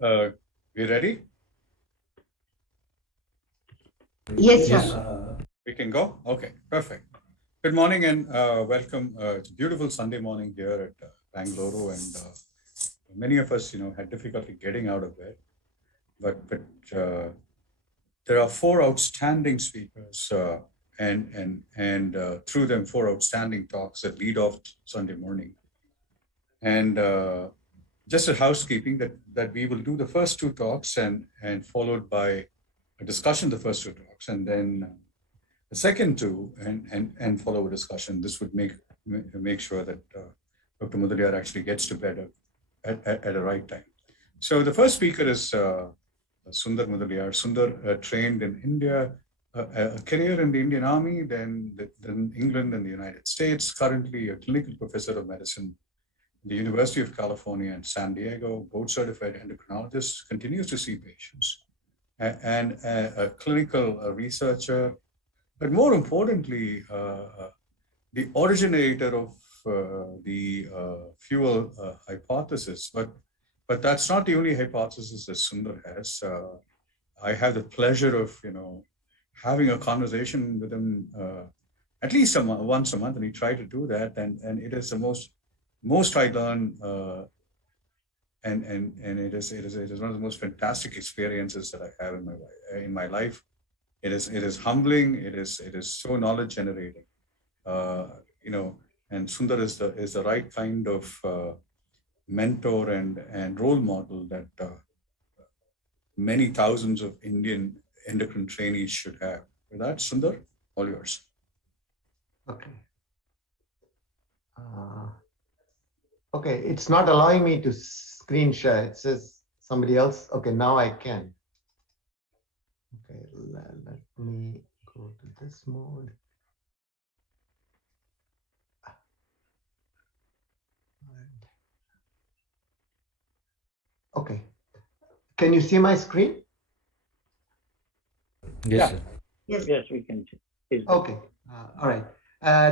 We ready? Yes, Yes. sir. We can go? Okay, perfect. Good morning and welcome. It's a beautiful Sunday morning here at Bangalore, and many of us, had difficulty getting out of bed. But there are four outstanding speakers, and through them, four outstanding talks that lead off Sunday morning. And just a housekeeping that we will do the first two talks and followed by a discussion the first two talks, and then the second two and follow a discussion. This would make sure that Dr. Mudaliar actually gets to bed at the right time. So the first speaker is Sundar Mudaliar. Sundar trained in India, a career in the Indian Army, then England and the United States. Currently a clinical professor of medicine at the University of California in San Diego, board-certified endocrinologist, continues to see patients, and a clinical researcher. But more importantly, the originator of the fuel hypothesis. But that's not the only hypothesis that Sundar has. I have the pleasure of having a conversation with him at least once a month, and he tried to do that, and it is the most I learn, and it is one of the most fantastic experiences that I have in my life. It is humbling. It is so knowledge generating, and Sundar is the right kind of mentor and role model that many thousands of Indian endocrine trainees should have. With that, Sundar, all yours. Okay. Okay, it's not allowing me to screen share. It says somebody else. Okay, now I can. Okay, let me go to this mode. Okay, can you see my screen? Yes, sir. Yes, we can. Okay, all right.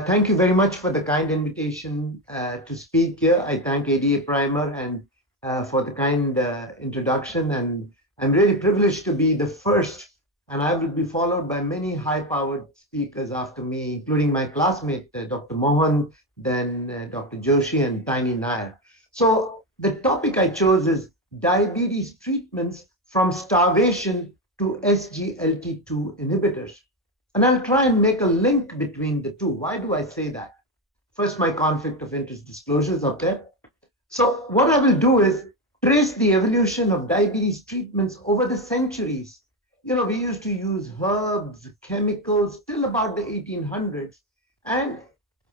Thank you very much for the kind invitation to speak here. I thank ADA Primer and for the kind introduction, and I'm really privileged to be the first, and I will be followed by many high-powered speakers after me, including my classmate, Dr. Mohan, then Dr. Joshi and Tiny Nair. So the topic I chose is diabetes treatments from starvation to SGLT2 inhibitors. And I'll try and make a link between the two. Why do I say that? First, my conflict of interest disclosures up there. So what I will do is trace the evolution of diabetes treatments over the centuries. We used to use herbs, chemicals, till about the 1800s. And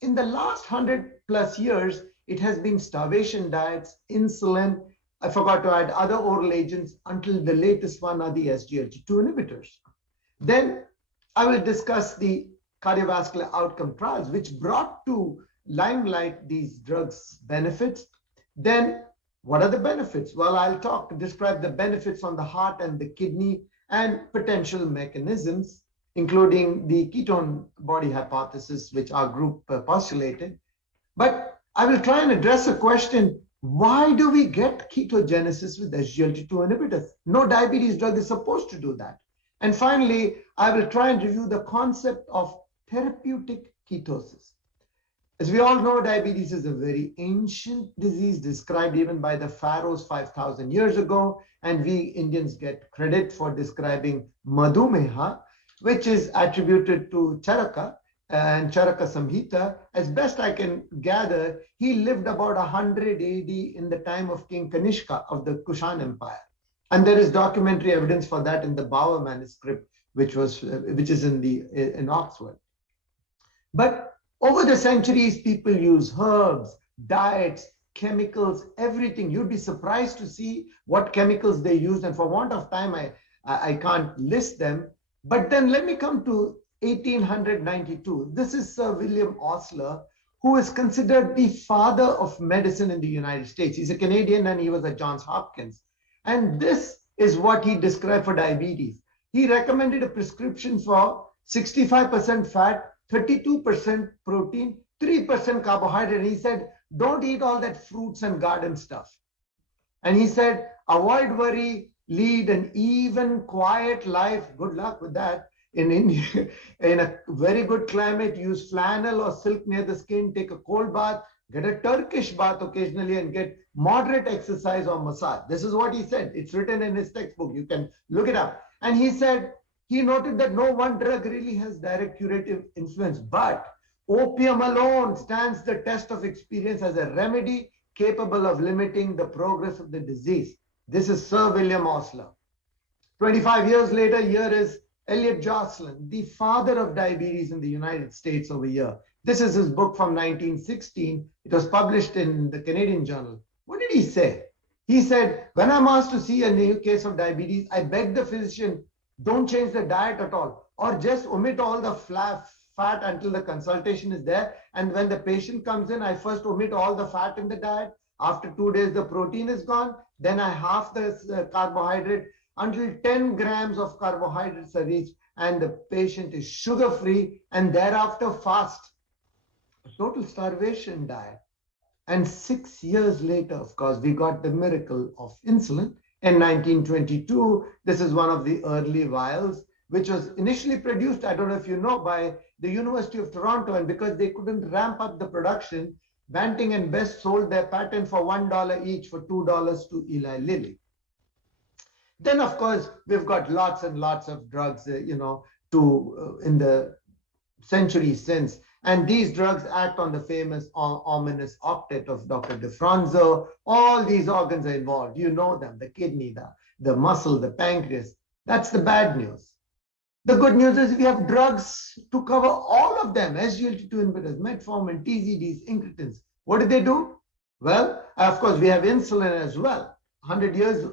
in the last 100+ years, it has been starvation diets, insulin. I forgot to add other oral agents until the latest one are the SGLT2 inhibitors. Then I will discuss the cardiovascular outcome trials, which brought to limelight these drugs' benefits. Then what are the benefits? Well, I'll describe the benefits on the heart and the kidney and potential mechanisms, including the ketone body hypothesis, which our group postulated. But I will try and address a question: why do we get ketogenesis with SGLT2 inhibitors? No diabetes drug is supposed to do that. And finally, I will try and review the concept of therapeutic ketosis. As we all know, diabetes is a very ancient disease described even by the pharaohs 5,000 years ago. And we Indians get credit for describing Madhumeha, which is attributed to Charaka and Charaka Samhita. As best I can gather, he lived about 100 AD in the time of King Kanishka of the Kushan Empire. And there is documentary evidence for that in the Bauer manuscript, which is in Oxford. But over the centuries, people use herbs, diets, chemicals, everything. You'd be surprised to see what chemicals they used. And for want of time, I can't list them. But then let me come to 1892. This is Sir William Osler, who is considered the father of medicine in the United States. He's a Canadian and he was at Johns Hopkins. And this is what he described for diabetes. He recommended a prescription for 65% fat, 32% protein, 3% carbohydrate. And he said, don't eat all that fruits and garden stuff. And he said, avoid worry, lead an even quiet life. Good luck with that. In India, in a very good climate, use flannel or silk near the skin, take a cold bath, get a Turkish bath occasionally, and get moderate exercise or massage. This is what he said. It's written in his textbook. You can look it up. And he said, he noted that no one drug really has direct curative influence, but opium alone stands the test of experience as a remedy capable of limiting the progress of the disease. This is Sir William Osler. 25 years later, here is Elliot Jocelyn, the father of diabetes in the United States over here. This is his book from 1916. It was published in the Canadian Journal. What did he say? He said, when I'm asked to see a new case of diabetes, I beg the physician, don't change the diet at all, or just omit all the fat until the consultation is there. And when the patient comes in, I first omit all the fat in the diet. After 2 days, the protein is gone. Then I half the carbohydrate until 10 grams of carbohydrates are reached and the patient is sugar-free, and thereafter fast. A total starvation diet. And 6 years later, of course, we got the miracle of insulin. In 1922, this is one of the early vials, which was initially produced, I don't know if you know, by the University of Toronto. And because they couldn't ramp up the production, Banting and Best sold their patent for $1 each for $2 to Eli Lilly. Then, of course, we've got lots and lots of drugs, in the centuries since. And these drugs act on the famous ominous octet of Dr. DeFronzo. All these organs are involved. You know them, the kidney, the muscle, the pancreas. That's the bad news. The good news is we have drugs to cover all of them, SGLT2 inhibitors, metformin, TZDs, incretins. What do they do? Well, of course, we have insulin as well. 100 years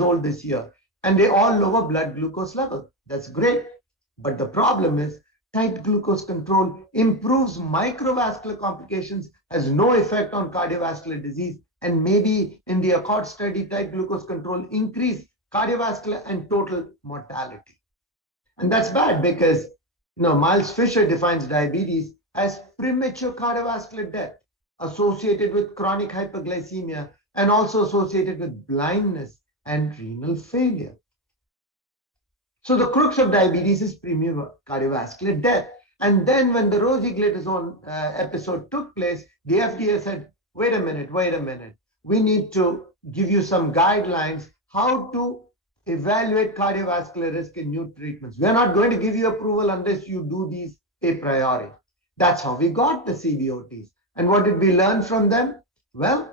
old this year. And they all lower blood glucose level. That's great. But the problem is tight glucose control improves microvascular complications, has no effect on cardiovascular disease, and maybe in the ACCORD study, tight glucose control increased cardiovascular and total mortality. And that's bad because Miles Fisher defines diabetes as premature cardiovascular death associated with chronic hyperglycemia and also associated with blindness and renal failure. So the crux of diabetes is premature cardiovascular death. And then when the rosiglitazone episode took place, the FDA said, wait a minute. We need to give you some guidelines how to evaluate cardiovascular risk in new treatments. We're not going to give you approval unless you do these a priori. That's how we got the CVOTs. And what did we learn from them? Well,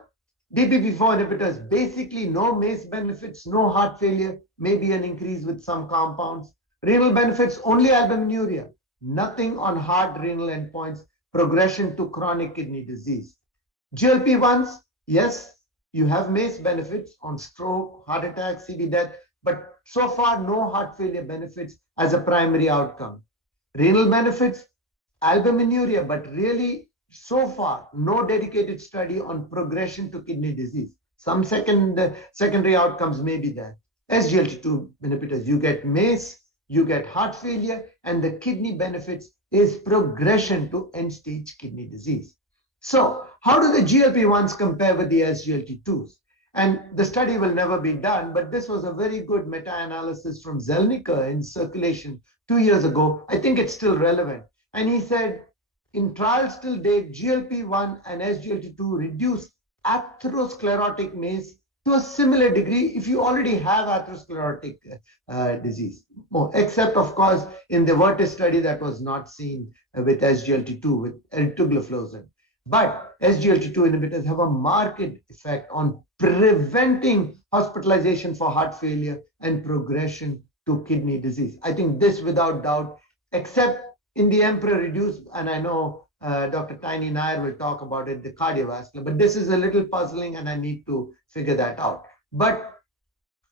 DPP-4 inhibitors, basically no MACE benefits, no heart failure, maybe an increase with some compounds. Renal benefits, only albuminuria, nothing on hard renal endpoints, progression to chronic kidney disease. GLP-1s, yes, you have MACE benefits on stroke, heart attack, CV death, but so far no heart failure benefits as a primary outcome. Renal benefits, albuminuria, but really so far, no dedicated study on progression to kidney disease. Some secondary outcomes may be there. SGLT2 inhibitors, you get MACE, you get heart failure, and the kidney benefits is progression to end-stage kidney disease. So how do the GLP-1s compare with the SGLT2s? And the study will never be done, but this was a very good meta-analysis from Zelniker in Circulation 2 years ago. I think it's still relevant. And he said, in trials till date, GLP-1 and SGLT2 reduce atherosclerotic MACE to a similar degree if you already have atherosclerotic disease. Except, of course, in the Vertis study that was not seen with SGLT2, with eltugliflozin. But SGLT2 inhibitors have a marked effect on preventing hospitalization for heart failure and progression to kidney disease. I think this without doubt, except in the Emperor reduced, and I know Dr. Tiny Nair will talk about it, the cardiovascular, but this is a little puzzling and I need to figure that out. But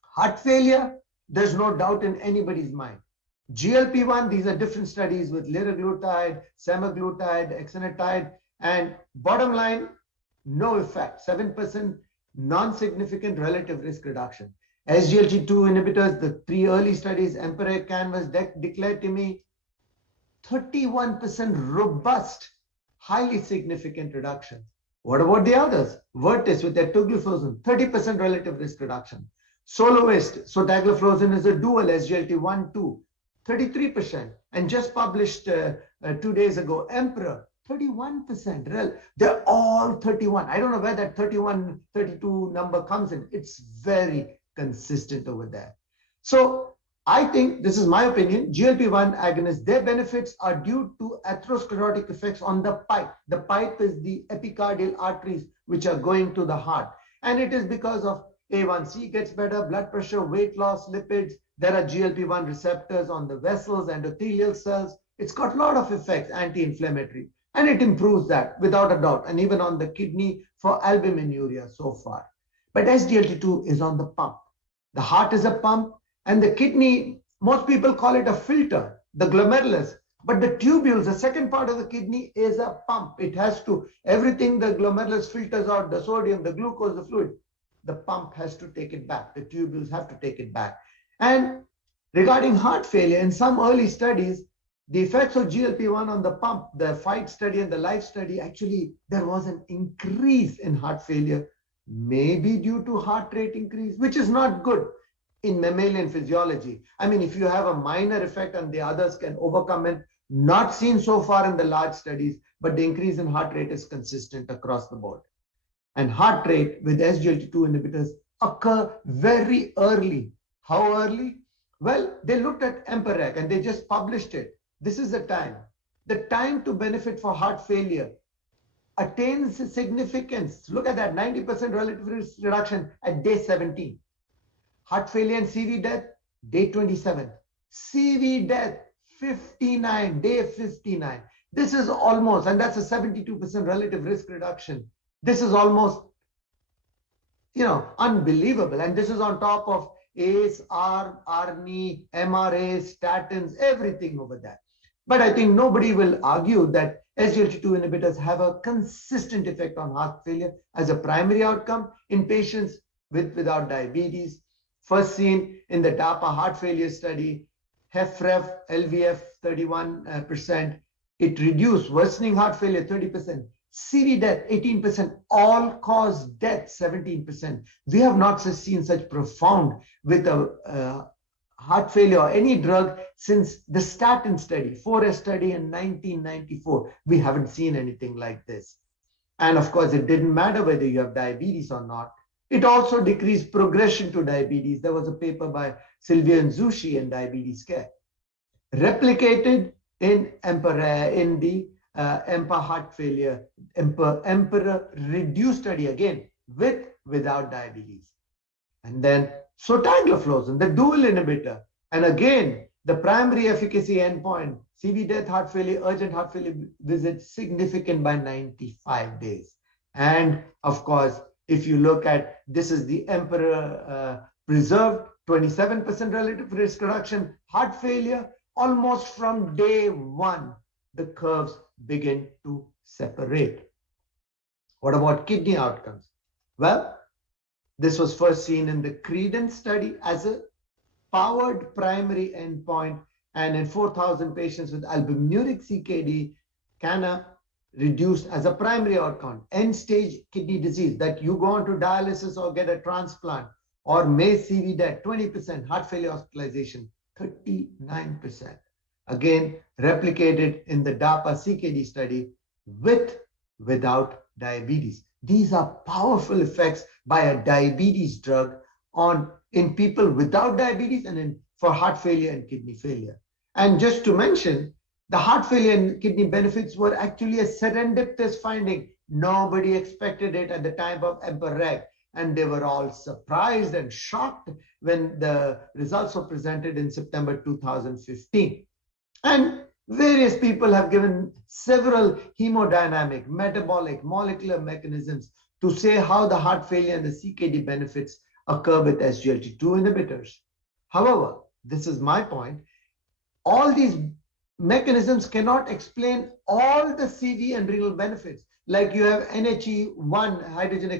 heart failure, there's no doubt in anybody's mind. GLP-1, these are different studies with liraglutide, semaglutide, exenatide, and bottom line, no effect, 7% non-significant relative risk reduction. SGLT2 inhibitors, the 3 early studies, Emperor, Canvas, declared to me 31% robust, highly significant reduction. What about the others? Vertis with etugliflozin, 30% relative risk reduction. Soloist, sotagliflozin is a dual SGLT1, 2, 33%. And just published 2 days ago, Emperor, 31%. They're all 31. I don't know where that 31, 32 number comes in. It's very consistent over there. So I think, this is my opinion, GLP-1 agonists, their benefits are due to atherosclerotic effects on the pipe. The pipe is the epicardial arteries which are going to the heart. And it is because of A1C gets better, blood pressure, weight loss, lipids. There are GLP-1 receptors on the vessels, endothelial cells. It's got a lot of effects, anti-inflammatory. And it improves that without a doubt. And even on the kidney for albuminuria so far. But SGLT2 is on the pump. The heart is a pump. And the kidney, most people call it a filter, the glomerulus. But the tubules, the second part of the kidney, is a pump. It has to, everything the glomerulus filters out, the sodium, the glucose, the fluid, the pump has to take it back. The tubules have to take it back. And regarding heart failure, in some early studies, the effects of GLP-1 on the pump, the FIGHT study and the LIFE study, actually, there was an increase in heart failure, maybe due to heart rate increase, which is not good in mammalian physiology. I mean, if you have a minor effect and the others can overcome it, not seen so far in the large studies, but the increase in heart rate is consistent across the board. And heart rate with SGLT2 inhibitors occur very early. How early? Well, they looked at EMPA-REG and they just published it. This is the time. The time to benefit for heart failure attains significance. Look at that, 90% relative risk reduction at day 17. Heart failure and CV death, day 27. CV death, 59, day 59. This is almost, and that's a 72% relative risk reduction. This is almost, unbelievable. And this is on top of ACE, ARB, ARNI, MRA, statins, everything over there. But I think nobody will argue that SGLT2 inhibitors have a consistent effect on heart failure as a primary outcome in patients without diabetes. First seen in the DAPA heart failure study, HFrEF, LVF 31%. It reduced worsening heart failure 30%, CV death 18%, all-cause death 17%. We have not seen such profound with a heart failure or any drug since the statin study, 4S study in 1994. We haven't seen anything like this. And of course, it didn't matter whether you have diabetes or not. It also decreased progression to diabetes. There was a paper by Silvia and Zushi in Diabetes Care. Replicated in the EMPA heart failure, Emperor reduced study again without diabetes. And then sotagliflozin, the dual inhibitor. And again, the primary efficacy endpoint, CV death, heart failure, urgent heart failure visit, significant by 95 days. And of course, if you look at, this is the Emperor preserved, 27% relative risk reduction, heart failure, almost from day one, the curves begin to separate. What about kidney outcomes? Well, this was first seen in the Credence study as a powered primary endpoint, and in 4,000 patients with albuminuric CKD, CANA reduced as a primary outcome. End-stage kidney disease, that you go on to dialysis or get a transplant, or MACE CV death, 20%, heart failure hospitalization, 39%. Again, replicated in the DAPA CKD study without diabetes. These are powerful effects by a diabetes drug in people without diabetes and for heart failure and kidney failure. And just to mention, the heart failure and kidney benefits were actually a serendipitous finding. Nobody expected it at the time of EMPA-REG, and they were all surprised and shocked when the results were presented in September 2015. And various people have given several hemodynamic, metabolic, molecular mechanisms to say how the heart failure and the CKD benefits occur with SGLT2 inhibitors. However, this is my point, all these mechanisms cannot explain all the CV and renal benefits. Like you have NHE1 hydrogen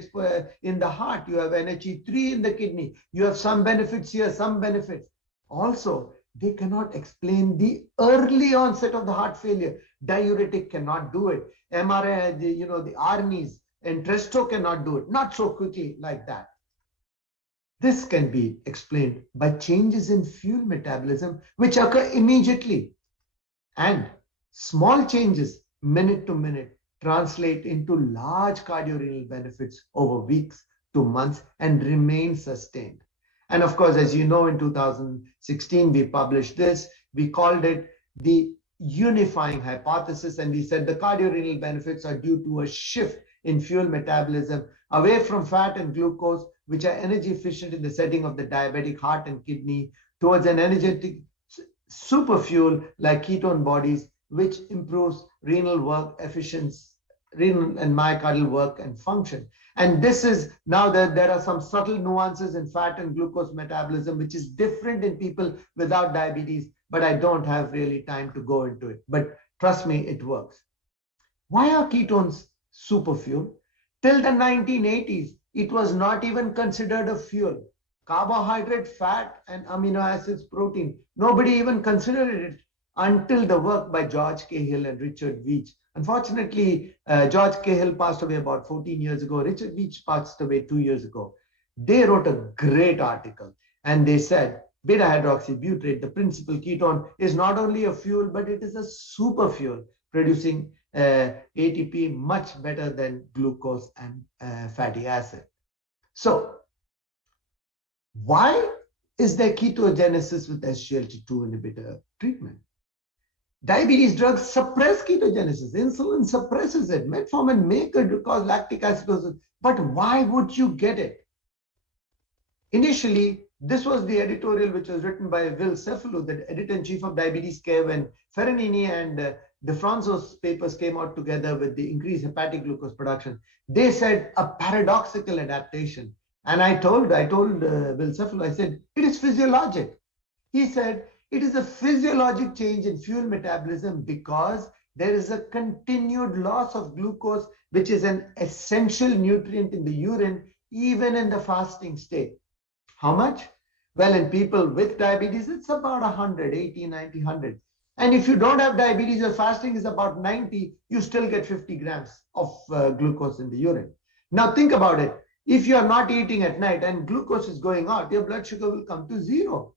in the heart, you have NHE3 in the kidney, you have some benefits here, some benefits. Also, they cannot explain the early onset of the heart failure. Diuretic cannot do it. MRA, the ARNIs, Entresto cannot do it, not so quickly like that. This can be explained by changes in fuel metabolism, which occur immediately. And small changes, minute to minute, translate into large cardiorenal benefits over weeks to months and remain sustained. And of course, as you know, in 2016, we published this. We called it the unifying hypothesis. And we said the cardiorenal benefits are due to a shift in fuel metabolism away from fat and glucose, which are energy efficient in the setting of the diabetic heart and kidney, towards an energetic superfuel like ketone bodies, which improves renal work efficiency, renal and myocardial work and function. And this is now that there are some subtle nuances in fat and glucose metabolism, which is different in people without diabetes, but I don't have really time to go into it. But trust me, it works. Why are ketones superfuel? Till the 1980s, it was not even considered a fuel. Carbohydrate, fat, and amino acids, protein. Nobody even considered it until the work by George Cahill and Richard Veech. Unfortunately, George Cahill passed away about 14 years ago. Richard Veech passed away 2 years ago. They wrote a great article and they said beta hydroxybutyrate, the principal ketone, is not only a fuel, but it is a super fuel producing ATP much better than glucose and fatty acid. So why is there ketogenesis with SGLT2 inhibitor treatment? Diabetes drugs suppress ketogenesis. Insulin suppresses it. Metformin may cause lactic acidosis. But why would you get it? Initially, this was the editorial which was written by Will Cefalu, the editor-in-chief of Diabetes Care, when Ferranini and DeFranco's papers came out together with the increased hepatic glucose production. They said a paradoxical adaptation. And I told Will Cefalu, I said, it is physiologic. He said, it is a physiologic change in fuel metabolism because there is a continued loss of glucose, which is an essential nutrient in the urine, even in the fasting state. How much? Well, in people with diabetes, it's about 100, 80, 90, 100. And if you don't have diabetes, your fasting is about 90, you still get 50 grams of glucose in the urine. Now think about it. If you are not eating at night and glucose is going out, your blood sugar will come to zero.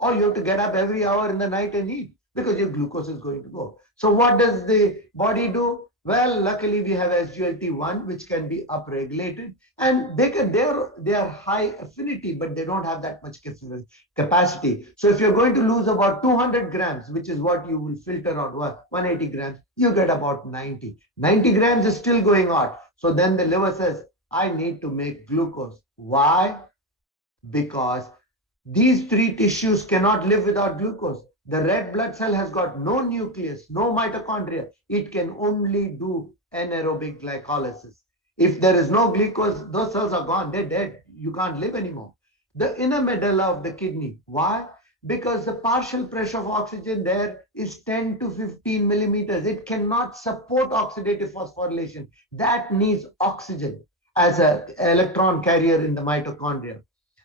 Or you have to get up every hour in the night and eat because your glucose is going to go. So what does the body do? Well, luckily we have SGLT1, which can be upregulated, and they are high affinity, but they don't have that much capacity. So if you're going to lose about 200 grams, which is what you will filter out, 180 grams, you get about 90. 90 grams is still going out. So then the liver says, I need to make glucose. Why? Because these three tissues cannot live without glucose. The red blood cell has got no nucleus, no mitochondria. It can only do anaerobic glycolysis. If there is no glucose, those cells are gone. They're dead. You can't live anymore. The inner medulla of the kidney. Why? Because the partial pressure of oxygen there is 10 to 15 millimeters. It cannot support oxidative phosphorylation. That needs oxygen as an electron carrier in the mitochondria.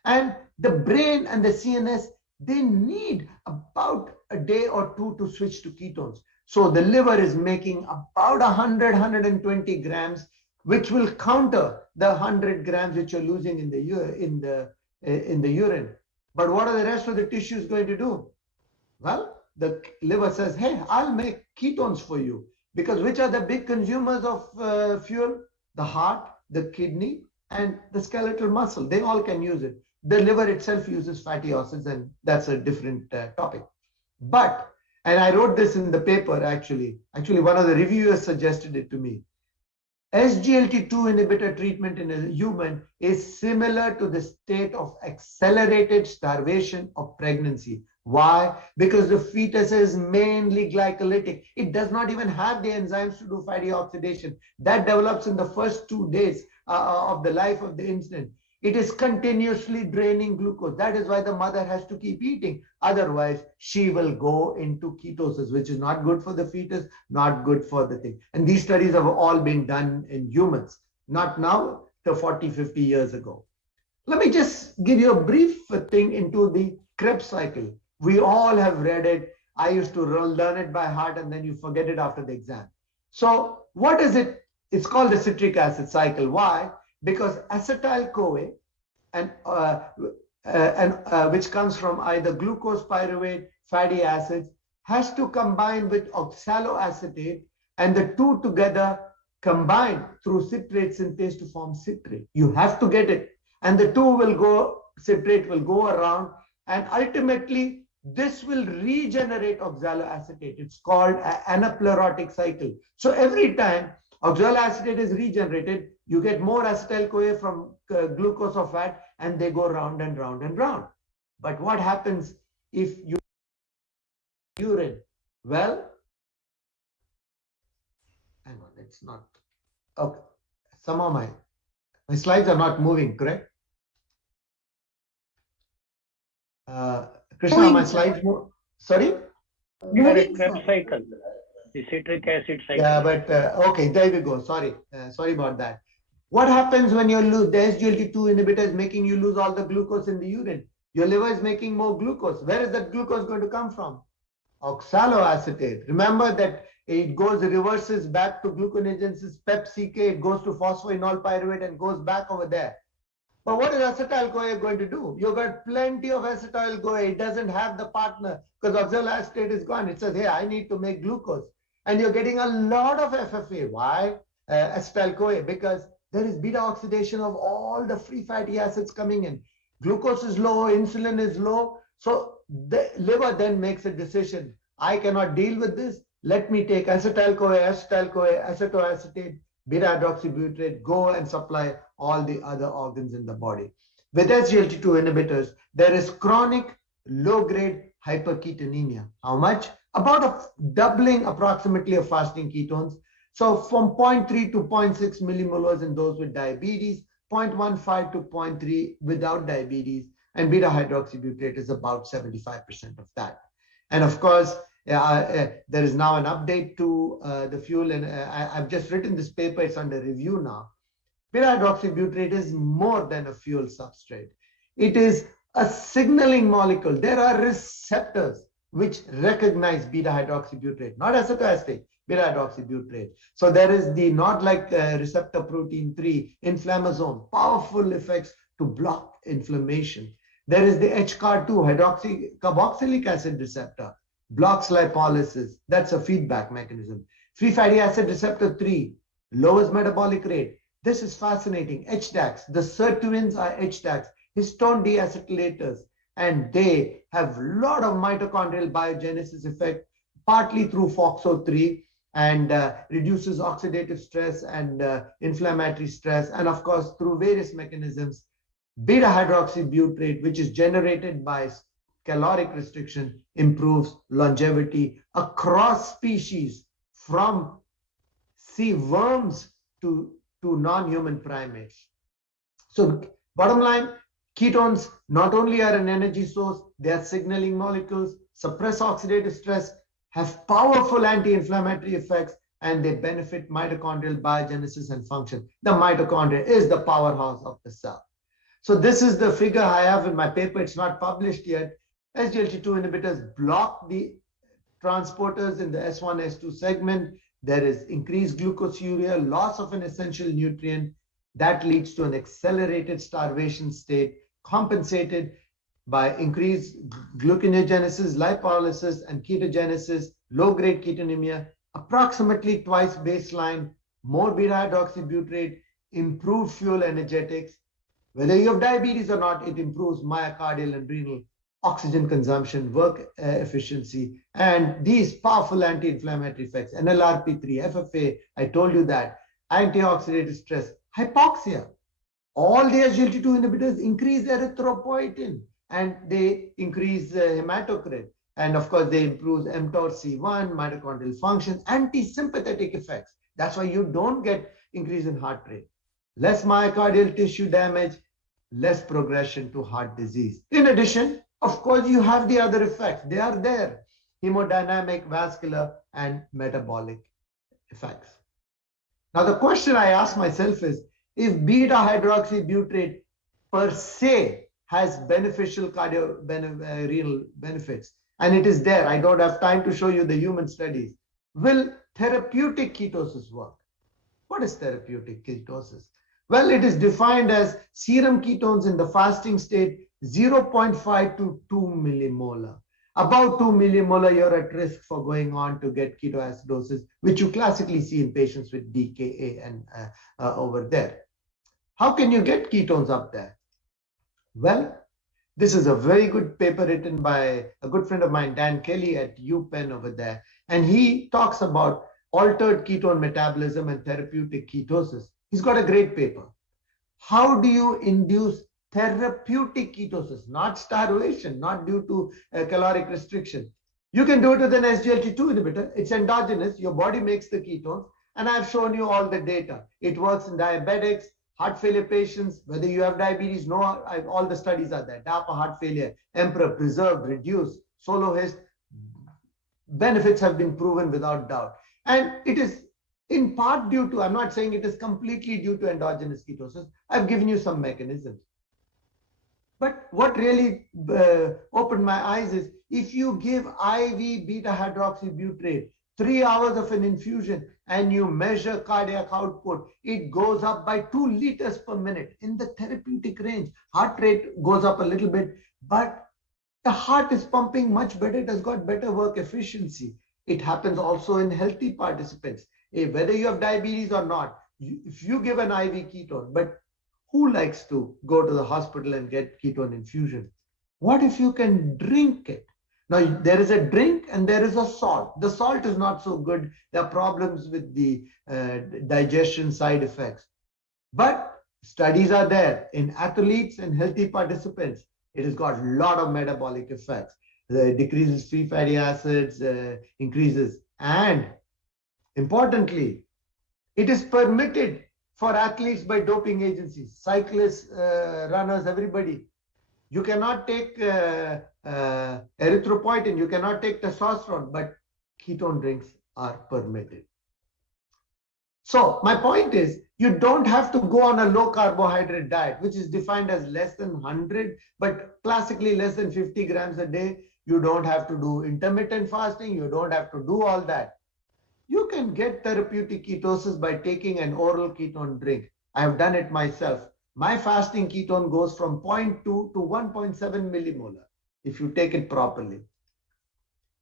And the brain and the CNS, they need about a day or two to switch to ketones. So the liver is making about 100, 120 grams, which will counter the 100 grams which you're losing in the urine. But what are the rest of the tissues going to do? Well, the liver says, hey, I'll make ketones for you. Because which are the big consumers of fuel? The heart, the kidney, and the skeletal muscle. They all can use it. The liver itself uses fatty acids, and that's a different topic. But, and I wrote this in the paper actually one of the reviewers suggested it to me. SGLT2 inhibitor treatment in a human is similar to the state of accelerated starvation of pregnancy. Why? Because the fetus is mainly glycolytic. It does not even have the enzymes to do fatty oxidation. That develops in the first 2 days of the life of the infant. It is continuously draining glucose. That is why the mother has to keep eating. Otherwise, she will go into ketosis, which is not good for the fetus, not good for the thing. And these studies have all been done in humans, not now, to 40, 50 years ago. Let me just give you a brief thing into the Krebs cycle. We all have read it. I used to learn it by heart, and then you forget it after the exam. So what is it? It's called the citric acid cycle. Why? Because acetyl-CoA which comes from either glucose pyruvate, fatty acids, has to combine with oxaloacetate, and the two together combine through citrate synthase to form citrate. You have to get it. And the two will go, citrate will go around, and ultimately this will regenerate oxaloacetate. It's called an anaplerotic cycle. So every time oxaloacetate is regenerated, you get more acetyl-CoA from glucose or fat, and they go round and round and round. But what happens if you urine? Well, hang on, it's not. Okay, somehow my slides are not moving, correct? Krishna, my slides move. Sorry? Krebs cycle, the citric acid cycle. Yeah, but okay, there we go. Sorry, sorry about that. What happens when you lose the SGLT2 inhibitor is making you lose all the glucose in the urine? Your liver is making more glucose. Where is that glucose going to come from? Oxaloacetate. Remember that it goes, reverses back to gluconeogenesis, PEP-CK, it goes to phosphoenol pyruvate and goes back over there. But what is acetyl-CoA going to do? You've got plenty of acetyl-CoA. It doesn't have the partner because oxaloacetate is gone. It says, hey, I need to make glucose. And you're getting a lot of FFA. Why? Acetyl-CoA, because there is beta oxidation of all the free fatty acids coming in. Glucose is low, insulin is low. So the liver then makes a decision. I cannot deal with this. Let me take acetyl-CoA, acetoacetate, beta-hydroxybutyrate, go and supply all the other organs in the body. With SGLT2 inhibitors, there is chronic low-grade hyperketonemia. How much? About a doubling approximately of fasting ketones. So from 0.3 to 0.6 millimolars in those with diabetes, 0.15 to 0.3 without diabetes, and beta-hydroxybutyrate is about 75% of that. And of course, there is now an update to the fuel, and I've just written this paper, it's under review now. Beta-hydroxybutyrate is more than a fuel substrate. It is a signaling molecule. There are receptors which recognize beta-hydroxybutyrate, not acetoacetate, beta-hydroxybutyrate. So there is the not like receptor protein 3, inflammasome, powerful effects to block inflammation. There is the HCAR2, hydroxycarboxylic acid receptor, blocks lipolysis. That's a feedback mechanism. Free fatty acid receptor 3 lowers metabolic rate. This is fascinating. HDACs, the sirtuins are HDACs, histone deacetylators, and they have a lot of mitochondrial biogenesis effect, partly through FOXO3, and reduces oxidative stress and inflammatory stress, and of course through various mechanisms. Beta-hydroxybutyrate, which is generated by caloric restriction, improves longevity across species from sea worms to non-human primates. So bottom line, ketones not only are an energy source, they are signaling molecules, suppress oxidative stress, have powerful anti-inflammatory effects, and they benefit mitochondrial biogenesis and function. The mitochondria is the powerhouse of the cell. So this is the figure I have in my paper. It's not published yet. SGLT2 inhibitors block the transporters in the S1, S2 segment. There is increased glucosuria, loss of an essential nutrient. That leads to an accelerated starvation state, compensated by increased gluconeogenesis, lipolysis, and ketogenesis, low-grade ketonemia, approximately twice baseline, more beta-hydroxybutyrate, improved fuel energetics. Whether you have diabetes or not, it improves myocardial and renal oxygen consumption, work efficiency, and these powerful anti-inflammatory effects, NLRP3, FFA, I told you that, antioxidative stress, hypoxia. All the SGLT2 inhibitors increase erythropoietin, and they increase hematocrit. And of course, they improve mTORC1, mitochondrial functions, anti-sympathetic effects. That's why you don't get increase in heart rate. Less myocardial tissue damage, less progression to heart disease. In addition, of course, you have the other effects. They are there. Hemodynamic, vascular, and metabolic effects. Now, the question I ask myself is, if beta-hydroxybutyrate per se has beneficial renal benefits, and it is there, I don't have time to show you the human studies, will therapeutic ketosis work? What is therapeutic ketosis? Well, it is defined as serum ketones in the fasting state 0.5 to 2 millimolar. Above 2 millimolar, you're at risk for going on to get ketoacidosis, which you classically see in patients with DKA and over there. How can you get ketones up there? Well, this is a very good paper written by a good friend of mine, Dan Kelly at UPenn over there. And he talks about altered ketone metabolism and therapeutic ketosis. He's got a great paper. How do you induce therapeutic ketosis, not starvation, not due to caloric restriction? You can do it with an SGLT2 inhibitor. It's endogenous. Your body makes the ketones. And I've shown you all the data. It works in diabetics, heart failure patients, whether you have diabetes, no, all the studies are there. DAPA, heart failure, Emperor, preserved, reduced, soloist, benefits have been proven without doubt. And it is in part due to, I'm not saying it is completely due to endogenous ketosis. I've given you some mechanisms. But what really opened my eyes is if you give IV beta hydroxybutyrate, 3 hours of an infusion, and you measure cardiac output, it goes up by 2 liters per minute in the therapeutic range. Heart rate goes up a little bit, but the heart is pumping much better. It has got better work efficiency. It happens also in healthy participants. Whether you have diabetes or not, if you give an IV ketone, but who likes to go to the hospital and get ketone infusion? What if you can drink it? Now, there is a drink and there is a salt. The salt is not so good. There are problems with the digestion side effects. But studies are there in athletes and healthy participants. It has got a lot of metabolic effects. It decreases free fatty acids, increases. And importantly, it is permitted for athletes by doping agencies, cyclists, runners, everybody. You cannot take erythropoietin, you cannot take testosterone, but ketone drinks are permitted. So my point is, you don't have to go on a low carbohydrate diet, which is defined as less than 100, but classically less than 50 grams a day. You don't have to do intermittent fasting. You don't have to do all that. You can get therapeutic ketosis by taking an oral ketone drink. I have done it myself. My fasting ketone goes from 0.2 to 1.7 millimolar if you take it properly.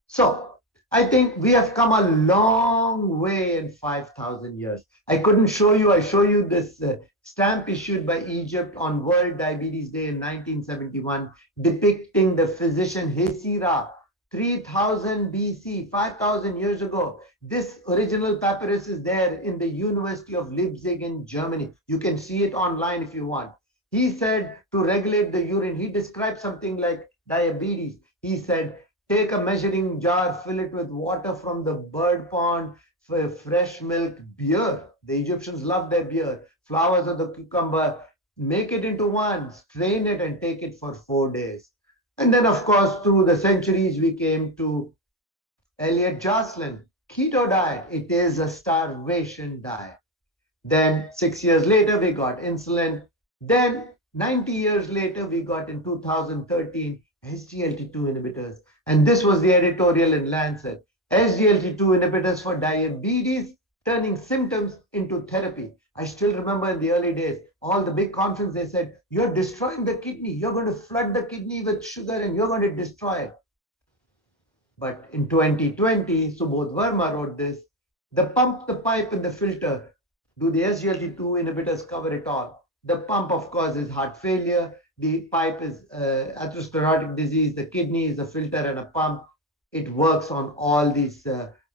So I think we have come a long way in 5,000 years. I couldn't show you, I show you this stamp issued by Egypt on World Diabetes Day in 1971, depicting the physician Hesira, 3000 BC, 5,000 years ago. This original papyrus is there in the University of Leipzig in Germany. You can see it online if you want. He said to regulate the urine, he described something like diabetes. He said, take a measuring jar, fill it with water from the bird pond, fresh milk, beer. The Egyptians love their beer. Flowers of the cucumber, make it into one, strain it and take it for 4 days. And then, of course, through the centuries, we came to Elliot Jocelyn, keto diet. It is a starvation diet. Then 6 years later, we got insulin. Then 90 years later, we got in 2013, SGLT2 inhibitors. And this was the editorial in Lancet. SGLT2 inhibitors for diabetes, turning symptoms into therapy. I still remember in the early days, all the big conferences, they said, you're destroying the kidney. You're going to flood the kidney with sugar and you're going to destroy it. But in 2020, Subodh Verma wrote this, the pump, the pipe, and the filter. Do the SGLT2 inhibitors cover it all? The pump, of course, is heart failure. The pipe is atherosclerotic disease. The kidney is a filter and a pump. It works on all these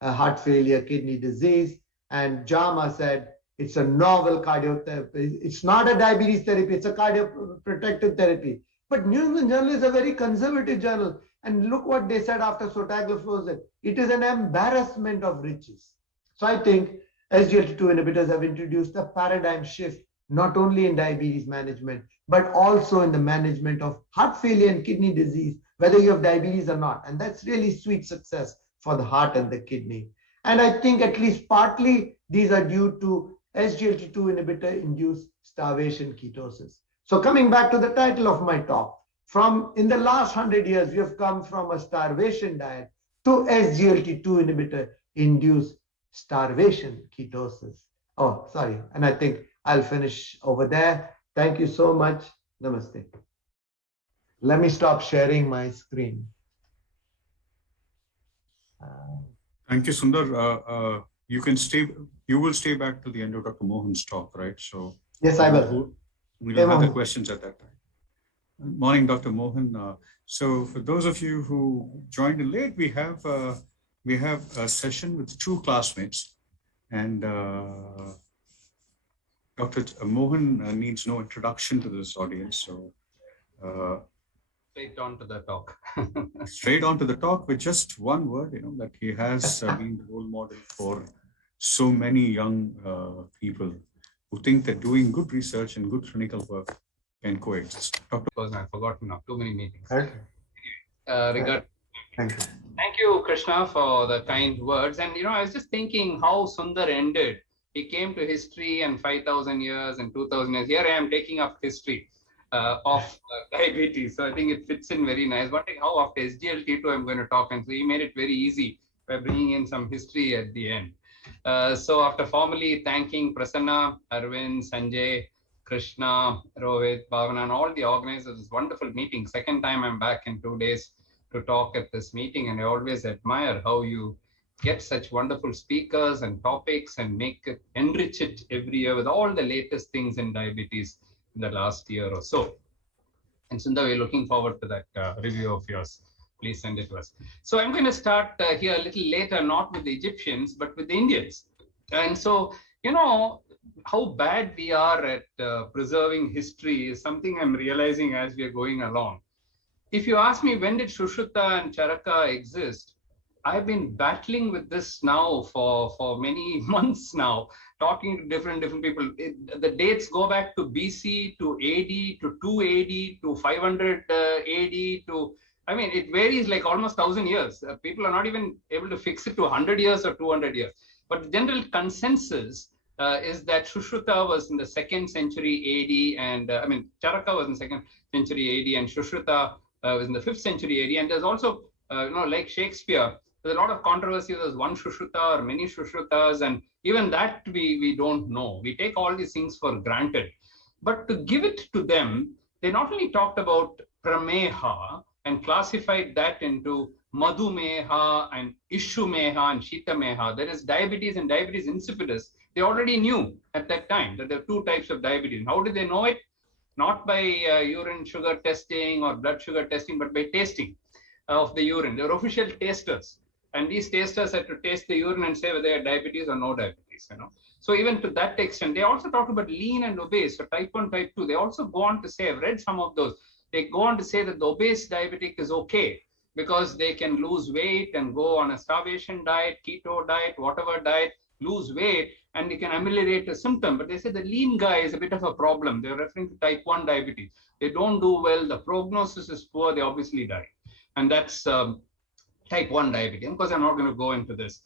heart failure, kidney disease. And JAMA said, it's a novel cardiotherapy. It's not a diabetes therapy. It's a cardioprotective therapy. But New England Journal is a very conservative journal. And look what they said after sotagliflozin. It is an embarrassment of riches. So I think SGLT2 inhibitors have introduced a paradigm shift, not only in diabetes management, but also in the management of heart failure and kidney disease, whether you have diabetes or not. And that's really sweet success for the heart and the kidney. And I think at least partly these are due to SGLT2 inhibitor-induced starvation ketosis. So coming back to the title of my talk, in the last 100 years, we have come from a starvation diet to SGLT2 inhibitor-induced starvation ketosis. Oh, sorry. And I think I'll finish over there. Thank you so much. Namaste. Let me stop sharing my screen. Thank you, Sundar. You can stay. You will stay back to the end of Dr. Mohan's talk, right? So Yes, I will. We'll have the questions at that time. Morning, Dr. Mohan. So for those of you who joined in late, we have a session with two classmates, and Dr. Mohan needs no introduction to this audience. So straight on to the talk. Straight on to the talk with just one word, that he has been the role model for so many young people who think that doing good research and good clinical work can coexist. Because I've forgotten now, too many meetings. Okay. Thank you, Krishna, for the kind words. And, I was just thinking how Sundar ended. He came to history and 5,000 years and 2,000 years. Here I am taking up history of diabetes. So I think it fits in very nice. Wondering how after SGLT2 I'm going to talk. And so he made it very easy by bringing in some history at the end. So after formally thanking Prasanna, Arvind, Sanjay, Krishna, Rohit, Bhavana, and all the organizers of this wonderful meeting. Second time I'm back in 2 days to talk at this meeting, and I always admire how you get such wonderful speakers and topics and enrich it every year with all the latest things in diabetes in the last year or so. And Sundar, we're looking forward to that review of yours. Please send it to us. So I'm going to start here a little later, not with the Egyptians, but with the Indians. And so, how bad we are at preserving history is something I'm realizing as we are going along. If you ask me, when did Shushruta and Charaka exist? I've been battling with this now for many months now, talking to different people. The dates go back to BC, to AD, to 2 AD, to 500 AD, to, it varies like almost 1,000 years. People are not even able to fix it to 100 years or 200 years. But the general consensus is that Shushruta was in the 2nd century AD, and Charaka was in 2nd century AD, and Shushruta was in the 5th century AD. And there's also, like Shakespeare, there's a lot of controversy. There's one Shushruta or many Shushrutas, and even that we don't know. We take all these things for granted. But to give it to them, they not only talked about Prameha and classified that into Madhumeha and Ishumeha and Shitameha. There is diabetes and diabetes insipidus. They already knew at that time that there are 2 types of diabetes. How did they know it? Not by urine sugar testing or blood sugar testing, but by tasting of the urine. They were official tasters. And these tasters had to taste the urine and say whether they had diabetes or no diabetes. So even to that extent, they also talked about lean and obese, so type 1, type 2. They also go on to say, I've read some of those, they go on to say that the obese diabetic is okay because they can lose weight and go on a starvation diet, keto diet, whatever diet, lose weight, and they can ameliorate the symptom. But they say the lean guy is a bit of a problem. They're referring to type 1 diabetes. They don't do well. The prognosis is poor. They obviously die. And that's type 1 diabetes. Of course, I'm not going to go into this.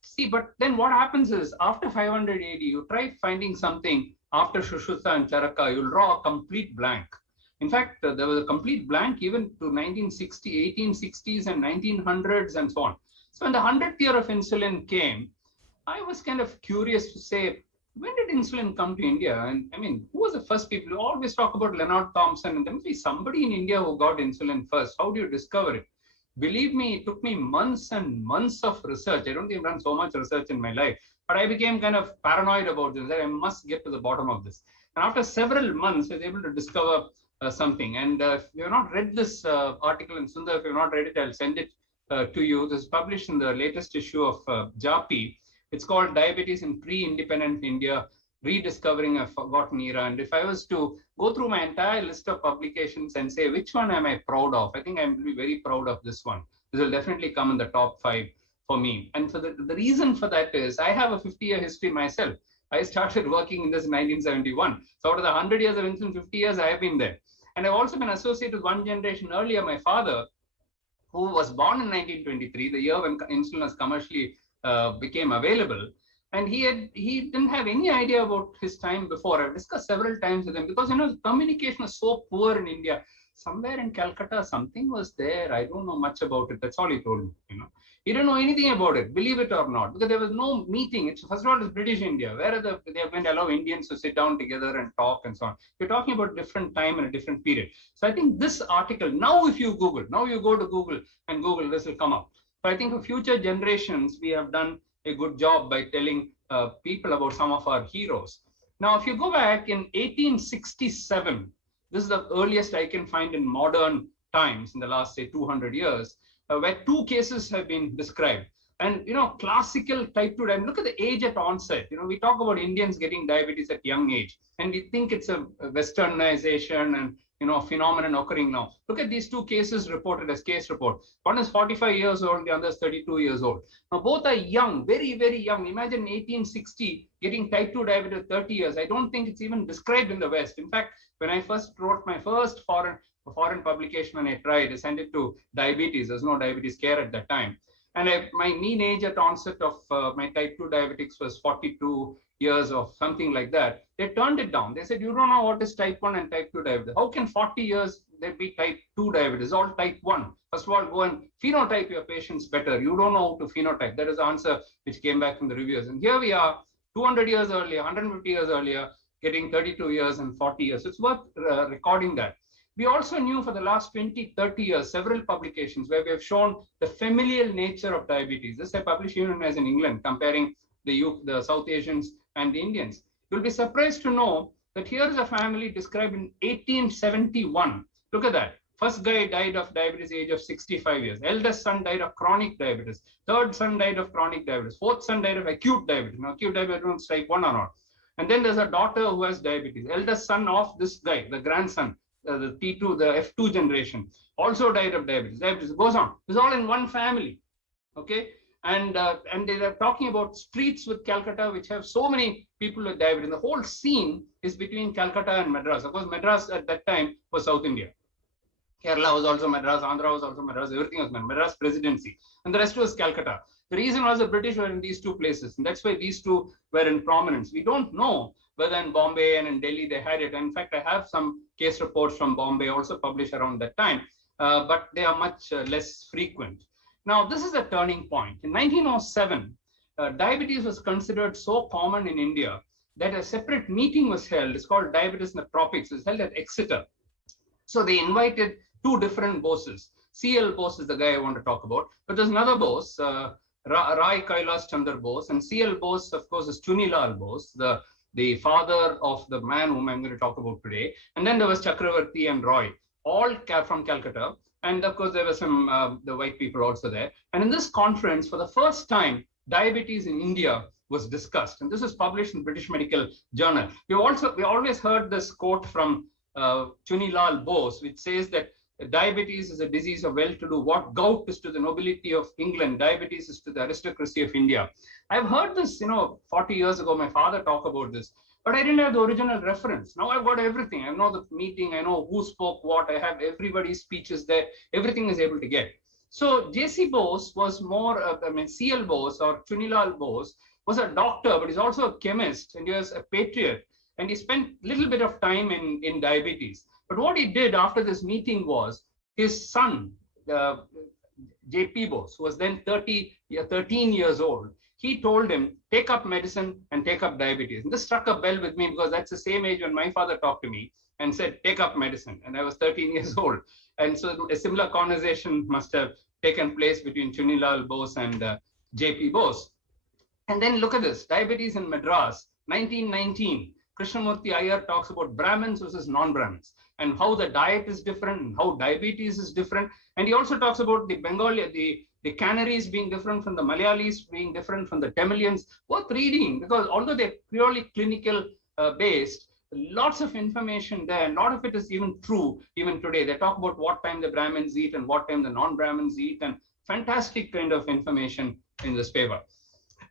See, but then what happens is after 500 AD, you try finding something after Shushruta and Charaka, you'll draw a complete blank. In fact, there was a complete blank even to 1960, 1860s and 1900s and so on. So when the 100th year of insulin came, I was kind of curious to say, when did insulin come to India? And who was the first people? You always talk about Leonard Thompson, and there must be somebody in India who got insulin first. How do you discover it? Believe me, it took me months and months of research. I don't think I've done so much research in my life, but I became kind of paranoid about this, that I must get to the bottom of this. And after several months, I was able to discover something. And if you have not read this article, and Sundar, if you have not read it, I'll send it to you. This is published in the latest issue of JAPI. It's called Diabetes in Pre-Independent India, Rediscovering a Forgotten Era. And if I was to go through my entire list of publications and say, which one am I proud of? I think I'm very proud of this one. This will definitely come in the top 5 for me. And for the reason for that is I have a 50-year history myself. I started working in this in 1971. So out of the 100 years of insulin, 50 years, I have been there. And I've also been associated with one generation earlier, my father, who was born in 1923, the year when insulin was commercially became available. And he didn't have any idea about his time before. I've discussed several times with him because, the communication was so poor in India. Somewhere in Calcutta, something was there. I don't know much about it. That's all he told me, You don't know anything about it, believe it or not, because there was no meeting. First of all, it's British India. Where are they are going to allow Indians to sit down together and talk and so on? We're talking about different time and a different period. So I think this article, now if you Google, now you go to Google and Google, this will come up. So I think for future generations, we have done a good job by telling people about some of our heroes. Now, if you go back in 1867, this is the earliest I can find in modern times in the last, say, 200 years, where 2 cases have been described. And, classical type 2 diabetes, look at the age at onset. We talk about Indians getting diabetes at young age, and we think it's a westernization and, phenomenon occurring now. Look at these 2 cases reported as case report. One is 45 years old, the other is 32 years old. Now, both are young, very, very young. Imagine 1860 getting type 2 diabetes at 30 years. I don't think it's even described in the West. In fact, when I first wrote my first foreign publication, when I tried, I sent it to diabetes. There's no diabetes care at that time. And my mean age at onset of my type 2 diabetics was 42 years or something like that. They turned it down. They said, you don't know what is type 1 and type 2 diabetes. How can 40 years there be type 2 diabetes? All type 1. First of all, go and phenotype your patients better. You don't know how to phenotype. That is the answer which came back from the reviewers. And here we are, 200 years earlier, 150 years earlier, getting 32 years and 40 years. So it's worth recording that. We also knew for the last 20, 30 years, several publications where we have shown the familial nature of diabetes. This I published even as in England, comparing the South Asians and the Indians. You'll be surprised to know that here is a family described in 1871. Look at that. First guy died of diabetes age of 65 years. Eldest son died of chronic diabetes. Third son died of chronic diabetes. Fourth son died of acute diabetes. Now, acute diabetes is type 1 or not. And then there's a daughter who has diabetes. Eldest son of this guy, the grandson, the T2, the F2 generation, also died of diabetes. Diabetes goes on. It's all in one family. Okay. And they are talking about streets with Calcutta, which have so many people with diabetes. The whole scene is between Calcutta and Madras. Of course, Madras at that time was South India. Kerala was also Madras, Andhra was also Madras, everything was Madras presidency. And the rest was Calcutta. The reason was the British were in these 2 places. And that's why these 2 were in prominence. We don't know whether in Bombay and in Delhi they had it. In fact, I have some case reports from Bombay also published around that time, but they are much less frequent. Now, this is a turning point. In 1907, diabetes was considered so common in India that a separate meeting was held. It's called Diabetes in the Tropics. It was held at Exeter. So they invited 2 different Boses. C.L. Bose is the guy I want to talk about, but there's another Bose, Rai Kailas Chandra Bose, and C.L. Bose, of course, is Chunilal Bose, the father of the man whom I'm going to talk about today. And then there was Chakravarti and Roy, all from Calcutta. And of course, there were some the white people also there. And in this conference, for the first time, diabetes in India was discussed. And this was published in British Medical Journal. We always heard this quote from Chunilal Bose, which says that diabetes is a disease of well-to-do. What gout is to the nobility of England, diabetes is to the aristocracy of India. I've heard this, 40 years ago, my father talked about this, but I didn't have the original reference. Now I've got everything. I know the meeting, I know who spoke what, I have everybody's speeches there, everything is able to get. So J.C. Bose was more, C.L. Bose or Chunilal Bose was a doctor, but he's also a chemist, and he was a patriot, and he spent a little bit of time in diabetes. But what he did after this meeting was his son, J.P. Bose, who was then 13 years old, he told him, take up medicine and take up diabetes. And this struck a bell with me because that's the same age when my father talked to me and said, take up medicine. And I was 13 years old. And so a similar conversation must have taken place between Chunilal Bose and J.P. Bose. And then look at this, diabetes in Madras, 1919. Krishnamurti Iyer talks about Brahmins versus non-Brahmins and how the diet is different and how diabetes is different. And he also talks about the Bengali, the Canaries being different from the Malayalis, being different from the Tamilians. Worth reading, because although they're purely clinical based, lots of information there, and a lot of it is even true even today. They talk about what time the Brahmins eat and what time the non-Brahmins eat, and fantastic kind of information in this paper.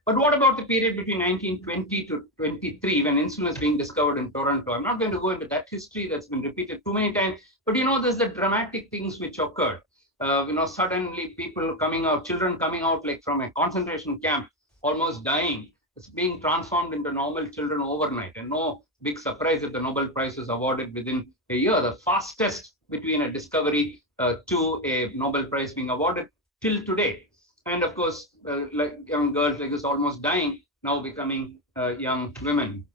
But what about the period between 1920 to 23 when insulin is being discovered in Toronto? I'm not going to go into that history that's been repeated too many times, but there's the dramatic things which occurred. Suddenly people coming out, children coming out like from a concentration camp, almost dying. It's being transformed into normal children overnight, and no big surprise if the Nobel Prize was awarded within a year. The fastest between a discovery to a Nobel Prize being awarded till today. And of course, like young girls like this almost dying, now becoming young women.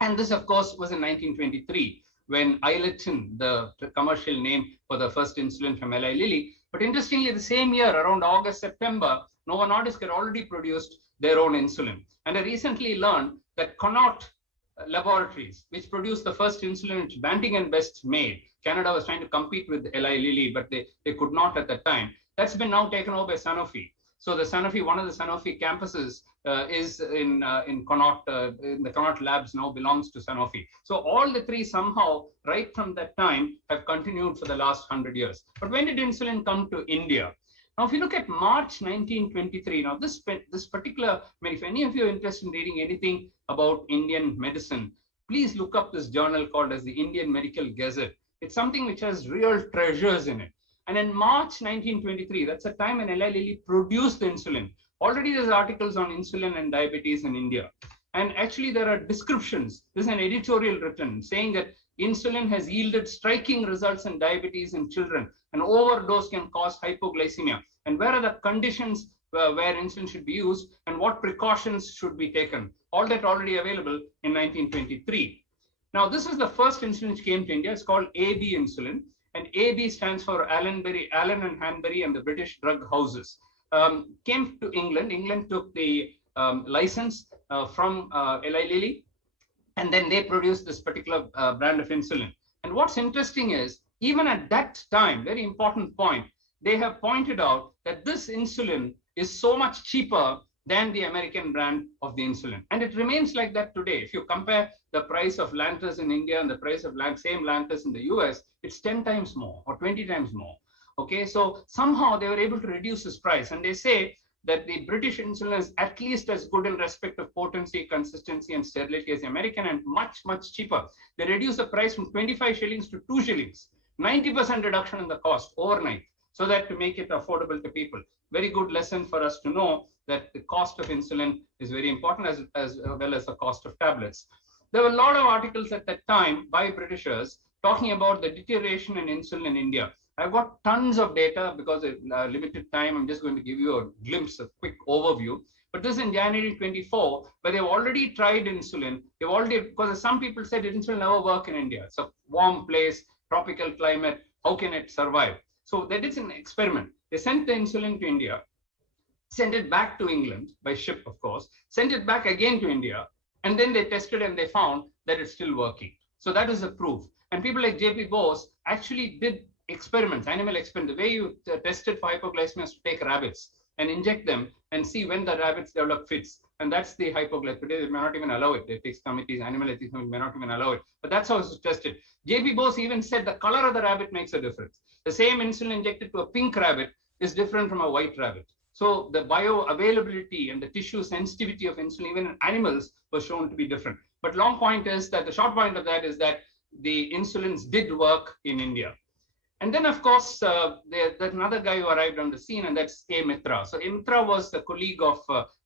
And this, of course, was in 1923 when Iletin, the commercial name for the first insulin from Eli Lilly. But interestingly, the same year, around August, September, Novo Nordisk had already produced their own insulin. And I recently learned that Connaught Laboratories, which produced the first insulin which Banting and Best made, Canada was trying to compete with Eli Lilly, but they could not at that time. That's been now taken over by Sanofi. So the Sanofi, one of the Sanofi campuses is in Connaught, in the Connaught labs now belongs to Sanofi. So all the three somehow, right from that time, have continued for the last 100 years. But when did insulin come to India? Now, if you look at March 1923, now this particular, I mean, if any of you are interested in reading anything about Indian medicine, please look up this journal called as the Indian Medical Gazette. It's something which has real treasures in it. And in March 1923, that's the time when Eli Lilly produced the insulin. Already there's articles on insulin and diabetes in India. And actually there are descriptions. There's an editorial written saying that insulin has yielded striking results in diabetes in children. An overdose can cause hypoglycemia. And where are the conditions where insulin should be used and what precautions should be taken? All that already available in 1923. Now, this is the first insulin which came to India. It's called AB insulin. And AB stands for Allen and Hanbury and the British drug houses. Came to England. England took the license from Eli Lilly, and then they produced this particular brand of insulin. And what's interesting is, even at that time, very important point, they have pointed out that this insulin is so much cheaper than the American brand of the insulin. And it remains like that today. If you compare the price of Lantus in India and the price of same Lantus in the US, it's 10 times more or 20 times more. Okay, so somehow they were able to reduce this price. And they say that the British insulin is at least as good in respect of potency, consistency, and sterility as the American, and much, much cheaper. They reduced the price from 25 shillings to 2 shillings, 90% reduction in the cost overnight, so that to make it affordable to people. Very good lesson for us to know that the cost of insulin is very important, as well as the cost of tablets. There were a lot of articles at that time by Britishers talking about the deterioration in insulin in India. I've got tons of data because of limited time. I'm just going to give you a glimpse, a quick overview. But this is in January 24, where they've already tried insulin. They've already, because some people said insulin never work in India. It's a warm place, tropical climate. How can it survive? So they did an experiment. They sent the insulin to India, sent it back to England by ship, of course, sent it back again to India, and then they tested and they found that it's still working. So that is the proof. And people like J.P. Bose actually did experiments, animal experiments. The way you tested for hypoglycemia is to take rabbits and inject them and see when the rabbits develop fits. And that's the hypoglycemia. Today, they may not even allow it. Ethics committees, animal ethics committees may not even allow it. But that's how it's tested. J.P. Bose even said the color of the rabbit makes a difference. The same insulin injected to a pink rabbit is different from a white rabbit. So the bioavailability and the tissue sensitivity of insulin, even in animals, was shown to be different. But long point is that the short point of that is that the insulins did work in India. And then, of course, there's another guy who arrived on the scene, and that's A. Mitra. So A. Mitra was the colleague of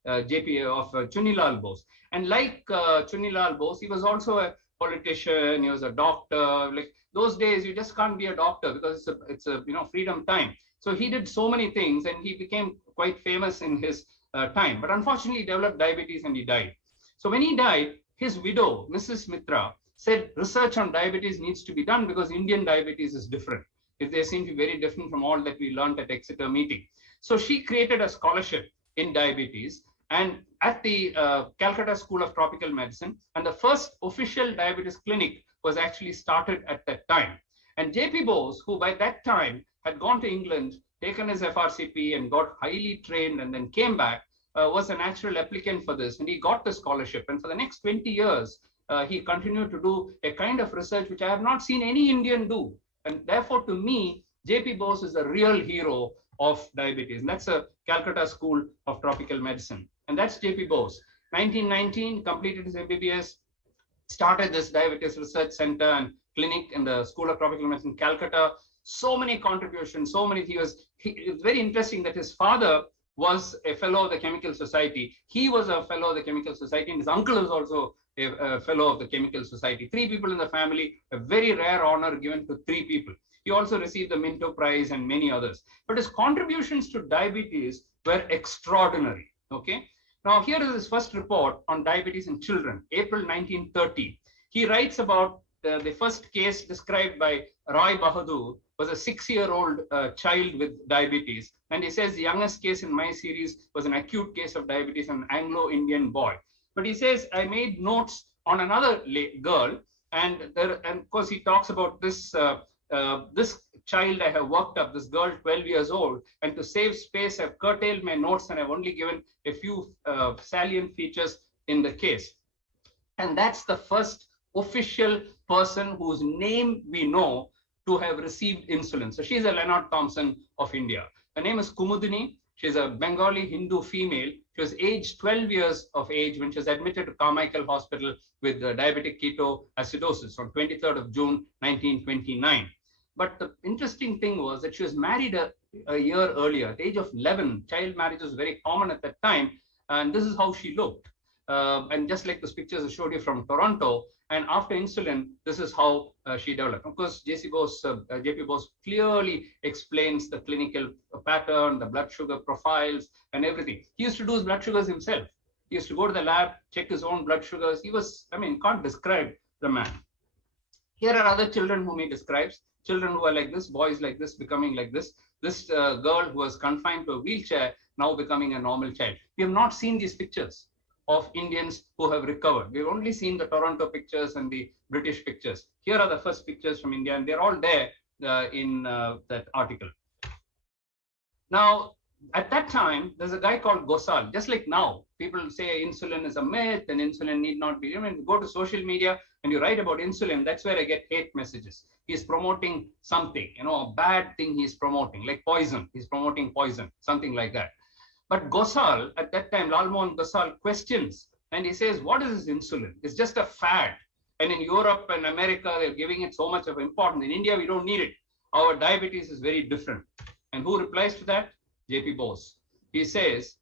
Chunilal Bose. And like Chunilal Bose, he was also a politician. He was a doctor. Like those days, you just can't be a doctor because it's a freedom time. So he did so many things, and he became quite famous in his time. But unfortunately, he developed diabetes and he died. So when he died, his widow, Mrs. Mitra, said research on diabetes needs to be done because Indian diabetes is different. They seem to be very different from all that we learned at Exeter meeting. So she created a scholarship in diabetes and at the Calcutta School of Tropical Medicine. And the first official diabetes clinic was actually started at that time. And J.P. Bose, who by that time had gone to England, taken his FRCP and got highly trained and then came back, was a natural applicant for this. And he got the scholarship. And for the next 20 years, he continued to do a kind of research which I have not seen any Indian do. And therefore, to me, J.P. Bose is a real hero of diabetes. And that's a Calcutta School of Tropical Medicine. And that's J.P. Bose. 1919, completed his MBBS, started this diabetes research center and clinic in the School of Tropical Medicine, Calcutta. So many contributions, so many. It's very interesting that his father was a fellow of the Chemical Society. He was a fellow of the Chemical Society, and his uncle was also a fellow of the Chemical Society. 3 people in the family, a very rare honor given to 3 people. He also received the Minto Prize and many others. But his contributions to diabetes were extraordinary. Okay. Now, here is his first report on diabetes in children, April 1930. He writes about the first case described by Roy Bahadur was a 6-year-old child with diabetes. And he says the youngest case in my series was an acute case of diabetes, an Anglo-Indian boy. But he says, I made notes on another girl. And of course, he talks about this this child I have worked up, this girl 12 years old, and to save space, I've curtailed my notes and I've only given a few salient features in the case. And that's the first official person whose name we know to have received insulin. So she's a Leonard Thompson of India. Her name is Kumudini. She's a Bengali Hindu female. She was aged 12 years of age when she was admitted to Carmichael Hospital with diabetic ketoacidosis on 23rd of June, 1929. But the interesting thing was that she was married a year earlier. At the age of 11, child marriage was very common at that time. And this is how she looked. And just like those pictures I showed you from Toronto, and after insulin, this is how she developed. Of course, JP Bose clearly explains the clinical pattern, the blood sugar profiles, and everything. He used to do his blood sugars himself. He used to go to the lab, check his own blood sugars. He was, can't describe the man. Here are other children whom he describes. Children who are like this, boys like this, becoming like this. This girl who was confined to a wheelchair, now becoming a normal child. We have not seen these pictures of Indians who have recovered. We've only seen the Toronto pictures and the British pictures. Here are the first pictures from India, and they're all there in that article. Now, at that time, there's a guy called Ghosal. Just like now, people say insulin is a myth and insulin need not be. You go to social media and you write about insulin, that's where I get hate messages. He's promoting something, a bad thing he's promoting, like poison. He's promoting poison, something like that. But Ghosal, at that time, Lal Mohan Ghosal questions, and he says, what is this insulin? It's just a fad. And in Europe and America, they're giving it so much of importance. In India, we don't need it. Our diabetes is very different. And who replies to that? JP Bose. He says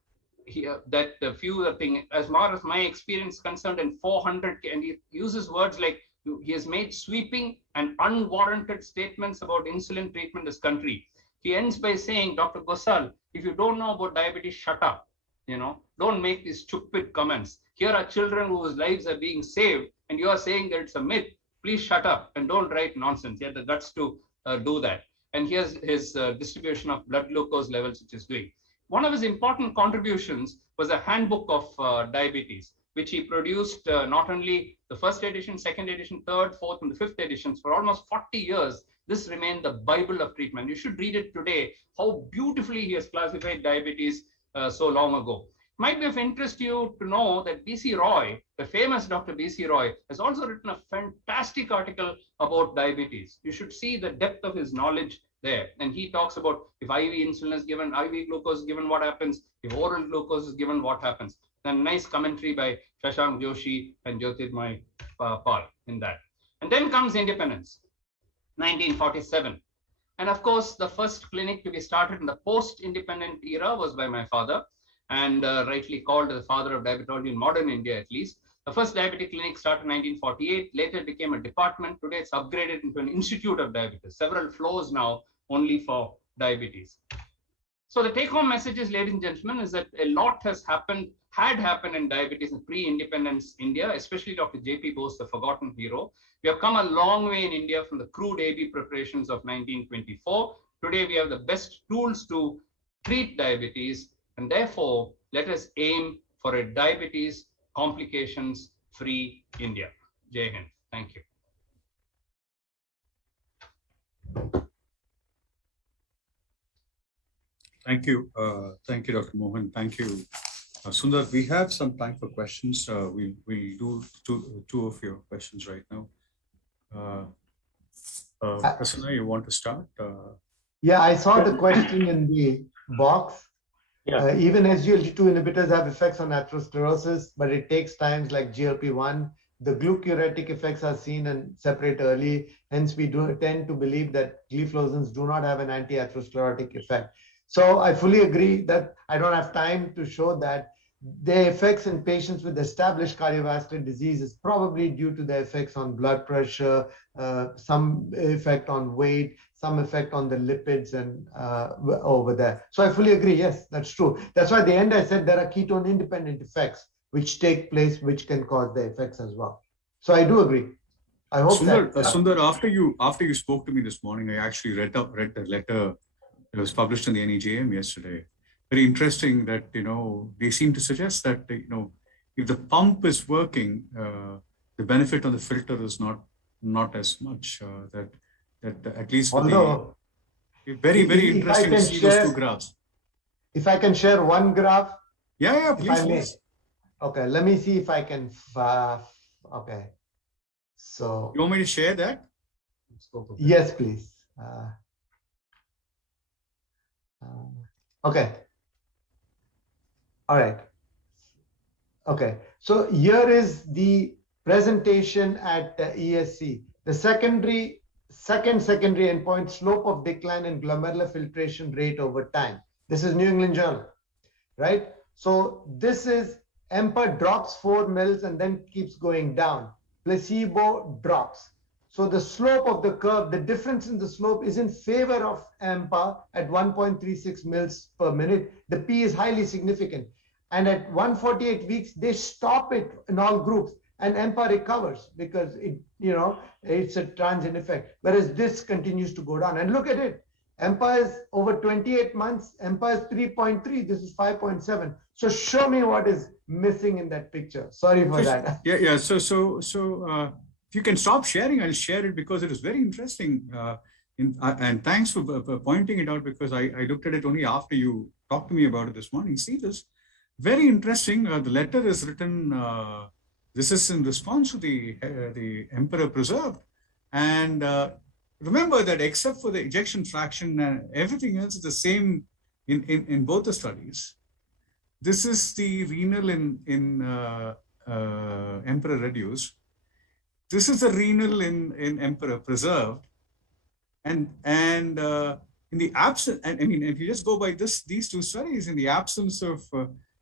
that the few thing, as far as my experience is concerned, in 400, and he uses words like, he has made sweeping and unwarranted statements about insulin treatment in this country. He ends by saying, Dr. Ghosal, if you don't know about diabetes, shut up. Don't make these stupid comments. Here are children whose lives are being saved, and you are saying that it's a myth. Please shut up and don't write nonsense. He had the guts to do that. And here's his distribution of blood glucose levels, which is doing. One of his important contributions was a handbook of diabetes, which he produced not only the first edition, second edition, third, fourth, and the fifth editions for almost 40 years. This remained the Bible of treatment. You should read it today, how beautifully he has classified diabetes so long ago. It might be of interest to you to know that B.C. Roy, the famous Dr. B.C. Roy, has also written a fantastic article about diabetes. You should see the depth of his knowledge there. And he talks about if IV insulin is given, IV glucose is given, what happens? If oral glucose is given, what happens? And nice commentary by Shashank Joshi and Jyotirmoy Pal in that. And then comes independence. 1947. And of course, the first clinic to be started in the post-independent era was by my father, and rightly called the father of diabetology in modern India, at least. The first diabetic clinic started in 1948, later became a department. Today it's upgraded into an institute of diabetes, several floors now only for diabetes. So the take-home message is, ladies and gentlemen, is that a lot had happened in diabetes in pre-independence India, especially Dr. J.P. Bose, the forgotten hero. We have come a long way in India from the crude AB preparations of 1924. Today, we have the best tools to treat diabetes, and therefore, let us aim for a diabetes complications-free India. Jai Hind. Thank you. Thank you. Thank you, Dr. Mohan. Thank you. Sundar, we have some time for questions. We'll do two of your questions right now. Prasanna, you want to start? Yeah, I saw the question in the box. Yeah. Even SGLT2 inhibitors have effects on atherosclerosis, but it takes times like GLP-1. The glucuretic effects are seen and separate early. Hence, we tend to believe that gliflozins do not have an anti-atherosclerotic effect. So I fully agree that I don't have time to show that the effects in patients with established cardiovascular disease is probably due to the effects on blood pressure, some effect on weight, some effect on the lipids and over there. So I fully agree. Yes, that's true. That's why at the end I said there are ketone independent effects which take place, which can cause the effects as well. So I do agree. I hope Sundar, that. Sundar, after you spoke to me this morning, I actually read the letter that was published in the NEJM yesterday. Very interesting that, they seem to suggest that, if the pump is working, the benefit on the filter is not as much. That at least with Although, very, very interesting to see those two graphs. If I can share one graph. Yeah, please. Okay, let me see if I can. Okay. So. You want me to share that? Yes, please. Okay. All right. Okay. So here is the presentation at ESC. The second secondary endpoint, slope of decline in glomerular filtration rate over time. This is New England Journal, right? So this is EMPA drops 4 mils and then keeps going down. Placebo drops. So the slope of the curve, the difference in the slope is in favor of EMPA at 1.36 mils per minute. The P is highly significant. And at 148 weeks, they stop it in all groups and EMPA recovers because it's a transient effect. Whereas this continues to go down. And look at it. EMPA is over 28 months. EMPA is 3.3. This is 5.7. So show me what is missing in that picture. Sorry for that. Yeah. So if you can stop sharing, I'll share it because it is very interesting. And thanks for pointing it out because I looked at it only after you talked to me about it this morning. See this? Very interesting. The letter is written, this is in response to the Emperor Preserved. And remember that except for the ejection fraction, everything else is the same in both the studies. This is the renal in Emperor Reduced. This is the renal in Emperor Preserved. And in the absence, I mean, if you just go by these two studies, in the absence of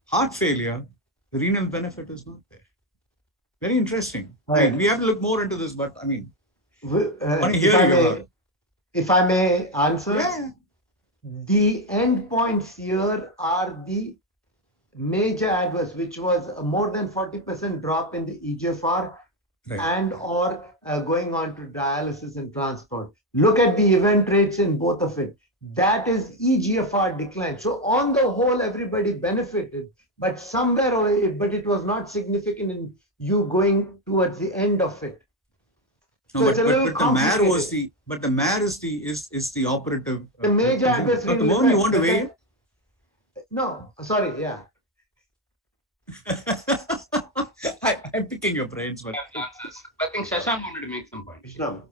heart failure, the renal benefit is not there. Very interesting. Right. I mean, we have to look more into this, but I mean, I want to hear you. If I may answer, yeah. The endpoints here are the major adverse, which was a more than 40% drop in the EGFR, right, and or going on to dialysis and transport. Look at the event rates in both of it. That is EGFR decline. So on the whole, everybody benefited, but somewhere, but it was not significant in you going towards the end of it. No, so but the MAR was the MAR is the operative. The major adverse renal effect. You want to weigh? No, sorry, yeah. I'm picking your brains, but I think Shashank wanted to make some points. Krishna,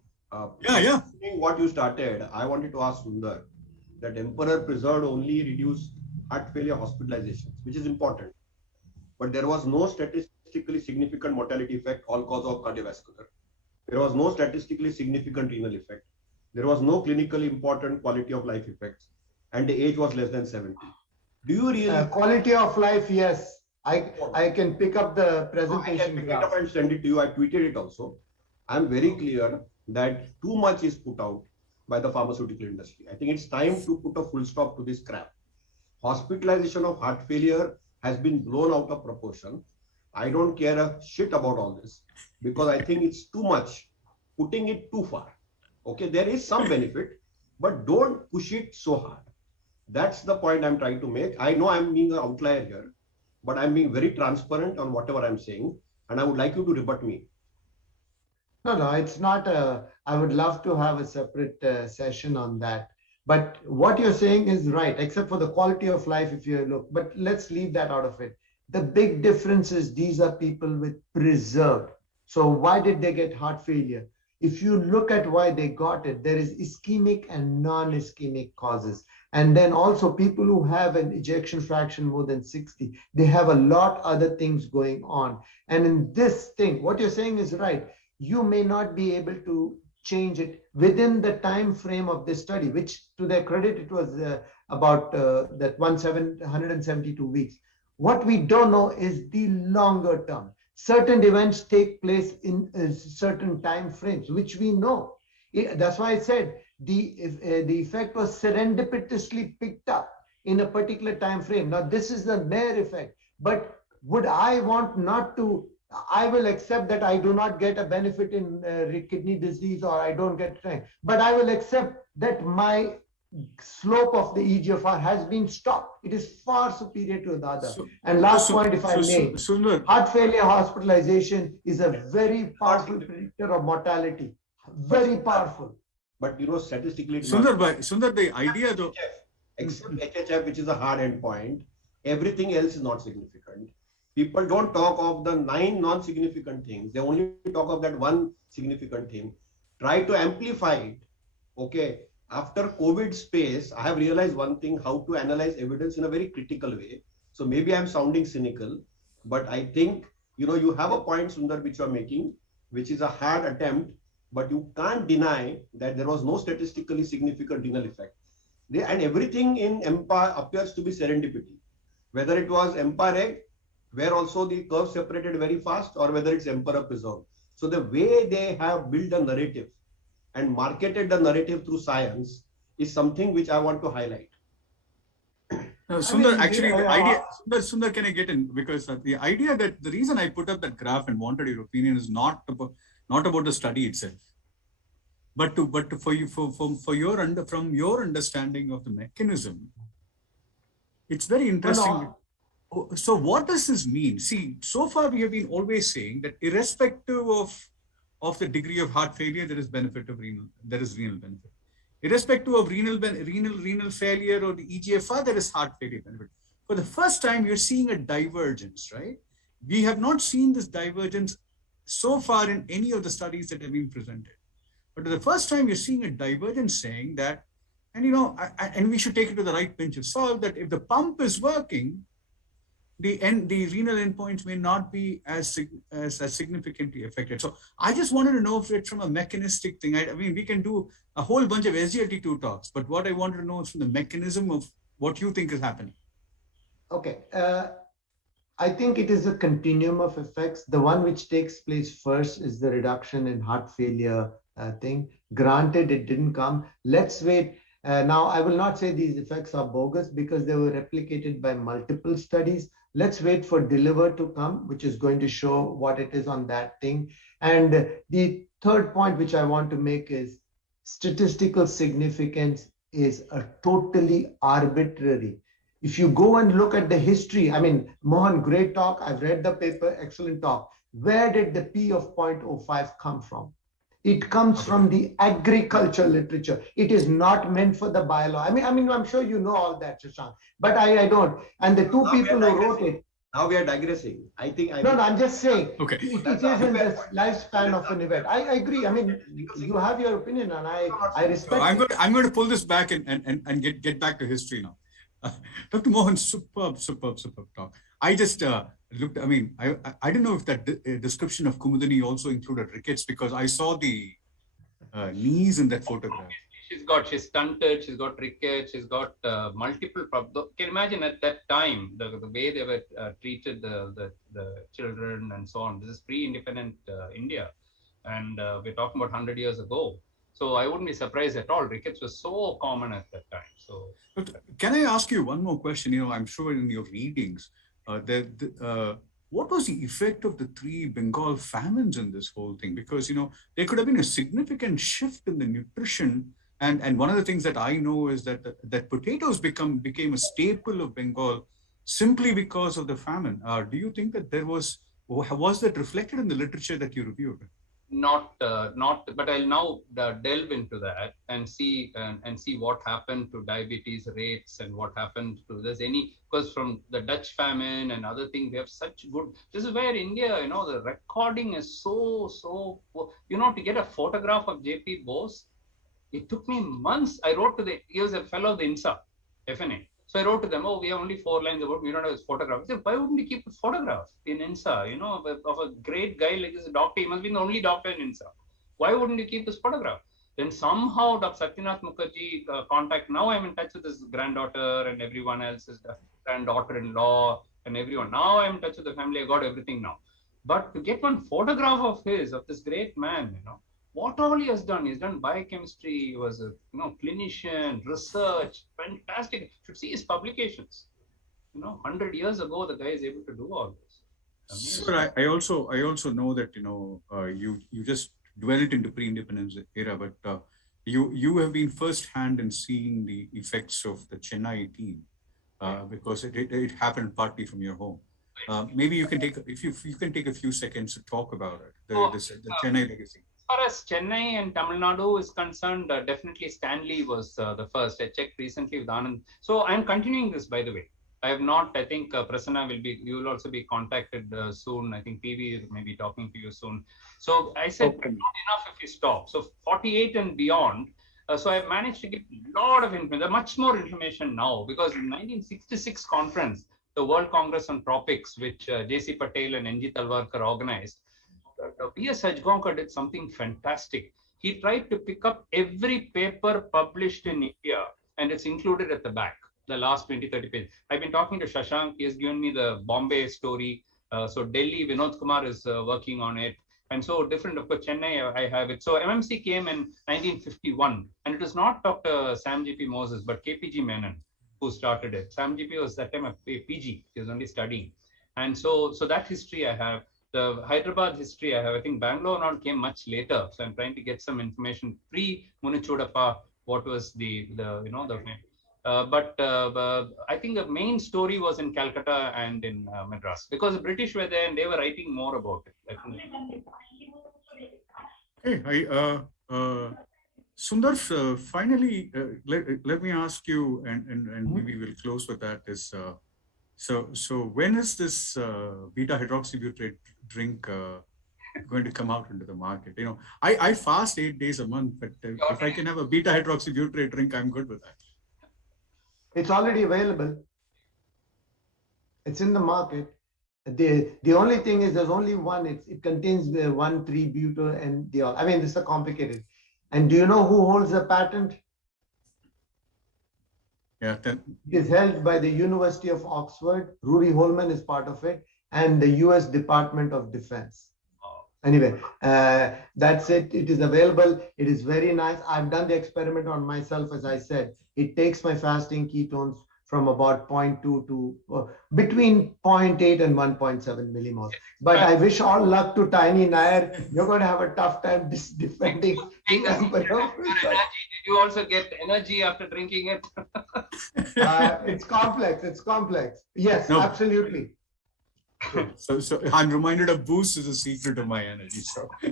yeah. What you started, I wanted to ask Sundar that Emperor Preserved only reduced heart failure hospitalizations, which is important, but there was no statistically significant mortality effect, all cause of cardiovascular. There was no statistically significant renal effect. There was no clinically important quality of life effects, and the age was less than 70. Do you really quality of life? Yes. I can pick up the presentation. I can pick it up and send it to you. I tweeted it also. I'm very clear that too much is put out by the pharmaceutical industry. I think it's time to put a full stop to this crap. Hospitalization of heart failure has been blown out of proportion. I don't care a shit about all this because I think it's too much, putting it too far. Okay, there is some benefit, but don't push it so hard. That's the point I'm trying to make. I know I'm being an outlier here, but I'm being very transparent on whatever I'm saying, and I would like you to rebut me. No, it's not. I would love to have a separate session on that. But what you're saying is right, except for the quality of life, if you look. But let's leave that out of it. The big difference is these are people with preserved. So why did they get heart failure? If you look at why they got it, there is ischemic and non-ischemic causes. And then also people who have an ejection fraction more than 60, they have a lot other things going on. And in this thing, what you're saying is right. You may not be able to change it within the time frame of this study, which to their credit, it was about that 172 weeks. What we don't know is the longer term. Certain events take place in certain time frames, which we know. That's why I said the effect was serendipitously picked up in a particular time frame. Now, this is the Mayer effect. But would I want not to? I will accept that I do not get a benefit in kidney disease, or I don't get strength. But I will accept that my slope of the EGFR has been stopped. It is far superior to the other. And last point, if I may, heart failure hospitalization is a very powerful predictor of mortality. Very powerful. But statistically, Sundar, the idea though, except HHF, which is a hard endpoint, everything else is not significant. People don't talk of the 9 non-significant things. They only talk of that one significant thing. Try to amplify it. Okay. After COVID space, I have realized one thing, how to analyze evidence in a very critical way. So maybe I'm sounding cynical, but I think, you have a point, Sundar, which you are making, which is a hard attempt, but you can't deny that there was no statistically significant renal effect. And everything in EMPA appears to be serendipity. Whether it was EMPA-REG, where also the curve separated very fast, or whether it's EMPEROR-PRESERVE. So the way they have built a narrative and marketed the narrative through science is something which I want to highlight. Sundar, actually, the idea, Sundar, can I get in? Because the idea that the reason I put up that graph and wanted your opinion is not about the study itself, but for your from your understanding of the mechanism, it's very interesting. So what does this mean? See, so far we have been always saying that irrespective of the degree of heart failure, there is renal benefit. Irrespective of renal failure or the EGFR, there is heart failure benefit. For the first time, you're seeing a divergence, right? We have not seen this divergence so far in any of the studies that have been presented. But for the first time, you're seeing a divergence saying that, and we should take it to the right pinch of salt, that if the pump is working, the renal endpoints may not be as significantly affected. So I just wanted to know if it's from a mechanistic thing. I mean, we can do a whole bunch of SGLT2 talks, but what I wanted to know is from the mechanism of what you think is happening. Okay. I think it is a continuum of effects. The one which takes place first is the reduction in heart failure thing. Granted, it didn't come. Let's wait. Now, I will not say these effects are bogus because they were replicated by multiple studies. Let's wait for DELIVER to come, which is going to show what it is on that thing. And the third point which I want to make is statistical significance is a totally arbitrary. If you go and look at the history, I mean, Mohan, great talk. I've read the paper, excellent talk. Where did the P of 0.05 come from? It comes from the agriculture literature. It is not meant for the biology. I mean, I'm sure you know all that, Shashank, but I don't. And the two people who wrote it. Now we are digressing. No, I'm just saying. Okay. It is in the lifespan of an event. I agree. I mean, you have your opinion, and I respect. So I'm going to pull this back and get back to history now. Dr. Mohan, superb talk. I just looked, I mean, I don't know if that description of Kumudini also included rickets, because I saw the knees in that photograph. She's stunted, she's got rickets, she's got multiple problems. Can you imagine at that time, the way they were treated the children and so on. This is pre-independent India. And we're talking about 100 years ago. So I wouldn't be surprised at all. Rickets was so common at that time. So, but can I ask you one more question? I'm sure in your readings, what was the effect of the 3 Bengal famines in this whole thing? Because, there could have been a significant shift in the nutrition. And one of the things that I know is that that potatoes became a staple of Bengal simply because of the famine. Do you think that was that reflected in the literature that you reviewed? Not, but I'll now delve into that and see what happened to diabetes rates and what happened to because from the Dutch famine and other things, we have such good, this is where India, the recording is so, to get a photograph of JP Bose, it took me months. I wrote he was a fellow of the INSA, FNA. So I wrote to them, we have only 4 lines about, we don't have his photograph. I said, why wouldn't we keep a photograph in INSA, of a great guy like this doctor? He must be the only doctor in INSA. Why wouldn't you keep his photograph? Then somehow Dr. Satyanath Mukherjee now I'm in touch with his granddaughter and everyone else, his granddaughter-in-law, and everyone. Now I'm in touch with the family. I got everything now. But to get one photograph of this great man, what all he has done. He's done biochemistry. He was a clinician, research, fantastic. You should see his publications. 100 years ago, the guy is able to do all this. Amazing. Sir, I also know that you just dwelt into pre-independence era, but you have been first hand in seeing the effects of the Chennai team because it happened partly from your home. Maybe you can take if you can take a few seconds to talk about it. The Chennai legacy. As far as Chennai and Tamil Nadu is concerned, definitely Stanley was the first. I checked recently with Anand. So I'm continuing this, by the way. I have not. I think Prasanna you will also be contacted soon. I think PV may be talking to you soon. So I said, Okay. not enough if you stop. So 48 and beyond. So I've managed to get a lot of information, much more information now, because in 1966 conference, the World Congress on Tropics, which J.C. Patel and N.G. Talwarkar organized, P.S. Hajgaonkar did something fantastic. He tried to pick up every paper published in India, and it's included at the back, the last 20-30 pages. I've been talking to Shashank. He has given me the Bombay story. So Delhi, Vinod Kumar is working on it. And so different, of course, Chennai, I have it. So MMC came in 1951, and it was not Dr. Sam G.P. Moses, but KPG Menon who started it. Sam G.P. was that time a PG. He was only studying. And so that history I have. The Hyderabad history I have. I think Bangalore not came much later. So I'm trying to get some information pre-Munichodappa, what was but I think the main story was in Calcutta and in Madras, because the British were there and they were writing more about it. Hey, Sundar, finally, let me ask you, and maybe we'll close with that. So when is this beta hydroxybutyrate drink going to come out into the market? I fast 8 days a month, but if I can have a beta hydroxybutyrate drink, I'm good with that. It's already available. It's in the market. The only thing is there's only one. It contains 1,3-butyl and I mean, this is complicated. And do you know who holds the patent? Yeah. It is held by the University of Oxford. Rory Holman is part of it, and the US Department of Defense. Anyway, that's it. It is available. It is very nice. I've done the experiment on myself, as I said. It takes my fasting ketones from about 0.2 to between 0.8 and 1.7 millimoles. But I wish all luck to Tiny Nair. You're going to have a tough time defending. Did you also get energy after drinking it? It's complex. It's complex. Yes, No. Absolutely. So I'm reminded of boost is the secret of my energy.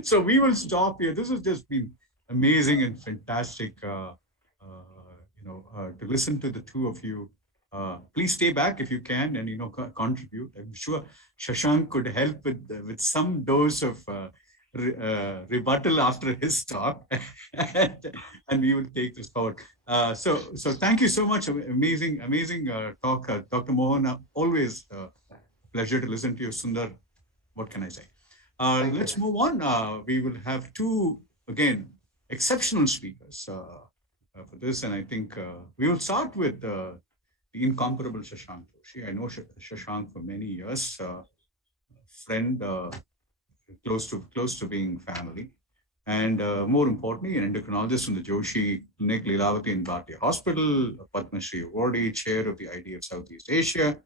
So we will stop here. This has just been amazing and fantastic. To listen to the two of you. Please stay back if you can and contribute. I'm sure Shashank could help with some dose of rebuttal after his talk, and we will take this forward. So thank you so much. Amazing talk, Dr. Mohan. Always. Pleasure to listen to you, Sundar. What can I say? Let's move on. We will have two, again, exceptional speakers for this. And I think we will start with the incomparable Shashank Joshi. I know Shashank for many years, friend, close to being family. And more importantly, an endocrinologist from the Joshi Clinic, Lilavati and Bhartiya Hospital, Padma Shri awardee, chair of the IDF Southeast Asia,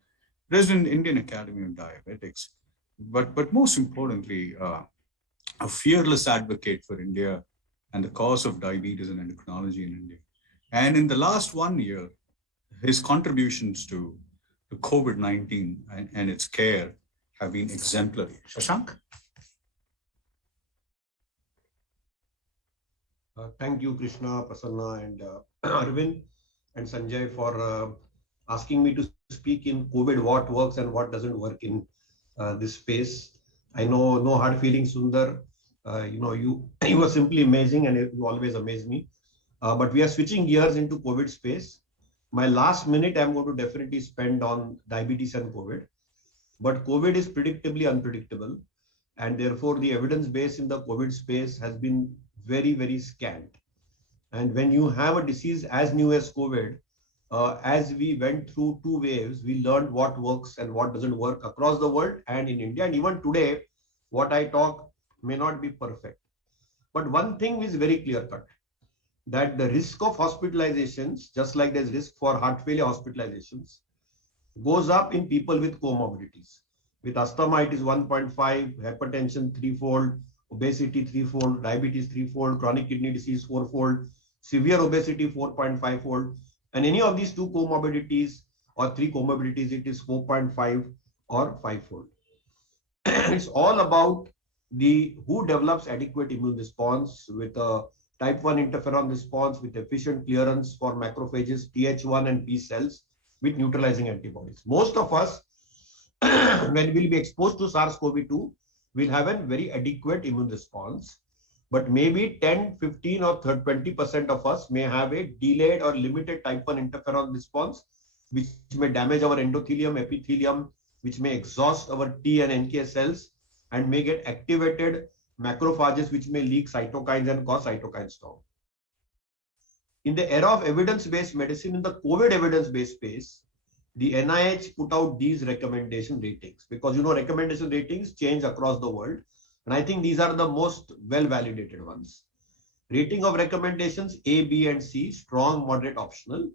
President Indian Academy of Diabetics, but most importantly, a fearless advocate for India and the cause of diabetes and endocrinology in India. And in the last 1 year, his contributions to COVID-19 and its care have been exemplary. Shashank? Thank you, Krishna, Prasanna, and Arvind and Sanjay for asking me to speak in COVID, what works and what doesn't work in this space. I know, no hard feelings, Sundar. You were simply amazing and you always amaze me. But we are switching gears into COVID space. My last minute I'm going to definitely spend on diabetes and COVID. But COVID is predictably unpredictable. And therefore, the evidence base in the COVID space has been very, very scant. And when you have a disease as new as COVID, as we went through two waves, we learned what works and what doesn't work across the world and in India. And even today, what I talk may not be perfect. But one thing is very clear cut, that the risk of hospitalizations, just like there's risk for heart failure hospitalizations, goes up in people with comorbidities. With asthma, it is 1.5, hypertension threefold, obesity threefold, diabetes threefold, chronic kidney disease fourfold, severe obesity 4.5-fold. And any of these two comorbidities or three comorbidities, it is 4.5 or 5-fold. It's all about the who develops adequate immune response with a type 1 interferon response with efficient clearance for macrophages, Th1 and B cells with neutralizing antibodies. Most of us, when we'll be exposed to SARS-CoV-2, will have a very adequate immune response. But maybe 10, 15 or 20% of us may have a delayed or limited type 1 interferon response, which may damage our endothelium, epithelium, which may exhaust our T and NK cells and may get activated macrophages, which may leak cytokines and cause cytokine storm. In the era of evidence-based medicine, in the COVID evidence-based space, the NIH put out these recommendation ratings because, recommendation ratings change across the world. And I think these are the most well-validated ones. Rating of recommendations A, B, and C, strong, moderate, optional.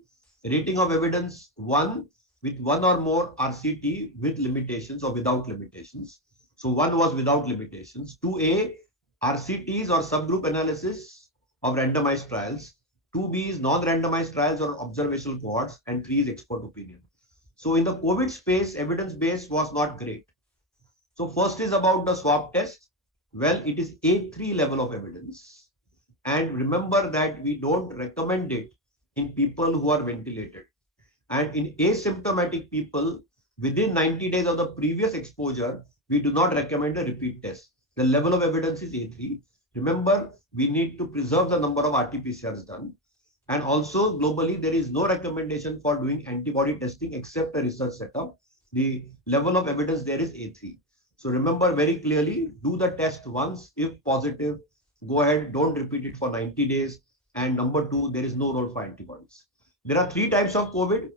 Rating of evidence 1 with one or more RCT with limitations or without limitations. So 1 was without limitations. 2A, RCTs or subgroup analysis of randomized trials. 2B is non-randomized trials or observational cohorts. And 3 is expert opinion. So in the COVID space, evidence-based was not great. So first is about the swab test. Well, it is A3 level of evidence. And remember that we don't recommend it in people who are ventilated. And in asymptomatic people, within 90 days of the previous exposure, we do not recommend a repeat test. The level of evidence is A3. Remember, we need to preserve the number of RT-PCRs done. And also globally, there is no recommendation for doing antibody testing except a research setup. The level of evidence there is A3. So remember very clearly, do the test once. If positive, go ahead, don't repeat it for 90 days. And number 2, there is no role for antibodies. There are 3 types of COVID.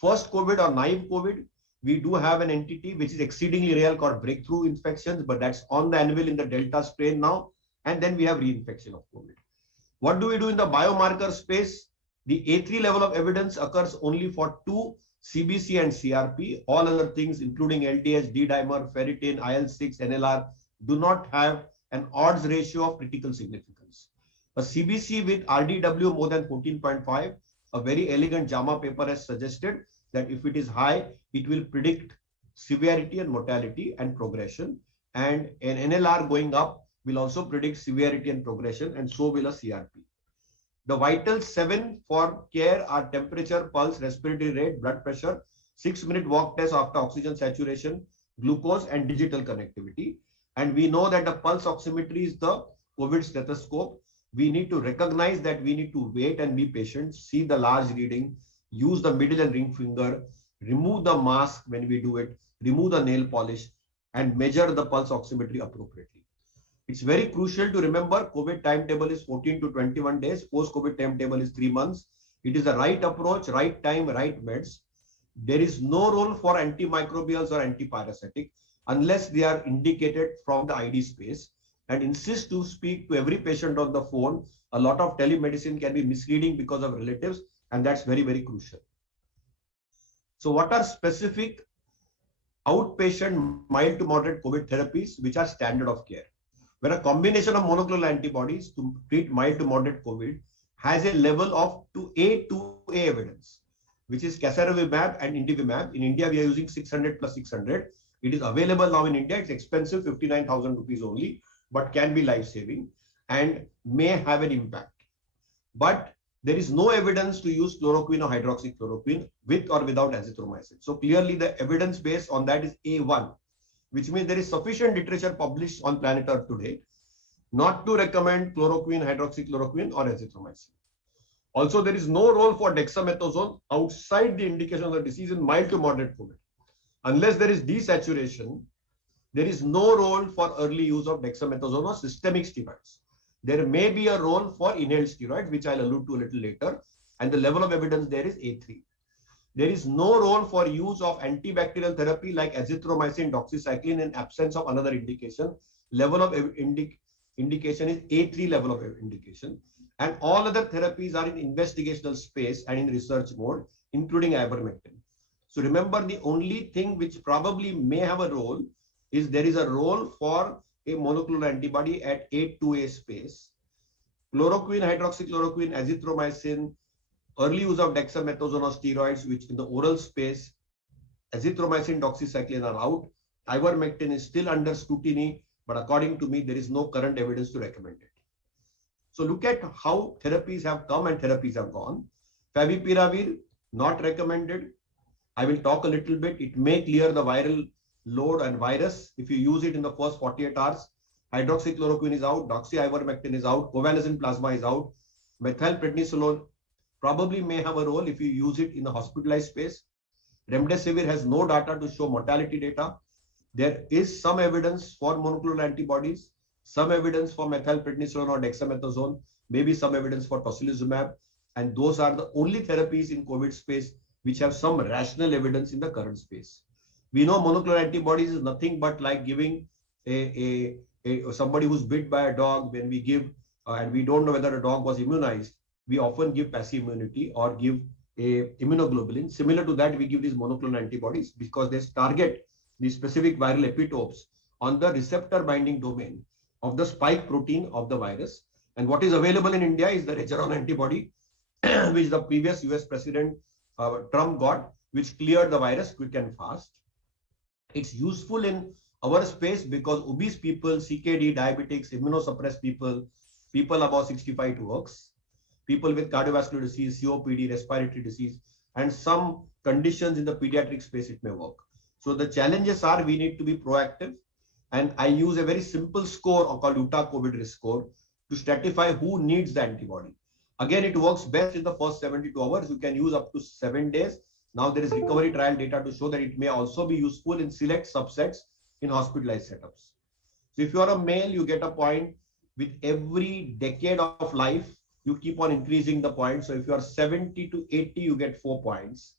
First COVID or naive COVID, we do have an entity which is exceedingly rare called breakthrough infections, but that's on the anvil in the Delta strain now. And then we have reinfection of COVID. What do we do in the biomarker space? The A3 level of evidence occurs only for 2, CBC and CRP. All other things, including LDH, D-dimer, ferritin, IL-6, NLR, do not have an odds ratio of critical significance. A CBC with RDW more than 14.5, a very elegant JAMA paper has suggested that if it is high, it will predict severity and mortality and progression. And an NLR going up will also predict severity and progression, and so will a CRP. The vital 7 for care are temperature, pulse, respiratory rate, blood pressure, 6-minute walk test after oxygen saturation, glucose, and digital connectivity. And we know that the pulse oximetry is the COVID stethoscope. We need to recognize that we need to wait and be patient, see the large reading, use the middle and ring finger, remove the mask when we do it, remove the nail polish, and measure the pulse oximetry appropriately. It's very crucial to remember COVID timetable is 14 to 21 days. Post-COVID timetable is 3 months. It is the right approach, right time, right meds. There is no role for antimicrobials or antiparasitic unless they are indicated from the ID space. And insist to speak to every patient on the phone. A lot of telemedicine can be misleading because of relatives, and that's very, very crucial. So what are specific outpatient mild to moderate COVID therapies which are standard of care? Where a combination of monoclonal antibodies to treat mild to moderate COVID has a level of 2A evidence, which is Casirivimab and Indivimab. In India, we are using 600 plus 600. It is available now in India. It's expensive, 59,000 rupees only, but can be life-saving and may have an impact. But there is no evidence to use chloroquine or hydroxychloroquine with or without azithromycin. So clearly the evidence based on that is A1, which means there is sufficient literature published on planet Earth today not to recommend chloroquine, hydroxychloroquine or azithromycin. Also, there is no role for dexamethasone outside the indication of the disease in mild to moderate COVID. Unless there is desaturation, there is no role for early use of dexamethasone or systemic steroids. There may be a role for inhaled steroids, which I'll allude to a little later, and the level of evidence there is A3. There is no role for use of antibacterial therapy like azithromycin, doxycycline in absence of another indication. Level of indication is A3 level of indication. And all other therapies are in investigational space and in research mode, including ivermectin. So remember, the only thing which probably may have a role is there is a role for a monoclonal antibody at A2A space. Chloroquine, hydroxychloroquine, azithromycin, early use of dexamethasone or steroids, which in the oral space, azithromycin, doxycycline are out. Ivermectin is still under scrutiny, but according to me, there is no current evidence to recommend it. So look at how therapies have come and therapies have gone. Favipiravir, not recommended. I will talk a little bit. It may clear the viral load and virus if you use it in the first 48 hours. Hydroxychloroquine is out. Doxyivermectin is out. Covalescent plasma is out. Methylprednisolone probably may have a role if you use it in the hospitalized space. Remdesivir has no data to show mortality data. There is some evidence for monoclonal antibodies, some evidence for methylprednisolone or dexamethasone, maybe some evidence for tocilizumab. And those are the only therapies in COVID space which have some rational evidence in the current space. We know monoclonal antibodies is nothing but like giving somebody who's bit by a dog. When we give, and we don't know whether a dog was immunized, we often give passive immunity or give a immunoglobulin. Similar to that, we give these monoclonal antibodies because they target the specific viral epitopes on the receptor binding domain of the spike protein of the virus. And what is available in India is the Regeneron antibody, which the previous US President Trump got, which cleared the virus quick and fast. It's useful in our space because obese people, CKD, diabetics, immunosuppressed people, people above 65 it works, people with cardiovascular disease, COPD, respiratory disease, and some conditions in the pediatric space it may work. So the challenges are we need to be proactive. And I use a very simple score called Utah COVID risk score to stratify who needs the antibody. Again, it works best in the first 72 hours. You can use up to 7 days. Now there is recovery trial data to show that it may also be useful in select subsets in hospitalized setups. So if you are a male, you get a point. With every decade of life, you keep on increasing the points. So if you are 70 to 80, you get 4 points.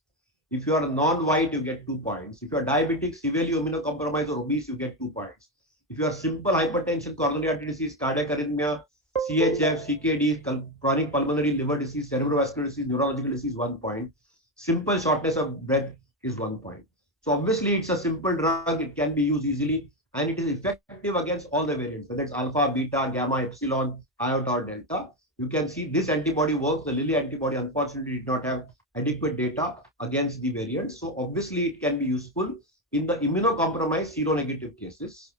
If you are non-white, you get 2 points. If you are diabetic, severely immunocompromised or obese, you get 2 points. If you are simple hypertension, coronary artery disease, cardiac arrhythmia, CHF, CKD, chronic pulmonary liver disease, cerebrovascular disease, neurological disease, 1 point. Simple shortness of breath is 1 point. So obviously it's a simple drug. It can be used easily and it is effective against all the variants, whether it's alpha, beta, gamma, epsilon, iota or delta. You can see this antibody works. The Lilly antibody unfortunately did not have adequate data against the variants. So obviously it can be useful in the immunocompromised seronegative cases.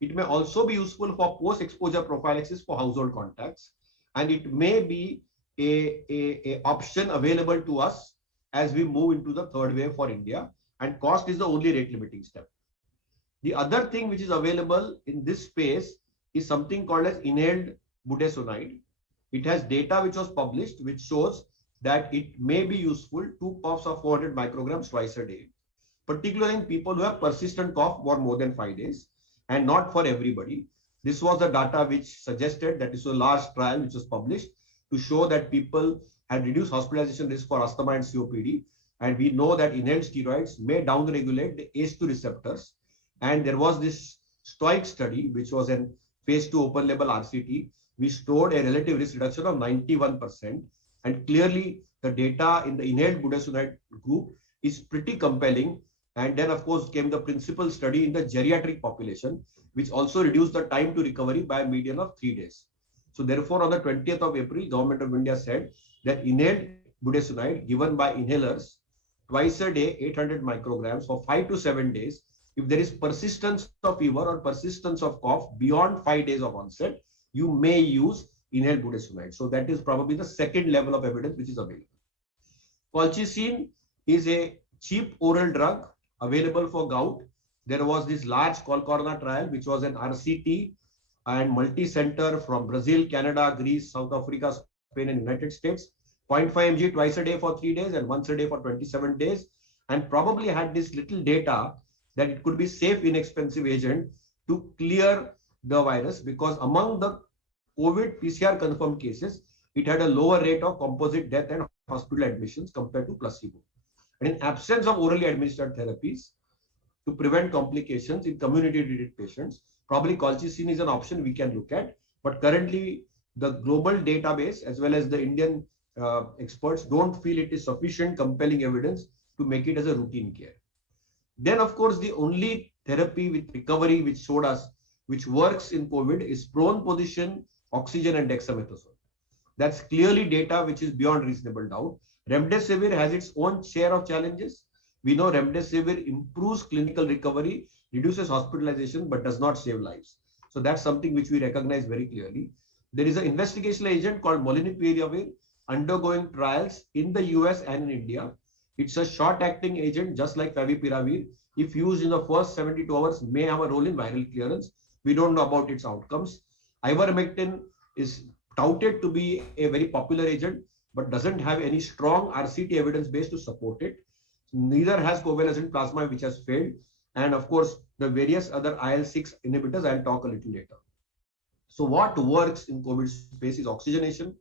It may also be useful for post-exposure prophylaxis for household contacts. And it may be a option available to us as we move into the third wave for India. And cost is the only rate limiting step. The other thing which is available in this space is something called as inhaled budesonide. It has data which was published which shows that it may be useful 2 puffs of 400 micrograms twice a day, particularly in people who have persistent cough for more than 5 days and not for everybody. This was the data which suggested that this was a large trial which was published to show that people had reduced hospitalization risk for asthma and COPD. And we know that inhaled steroids may downregulate the ACE2 receptors. And there was this STOIC study, which was a phase 2 open label RCT. We showed a relative risk reduction of 91%. And clearly the data in the inhaled budesonide group is pretty compelling. And then of course came the principal study in the geriatric population, which also reduced the time to recovery by a median of 3 days. So therefore on the 20th of April, Government of India said that inhaled budesonide given by inhalers twice a day, 800 micrograms for 5 to 7 days. If there is persistence of fever or persistence of cough beyond 5 days of onset, you may use inhaled budesonide. So that is probably the second level of evidence which is available. Colchicine is a cheap oral drug available for gout. There was this large Colcorna trial, which was an RCT and multi-center from Brazil, Canada, Greece, South Africa, Spain, and United States. 0.5 mg twice a day for 3 days and once a day for 27 days. And probably had this little data that it could be safe, inexpensive agent to clear the virus, because among the COVID PCR confirmed cases, it had a lower rate of composite death and hospital admissions compared to placebo. And in absence of orally administered therapies to prevent complications in community-treated patients, probably colchicine is an option we can look at. But currently, the global database as well as the Indian experts don't feel it is sufficient compelling evidence to make it as a routine care. Then, of course, the only therapy with recovery which showed us which works in COVID is prone position, oxygen, and dexamethasone. That's clearly data which is beyond reasonable doubt. Remdesivir has its own share of challenges. We know remdesivir improves clinical recovery, reduces hospitalization, but does not save lives. So that's something which we recognize very clearly. There is an investigational agent called molnupiravir undergoing trials in the US and in India. It's a short-acting agent, just like favipiravir. If used in the first 72 hours, may have a role in viral clearance. We don't know about its outcomes. Ivermectin is touted to be a very popular agent, but doesn't have any strong RCT evidence base to support it. Neither has covalescent plasma, which has failed. And of course, the various other IL-6 inhibitors, I'll talk a little later. So what works in COVID space is oxygenation,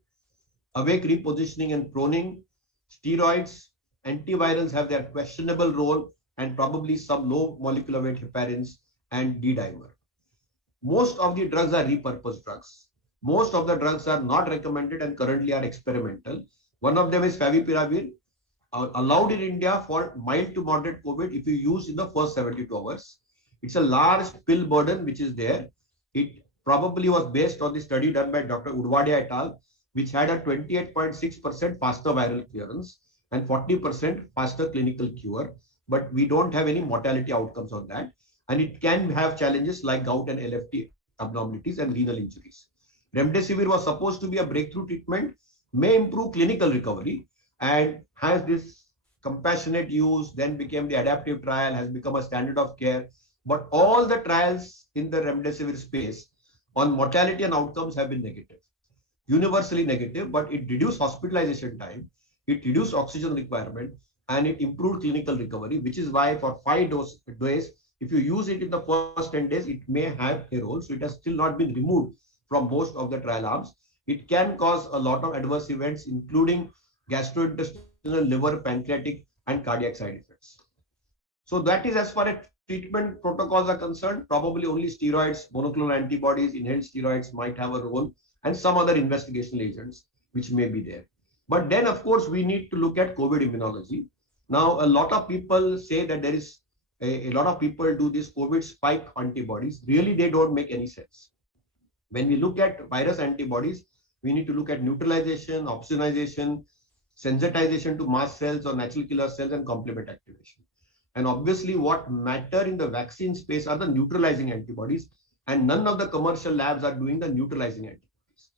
awake repositioning and proning, steroids, antivirals have their questionable role, and probably some low molecular weight heparins and D-dimer. Most of the drugs are repurposed drugs. Most of the drugs are not recommended and currently are experimental. One of them is favipiravir, allowed in India for mild to moderate COVID if you use in the first 72 hours. It's a large pill burden which is there. It probably was based on the study done by Dr. Udvadia et al., which had a 28.6% faster viral clearance and 40% faster clinical cure. But we don't have any mortality outcomes on that. And it can have challenges like gout and LFT abnormalities and renal injuries. Remdesivir was supposed to be a breakthrough treatment, may improve clinical recovery, and has this compassionate use, then became the adaptive trial, has become a standard of care. But all the trials in the remdesivir space on mortality and outcomes have been negative, universally negative, but it reduced hospitalization time, it reduced oxygen requirement, and it improved clinical recovery, which is why for 5 days, if you use it in the first 10 days, it may have a role. So it has still not been removed from most of the trial arms. It can cause a lot of adverse events, including gastrointestinal, liver, pancreatic, and cardiac side effects. So that is as far as treatment protocols are concerned. Probably only steroids, monoclonal antibodies, inhaled steroids might have a role, and some other investigational agents which may be there. But then, of course, we need to look at COVID immunology. Now, a lot of people say that there is a lot of people do this COVID spike antibodies. Really, they don't make any sense. When we look at virus antibodies, we need to look at neutralization, opsonization, sensitization to mast cells or natural killer cells, and complement activation. And obviously, what matter in the vaccine space are the neutralizing antibodies, and none of the commercial labs are doing the neutralizing antibodies.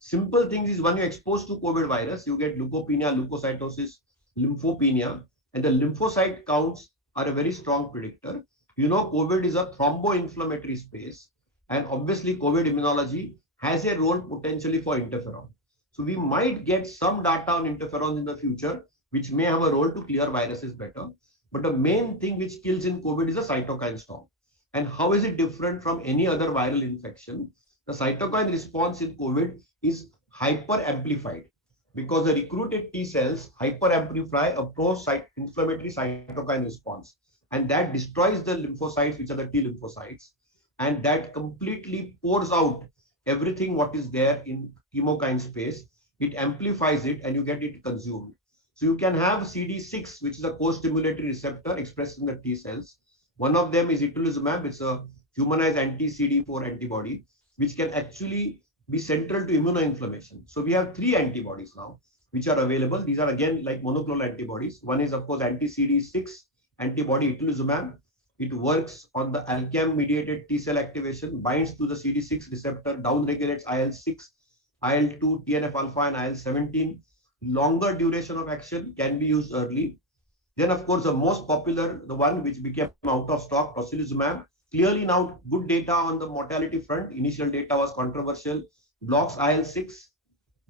Simple things is when you're exposed to COVID virus, you get leukopenia, leukocytosis, lymphopenia, and the lymphocyte counts are a very strong predictor. You know, COVID is a thromboinflammatory space, and obviously COVID immunology has a role potentially for interferon. So we might get some data on interferons in the future, which may have a role to clear viruses better. But the main thing which kills in COVID is a cytokine storm. And how is it different from any other viral infection? The cytokine response in COVID is hyper amplified because the recruited T cells hyper amplify a pro-inflammatory cytokine response. And that destroys the lymphocytes, which are the T lymphocytes. And that completely pours out everything what is there in chemokine space. It amplifies it and you get it consumed. So you can have CD6, which is a co-stimulatory receptor expressed in the T cells. One of them is itolizumab. It's a humanized anti-CD4 antibody, which can actually be central to immunoinflammation. So we have 3 antibodies now, which are available. These are again like monoclonal antibodies. One is of course anti-CD6 antibody itolizumab. It works on the ALCAM-mediated T cell activation, binds to the CD6 receptor, downregulates IL-6, IL-2, TNF-alpha, and IL-17. Longer duration of action, can be used early. Then, of course, the most popular, the one which became out of stock, tocilizumab. Clearly now good data on the mortality front. Initial data was controversial. Blocks IL-6,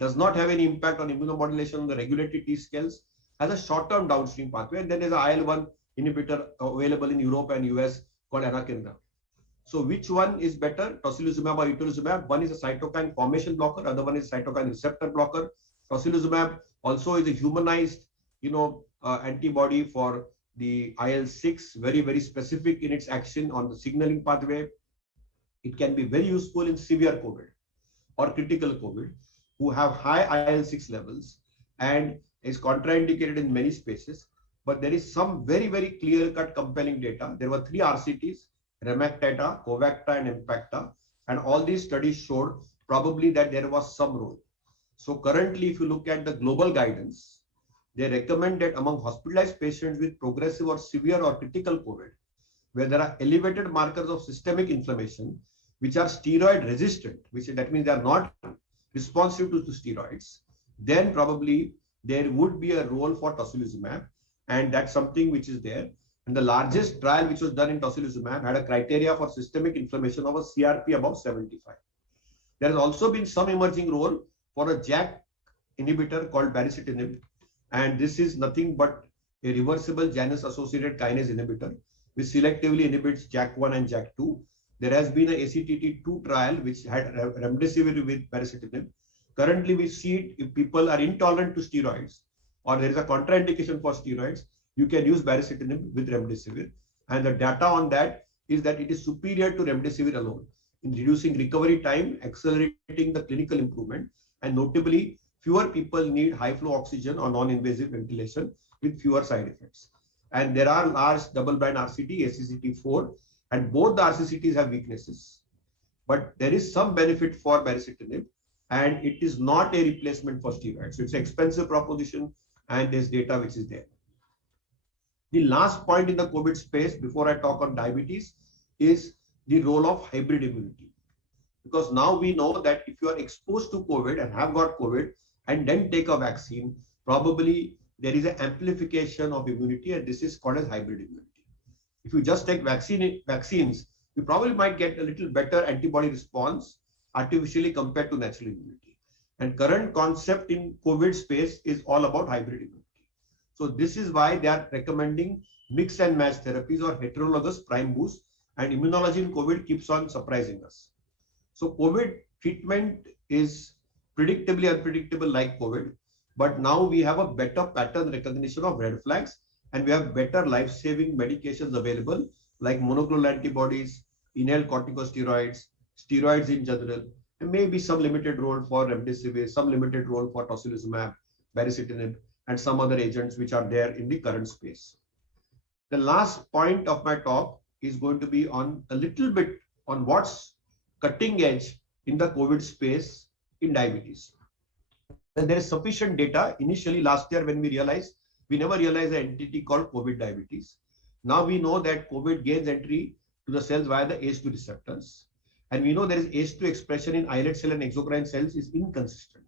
does not have any impact on immunomodulation on the regulatory T cells, has a short-term downstream pathway. And then there's an IL-1 inhibitor available in Europe and US called anakinra. So which one is better, tocilizumab or itolizumab? One is a cytokine formation blocker, other one is cytokine receptor blocker. Tocilizumab also is a humanized, antibody for the IL-6, very, very specific in its action on the signaling pathway. It can be very useful in severe COVID or critical COVID who have high IL-6 levels and is contraindicated in many spaces. But there is some very, very clear-cut compelling data. There were 3 RCTs, Remactata, Covacta, and Impacta, and all these studies showed probably that there was some role. So currently, if you look at the global guidance, they recommend that among hospitalized patients with progressive or severe or critical COVID, where there are elevated markers of systemic inflammation, which are steroid resistant, which that means they are not responsive to steroids, then probably there would be a role for tocilizumab, and that's something which is there. And the largest trial which was done in tocilizumab had a criteria for systemic inflammation of a CRP above 75. There has also been some emerging role for a JAK inhibitor called baricitinib, and this is nothing but a reversible Janus-associated kinase inhibitor, which selectively inhibits JAK1 and JAK2. There has been an ACTT2 trial which had remdesivir with baricitinib. Currently, we see it if people are intolerant to steroids or there is a contraindication for steroids, you can use baricitinib with remdesivir. And the data on that is that it is superior to remdesivir alone in reducing recovery time, accelerating the clinical improvement, and notably, fewer people need high flow oxygen or non-invasive ventilation with fewer side effects. And there are large double-blind RCT, ACCT4, and both the RCCTs have weaknesses. But there is some benefit for baricitinib, and it is not a replacement for steroids. So it's an expensive proposition, and there's data which is there. The last point in the COVID space before I talk on diabetes is the role of hybrid immunity. Because now we know that if you are exposed to COVID and have got COVID and then take a vaccine, probably there is an amplification of immunity, and this is called as hybrid immunity. If you just take vaccines, you probably might get a little better antibody response artificially compared to natural immunity. And current concept in COVID space is all about hybrid immunity. So this is why they are recommending mix and match therapies or heterologous prime boost, and immunology in COVID keeps on surprising us. So COVID treatment is predictably unpredictable like COVID, but now we have a better pattern recognition of red flags, and we have better life-saving medications available like monoclonal antibodies, inhaled corticosteroids, steroids in general, and maybe some limited role for remdesivir, some limited role for tocilizumab, baricitinib, and some other agents which are there in the current space. The last point of my talk is going to be on a little bit on what's cutting edge in the COVID space in diabetes. And there is sufficient data. Initially last year when we never realized an entity called COVID diabetes. Now we know that COVID gains entry to the cells via the ACE2 receptors. And we know there is ACE2 expression in islet cell and exocrine cells is inconsistent,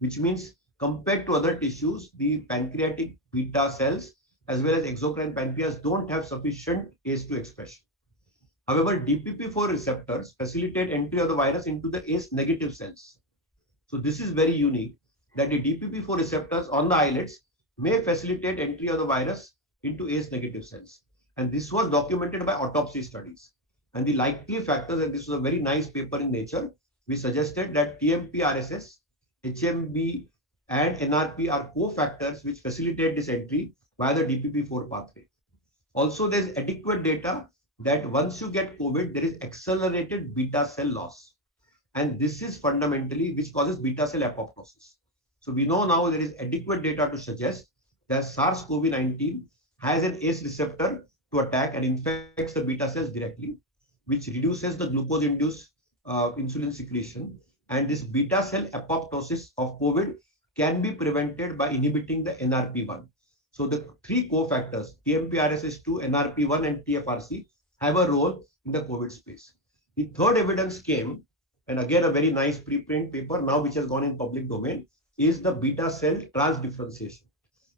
which means compared to other tissues, the pancreatic beta cells as well as exocrine pancreas don't have sufficient ACE2 expression. However, DPP4 receptors facilitate entry of the virus into the ACE negative cells. So this is very unique that the DPP4 receptors on the islets may facilitate entry of the virus into ACE negative cells. And this was documented by autopsy studies. And the likely factors, and this was a very nice paper in Nature, we suggested that TMP-RSS, HMB, and NRP are cofactors which facilitate this entry via the DPP4 pathway. Also, there's adequate data that once you get COVID, there is accelerated beta cell loss. And this is fundamentally which causes beta cell apoptosis. So we know now there is adequate data to suggest that SARS-CoV-19 has an ACE receptor to attack and infects the beta cells directly, which reduces the glucose-induced insulin secretion. And this beta cell apoptosis of COVID can be prevented by inhibiting the NRP1. So the three cofactors, TMP-RSS2, NRP1, and TFRC, have a role in the COVID space. The third evidence came, and again, a very nice preprint paper now which has gone in public domain, is the beta cell transdifferentiation.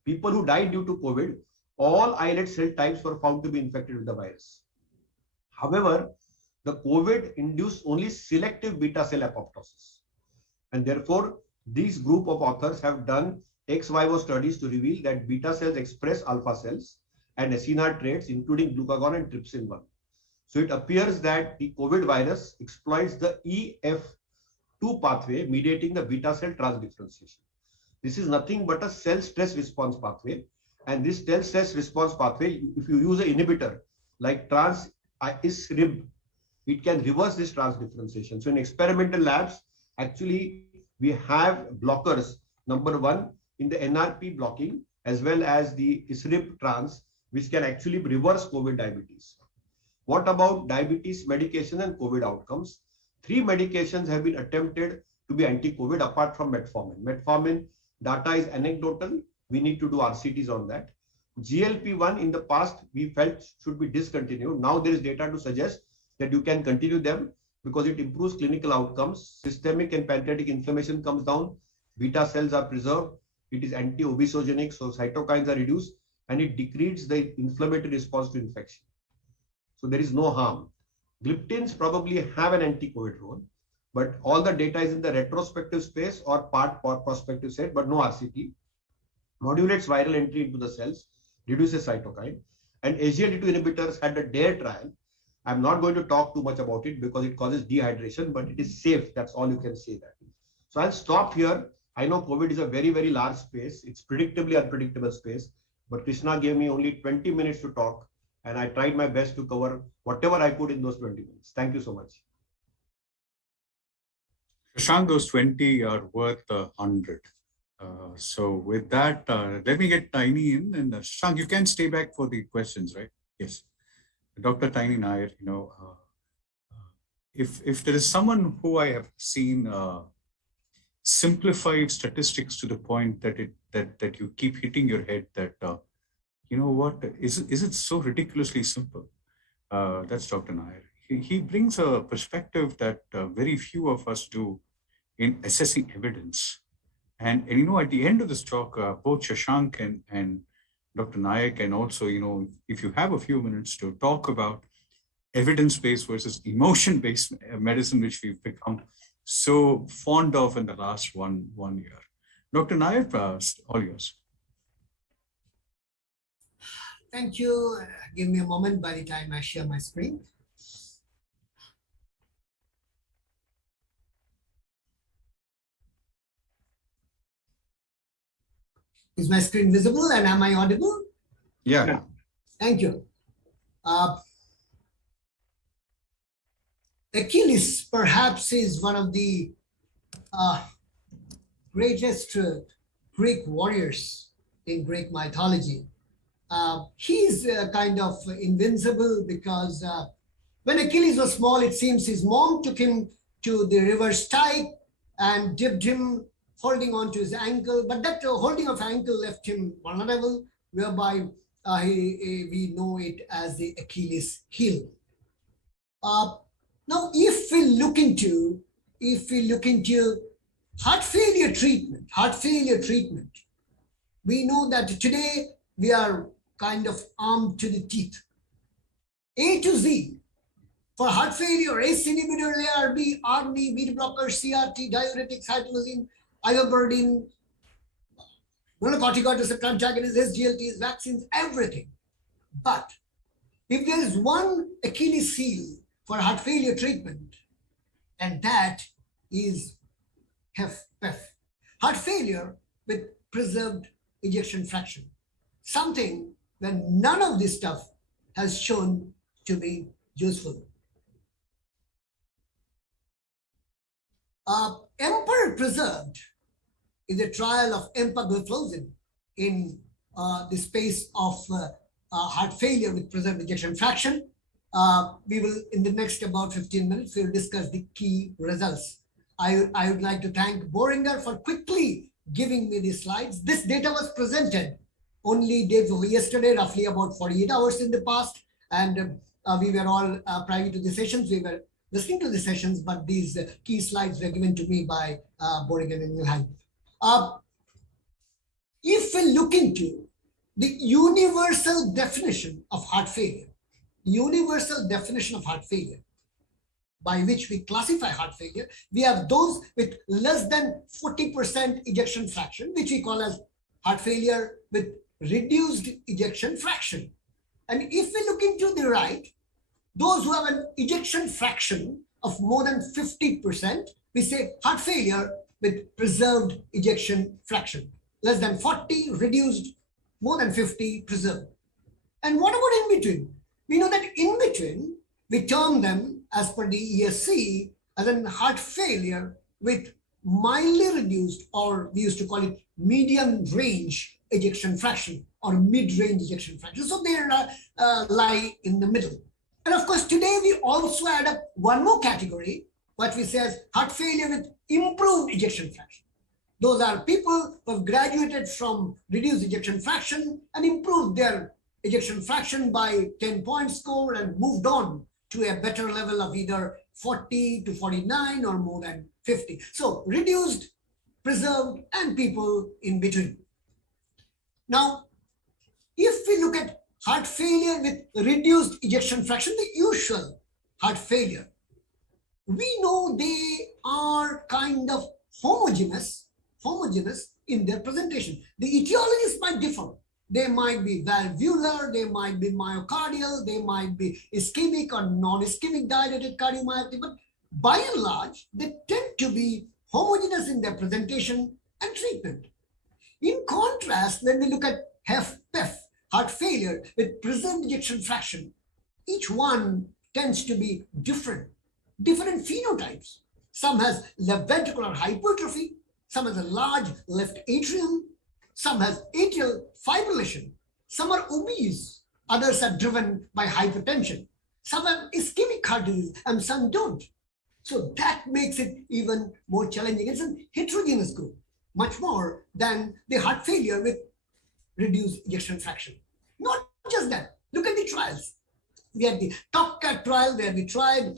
People who died due to COVID, all islet cell types were found to be infected with the virus. However, the COVID induced only selective beta cell apoptosis. And therefore, this group of authors have done ex vivo studies to reveal that beta cells express alpha cells and SNR traits, including glucagon and trypsin-1. So it appears that the COVID virus exploits the EF2 pathway mediating the beta cell transdifferentiation. This is nothing but a cell stress response pathway. And this cell stress response pathway, if you use an inhibitor like trans-ISRIB, it can reverse this transdifferentiation. So in experimental labs, actually, we have blockers, number one, in the NRP blocking, as well as the ISRIB trans, which can actually reverse COVID diabetes. What about diabetes medication and COVID outcomes? 3 medications have been attempted to be anti-COVID apart from metformin. Metformin data is anecdotal. We need to do RCTs on that. GLP-1 in the past, we felt should be discontinued. Now there is data to suggest that you can continue them because it improves clinical outcomes. Systemic and pancreatic inflammation comes down. Beta cells are preserved. It is anti-obesogenic, so cytokines are reduced, and it decreases the inflammatory response to infection. So there is no harm. Gliptins probably have an anti-COVID role, but all the data is in the retrospective space or part prospective set, but no RCT. Modulates viral entry into the cells, reduces cytokine, and SGLT2 inhibitors had a DARE trial. I'm not going to talk too much about it because it causes dehydration, but it is safe. That's all you can say that. So I'll stop here. I know COVID is a very, very large space. It's predictably unpredictable space, but Krishna gave me only 20 minutes to talk, and I tried my best to cover whatever I could in those 20 minutes. Thank you so much. Shashank, those 20 are worth 100. So with that, let me get Tiny in. And Shashank, you can stay back for the questions, right? Yes. Dr. Tiny Nair, if there is someone who I have seen simplified statistics to the point that that you keep hitting your head that, is it so ridiculously simple? That's Dr. Nair. He brings a perspective that very few of us do in assessing evidence. And at the end of this talk, both Shashank and Dr. Nair can also, if you have a few minutes to talk about evidence-based versus emotion-based medicine, which we've become so fond of in the last one year. Dr. Nair, all yours. Thank you. Give me a moment by the time I share my screen. Is my screen visible and am I audible? Yeah. Thank you. Achilles perhaps is one of the greatest Greek warriors in Greek mythology. He's kind of invincible because when Achilles was small, it seems his mom took him to the river Styx and dipped him holding on to his ankle, but that holding of ankle left him vulnerable, whereby we know it as the Achilles heel. Now, if we look into heart failure treatment, we know that today we are kind of armed to the teeth. A to Z for heart failure: ACE inhibitor, ARB, ARB, beta blocker, CRT, diuretics, cytosine, ivermectin, monocorticoid receptor antagonists, SGLTs, vaccines, everything. But if there is one Achilles heel for heart failure treatment, and that is HFpEF, heart failure with preserved ejection fraction, something when none of this stuff has shown to be useful. Emperor Preserved is a trial of empagliflozin in the space of heart failure with preserved ejection fraction. We will, in the next about 15 minutes, we will discuss the key results. I would like to thank Boehringer for quickly giving me these slides. This data was presented only day before yesterday, roughly about 48 hours in the past. And we were all privy to the sessions. We were listening to the sessions, but these key slides were given to me by Boehringer and Ingelheim. If we look into the universal definition of heart failure, by which we classify heart failure, we have those with less than 40% ejection fraction, which we call as heart failure with reduced ejection fraction. And if we look into the right, those who have an ejection fraction of more than 50%, we say heart failure with preserved ejection fraction. Less than 40, reduced, more than 50 preserved. And what about in between? We know that in between, we term them as per the ESC as a heart failure with mildly reduced, or we used to call it medium range ejection fraction or mid-range ejection fraction. So they lie in the middle. And of course, today we also add up one more category, what we say as heart failure with improved ejection fraction. Those are people who have graduated from reduced ejection fraction and improved their ejection fraction by 10-point score and moved on to a better level of either 40 to 49 or more than 50. So reduced, preserved, and people in between. Now, if we look at heart failure with reduced ejection fraction, the usual heart failure, we know they are kind of homogeneous in their presentation. The etiologies might differ. They might be valvular, they might be myocardial, they might be ischemic or non-ischemic dilated cardiomyopathy, but by and large, they tend to be homogeneous in their presentation and treatment. In contrast, when we look at HFpEF, heart failure with preserved ejection fraction, each one tends to be different phenotypes. Some has left ventricular hypertrophy, some has a large left atrium, some has atrial fibrillation, some are obese, others are driven by hypertension, some have ischemic heart disease, and some don't. So that makes it even more challenging. It's a heterogeneous group, much more than the heart failure with reduced ejection fraction. Not just that, look at the trials. We had the TopCat trial where we tried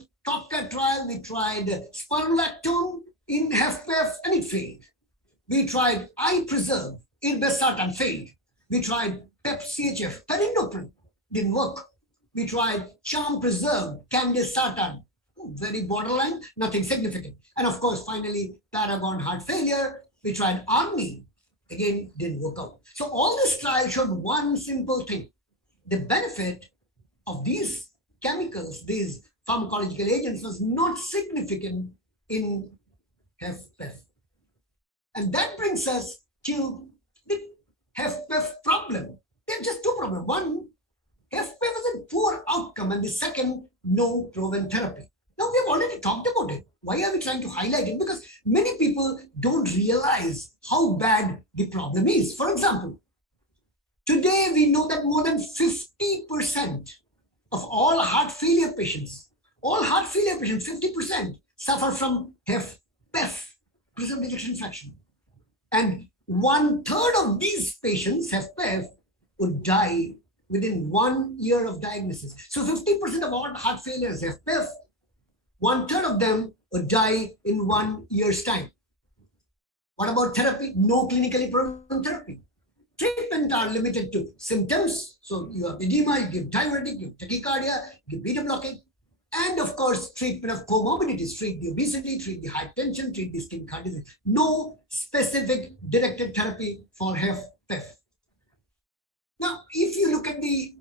spironolactone in HFpEF and it failed. We tried iPreserve, irbesartan, failed. We tried PEP-CHF, perindoprine, didn't work. We tried charm preserved, candesartan, very borderline, nothing significant. And of course, finally, Paragon heart failure, we tried ARMY, again, didn't work out. So all this trial showed one simple thing. The benefit of these chemicals, these pharmacological agents, was not significant in HFpEF. And that brings us to the HFpEF problem. There are just two problems. One, HFpEF is a poor outcome, and the second, no proven therapy. Now, we have already talked about it. Why are we trying to highlight it? Because many people don't realize how bad the problem is. For example, today we know that more than 50% of all heart failure patients, 50% suffer from HFpEF, preserved ejection fraction. And 1/3 of these patients, HFpEF, would die within 1 year of diagnosis. So 50% of all heart failure is HFpEF. 1/3 of them would die in 1 year's time. What about therapy? No clinically proven therapy. Treatment are limited to symptoms. So you have edema, you give diuretic, you have tachycardia, you give beta blockade. And of course, treatment of comorbidities, treat the obesity, treat the hypertension, treat the ischemic heart disease. No specific directed therapy for HFpEF. Now, if you look at the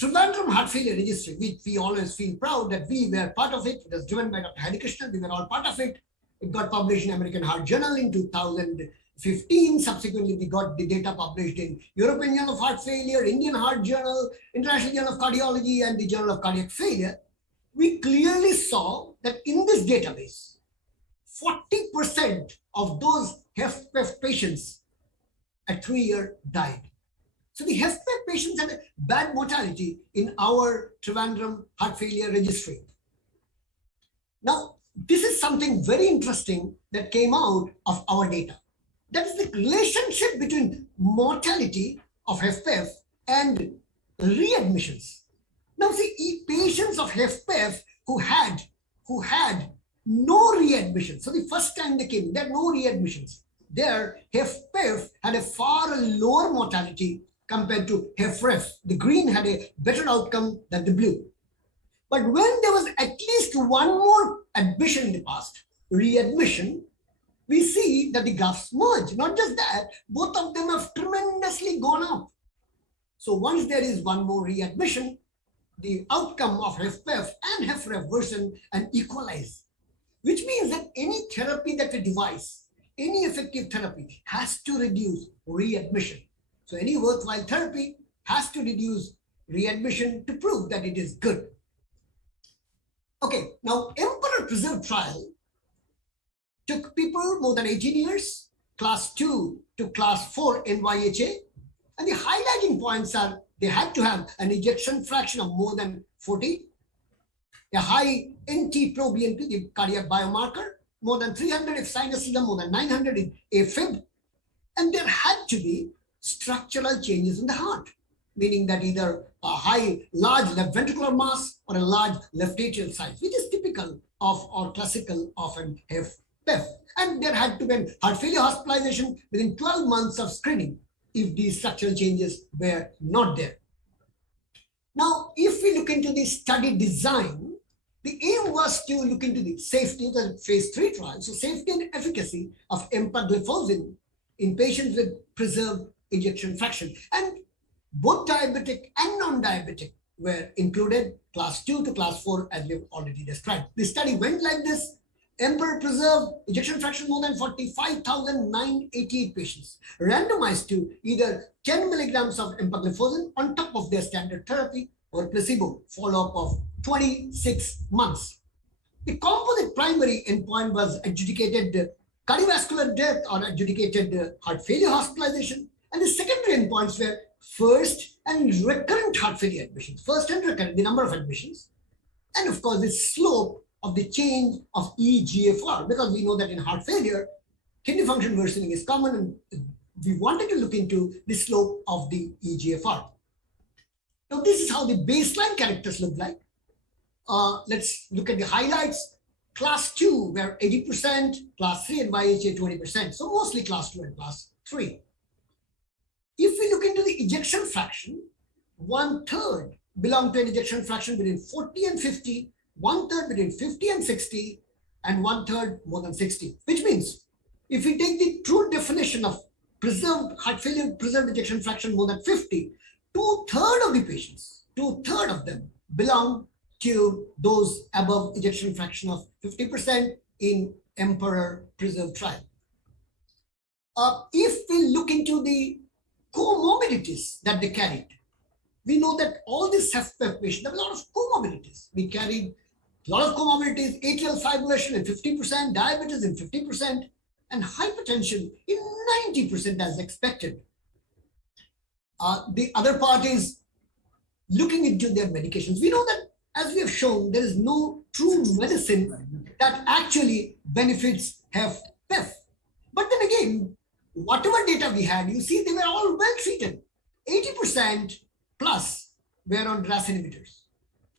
Trivandrum Heart Failure Registry, which we always feel proud that we were part of it. It was driven by Dr. Hari Krishnan. We were all part of it. It got published in American Heart Journal in 2015. Subsequently, we got the data published in European Journal of Heart Failure, Indian Heart Journal, International Journal of Cardiology, and the Journal of Cardiac Failure. We clearly saw that in this database, 40% of those HFpEF patients at 3 years died. So the HFpEF patients had a bad mortality in our Trivandrum Heart Failure Registry. Now, this is something very interesting that came out of our data. That is the relationship between mortality of HFpEF and readmissions. Now, see, patients of HFpEF who had no readmissions. So the first time they came, there are no readmissions. Their HFpEF had a far lower mortality compared to HFrEF. The green had a better outcome than the blue. But when there was at least one more admission in the past, readmission, we see that the graphs merge. Not just that, both of them have tremendously gone up. So once there is one more readmission, the outcome of HFpEF and HFrEF worsen and equalize, which means that any therapy that we devise, any effective therapy has to reduce readmission. So any worthwhile therapy has to reduce readmission to prove that it is good. Okay, now Emperor Preserve trial took people more than 18 years, class 2 to class 4 NYHA. And the highlighting points are they had to have an ejection fraction of more than 40, a high NT-proBNP, the cardiac biomarker, more than 300 if sinus rhythm, more than 900 in AFib. And there had to be structural changes in the heart, meaning that either a large left ventricular mass or a large left atrial size, which is typical of or classical of an HFpEF. And there had to be heart failure hospitalization within 12 months of screening if these structural changes were not there. Now, if we look into the study design, the aim was to look into the safety of the phase 3 trial, so safety and efficacy of empagliflozin in patients with preserved ejection fraction. And both diabetic and non-diabetic were included, class 2 to class 4, as we've already described. The study went like this. Emperor preserved ejection fraction more than 45,988 patients, randomized to either 10 milligrams of empagliflozin on top of their standard therapy or placebo, follow-up of 26 months. The composite primary endpoint was adjudicated cardiovascular death or adjudicated heart failure hospitalization, and the secondary endpoints were first and recurrent heart failure admissions, first and recurrent, the number of admissions, and of course the slope of the change of eGFR, because we know that in heart failure, kidney function worsening is common, and we wanted to look into the slope of the eGFR. Now, this is how the baseline characters look like. Let's look at the highlights. Class 2 were 80%, class 3 and YHA 20%, so mostly class 2 and class 3. If we look into the ejection fraction, 1/3 belong to an ejection fraction between 40 and 50, 1/3 between 50 and 60, and 1/3 more than 60, which means if we take the true definition of preserved heart failure, preserved ejection fraction more than 50, 2/3 of the patients, 2/3 of them belong to those above ejection fraction of 50% in Emperor Preserve trial. If we look into the comorbidities that they carried, we know that all these HFpEF patients have a lot of comorbidities. We carried a lot of comorbidities, atrial fibrillation in 50%, diabetes in 50%, and hypertension in 90% as expected. The other part is looking into their medications. We know that, as we have shown, there is no true medicine that actually benefits HFpEF. But then again, whatever data we had, you see they were all well treated. 80% plus were on RAS inhibitors,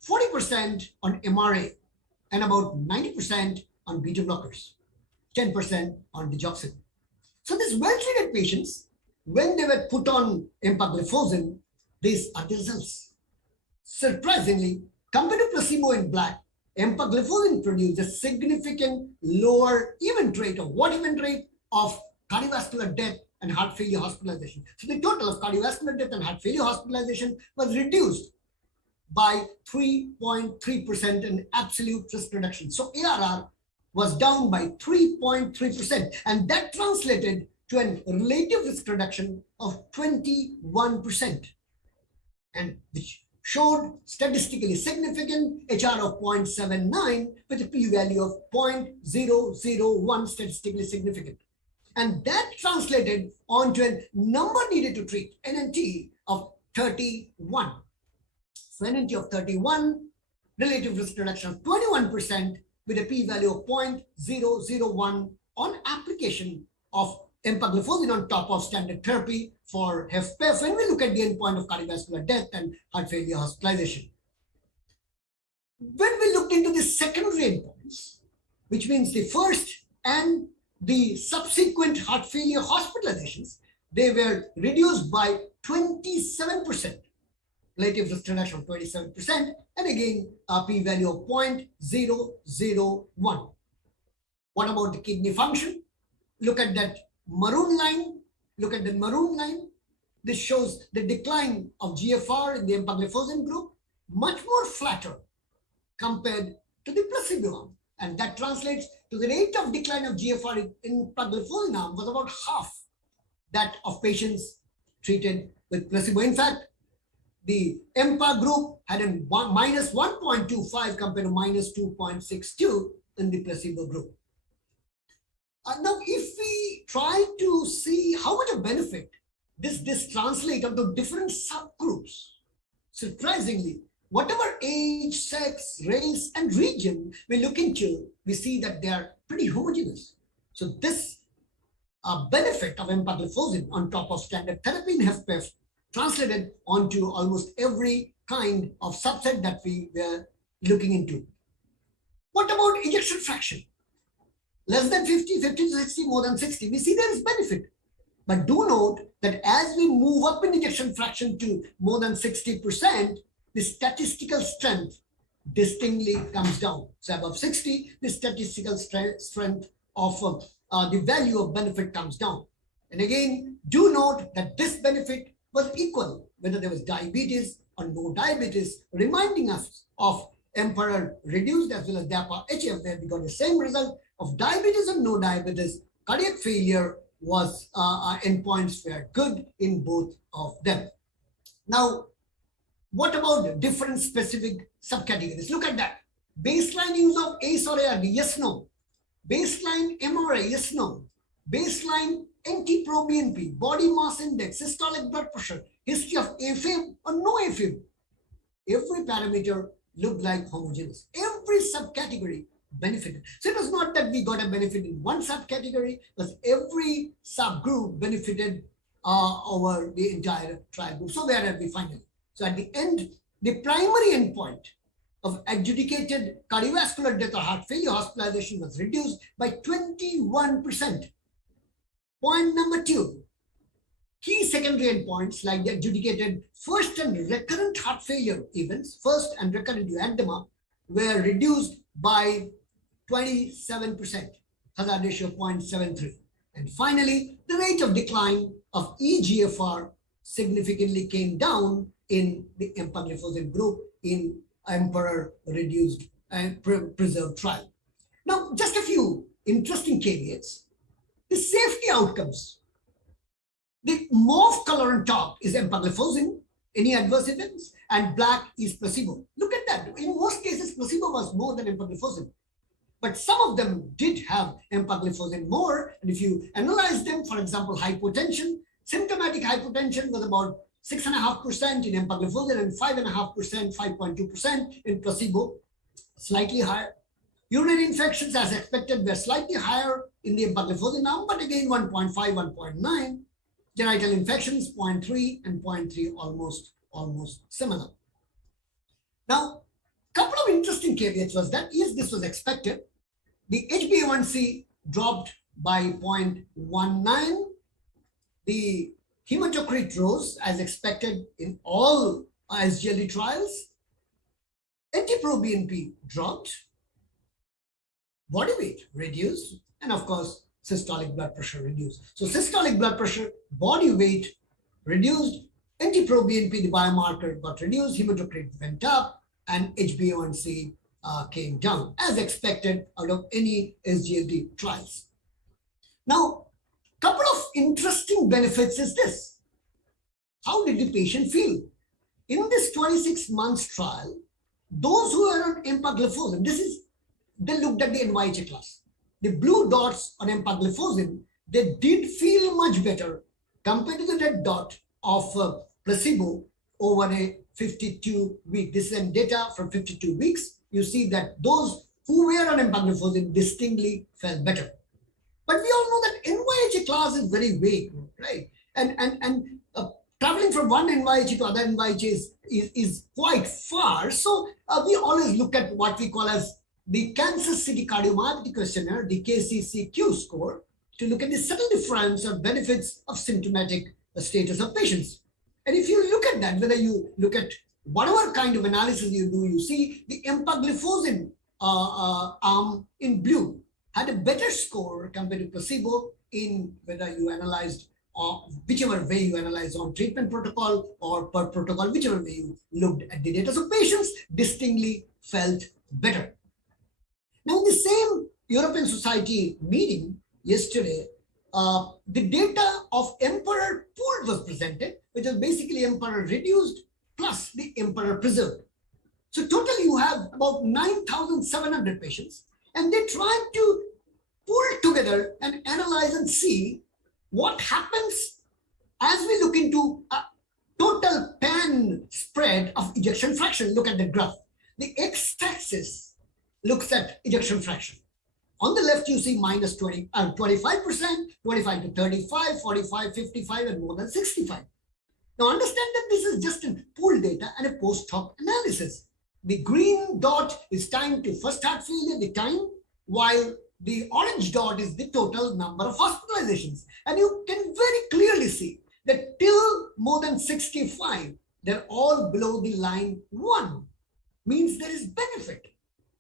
40% on MRA, and about 90% on beta blockers, 10% on digoxin. So these well-treated patients, when they were put on empagliflozin, these are the results. Surprisingly, compared to placebo in black, empagliflozin produced a significant lower event rate of cardiovascular death and heart failure hospitalization. So the total of cardiovascular death and heart failure hospitalization was reduced by 3.3% in absolute risk reduction. So ARR was down by 3.3%, and that translated to a relative risk reduction of 21%, and which showed statistically significant HR of 0.79 with a p-value of 0.001, statistically significant. And that translated onto a number needed to treat, NNT of 31. So NNT of 31, relative risk reduction of 21% with a p-value of 0.001 on application of empagliflozin on top of standard therapy for HFpEF when we look at the endpoint of cardiovascular death and heart failure hospitalization. When we looked into the secondary endpoints, which means the first and the subsequent heart failure hospitalizations, they were reduced by 27%, relative risk reduction of 27%, and again, a p-value of 0.001. What about the kidney function? Look at that maroon line. Look at the maroon line. This shows the decline of GFR in the empagliflozin group, much more flatter compared to the placebo arm. And that translates to the rate of decline of GFR in empagliflozin arm was about half that of patients treated with placebo. In fact, the EMPA group had a minus 1.25 compared to minus 2.62 in the placebo group. Now, if we try to see how much of benefit this translates into different subgroups, surprisingly, whatever age, sex, race, and region we look into, we see that they are pretty homogeneous. So this benefit of empagliflozin on top of standard therapy in HFpEF translated onto almost every kind of subset that we were looking into. What about ejection fraction? Less than 50, 50 to 60, more than 60, we see there is benefit. But do note that as we move up in ejection fraction to more than 60%, the statistical strength distinctly comes down. So above 60, the statistical strength of the value of benefit comes down. And again, do note that this benefit was equal, whether there was diabetes or no diabetes, reminding us of Emperor reduced as well as DAPA-HF, where we got the same result of diabetes and no diabetes. Cardiac failure was endpoints were good in both of them. Now, what about different specific subcategories? Look at that. Baseline use of ACE or ARB, yes, no. Baseline MRA, yes, no. Baseline NT-proBNP, body mass index, systolic blood pressure, history of AFib or no AFib. Every parameter looked like homogeneous. Every subcategory benefited. So it was not that we got a benefit in one subcategory, but every subgroup benefited over the entire trial group. So where are we finally? So at the end, the primary endpoint of adjudicated cardiovascular death or heart failure hospitalization was reduced by 21%. Point number 2, key secondary endpoints like the adjudicated first and recurrent heart failure events, first and recurrent, you add them up, were reduced by 27%, hazard ratio of 0.73. And finally, the rate of decline of eGFR significantly came down in the empagliflozin group in Emperor reduced and preserved trial. Now, just a few interesting caveats. The safety outcomes. The mauve color on top is empagliflozin, any adverse events, and black is placebo. Look at that. In most cases, placebo was more than empagliflozin. But some of them did have empagliflozin more. And if you analyze them, for example, hypotension, symptomatic hypotension was about 6.5% in empagliflozin and 5.5%, 5.2% in placebo, slightly higher. Urinary infections, as expected, were slightly higher in the empagliflozin arm, but again 1.5, 1.9. Genital infections 0.3 and 0.3 almost similar. Now, couple of interesting caveats was that yes, this was expected. The HbA1c dropped by 0.19. The hematocrit rose as expected in all SGLT trials. NT-proBNP dropped. Body weight reduced, and of course, systolic blood pressure reduced. So systolic blood pressure, body weight reduced, NT-proBNP, the biomarker, got reduced, hematocrit went up, and HbA1c came down, as expected out of any SGLT trials. Now, couple of interesting benefits is this. How did the patient feel? In this 26 months trial, those who are on empagliflozin, they looked at the NYHA class. The blue dots on empagliflozin, they did feel much better compared to the red dot of placebo over a 52-week. This is data from 52 weeks. You see that those who were on empagliflozin distinctly felt better. But we all know that NYHA class is very vague, right? And traveling from one NYHA to other NYHA is quite far. So we always look at what we call as the Kansas City Cardiomyopathy Questionnaire, the KCCQ score, to look at the subtle difference or benefits of symptomatic status of patients. And if you look at that, whether you look at whatever kind of analysis you do, you see the empagliflozin arm in blue had a better score compared to placebo in whether you analyzed or whichever way you analyze on treatment protocol or per protocol, whichever way you looked at the data. So patients distinctly felt better. Now, in the same European Society meeting yesterday, the data of emperor pooled was presented, which was basically emperor reduced plus the emperor preserved. So totally you have about 9,700 patients, and they tried to pull together and analyze and see what happens as we look into a total pan spread of ejection fraction. Look at the graph. The x-axis looks at ejection fraction. On the left, you see minus 25%, 25 to 35, 45, 55, and more than 65. Now understand that this is just a pool data and a post-hoc analysis. The green dot is time to first heart failure, the time, while the orange dot is the total number of hospitalizations. And you can very clearly see that till more than 65, they're all below the line 1, means there is benefit.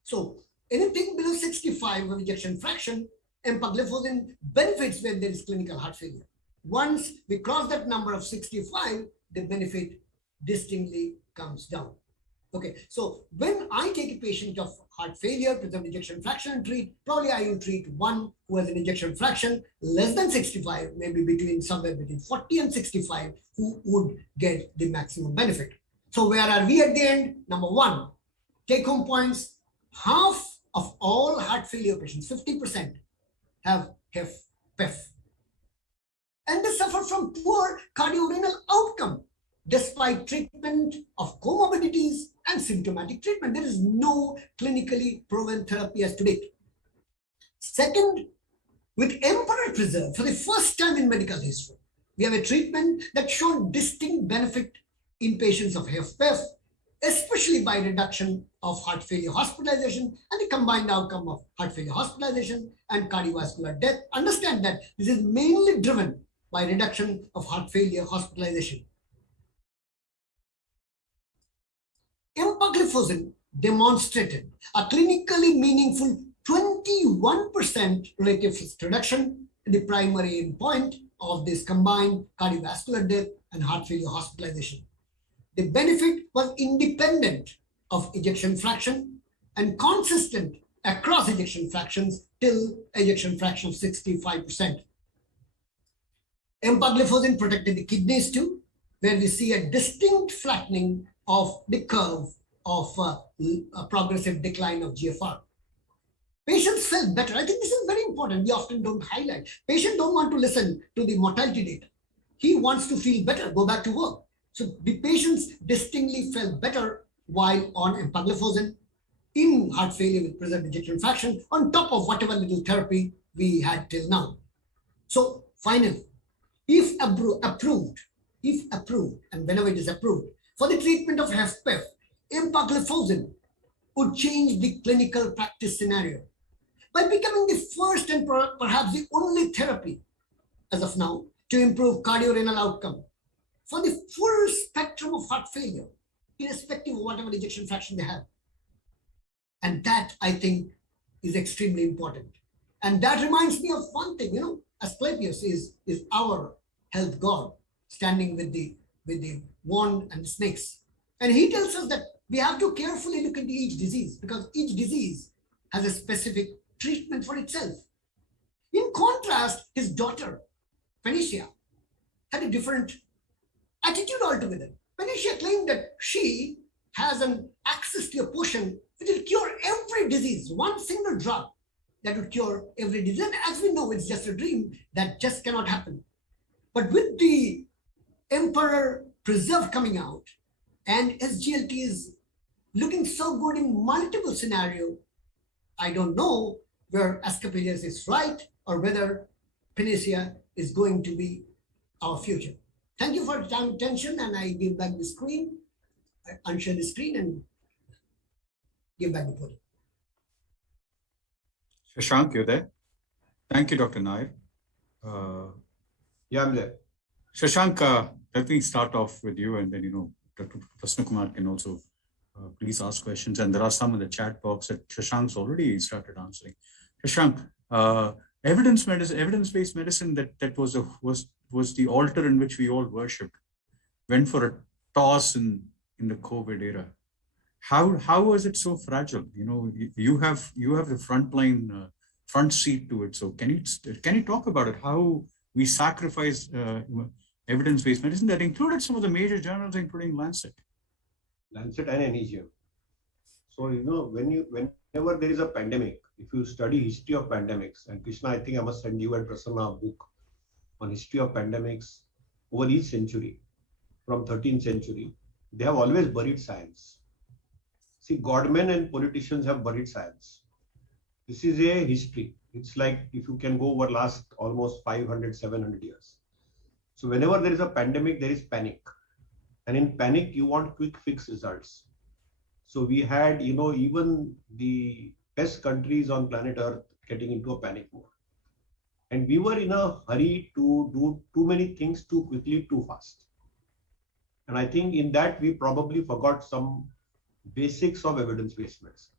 So anything below 65 of ejection fraction, empagliflozin benefits when there is clinical heart failure. Once we cross that number of 65, the benefit distinctly comes down. Okay, so when I take a patient of heart failure, preserved ejection fraction and treat, probably I will treat one who has an ejection fraction less than 65, maybe between somewhere between 40 and 65, who would get the maximum benefit. So where are we at the end? Number one, take home points. Half of all heart failure patients, 50%, have HFpEF. And they suffer from poor cardiorenal outcome despite treatment of comorbidities and symptomatic treatment. There is no clinically proven therapy as to date. Second, with emperor preserved, for the first time in medical history, we have a treatment that showed distinct benefit in patients of HFpEF, especially by reduction of heart failure hospitalization and the combined outcome of heart failure hospitalization and cardiovascular death. Understand that this is mainly driven by reduction of heart failure hospitalization. Empagliflozin demonstrated a clinically meaningful 21% relative risk reduction in the primary endpoint of this combined cardiovascular death and heart failure hospitalization. The benefit was independent of ejection fraction and consistent across ejection fractions till ejection fraction of 65%. Empagliflozin protected the kidneys too, where we see a distinct flattening of the curve of a progressive decline of GFR. Patients felt better. I think this is very important. We often don't highlight. Patients don't want to listen to the mortality data. He wants to feel better, go back to work. So the patients distinctly felt better while on empagliflozin in heart failure with preserved ejection fraction on top of whatever little therapy we had till now. So finally, if approved, and whenever it is approved, for the treatment of HFpEF, empagliflozin would change the clinical practice scenario by becoming the first and perhaps the only therapy as of now to improve cardiorenal outcome for the full spectrum of heart failure, irrespective of whatever ejection fraction they have. And that, I think, is extremely important. And that reminds me of one thing, you know, Asclepius is our health god, standing with the wand and the snakes. And he tells us that we have to carefully look into each disease because each disease has a specific treatment for itself. In contrast, his daughter, Panicia, had a different attitude altogether. Panicia claimed that she has an access to a potion which will cure every disease, one single drug that would cure every disease. And as we know, it's just a dream that just cannot happen. But with the emperor preserved coming out and SGLT is looking so good in multiple scenarios, I don't know where Asclepius is right or whether Panacea is going to be our future. Thank you for your attention, and I give back the screen, I unshare the screen and give back the podium. Shashank, you there? Thank you, Dr. Nair. Yeah, I'm there. Shashank, let me start off with you, and then, Dr. Prasanna Kumar can also please ask questions. And there are some in the chat box that Shashank's already started answering. Shashank, evidence-based medicine that was the altar in which we all worshipped, went for a toss in the COVID era. How was it so fragile? You have the front seat to it. So can you talk about it? How we sacrificed evidence-based medicine that included some of the major journals, including Lancet. Lancet and NEJM. So, whenever there is a pandemic, if you study history of pandemics, and Krishna, I think I must send you and Prasanna a book on history of pandemics over each century, from 13th century, they have always buried science. See, godmen and politicians have buried science. This is a history. It's like if you can go over last almost 500, 700 years. So whenever there is a pandemic, there is panic. And in panic, you want quick fix results. So we had, even the best countries on planet Earth getting into a panic mode. And we were in a hurry to do too many things too quickly, too fast. And I think in that, we probably forgot some basics of evidence-based medicine.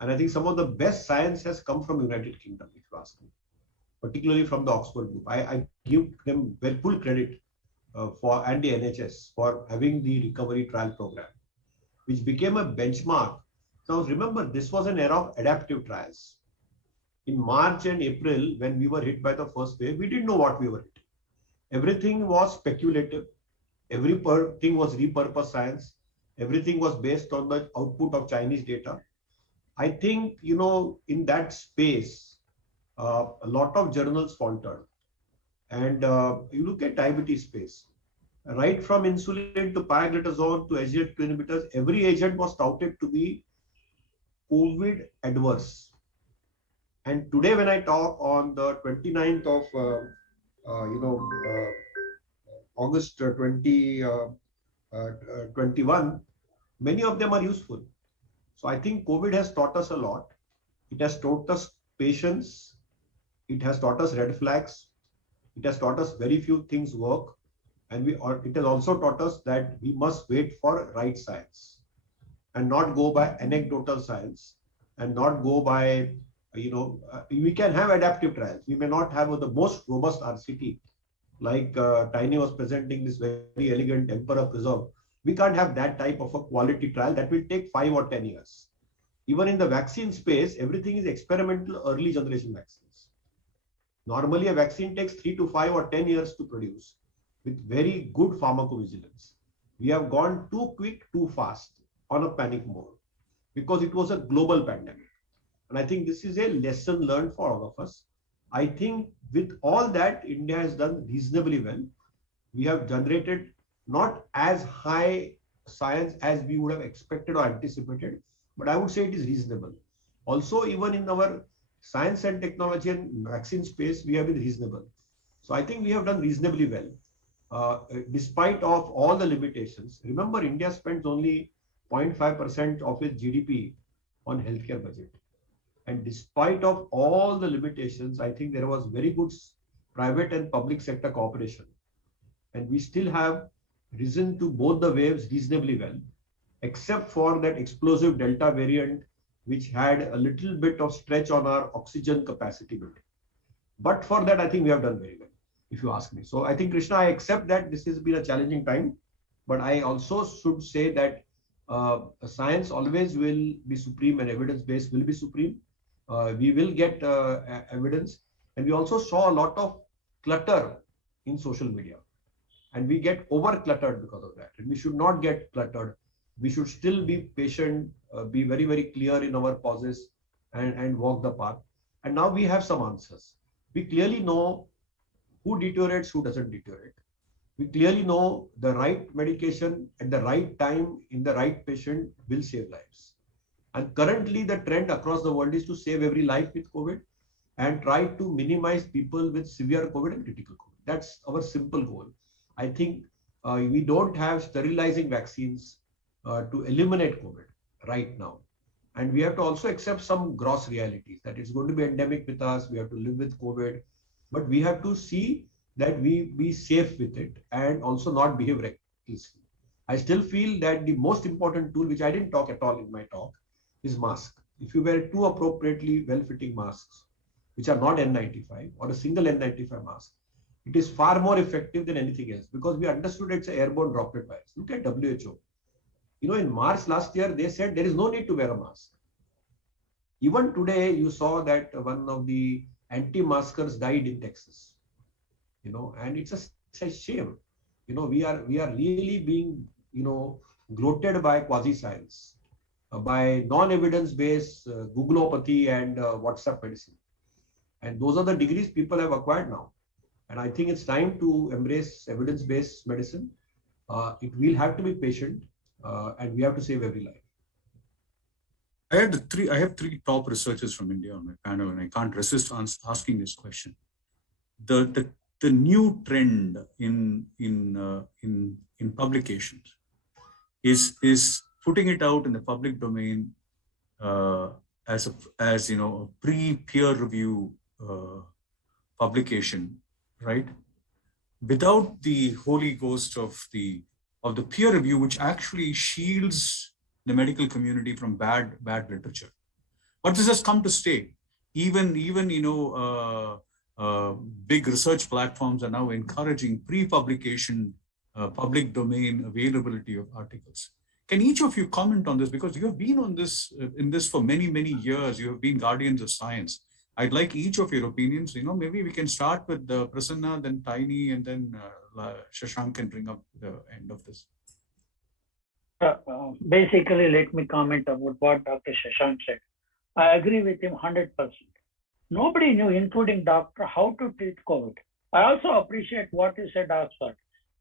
And I think some of the best science has come from United Kingdom, if you ask me, particularly from the Oxford group. I give them full credit and the NHS for having the recovery trial program, which became a benchmark. Now remember, this was an era of adaptive trials. In March and April, when we were hit by the first wave, we didn't know what we were hitting. Everything was speculative. Everything was repurposed science. Everything was based on the output of Chinese data. I think, in that space, a lot of journals faltered. And you look at diabetes space, right from insulin to pioglitazone to SGLT2 inhibitors, every agent was touted to be COVID adverse. And today, when I talk on the 29th of, August 2021, many of them are useful. So I think COVID has taught us a lot. It has taught us patience. It has taught us red flags. It has taught us very few things work. And it has also taught us that we must wait for right science and not go by anecdotal science and not go by, we can have adaptive trials. We may not have the most robust RCT like Tiny was presenting this very elegant Emperor Preserve. We can't have that type of a quality trial that will take 5 or 10 years. Even in the vaccine space, everything is experimental early generation vaccines. Normally, a vaccine takes 3 to 5 or 10 years to produce with very good pharmacovigilance. We have gone too quick, too fast on a panic mode because it was a global pandemic. And I think this is a lesson learned for all of us. I think with all that, India has done reasonably well. We have generated not as high science as we would have expected or anticipated, but I would say it is reasonable. Also, even in our science and technology and vaccine space, we have been reasonable. So I think we have done reasonably well, despite of all the limitations. Remember, India spends only 0.5% of its GDP on healthcare budget. And despite of all the limitations, I think there was very good private and public sector cooperation. And we still have risen to both the waves reasonably well, except for that explosive Delta variant, which had a little bit of stretch on our oxygen capacity building. But for that, I think we have done very well, if you ask me. So I think, Krishna, I accept that this has been a challenging time, but I also should say that science always will be supreme and evidence-based will be supreme. We will get evidence. And we also saw a lot of clutter in social media. And we get over-cluttered because of that. And we should not get cluttered. We should still be patient, be very, very clear in our pauses and walk the path. And now we have some answers. We clearly know who deteriorates, who doesn't deteriorate. We clearly know the right medication at the right time in the right patient will save lives. And currently the trend across the world is to save every life with COVID and try to minimize people with severe COVID and critical COVID. That's our simple goal. I think we don't have sterilizing vaccines to eliminate COVID right now. And we have to also accept some gross realities that it's going to be endemic with us. We have to live with COVID, but we have to see that we be safe with it and also not behave recklessly. I still feel that the most important tool, which I didn't talk at all in my talk, is mask. If you wear 2 appropriately well-fitting masks, which are not N95 or a single N95 mask, it is far more effective than anything else because we understood it's an airborne droplet virus. Look at WHO. In March last year, they said there is no need to wear a mask. Even today, you saw that one of the anti-maskers died in Texas. and it's a shame. We are really being, gloated by quasi-science, by non-evidence-based Googleopathy and WhatsApp medicine. And those are the degrees people have acquired now. And I think it's time to embrace evidence-based medicine. It will have to be patient, and we have to save every life. I have three top researchers from India on my panel, and I can't resist asking this question. The new trend in publications is putting it out in the public domain as a pre-peer review publication, right? Without the holy ghost of the peer review, which actually shields the medical community from bad literature. But this has come to stay. Even big research platforms are now encouraging pre-publication public domain availability of articles. Can each of you comment on this? Because you have been in this for many, many years. You have been guardians of science. I'd like each of your opinions. Maybe we can start with Prasanna, then Tiny, and then Shashank can bring up the end of this. Basically, let me comment about what Dr. Shashank said. I agree with him 100%. Nobody knew, including doctor, how to treat COVID. I also appreciate what he said, Oxford.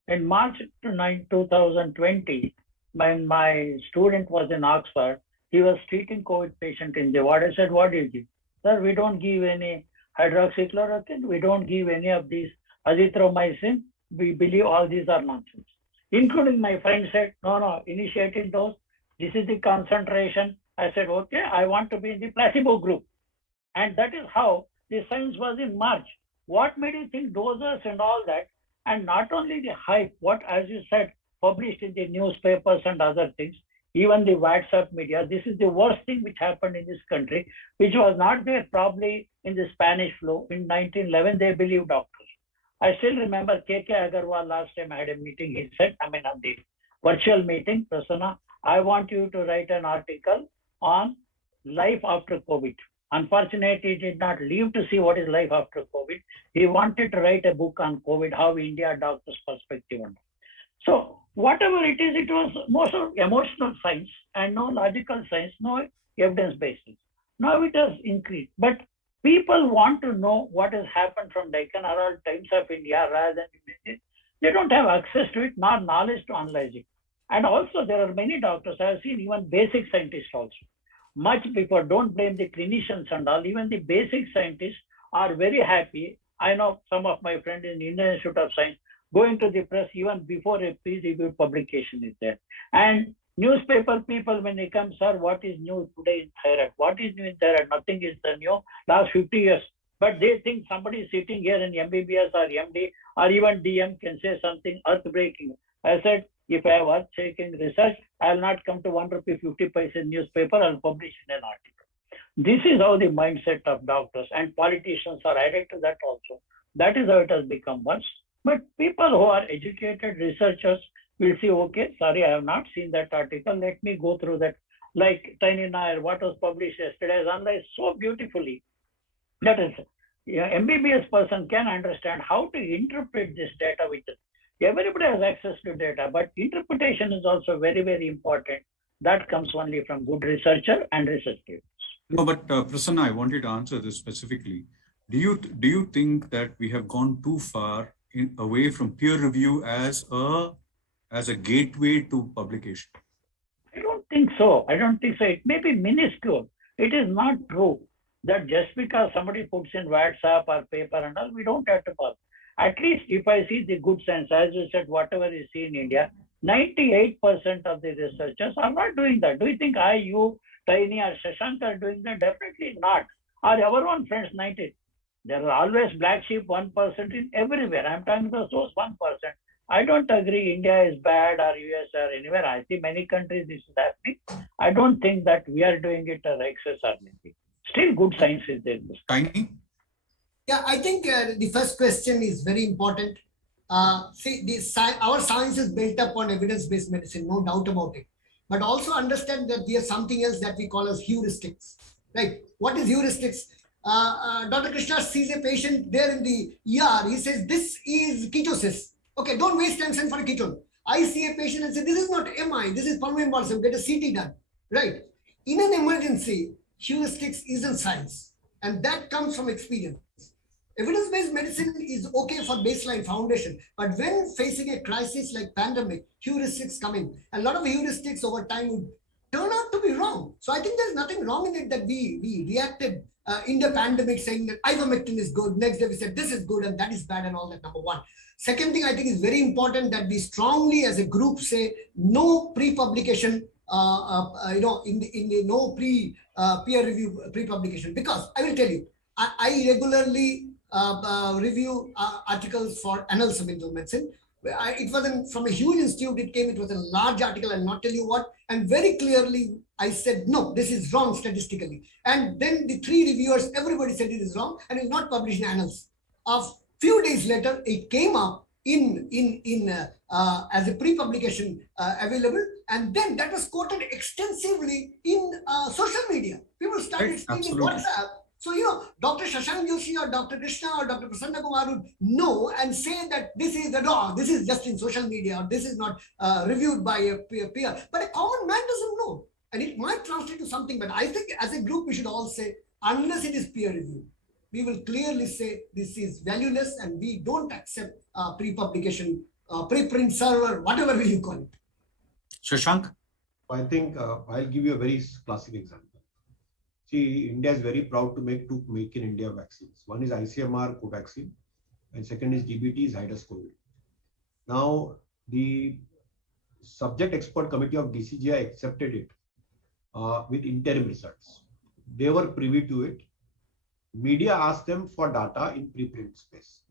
In March 2020, when my student was in Oxford, he was treating COVID patient in the ward. I said, what do you give? Sir, we don't give any hydroxychloroquine. We don't give any of these azithromycin. We believe all these are nonsense. Including my friend said, no, initiating dose. This is the concentration. I said, okay, I want to be in the placebo group. And that is how the science was in March. What made you think doses and all that? And not only the hype, what, as you said, published in the newspapers and other things, even the WhatsApp media, this is the worst thing which happened in this country, which was not there probably in the Spanish flu. In 1911, they believed doctors. I still remember KK Agarwal, last time I had a meeting, he said, on the virtual meeting, Prasanna, I want you to write an article on life after COVID. Unfortunately, he did not live to see what is life after COVID. He wanted to write a book on COVID, how India doctors' perspective on it. So whatever it is, it was most of emotional science and no logical science, no evidence basis. Now it has increased. But people want to know what has happened from Deccan Herald, Times of India, rather than images. They don't have access to it, nor knowledge to analyze it. And also there are many doctors, I have seen even basic scientists also. Much before, don't blame the clinicians and all, even the basic scientists are very happy. I know some of my friends in the Indian Institute of Science going to the press even before a peer-reviewed publication is there. And newspaper people, when they come, sir, what is new today in thyroid? What is new in thyroid? Nothing is new last 50 years. But they think somebody sitting here in MBBS or MD or even DM can say something earth-breaking. I said, if I have earth-shaking research, I will not come to 1 rupee 50 paise newspaper, I will publish in an article. This is how the mindset of doctors and politicians are added to that also. That is how it has become worse. But people who are educated researchers will say, okay, sorry, I have not seen that article. Let me go through that. Like Tiny Nair, what was published yesterday, is analyzed so beautifully. That is, MBBS person can understand how to interpret this data with it. Everybody has access to data, but interpretation is also very, very important. That comes only from good researcher and research papers. No, but Prasanna, I want you to answer this specifically. Do you think that we have gone too far away from peer review as a gateway to publication? I don't think so. I don't think so. It may be minuscule. It is not true that just because somebody puts in WhatsApp or paper and all, we don't have to follow. At least if I see the good sense, as you said, whatever you see in India, 98% of the researchers are not doing that. Do you think you, Tiny or Shashank are doing that? Definitely not. Or our own friends, 90. There are always black sheep, 1% in everywhere. I'm talking about those 1%. I don't agree India is bad or US or anywhere. I see many countries this is happening. I don't think that we are doing it as excess or anything. Still good science is there. Tiny? Yeah, I think the first question is very important. See, our science is built upon evidence-based medicine, no doubt about it. But also understand that there's something else that we call as heuristics, right? What is heuristics? Dr. Krishna sees a patient there in the ER. He says, this is ketosis. Okay, don't waste time send for a ketone. I see a patient and say, this is not MI, this is pulmonary embolism, get a CT done, right? In an emergency, heuristics isn't science, and that comes from experience. Evidence-based medicine is okay for baseline foundation, but when facing a crisis like pandemic, heuristics come in. A lot of heuristics over time would turn out to be wrong. So I think there's nothing wrong in it that we reacted in the pandemic saying that ivermectin is good. Next day we said this is good and that is bad and all that, number one. Second thing I think is very important that we strongly as a group say no pre-publication, in the no peer review pre-publication, because I will tell you, I regularly review articles for Annals of Internal Medicine. It wasn't from a huge institute, it was a large article, I'll not tell you what, and very clearly I said, no, this is wrong statistically. And then the 3 reviewers, everybody said it is wrong and it's not published in Annals. A few days later, it came up as a pre-publication available, and then that was quoted extensively in social media. People started speaking WhatsApp. So, Dr. Shashank Joshi or Dr. Krishna or Dr. Prasanna Kumar would know and say that this is the law, this is just in social media, or this is not reviewed by a peer. But a common man doesn't know. And it might translate to something, but I think as a group, we should all say, unless it is peer reviewed, we will clearly say this is valueless and we don't accept pre-publication, preprint server, whatever will you call it. Shashank? I think I'll give you a very classic example. See, India is very proud to make 2 Make in India vaccines. One is ICMR Covaxin and second is DBT Zydus COVID. Now, the subject expert committee of DCGI accepted it with interim results. They were privy to it. Media asked them for data in preprint space.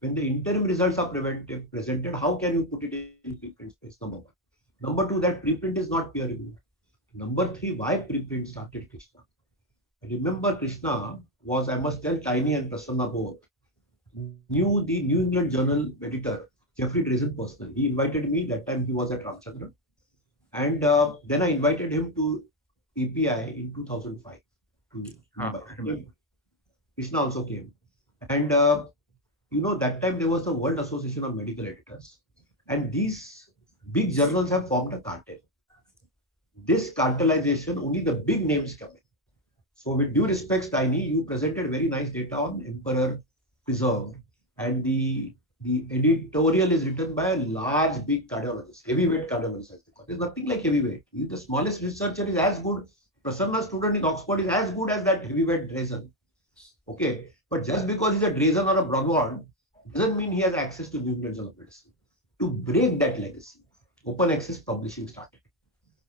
When the interim results are presented, how can you put it in preprint space? Number 1. Number 2, that preprint is not peer reviewed. Number 3, why preprint started, Krishna? I remember Krishna was, I must tell, Tiny and Prasanna both knew the New England Journal editor, Jeffrey Drazen, personally. He invited me, that time he was at Ramchandra. And then I invited him to API in 2005. Krishna also came. And that time there was the World Association of Medical Editors. And these big journals have formed a cartel. This cartelization, only the big names come in. So with due respect, Tiny, you presented very nice data on Emperor Preserved, and the editorial is written by a large, big cardiologist, heavyweight cardiologist. There's nothing like heavyweight. The smallest researcher is as good. Prasanna's student in Oxford is as good as that heavyweight Drazen. Okay, but just because he's a Drazen or a Bronwald doesn't mean he has access to New England Journal of Medicine. To break that legacy, open access publishing started.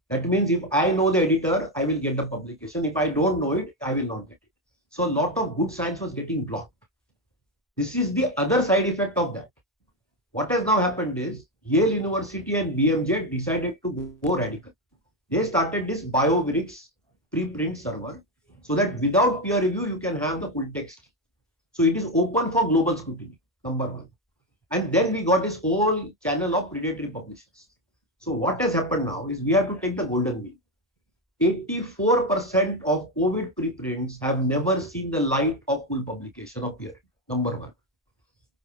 That means if I know the editor, I will get the publication. If I don't know it, I will not get it. So a lot of good science was getting blocked. This is the other side effect of that. What has now happened is Yale University and BMJ decided to go radical. They started this BioVirix preprint server so that without peer review, you can have the full text. So it is open for global scrutiny, number 1. And then we got this whole channel of predatory publishers. So what has happened now is we have to take the golden mean. 84% of COVID preprints have never seen the light of full publication of peer review. Number 1.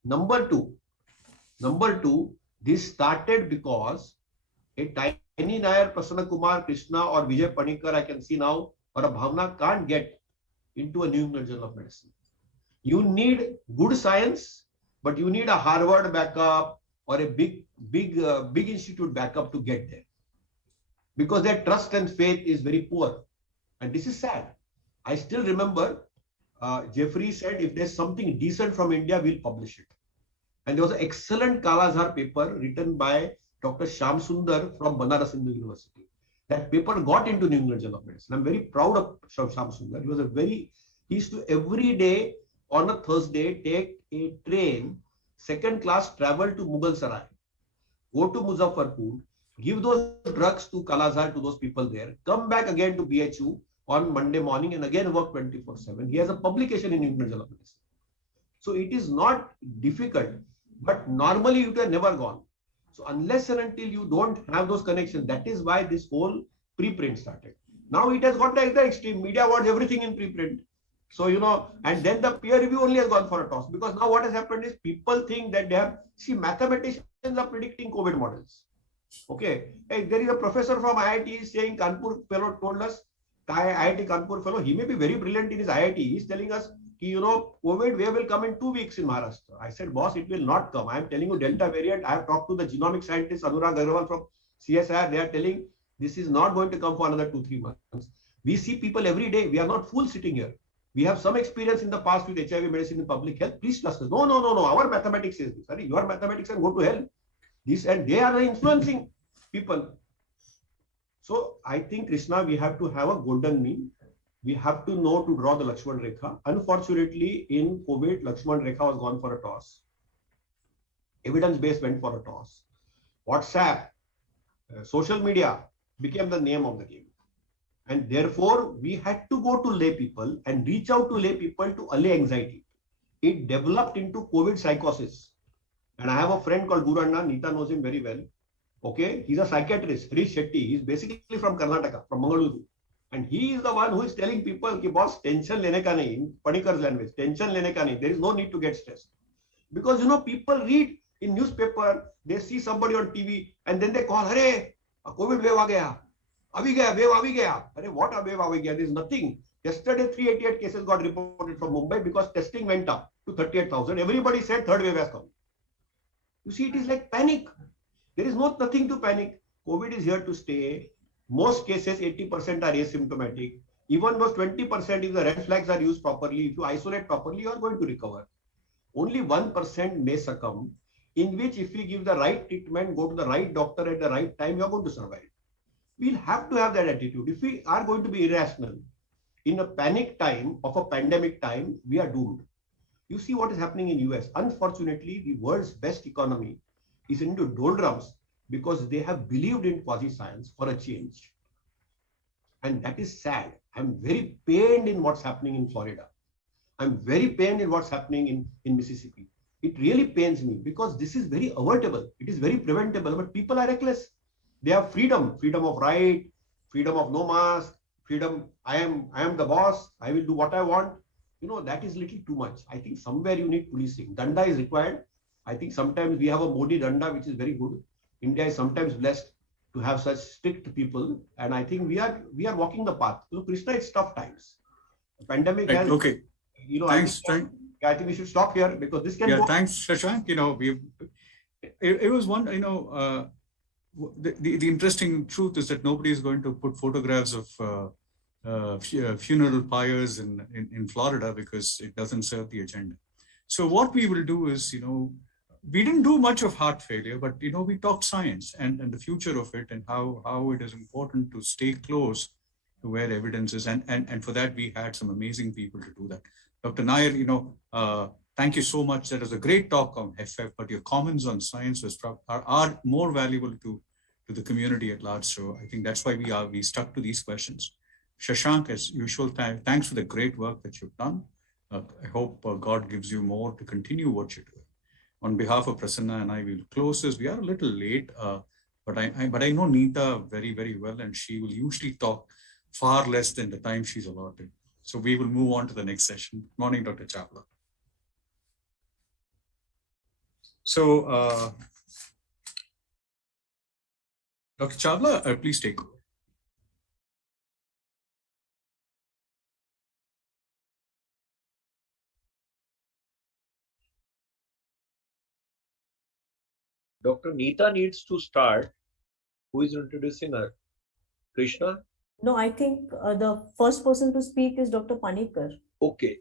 Number two, this started because a Tiny Nair, Prasanna Kumar, Krishna or Vijay Panikar, I can see now, or a Bhavna can't get into a New England Journal of Medicine. You need good science, but you need a Harvard backup or a big institute backup to get there, because their trust and faith is very poor. And this is sad. I still remember Jeffrey said, if there's something decent from India, we'll publish it. And there was an excellent Kala-Azar paper written by Dr. Shyam Sundar from Banaras Hindu University. That paper got into New England Journal of Medicine. I'm very proud of Shyam Sundar. He used to every day on a Thursday take a train, 2nd class, travel to Mughal Sarai, go to Muzaffarpur, give those drugs to Kala-Azar, to those people there, come back again to BHU on Monday morning and again work 24/7. He has a publication in New England Journal of Medicine. So it is not difficult, but normally you would have never gone. So unless and until you don't have those connections, that is why this whole preprint started. Now it has got like the extreme. Media wants everything in preprint. So, and then the peer review only has gone for a toss, because now what has happened is people think that they have, see, mathematicians are predicting COVID models. Okay. Hey, there is a professor from IIT saying, Kanpur fellow told us, IIT Kanpur fellow, he may be very brilliant in his IIT. He's telling us, COVID wave will come in 2 weeks in Maharashtra. I said, boss, it will not come. I am telling you, Delta variant. I have talked to the genomic scientist, Anurag Agarwal from CSIR. They are telling this is not going to come for another 2-3 months. We see people every day. We are not fools sitting here. We have some experience in the past with HIV medicine and public health. Please trust us. No. Our mathematics says this. Sorry, your mathematics can go to hell. This, and they are influencing people. So I think, Krishna, we have to have a golden mean. We have to know to draw the Lakshman Rekha. Unfortunately, in COVID, Lakshman Rekha was gone for a toss. Evidence-based went for a toss. WhatsApp, social media became the name of the game. And therefore, we had to go to lay people and reach out to lay people to allay anxiety. It developed into COVID psychosis. And I have a friend called Guru Anna, Nita knows him very well. Okay, he's a psychiatrist, Harish Shetty. He's basically from Karnataka, from Mangaluru. And he is the one who is telling people, ki boss, tension lene ka nahi, in Panikar's language, tension lene ka nahi. There is no need to get stressed. Because, people read in newspaper, they see somebody on TV, and then they call, Hare, a COVID wave aa gaya. Avi gaya, wave avi gaya. Hare, what a wave avi gaya? There is nothing. Yesterday, 388 cases got reported from Mumbai because testing went up to 38,000. Everybody said third wave has come. You see, it is like panic. There is nothing to panic. COVID is here to stay. Most cases, 80% are asymptomatic. Even those 20%, if the red flags are used properly, if you isolate properly, you are going to recover. Only 1% may succumb, in which if we give the right treatment, go to the right doctor at the right time, you are going to survive. We'll have to have that attitude. If we are going to be irrational, in a panic time of a pandemic time, we are doomed. You see what is happening in US. Unfortunately, the world's best economy is into doldrums because they have believed in quasi-science for a change. And that is sad. I'm very pained in what's happening in Florida. I'm very pained in what's happening in Mississippi. It really pains me because this is very avertable. It is very preventable, but people are reckless. They have freedom of right, freedom of no mask, freedom. I am the boss. I will do what I want. That is little too much. I think somewhere you need policing. Danda is required. I think sometimes we have a Modi Danda, which is very good. India is sometimes blessed to have such strict people. And I think we are walking the path. Look, Krishna, it's tough times. The pandemic has, okay. Thanks. I think we should stop here because this can go. Thanks, Shashank. It was one, the interesting truth is that nobody is going to put photographs of funeral pyres in Florida because it doesn't serve the agenda. So what we will do is, we didn't do much of heart failure, but, we talked science and the future of it and how it is important to stay close to where evidence is. And for that, we had some amazing people to do that. Dr. Nair, thank you so much. That was a great talk on FF, but your comments on science are more valuable to the community at large. So I think that's why we stuck to these questions. Shashank, as usual, thanks for the great work that you've done. I hope God gives you more to continue what you're doing. On behalf of Prasanna and I, will close this. We are a little late, but I know Nita very, very well, and she will usually talk far less than the time she's allotted. So we will move on to the next session. Morning, Dr. Chawla. So, Dr. Chawla, please take over. Dr. Nita needs to start. Who is introducing her? Krishna? No, I think the first person to speak is Dr. Panikkar. Okay.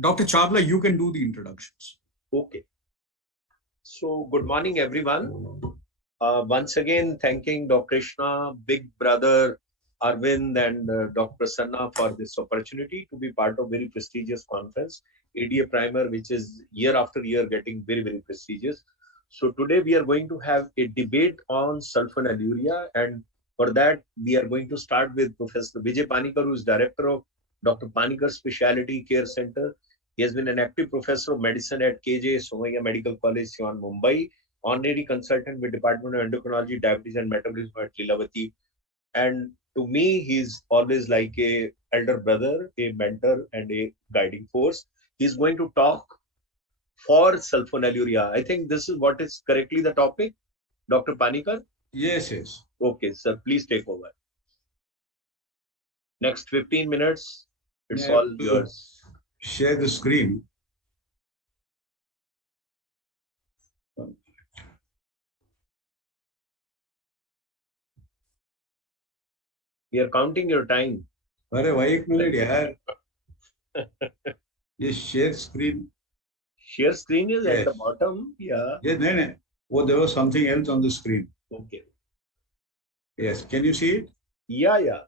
Dr. Chawla, you can do the introductions. Okay. So, good morning, everyone. Once again, thanking Dr. Krishna, Big Brother Arvind, and Dr. Prasanna for this opportunity to be part of very prestigious conference, ADA Primer, which is year after year getting very, very prestigious. So today we are going to have a debate on sulfonylurea, and for that we are going to start with Professor Vijay Panikkar, who is director of Dr. Panikkar Specialty Care Center. He has been an active professor of medicine at KJ Somaiya Medical College, Siwan, Mumbai, honorary consultant with Department of Endocrinology, Diabetes and Metabolism at Lilavati, And to me, he's always like a elder brother, a mentor, and a guiding force. He's going to talk for sulfonylurea. I think this is what is correctly the topic, Dr. Panikar. Yes, yes. Okay, sir, please take over. Next 15 minutes, it's I all have to yours. Share the screen. We are counting your time. अरे वही एक minute यार. ये share screen. Share screen is at the Yes. bottom. Yeah. Yes, no. Oh, there was something else on the screen. Okay. Yes, can you see it? Yeah, yeah.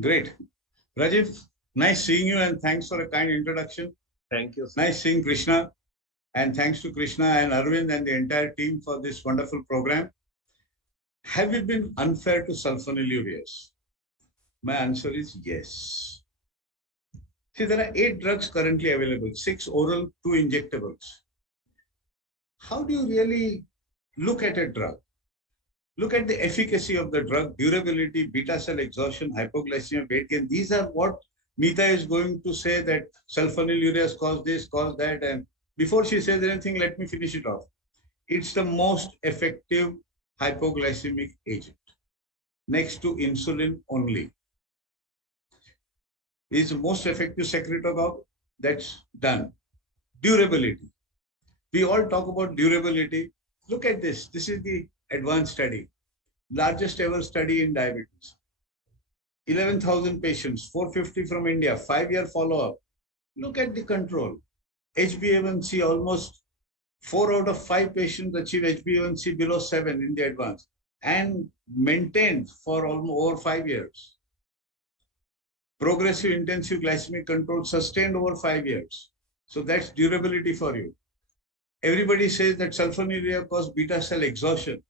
Great. Rajiv, nice seeing you and thanks for a kind introduction. Thank you, sir. Nice seeing Krishna, and thanks to Krishna and Arvind and the entire team for this wonderful program. Have we been unfair to sulfonylureas? My answer is yes. See, there are 8 drugs currently available, 6 oral, 2 injectables. How do you really look at a drug? Look at the efficacy of the drug, durability, beta cell exhaustion, hypoglycemia, weight gain. These are what Neeta is going to say, that sulfonylureas cause this, cause that. And before she says anything, let me finish it off. It's the most effective hypoglycemic agent next to insulin only. Is the most effective secretagogue. That's done. Durability. We all talk about durability. Look at this. This is the advanced study, largest ever study in diabetes. 11,000 patients, 450 from India, 5-year follow-up. Look at the control. HbA1c, almost 4 out of 5 patients achieve HbA1c below 7 in the advanced and maintained for almost over 5 years. Progressive intensive glycemic control sustained over 5 years. So that's durability for you. Everybody says that sulfonylurea causes beta cell exhaustion.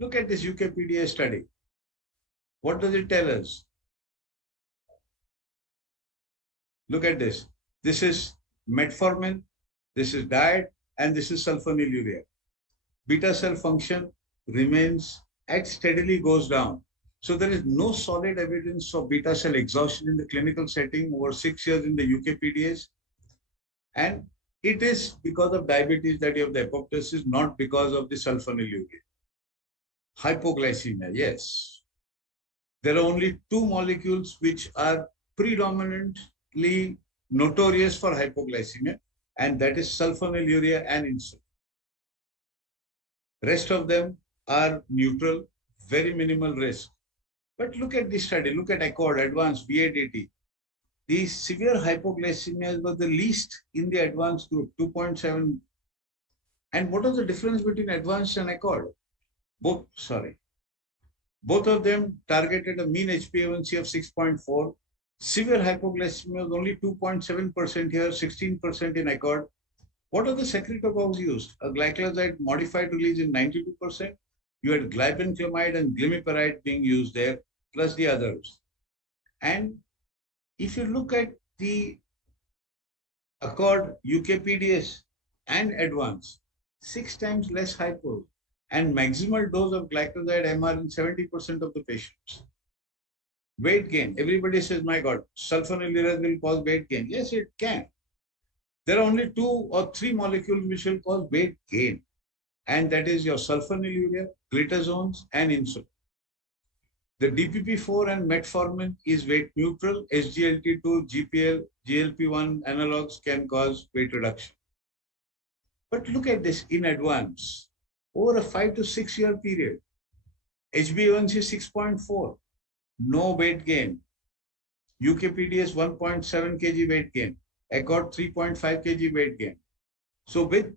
Look at this UKPDA study. What does it tell us? Look at this. This is metformin, this is diet, and this is sulfonylurea. Beta cell function remains and steadily goes down. So there is no solid evidence of beta cell exhaustion in the clinical setting over 6 years in the UKPDAs. And it is because of diabetes that you have the apoptosis, not because of the sulfonylurea. Hypoglycemia, yes. There are only 2 molecules which are predominantly notorious for hypoglycemia, and that is sulfonylurea and insulin. Rest of them are neutral, very minimal risk. But look at this study, look at ACCORD, advanced VADT. The severe hypoglycemia was the least in the advanced group, 2.7. And what is the difference between advanced and ACCORD? Both of them targeted a mean HbA1c of 6.4. Severe hypoglycemia was only 2.7% here, 16% in ACCORD. What are the secretagogues used? A glycoside modified release in 92%. You had glibenclamide and glimepiride being used there, plus the others. And if you look at the ACCORD, UKPDS, and advanced, 6 times less hypo, and maximal dose of glycoside MR in 70% of the patients. Weight gain. Everybody says, my God, sulfonylurea will cause weight gain. Yes, it can. There are only 2 or 3 molecules which will cause weight gain. And that is your sulfonylurea, glitazones, and insulin. The DPP-4 and metformin is weight neutral. SGLT2, GPL, GLP-1 analogs can cause weight reduction. But look at this in advance. Over a 5 to 6 year period, HbA1c 6.4, no weight gain. UKPDS 1.7 kg weight gain. ACCORD 3.5 kg weight gain. So with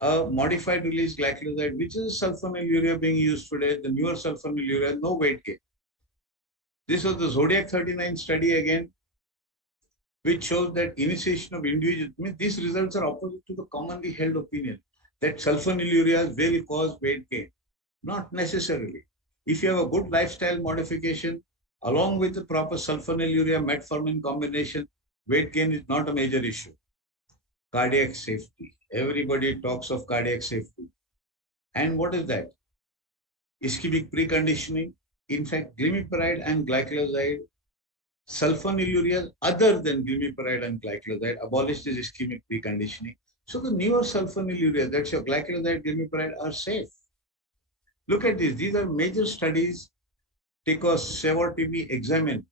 a modified release glycoside, which is sulfonylurea being used today, the newer sulfonylurea, no weight gain. This was the Zodiac 39 study again, which shows that initiation of individuals, these results are opposite to the commonly held opinion that sulfonylureas will cause weight gain. Not necessarily. If you have a good lifestyle modification, along with the proper sulfonylurea metformin combination, weight gain is not a major issue. Cardiac safety. Everybody talks of cardiac safety. And what is that? Ischemic preconditioning. In fact, glimepiride and glycoside, sulfonylureas other than glimepiride and glycoside abolished this ischemic preconditioning. So the newer sulfonylureas, that's your glycoside, glimepiride, are safe. Look at this. These are major studies. TICOS, SAVOR TB, examine,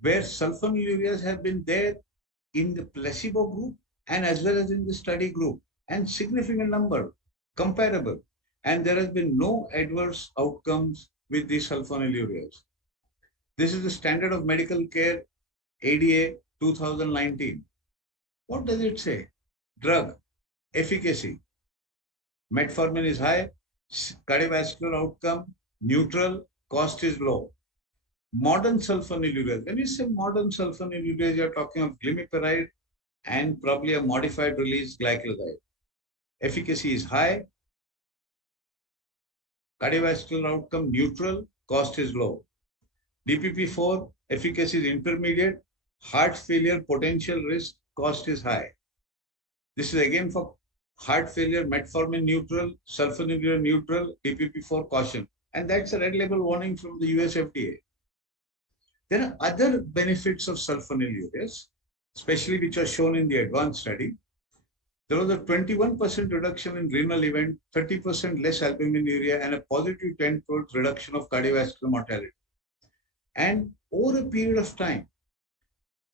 where sulfonylureas have been there in the placebo group and as well as in the study group, and significant number, comparable. And there has been no adverse outcomes with these sulfonylureas. This is the standard of medical care, ADA 2019. What does it say? Drug, efficacy. Metformin is high, cardiovascular outcome, neutral, cost is low. Modern sulfonylureas, when you say modern sulfonylureas, you're talking of glimepiride and probably a modified release glycoside. Efficacy is high, cardiovascular outcome neutral, cost is low. DPP-4, efficacy is intermediate, heart failure potential risk, cost is high. This is again for heart failure, metformin neutral, sulfonylurea neutral, DPP-4 caution. And that's a red label warning from the US FDA. There are other benefits of sulfonylureas, especially which are shown in the advanced study. There was a 21% reduction in renal event, 30% less albuminuria, and a positive 10-fold reduction of cardiovascular mortality. And over a period of time,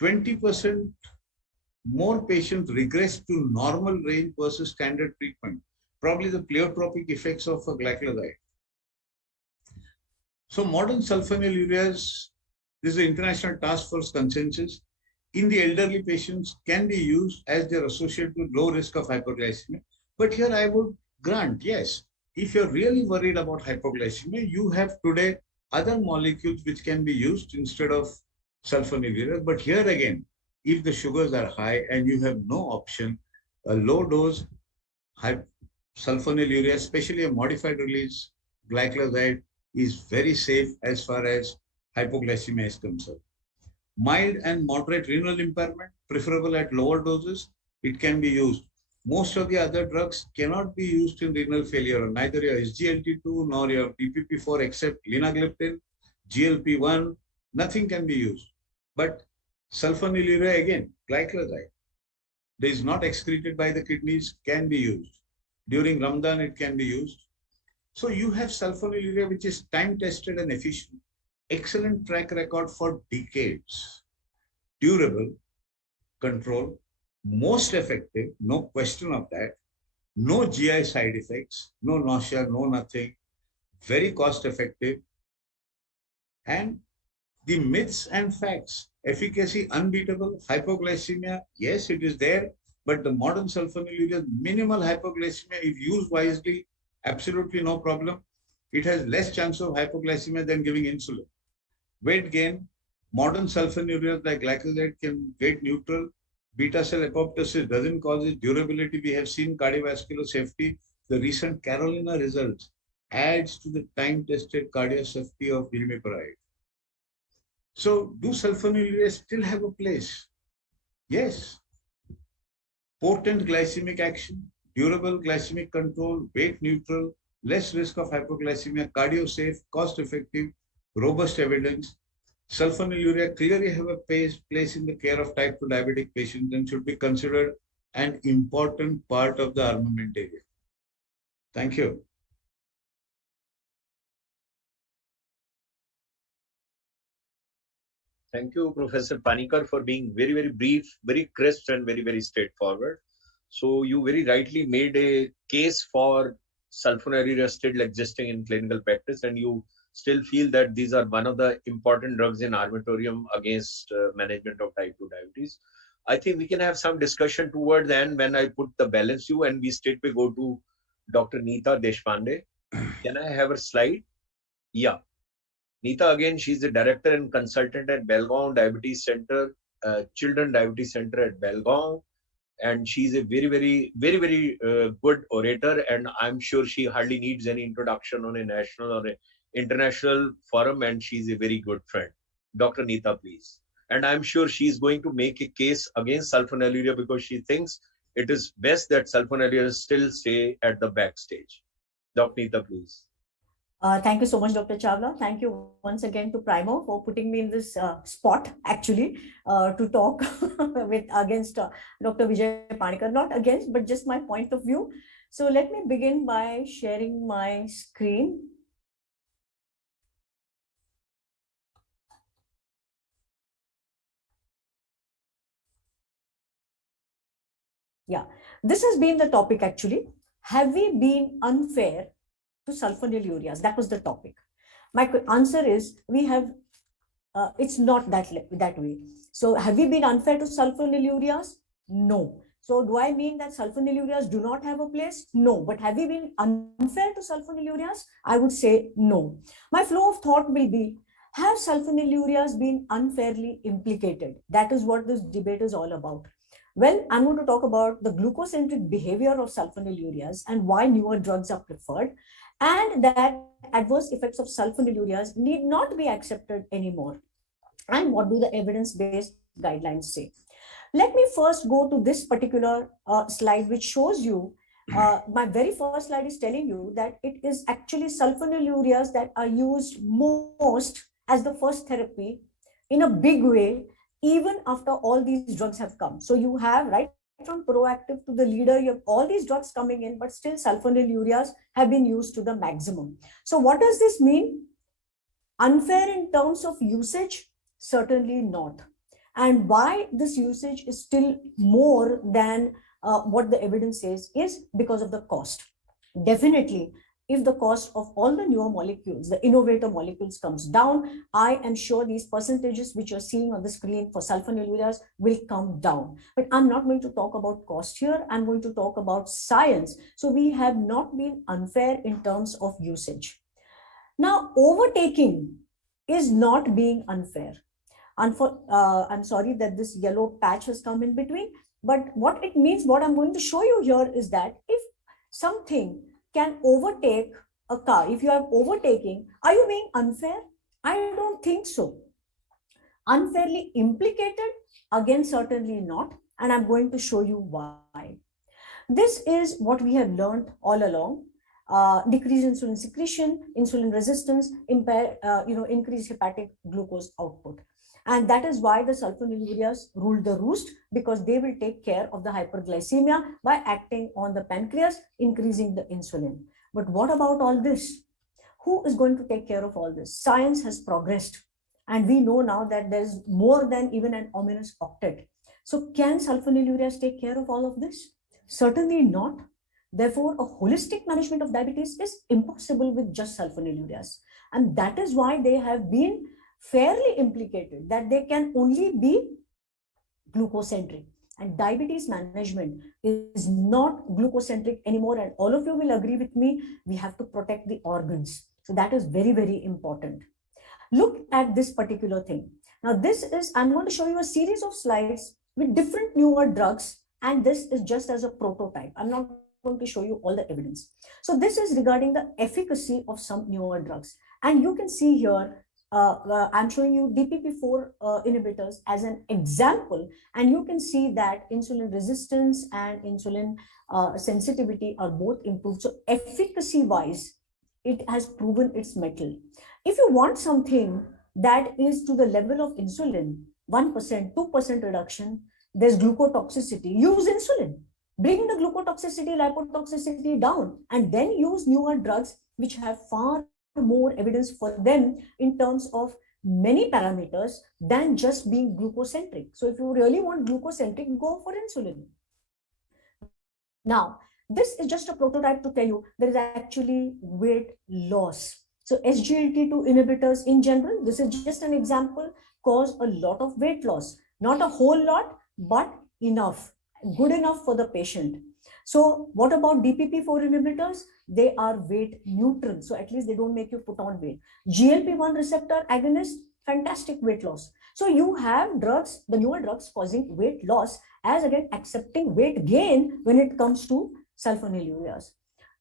20% more patients regress to normal range versus standard treatment, probably the pleiotropic effects of a glycoside. So modern sulfonylureas, this is the International Task Force consensus, in the elderly patients can be used as they're associated with low risk of hypoglycemia. But here I would grant, yes, if you're really worried about hypoglycemia, you have today other molecules which can be used instead of sulfonylureas. But here again, if the sugars are high and you have no option, a low dose sulfonylurea, especially a modified release glycoside, is very safe as far as hypoglycemia is concerned. Mild and moderate renal impairment, preferable at lower doses, it can be used. Most of the other drugs cannot be used in renal failure, neither your SGLT2 nor your DPP-4 except linagliptin, GLP-1, nothing can be used. But sulfonylurea, again, glycoside, that is not excreted by the kidneys, can be used. During Ramadan, it can be used. So you have sulfonylurea, which is time-tested and efficient, excellent track record for decades, durable, control, most effective, no question of that, no GI side effects, no nausea, no nothing, very cost effective. And the myths and facts, efficacy unbeatable, hypoglycemia, yes, it is there, but the modern sulfonylurea, minimal hypoglycemia, if used wisely, absolutely no problem. It has less chance of hypoglycemia than giving insulin. Weight gain, modern sulfonylureas like glycoside can weight neutral. Beta cell apoptosis doesn't cause it. Durability, we have seen cardiovascular safety. The recent Carolina results adds to the time-tested cardiac safety of glimepiride. So do sulfonylureas still have a place? Yes. Potent glycemic action, durable glycemic control, weight neutral, less risk of hypoglycemia, cardio safe, cost effective, robust evidence. Sulfonylurea clearly have a place in the care of type 2 diabetic patients and should be considered an important part of the armamentarium. Thank you. Thank you, Professor Panikkar, for being very, very brief, very crisp, and very, very straightforward. So you very rightly made a case for sulfonylurea still existing in clinical practice, and you still feel that these are one of the important drugs in armamentarium against management of type 2 diabetes. I think we can have some discussion toward the end when I put the balance view and we straightway go to Dr. Neeta Deshpande. Can I have a slide? Yeah. Neeta, again, she's the director and consultant at Belgaum Diabetes Center, Children Diabetes Center at Belgaum. And she's a very, very, very, very good orator. And I'm sure she hardly needs any introduction on a national or an international forum. And she's a very good friend. Dr. Neeta, please. And I'm sure she's going to make a case against sulfonylurea because she thinks it is best that sulfonylurea still stay at the backstage. Navneeta, please. Thank you so much, Dr. Chawla. Thank you once again to Primo for putting me in this spot, actually, to talk against Dr. Vijay Panikar. Not against, but just my point of view. So let me begin by sharing my screen. Yeah, this has been the topic actually. Have we been unfair to sulfonylureas? That was the topic. My answer is we have, it's not that way. So have we been unfair to sulfonylureas? No. So do I mean that sulfonylureas do not have a place? No. But have we been unfair to sulfonylureas? I would say no. My flow of thought will be, have sulfonylureas been unfairly implicated? That is what this debate is all about. Well, I'm going to talk about the glucocentric behavior of sulfonylureas and why newer drugs are preferred, and that adverse effects of sulfonylureas need not be accepted anymore. And what do the evidence-based guidelines say? Let me first go to this particular slide, which shows you, my very first slide is telling you that it is actually sulfonylureas that are used most as the first therapy in a big way, even after all these drugs have come. So you have, right from proactive to the leader, you have all these drugs coming in, but still sulfonylureas have been used to the maximum. So what does this mean? Unfair in terms of usage? Certainly not. And why this usage is still more than what the evidence says is because of the cost. Definitely, if the cost of all the newer molecules, the innovator molecules comes down, I am sure these percentages which you're seeing on the screen for sulfonylureas will come down. But I'm not going to talk about cost here. I'm going to talk about science. So we have not been unfair in terms of usage. Now, overtaking is not being unfair. I'm sorry that this yellow patch has come in between, but what it means, what I'm going to show you here is that if something can overtake a car, if you are overtaking, are you being unfair? I don't think so. Unfairly implicated? Again, certainly not. And I'm going to show you why. This is what we have learned all along. Decrease insulin secretion, insulin resistance, increase hepatic glucose output. And that is why the sulfonylureas rule the roost, because they will take care of the hyperglycemia by acting on the pancreas, increasing the insulin. But what about all this? Who is going to take care of all this? Science has progressed, and we know now that there's more than even an ominous octet. So can sulfonylureas take care of all of this? Certainly not. Therefore, a holistic management of diabetes is impossible with just sulfonylureas. And that is why they have been fairly implicated, that they can only be glucocentric. And diabetes management is not glucocentric anymore. And all of you will agree with me, we have to protect the organs. So that is very, very important. Look at this particular thing. Now, I'm going to show you a series of slides with different newer drugs. And this is just as a prototype. I'm not going to show you all the evidence. So this is regarding the efficacy of some newer drugs. And you can see here, I'm showing you DPP-4 inhibitors as an example, and you can see that insulin resistance and insulin sensitivity are both improved. So efficacy-wise, it has proven its mettle. If you want something that is to the level of insulin, 1%, 2% reduction, there's glucotoxicity, use insulin. Bring the glucotoxicity, lipotoxicity down, and then use newer drugs which have far more evidence for them in terms of many parameters than just being glucocentric. So if you really want glucocentric, go for insulin. Now, this is just a prototype to tell you there is actually weight loss. So SGLT2 inhibitors in general, this is just an example, cause a lot of weight loss. Not a whole lot, but enough, good enough for the patient. So what about DPP-4 inhibitors? They are weight neutral. So at least they don't make you put on weight. GLP-1 receptor agonist, fantastic weight loss. So you have drugs, the newer drugs causing weight loss, as again accepting weight gain when it comes to sulfonylureas.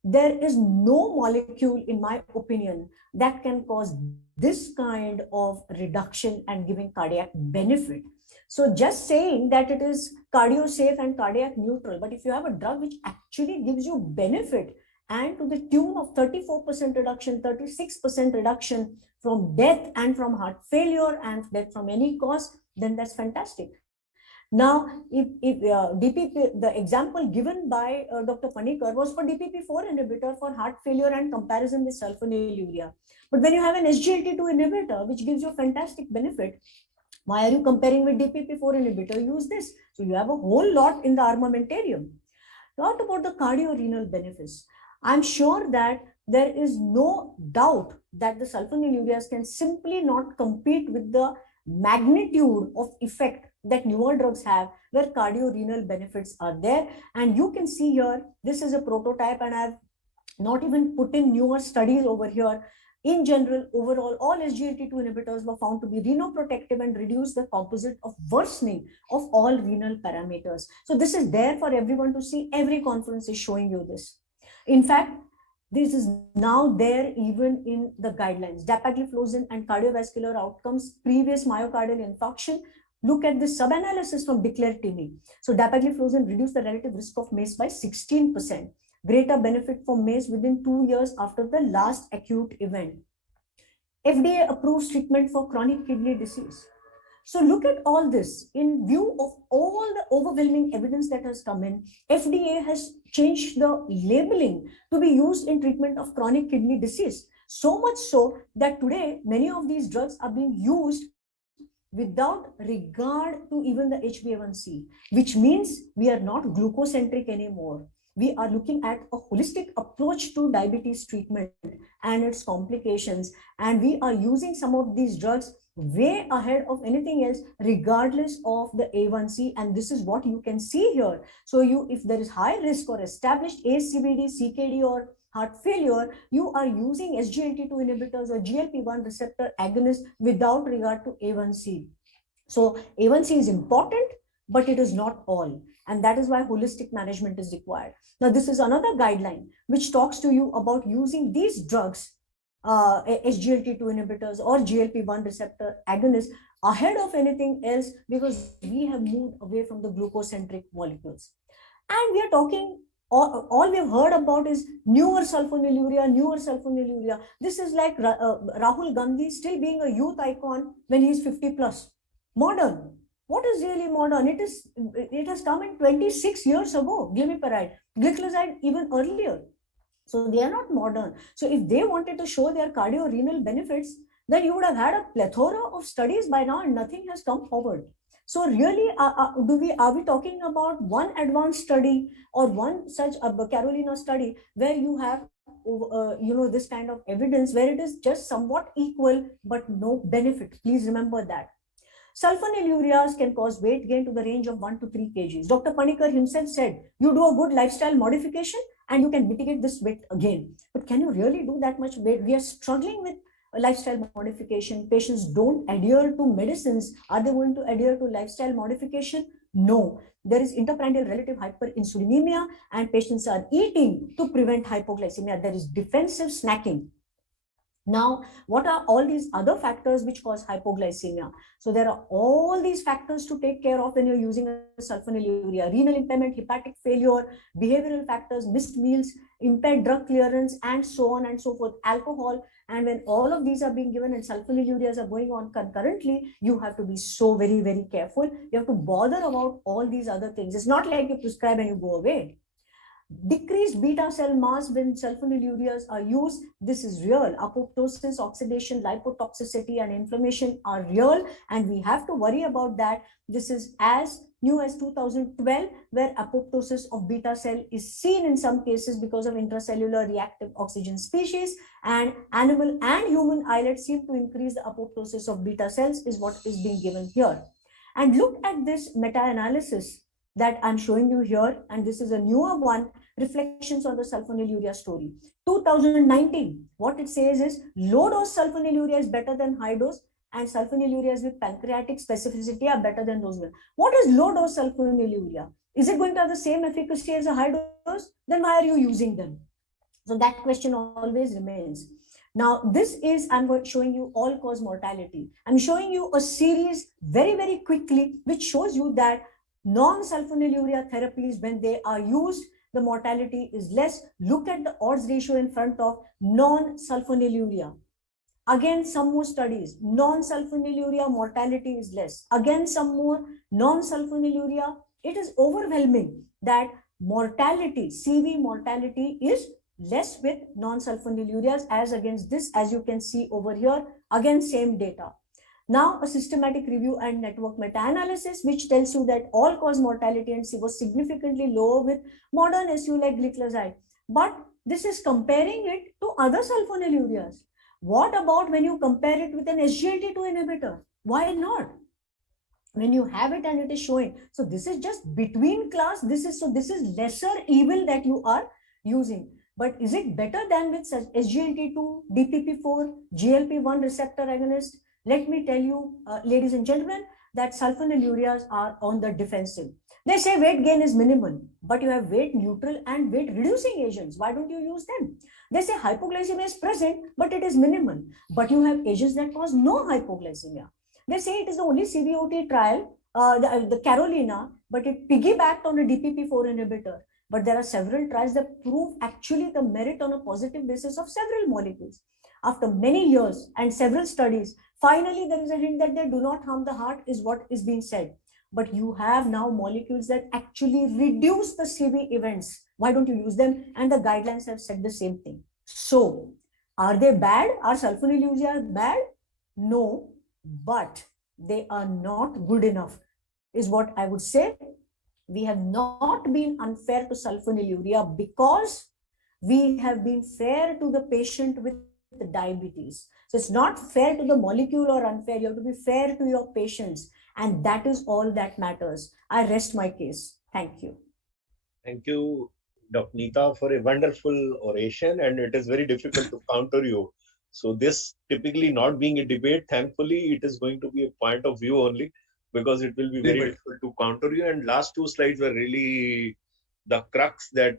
There is no molecule, in my opinion, that can cause this kind of reduction and giving cardiac benefit. So just saying that it is cardio safe and cardiac neutral, but if you have a drug which actually gives you benefit and to the tune of 34% reduction, 36% reduction from death and from heart failure and death from any cause, then that's fantastic. Now, if DPP, the example given by Dr. Panikkar was for DPP-4 inhibitor for heart failure and comparison with sulfonylurea. But when you have an SGLT2 inhibitor, which gives you a fantastic benefit, why are you comparing with DPP-4 inhibitor? Use this. So you have a whole lot in the armamentarium. What about the cardiorenal benefits? I'm sure that there is no doubt that the sulfonylureas can simply not compete with the magnitude of effect that newer drugs have, where cardiorenal benefits are there. And you can see here, this is a prototype, and I've not even put in newer studies over here. In general, overall, all SGLT2 inhibitors were found to be renoprotective and reduce the composite of worsening of all renal parameters. So this is there for everyone to see. Every conference is showing you this. In fact, this is now there even in the guidelines. Dapagliflozin and cardiovascular outcomes, previous myocardial infarction. Look at this sub-analysis from DECLARE-TIMI. So dapagliflozin reduced the relative risk of MACE by 16%. Greater benefit for MACE within 2 years after the last acute event. FDA approves treatment for chronic kidney disease. So look at all this. In view of all the overwhelming evidence that has come in, FDA has changed the labeling to be used in treatment of chronic kidney disease. So much so that today, many of these drugs are being used without regard to even the HbA1c, which means we are not glucocentric anymore. We are looking at a holistic approach to diabetes treatment and its complications. And we are using some of these drugs way ahead of anything else, regardless of the A1C. And this is what you can see here. So if there is high risk or established ASCVD, CKD, or heart failure, you are using SGLT2 inhibitors or GLP-1 receptor agonists without regard to A1C. So A1C is important, but it is not all. And that is why holistic management is required. Now, this is another guideline which talks to you about using these drugs, SGLT2 inhibitors or GLP-1 receptor agonists, ahead of anything else, because we have moved away from the glucocentric molecules. And we are talking, all we have heard about is newer sulfonylurea. This is like Rahul Gandhi still being a youth icon when he's 50 plus. Modern. What is really modern? It has come in 26 years ago, glimepiride, gliclazide even earlier. So they are not modern. So if they wanted to show their cardiorenal benefits, then you would have had a plethora of studies by now and nothing has come forward. So really, are we talking about one advanced study or one such Carolina study where you have this kind of evidence where it is just somewhat equal but no benefit? Please remember that. Sulfonylureas can cause weight gain to the range of 1 to 3 kgs. Dr. Panikkar himself said, you do a good lifestyle modification and you can mitigate this weight again. But can you really do that much weight? We are struggling with lifestyle modification. Patients don't adhere to medicines. Are they going to adhere to lifestyle modification? No. There is interprandial relative hyperinsulinemia and patients are eating to prevent hypoglycemia. There is defensive snacking. Now, what are all these other factors which cause hypoglycemia? So there are all these factors to take care of when you're using a sulfonylurea: renal impairment, hepatic failure, behavioral factors, missed meals, impaired drug clearance, and so on and so forth, alcohol. And when all of these are being given and sulfonylureas are going on concurrently, you have to be so very, very careful. You have to bother about all these other things. It's not like you prescribe and you go away. Decreased beta cell mass when sulfonylureas are used. This is real. Apoptosis, oxidation, lipotoxicity, and inflammation are real, and we have to worry about that. This is as new as 2012, where apoptosis of beta cell is seen in some cases because of intracellular reactive oxygen species, and animal and human islets seem to increase the apoptosis of beta cells, is what is being given here. And look at this meta-analysis that I'm showing you here, and this is a newer one, reflections on the sulfonylurea story. 2019, what it says is low dose sulfonylurea is better than high dose, and sulfonylureas with pancreatic specificity are better than those. What is low dose sulfonylurea? Is it going to have the same efficacy as a high dose? Then why are you using them? So that question always remains. Now, this is, I'm showing you all-cause mortality. I'm showing you a series very, very quickly, which shows you that non-sulfonylurea therapies, when they are used, the mortality is less. Look at the odds ratio in front of non-sulfonylurea. Again, some more studies. Non-sulfonylurea mortality is less. Again, some more non-sulfonylurea. It is overwhelming that mortality, CV mortality is less with non-sulfonylureas as against this, as you can see over here. Again, same data. Now, a systematic review and network meta-analysis, which tells you that all-cause mortality and C was significantly lower with modern SU like gliclazide. But this is comparing it to other sulfonylureas. What about when you compare it with an SGLT2 inhibitor? Why not? When you have it and it is showing. So this is just between class. This is lesser evil that you are using. But is it better than with SGLT2, DPP4, GLP-1 receptor agonist? Let me tell you, ladies and gentlemen, that sulfonylureas are on the defensive. They say weight gain is minimal, but you have weight neutral and weight reducing agents. Why don't you use them? They say hypoglycemia is present, but it is minimal. But you have agents that cause no hypoglycemia. They say it is the only CVOT trial, the Carolina, but it piggybacked on a DPP-4 inhibitor. But there are several trials that prove actually the merit on a positive basis of several molecules. After many years and several studies, finally there is a hint that they do not harm the heart is what is being said. But you have now molecules that actually reduce the CV events. Why don't you use them? And the guidelines have said the same thing. So, are they bad? Are sulfonylureas bad? No, but they are not good enough, is what I would say. We have not been unfair to sulfonylurea because we have been fair to the patient with the diabetes. So it's not fair to the molecule or unfair. You have to be fair to your patients. And that is all that matters. I rest my case. Thank you. Thank you, Dr. Neeta, for a wonderful oration. And it is very difficult to counter you. So this typically not being a debate, thankfully, it is going to be a point of view only, because it will be very difficult to counter you. And last two slides were really the crux that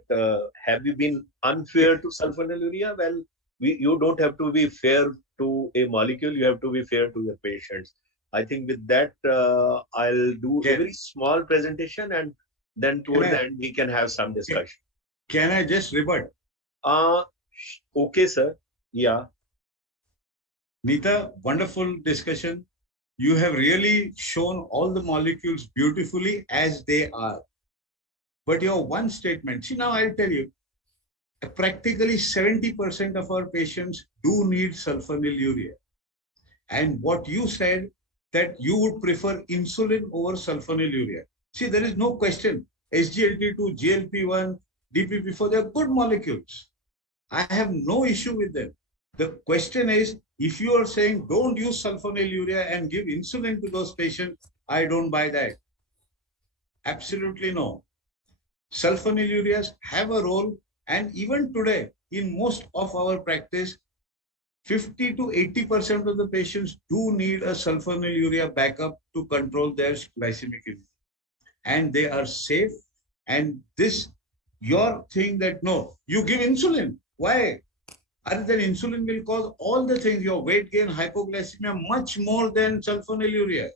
have you been unfair to sulfonylurea? Well, you don't have to be fair to a molecule, you have to be fair to your patients. I think with that, I'll do a very small presentation, and then towards the end, we can have some discussion. Can I just rebut? Okay, sir. Yeah. Neeta, wonderful discussion. You have really shown all the molecules beautifully as they are. But your one statement, see, now I'll tell you, practically 70% of our patients do need sulfonylurea. And what you said, that you would prefer insulin over sulfonylurea. See, there is no question. SGLT2, GLP-1, DPP-4, they are good molecules. I have no issue with them. The question is, if you are saying don't use sulfonylurea and give insulin to those patients, I don't buy that. Absolutely no. Sulfonylureas have a role, and even today, in most of our practice, 50 to 80% of the patients do need a sulfonylurea backup to control their glycemic index. And they are safe. And this, your thing that no, you give insulin. Why? Other than insulin will cause all the things, your weight gain, hypoglycemia, much more than sulfonylurea.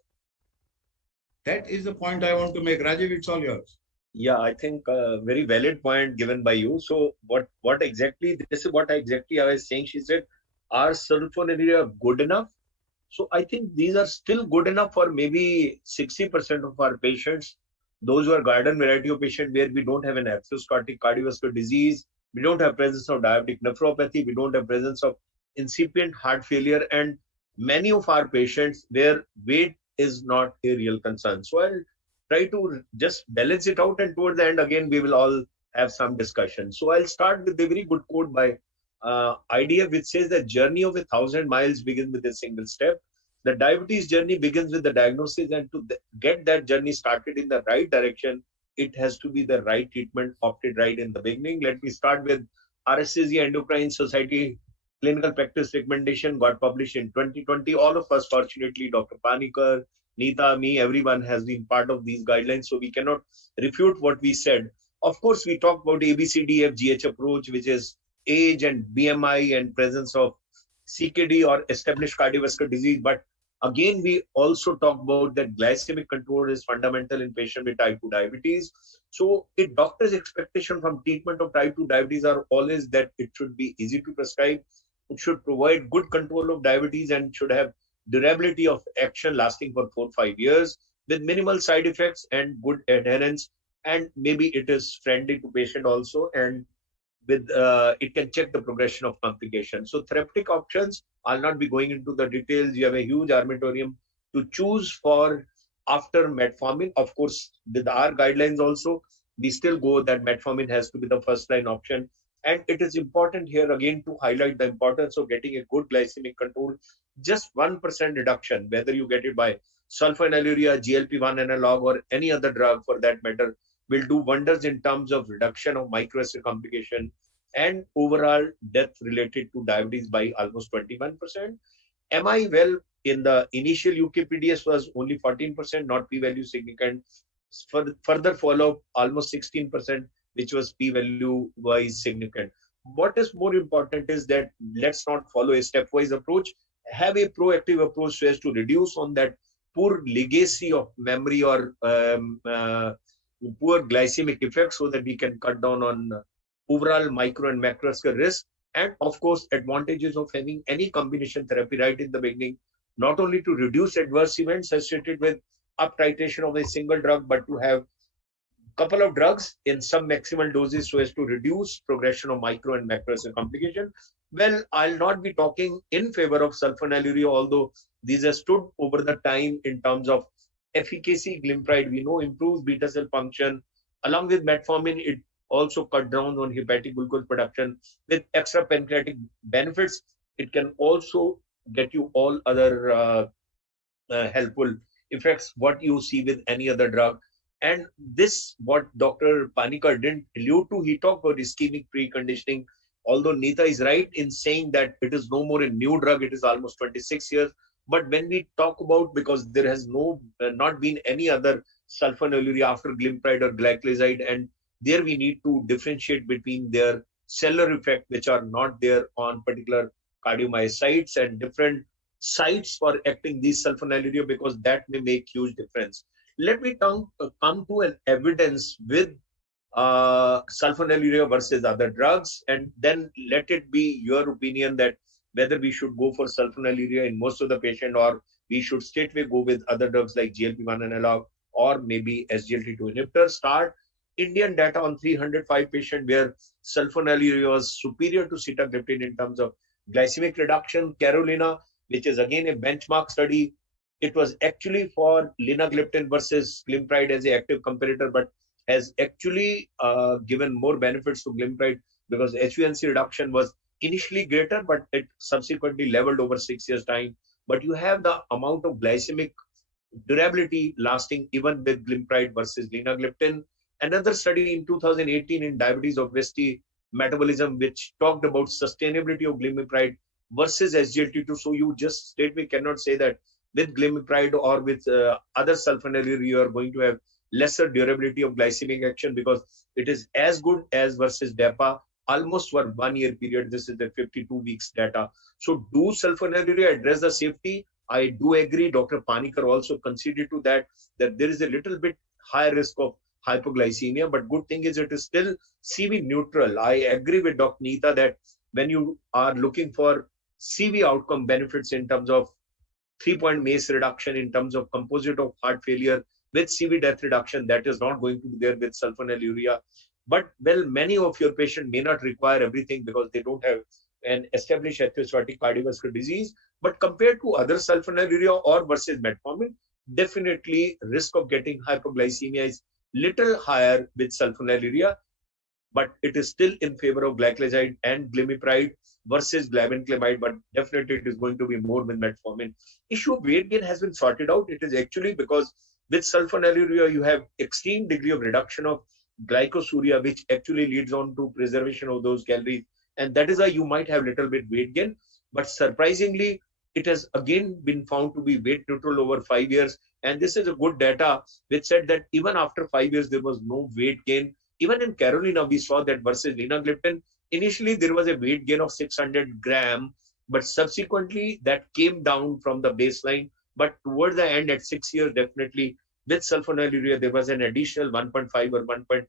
That is the point I want to make. Rajiv, it's all yours. Yeah, I think a very valid point given by you. So what exactly, this is what exactly I was saying. She said, are sulfonylurea good enough? So I think these are still good enough for maybe 60% of our patients. Those who are garden variety of patients where we don't have an atherosclerotic cardiovascular disease, we don't have presence of diabetic nephropathy, we don't have presence of incipient heart failure, and many of our patients where weight is not a real concern. So I'll try to just balance it out, and toward the end again we will all have some discussion. So I'll start with a very good quote by IDF, which says the journey of 1,000 miles begins with a single step. The diabetes journey begins with the diagnosis, and to get that journey started in the right direction, it has to be the right treatment opted right in the beginning. Let me start with RSAG Endocrine Society clinical practice recommendation got published in 2020. All of us, fortunately, Dr. Panikkar, Neeta, me, everyone has been part of these guidelines, so we cannot refute what we said. Of course, we talk about ABCDFGH approach, which is age and BMI and presence of CKD or established cardiovascular disease, but Again, we also talk about that glycemic control is fundamental in patient with type 2 diabetes. So a doctor's expectation from treatment of type 2 diabetes are always that it should be easy to prescribe, it should provide good control of diabetes, and should have durability of action lasting for 4-5 years with minimal side effects and good adherence. And maybe it is friendly to patient also, and with it can check the progression of complications. So therapeutic options, I'll not be going into the details. You have a huge armamentarium to choose for after metformin. Of course, with our guidelines also, we still go that metformin has to be the first line option. And it is important here again to highlight the importance of getting a good glycemic control. Just 1% reduction, whether you get it by sulfonylurea, GLP-1 analog, or any other drug for that matter, will do wonders in terms of reduction of microvascular complication and overall death related to diabetes by almost 21%. MI, well, in the initial UKPDS was only 14%, not p-value significant. For further follow-up, almost 16%, which was p-value wise significant. What is more important is that let's not follow a stepwise approach, have a proactive approach so as to reduce on that poor legacy of memory or poor glycemic effect, so that we can cut down on overall micro and macrovascular risk. And of course, advantages of having any combination therapy right in the beginning, not only to reduce adverse events associated with up titration of a single drug, but to have couple of drugs in some maximal doses so as to reduce progression of micro and macrovascular complication. Well, I'll not be talking in favor of sulfonylurea, although these have stood over the time in terms of efficacy. Glimepiride, we know, improves beta cell function. Along with metformin, it also cut down on hepatic glucose production with extra pancreatic benefits. It can also get you all other helpful effects what you see with any other drug. And this, what Dr. Panikkar didn't allude to, he talked about ischemic preconditioning. Although Neeta is right in saying that it is no more a new drug, it is almost 26 years. But when we talk about, because there has not been any other sulfonylurea after glimepiride or gliclazide, and there we need to differentiate between their cellular effect, which are not there on particular cardiomyocytes, and different sites for acting these sulfonylurea, because that may make huge difference. Let me come to an evidence with sulfonylurea versus other drugs, and then let it be your opinion that whether we should go for sulfonylurea in most of the patient, or we should straightway go with other drugs like GLP-1 analog or maybe SGLT2 inhibitor. Start Indian data on 305 patients where sulfonylurea was superior to sitagliptin in terms of glycemic reduction. Carolina, which is again a benchmark study, it was actually for linagliptin versus glimepiride as an active comparator, but has actually given more benefits to glimepiride because HbA1c reduction was initially greater, but it subsequently leveled over 6 years' time. But you have the amount of glycemic durability lasting even with glimepiride versus linagliptin. Another study in 2018 in diabetes, obesity, metabolism, which talked about sustainability of glimepiride versus SGLT2. So you just straightway cannot say that with glimepiride or with other sulfonylurea you are going to have lesser durability of glycemic action, because it is as good as versus DAPA almost for 1 year period. This is the 52 weeks data. So do sulfonylurea address the safety? I do agree. Dr. Panikkar also conceded to that there is a little bit high risk of hypoglycemia, but good thing is it is still CV neutral. I agree with Dr. Neeta that when you are looking for CV outcome benefits in terms of 3-point MACE reduction, in terms of composite of heart failure with CV death reduction, that is not going to be there with sulfonylurea. But well, many of your patients may not require everything because they don't have an established atherosclerotic cardiovascular disease. But compared to other sulfonylurea or versus metformin, definitely risk of getting hypoglycemia is little higher with sulfonylurea, but it is still in favor of gliclazide and glimepiride versus glibenclamide, but definitely it is going to be more with metformin. Issue of weight gain has been sorted out. It is actually because with sulfonylurea, you have extreme degree of reduction of glycosuria, which actually leads on to preservation of those calories. And that is why you might have little bit weight gain. But surprisingly, it has again been found to be weight neutral over 5 years. And this is a good data which said that even after 5 years, there was no weight gain. Even in Carolina, we saw that versus linagliptin, initially there was a weight gain of 600 grams, but subsequently that came down from the baseline But towards the end, at 6 years, definitely with sulfonylurea, there was an additional 1.5 or 1.6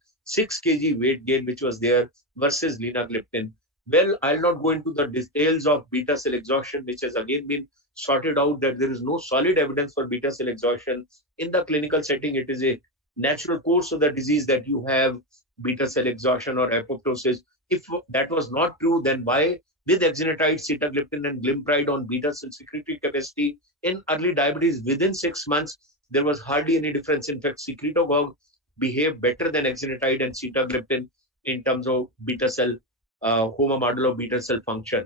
kg weight gain, which was there versus linagliptin. Well, I'll not go into the details of beta cell exhaustion, which has again been sorted out that there is no solid evidence for beta cell exhaustion. In the clinical setting, it is a natural course of the disease that you have beta cell exhaustion or apoptosis. If that was not true, then why with exenatide, sitagliptin, and glimepiride on beta cell secretory capacity in early diabetes within 6 months, there was hardly any difference. In fact, secretagogue behaved better than exenatide and sitagliptin in terms of beta cell HOMA model of beta cell function.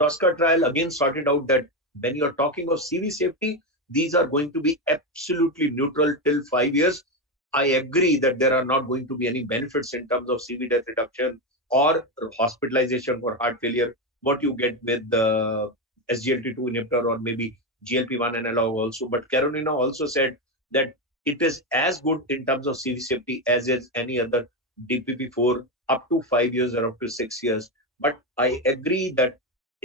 TOSCA trial again sorted out that when you are talking of CV safety, these are going to be absolutely neutral till 5 years. I agree that there are not going to be any benefits in terms of CV death reduction or hospitalization for heart failure, what you get with the SGLT2 inhibitor or maybe GLP-1 analog also. But Carolina also said that it is as good in terms of CV safety as is any other DPP-4 up to 5 years or up to 6 years. But I agree that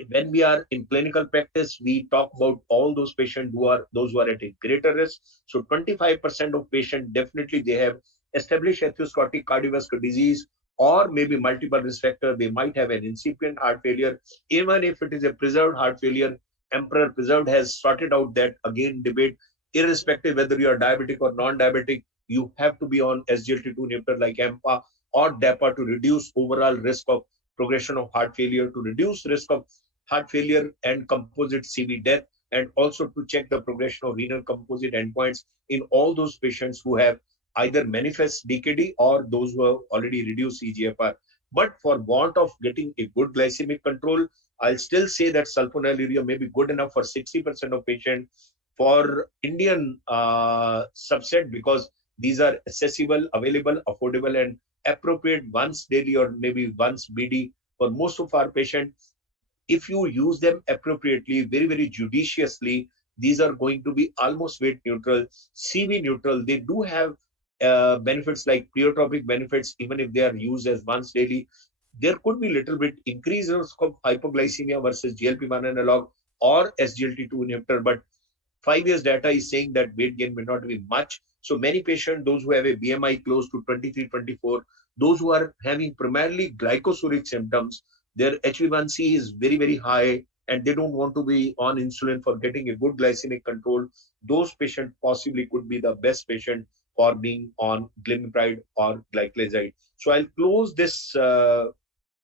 when we are in clinical practice, we talk about all those patients who are at a greater risk. So 25% of patients, definitely they have established atherosclerotic cardiovascular disease or maybe multiple risk factor. They might have an incipient heart failure. Even if it is a preserved heart failure, Emperor Preserved has sorted out that, again, debate, irrespective whether you are diabetic or non-diabetic, you have to be on SGLT2 inhibitor like EMPA or DAPA to reduce overall risk of progression of heart failure, to reduce risk of heart failure and composite CV death, and also to check the progression of renal composite endpoints in all those patients who have either manifest DKD or those who have already reduced eGFR. But for want of getting a good glycemic control, I'll still say that sulfonylurea may be good enough for 60% of patients. For Indian subset, because these are accessible, available, affordable, and appropriate once daily or maybe once BD for most of our patients. If you use them appropriately, very, very judiciously, these are going to be almost weight neutral, CV neutral. They do have benefits like pleiotropic benefits, even if they are used as once daily. There could be little bit increased risk of hypoglycemia versus GLP-1 analog or SGLT2 inhibitor, but 5 years data is saying that weight gain may not be much. So many patients, those who have a BMI close to 23, 24, those who are having primarily glycosuric symptoms, their HbA1c is very, very high, and they don't want to be on insulin for getting a good glycemic control. Those patients possibly could be the best patient for being on glimepiride or glyclazide. So I'll close this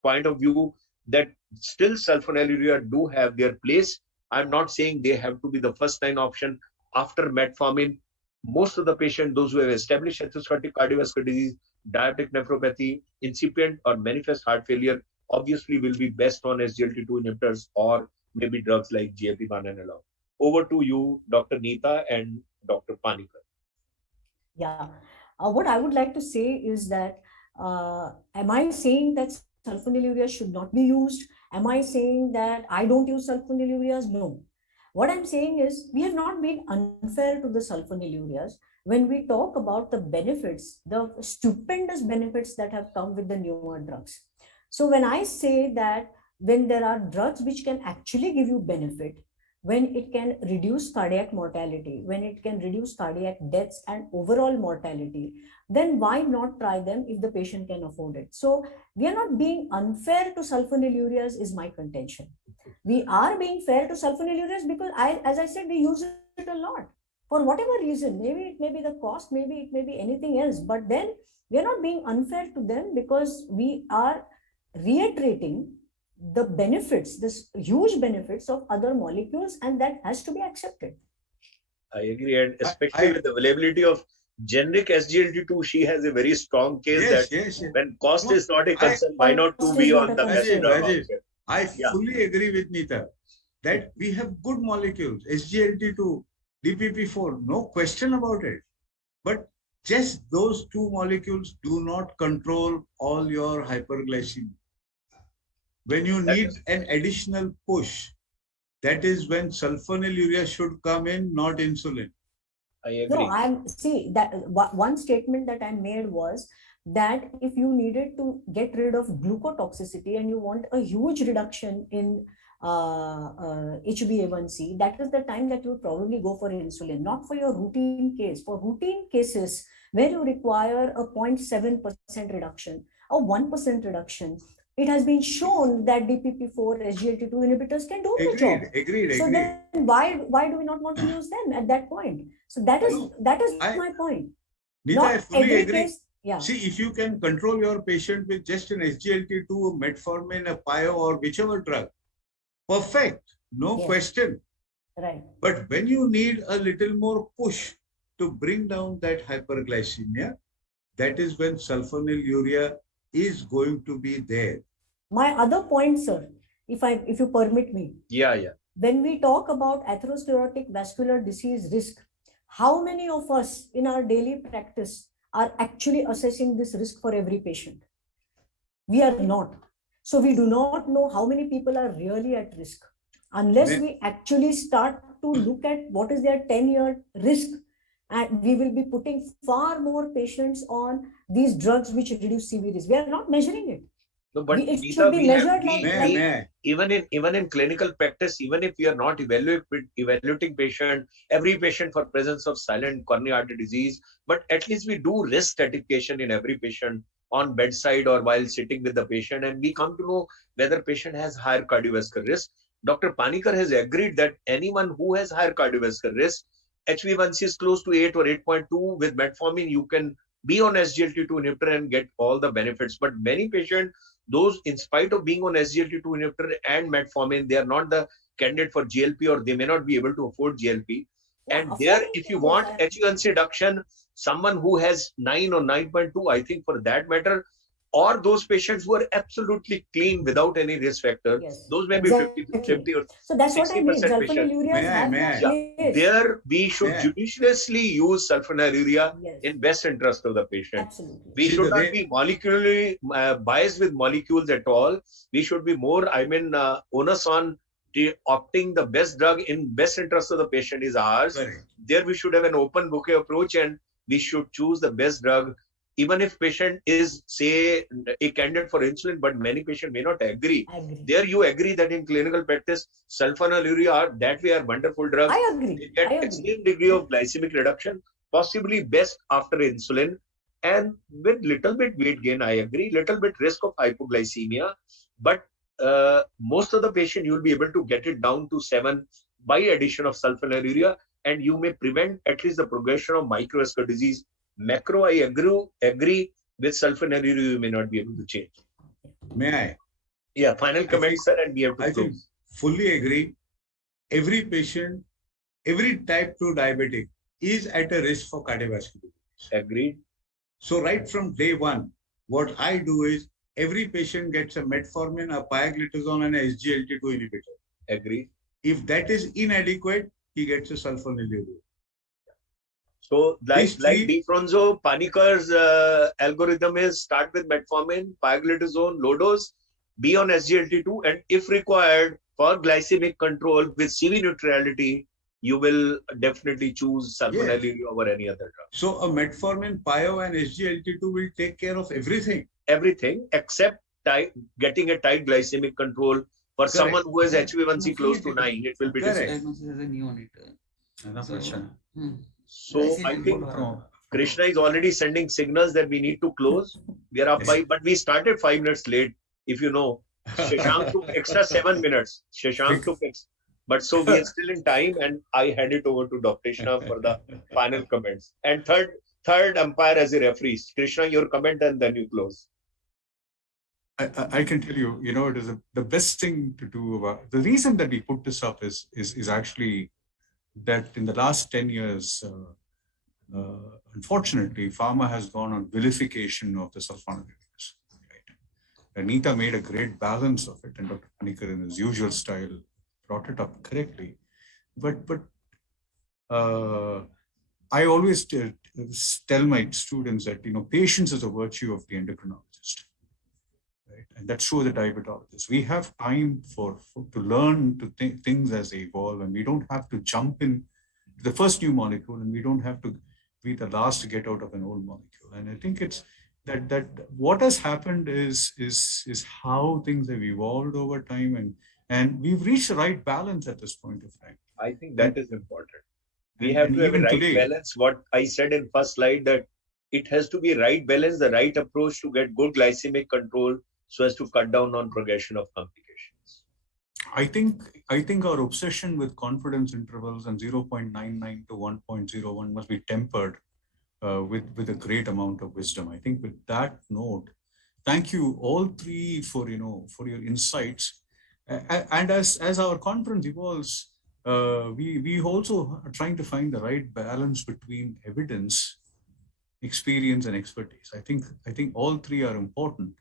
point of view that still sulfonylurea do have their place. I'm not saying they have to be the first line option after metformin. Most of the patients, those who have established atherosclerotic cardiovascular disease, diabetic nephropathy, incipient or manifest heart failure, obviously will be best on SGLT2 inhibitors or maybe drugs like GLP-1 analog. Over to you, Dr. Neeta and Dr. Panikkar. Yeah, what I would like to say is that, am I saying that sulfonylurea should not be used? Am I saying that I don't use sulfonylureas? No. What I'm saying is we have not been unfair to the sulfonylureas when we talk about the benefits, the stupendous benefits that have come with the newer drugs. So when I say that when there are drugs which can actually give you benefit, when it can reduce cardiac mortality, when it can reduce cardiac deaths and overall mortality, then why not try them if the patient can afford it? So we are not being unfair to sulfonylureas is my contention. We are being fair to sulfonylureas because as I said, we use it a lot for whatever reason. Maybe it may be the cost, maybe it may be anything else, but then we are not being unfair to them because we are reiterating the benefits, this huge benefits of other molecules, and that has to be accepted. I agree, and especially with the availability of generic SGLT2, she has a very strong case when cost is not a concern, why not to be on the best drug? I fully agree with Neeta that we have good molecules, SGLT2, DPP4, no question about it. But just those two molecules do not control all your hyperglycemia. When you need an additional push, that is when sulfonylurea should come in, not insulin. I agree. No, see that one statement that I made was that if you needed to get rid of glucotoxicity and you want a huge reduction in HbA1c, that is the time that you would probably go for insulin, not for your routine case. For routine cases where you require a 0.7% reduction or 1% reduction, it has been shown that DPP-4 SGLT2 inhibitors can do the job. Agreed. So then why do we not want to use them at that point? So that is my point. Nita, I fully agree. Case, yeah. See, if you can control your patient with just an SGLT2, metformin, a PIO, or whichever drug, perfect, no question. Right. But when you need a little more push to bring down that hyperglycemia, that is when sulfonylurea is going to be there. My other point, sir, if you permit me. Yeah. When we talk about atherosclerotic vascular disease risk, how many of us in our daily practice are actually assessing this risk for every patient? We are not. So we do not know how many people are really at risk unless we actually start to look at what is their 10-year risk, and we will be putting far more patients on these drugs which reduce CV risk. We are not measuring it. No, but it should be measured even in clinical practice, even if we are not evaluating every patient for presence of silent coronary artery disease, but at least we do risk stratification in every patient on bedside or while sitting with the patient, and we come to know whether patient has higher cardiovascular risk. Dr. Panikkar has agreed that anyone who has higher cardiovascular risk, HbA1c is close to 8 or 8.2, with metformin you can be on SGLT2 inhibitor and get all the benefits. But many patients, those in spite of being on SGLT2 inhibitor and metformin, they are not the candidate for GLP, or they may not be able to afford GLP. And there, if you want HbA1c reduction, someone who has 9 or 9.2, I think for that matter, or those patients who are absolutely clean without any risk factor, those may be 50 or 60%. So that's what I mean. Sulfonylurea there we should judiciously use sulfonylurea in best interest of the patient. Absolutely. We should not be molecularly biased with molecules at all. We should be more, onus on opting the best drug in best interest of the patient is ours. Correct. There we should have an open bouquet approach, and we should choose the best drug. Even if patient is, say, a candidate for insulin, but many patients may not agree. There you agree that in clinical practice, sulfonylurea, that we are wonderful drugs. I agree. They get extreme degree of glycemic reduction, possibly best after insulin. And with little bit weight gain, I agree, little bit risk of hypoglycemia. But most of the patient, you will be able to get it down to 7 by addition of sulfonylurea, and you may prevent at least the progression of microvascular disease. Macro, I agree with sulfonylurea, you may not be able to change. May I? Yeah, final comment, sir, and we have to think fully agree. Every patient, every type 2 diabetic is at a risk for cardiovascular disease. Agreed. So right from day one, what I do is every patient gets a metformin, a pioglitazone, and a SGLT2 inhibitor. Agreed. If that is inadequate, he gets a sulfonylurea. So like DiFronzo, Panikkar's algorithm is start with metformin, pioglitazone, low dose, be on SGLT2, and if required for glycemic control with CV neutrality, you will definitely choose sulfonylurea over any other drug. So a metformin, pio, and SGLT2 will take care of everything? Everything except getting a tight glycemic control. For someone who has HbA1c close to 9, it will be difficult. So I think Krishna is already sending signals that we need to close. We are up by, but we started 5 minutes late. If you know, Shashank took extra 7 minutes. But so we are still in time, and I hand it over to Dr. Krishna for the final comments. And third umpire as a referee. Krishna, your comment, and then you close. I can tell you, it is the best thing to do. The reason that we put this up is actually that in the last 10 years, unfortunately, pharma has gone on vilification of the sulfonylureas. Right? Anita made a great balance of it, and Dr. Panikkar, in his usual style, brought it up correctly. But I always tell my students that patience is a virtue of the endocrinologist. Right? And that's true of the diabetologist. We have time to learn to things as they evolve, and we don't have to jump in to the first new molecule, and we don't have to be the last to get out of an old molecule. And I think it's that what has happened is how things have evolved over time, and And we've reached the right balance at this point of time. I think that is important. We And- have and to have a even right today- balance. What I said in first slide, that it has to be right balance, the right approach to get good glycemic control so as to cut down on progression of complications. I think our obsession with confidence intervals and 0.99 to 1.01 must be tempered with a great amount of wisdom. I think with that note, thank you all three for your insights. And as our conference evolves, we also are trying to find the right balance between evidence, experience, and expertise. I think all three are important.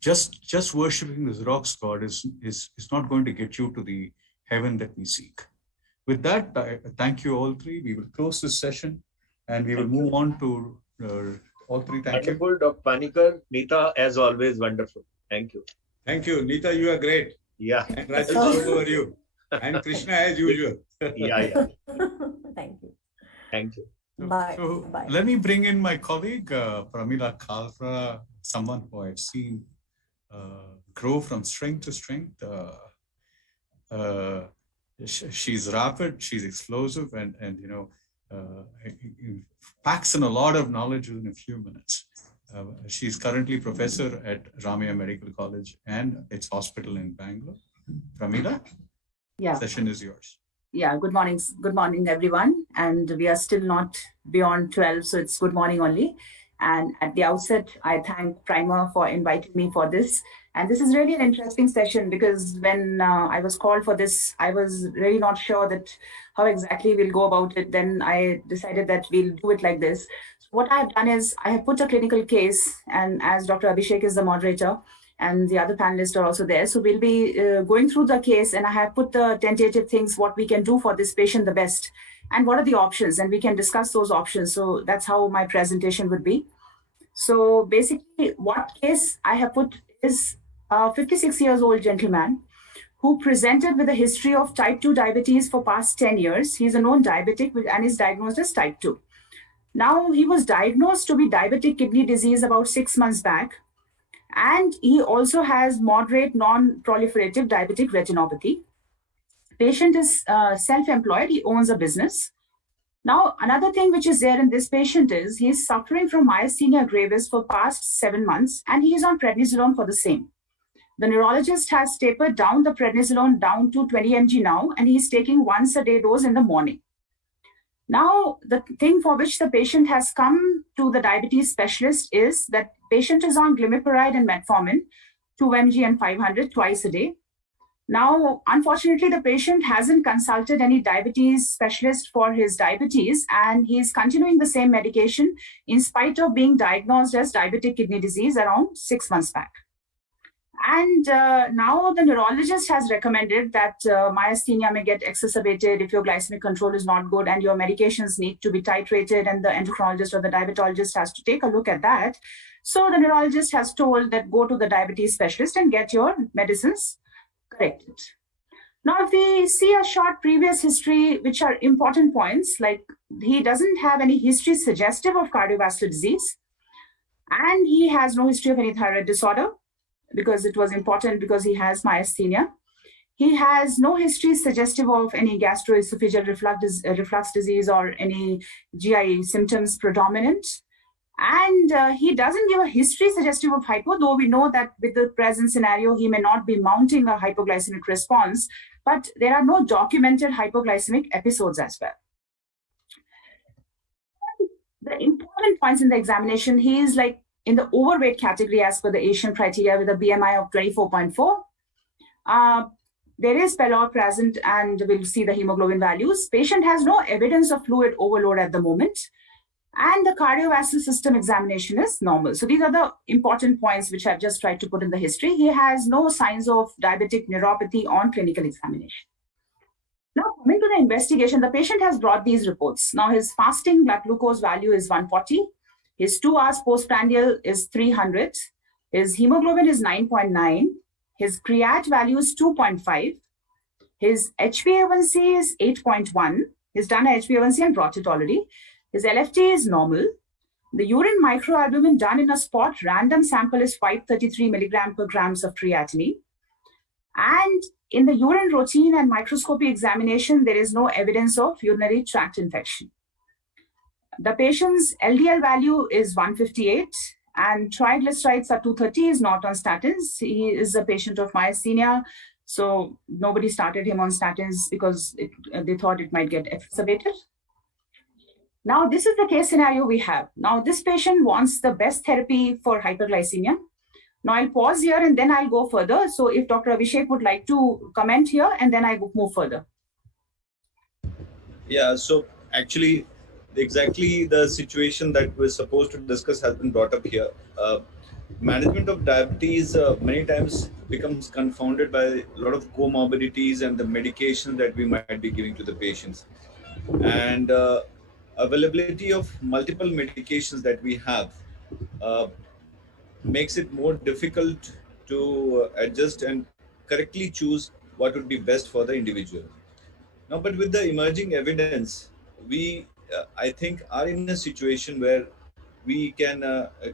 Just worshiping this rock god is not going to get you to the heaven that we seek. With that, I thank you all three. We will close this session and we will move on to all three. Thank you. Wonderful, Dr. Panikkar. Neeta, as always, wonderful. Thank you. Thank you. Neeta, you are great. Yeah. And Rajesh, over you. And Krishna, as usual. Yeah. Thank you. Thank you. Bye. So Bye. let me bring in my colleague, Pramila Kalra, someone who I've seen grow from strength to strength. She's rapid, she's explosive, and packs in a lot of knowledge within a few minutes. She's currently professor at Ramaya Medical College and its hospital in Bangalore. Pramila, Yeah. session is yours. Yeah. Good morning. Good morning, everyone. And we are still not beyond 12, so it's good morning only. And at the outset, I thank Primer for inviting me for this. And this is really an interesting session because when I was called for this, I was really not sure that how exactly we'll go about it. Then I decided that we'll do it like this. So what I've done is I have put a clinical case, and as Dr. Abhishek is the moderator, and the other panelists are also there. So we'll be going through the case, and I have put the tentative things, what we can do for this patient the best, and what are the options, and we can discuss those options. So that's how my presentation would be. So basically, what case I have put is a 56 years old gentleman who presented with a history of type 2 diabetes for past 10 years. He's a known diabetic and is diagnosed as type 2. Now, he was diagnosed to be diabetic kidney disease about 6 months back. And he also has moderate non-proliferative diabetic retinopathy. Patient is self-employed. He owns a business. Now, another thing which is there in this patient is he's suffering from myasthenia gravis for past 7 months, and he is on prednisolone for the same. The neurologist has tapered down the prednisolone down to 20 mg now, and he's taking once a day dose in the morning. Now, the thing for which the patient has come to the diabetes specialist is that patient is on glimepiride and metformin, 2 mg and 500 twice a day. Now, unfortunately, the patient hasn't consulted any diabetes specialist for his diabetes, and he's continuing the same medication in spite of being diagnosed as diabetic kidney disease around 6 months back. And now the neurologist has recommended that myasthenia may get exacerbated if your glycemic control is not good and your medications need to be titrated, and the endocrinologist or the diabetologist has to take a look at that. So the neurologist has told that go to the diabetes specialist and get your medicines corrected. Now, if we see a short previous history, which are important points, like he doesn't have any history suggestive of cardiovascular disease, and he has no history of any thyroid disorder, because it was important because he has myasthenia. He has no history suggestive of any gastroesophageal reflux disease or any GI symptoms predominant. And he doesn't give a history suggestive of hypo, though we know that with the present scenario, he may not be mounting a hypoglycemic response, but there are no documented hypoglycemic episodes as well. The important points in the examination, he is like in the overweight category as per the Asian criteria with a BMI of 24.4. There is pallor present, and we'll see the hemoglobin values. Patient has no evidence of fluid overload at the moment. And the cardiovascular system examination is normal. So these are the important points which I've just tried to put in the history. He has no signs of diabetic neuropathy on clinical examination. Now, coming to the investigation, the patient has brought these reports. Now, his fasting blood glucose value is 140. His 2 hours postprandial is 300. His hemoglobin is 9.9. His creat value is 2.5. His HbA1c is 8.1. He's done a HbA1c and brought it already. His LFT is normal. The urine microalbumin done in a spot random sample is 533 milligram per grams of creatinine. And in the urine routine and microscopy examination, there is no evidence of urinary tract infection. The patient's LDL value is 158 and triglycerides are 230, is not on statins. He is a patient of myasthenia. So nobody started him on statins because they thought it might get exacerbated. Now, this is the case scenario we have. Now, this patient wants the best therapy for hyperglycemia. Now, I'll pause here and then I'll go further. So if Dr. Abhishek would like to comment here, and then I will move further. Yeah, so actually, exactly the situation that we're supposed to discuss has been brought up here. Management of diabetes many times becomes confounded by a lot of comorbidities and the medication that we might be giving to the patients. And availability of multiple medications that we have makes it more difficult to adjust and correctly choose what would be best for the individual. Now, but with the emerging evidence, we, I think, are in a situation where we can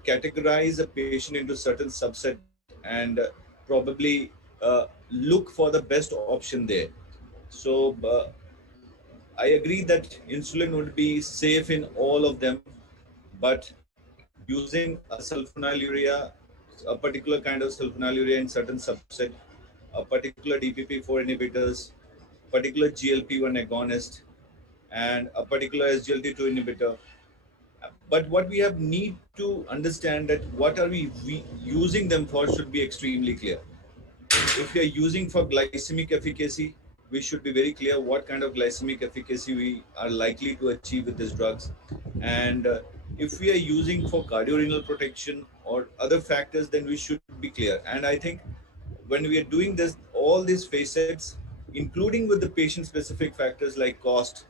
categorize a patient into certain subset and probably look for the best option there. So I agree that insulin would be safe in all of them, but using a sulfonylurea, a particular kind of sulfonylurea in certain subset, a particular DPP-4 inhibitors, particular GLP-1 agonist, and a particular SGLT2 inhibitor. But what we have need to understand that what are we using them for should be extremely clear. If we are using for glycemic efficacy, we should be very clear what kind of glycemic efficacy we are likely to achieve with these drugs. And if we are using for cardiorenal protection or other factors, then we should be clear. And I think when we are doing this, all these facets, including with the patient-specific factors like cost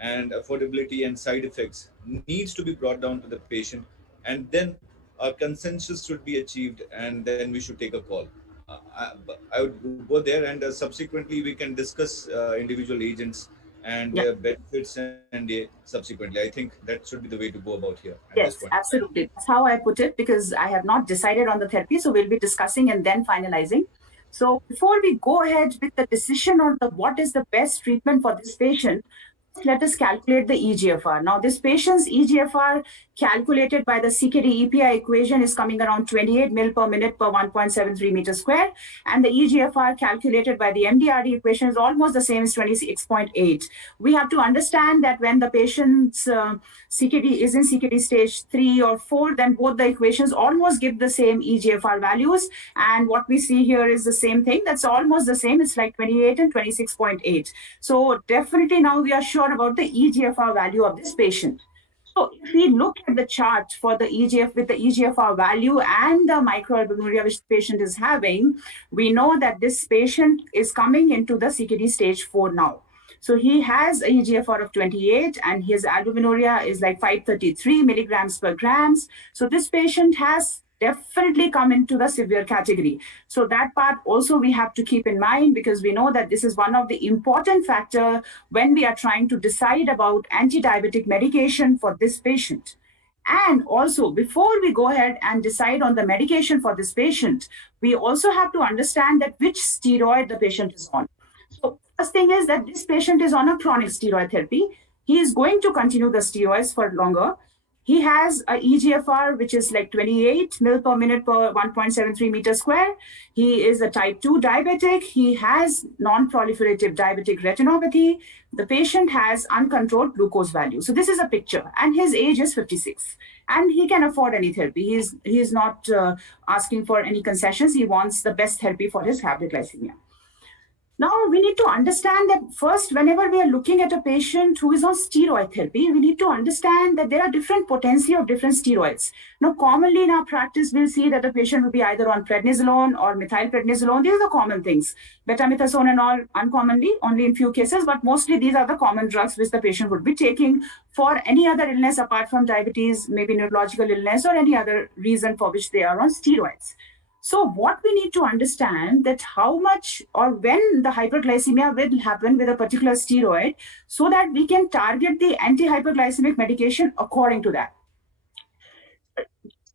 and affordability and side effects, needs to be brought down to the patient. And then a consensus should be achieved, and then we should take a call. I would go there, and subsequently we can discuss individual agents and their benefits and subsequently. I think that should be the way to go about here. Yes, absolutely. That's how I put it, because I have not decided on the therapy. So we'll be discussing and then finalizing. So before we go ahead with the decision on what is the best treatment for this patient, let us calculate the EGFR. Now, this patient's EGFR calculated by the CKD-EPI equation is coming around 28 ml per minute per 1.73 meters square. And the EGFR calculated by the MDRD equation is almost the same as 26.8. We have to understand that when the patient's CKD is in CKD stage 3 or 4, then both the equations almost give the same EGFR values. And what we see here is the same thing. That's almost the same. It's like 28 and 26.8. So definitely now we are sure about the EGFR value of this patient. So if we look at the chart for the EGFR value and the microalbuminuria which the patient is having, we know that this patient is coming into the CKD stage 4 now. So he has a EGFR of 28 and his albuminuria is like 533 milligrams per grams. So this patient has definitely come into the severe category. So that part also we have to keep in mind, because we know that this is one of the important factors when we are trying to decide about anti-diabetic medication for this patient. And also, before we go ahead and decide on the medication for this patient, we also have to understand that which steroid the patient is on. So first thing is that this patient is on a chronic steroid therapy. He is going to continue the steroids for longer. He has a EGFR, which is like 28 ml per minute per 1.73 meters square. He is a type 2 diabetic. He has non-proliferative diabetic retinopathy. The patient has uncontrolled glucose value. So this is a picture, and his age is 56. And he can afford any therapy. He is not asking for any concessions. He wants the best therapy for his hyperglycemia. Now, we need to understand that first, whenever we are looking at a patient who is on steroid therapy, we need to understand that there are different potency of different steroids. Now, commonly in our practice, we'll see that the patient will be either on prednisolone or methylprednisolone. These are the common things. Betamethasone and all uncommonly, only in few cases, but mostly these are the common drugs which the patient would be taking for any other illness apart from diabetes, maybe neurological illness or any other reason for which they are on steroids. So what we need to understand that how much or when the hyperglycemia will happen with a particular steroid, so that we can target the anti-hyperglycemic medication according to that.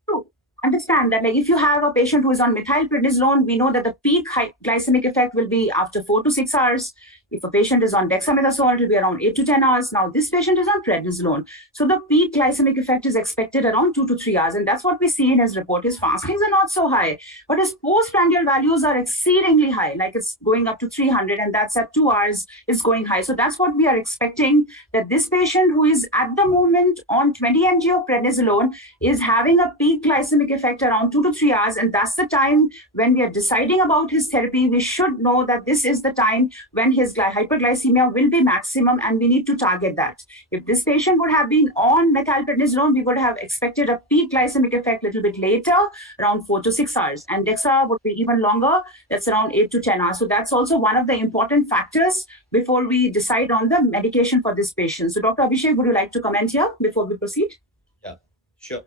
To understand that, like, if you have a patient who is on methylprednisolone, we know that the peak glycemic effect will be after 4 to 6 hours. If a patient is on dexamethasone, it will be around 8 to 10 hours. Now, this patient is on prednisolone. So the peak glycemic effect is expected around 2 to 3 hours. And that's what we see in his report. His fastings are not so high, but his postprandial values are exceedingly high, like it's going up to 300, and that's at 2 hours, it's going high. So that's what we are expecting, that this patient who is at the moment on 20 mg of prednisolone is having a peak glycemic effect around 2 to 3 hours. And that's the time when we are deciding about his therapy. We should know that this is the time when his hyperglycemia will be maximum, and we need to target that. If this patient would have been on methylprednisolone, we would have expected a peak glycemic effect a little bit later, around 4 to 6 hours. And DEXA would be even longer, that's around 8 to 10 hours. So that's also one of the important factors before we decide on the medication for this patient. So Dr. Abhishek, would you like to comment here before we proceed? Yeah, sure.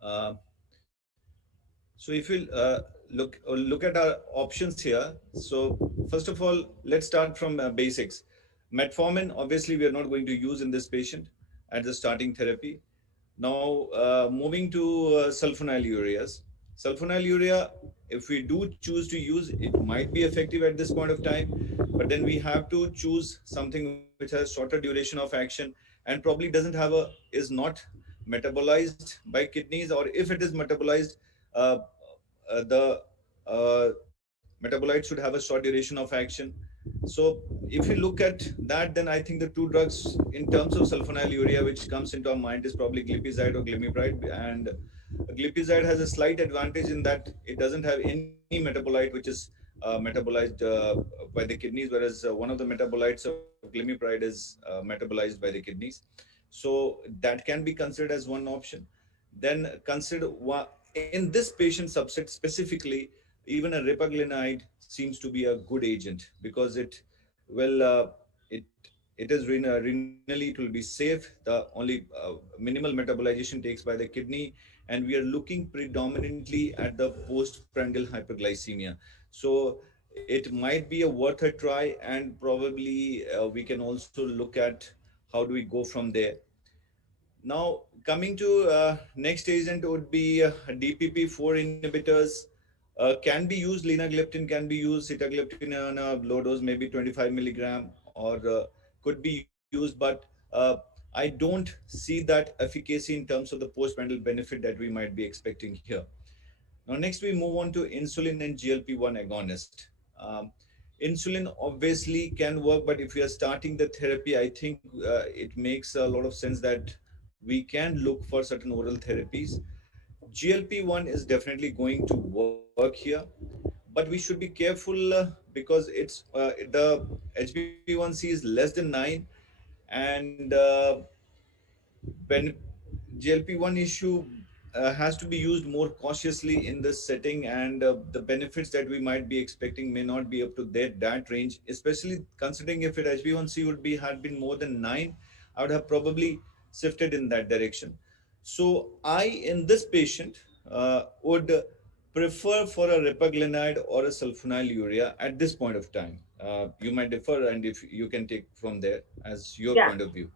So if we look at our options here. So first of all, let's start from basics. Metformin, obviously, we are not going to use in this patient at the starting therapy. Now, moving to sulfonylureas. Sulfonylurea, if we do choose to use, it might be effective at this point of time, but then we have to choose something which has shorter duration of action and probably is not metabolized by kidneys, or if it is metabolized, the metabolite should have a short duration of action. So if you look at that, then I think the two drugs in terms of sulfonylurea which comes into our mind is probably glipizide or glimepiride. And glipizide has a slight advantage in that it doesn't have any metabolite which is metabolized by the kidneys, whereas one of the metabolites of glimepiride is metabolized by the kidneys. So that can be considered as one option. Then consider in this patient subset specifically, even a ripaglinide seems to be a good agent because it is renally, it will be safe. The only minimal metabolization takes by the kidney, and we are looking predominantly at the postprandial hyperglycemia. So it might be a worth a try, and probably we can also look at how do we go from there. Now, coming to next agent would be DPP-4 inhibitors. Can be used, linagliptin can be used, sitagliptin on a low dose, maybe 25 milligram, or could be used, but I don't see that efficacy in terms of the postprandial benefit that we might be expecting here. Now, next we move on to insulin and GLP-1 agonist. Insulin obviously can work, but if we are starting the therapy, I think it makes a lot of sense that we can look for certain oral therapies. GLP-1 is definitely going to work here, but we should be careful because it's the HbA1c is less than 9, and when GLP-1 issue has to be used more cautiously in this setting, and the benefits that we might be expecting may not be up to that range, especially considering if it HbA1c had been more than 9, I would have probably shifted in that direction. So in this patient, would prefer for a ripaglinide or a sulfonylurea at this point of time. You might differ, and if you can take from there as your point of view.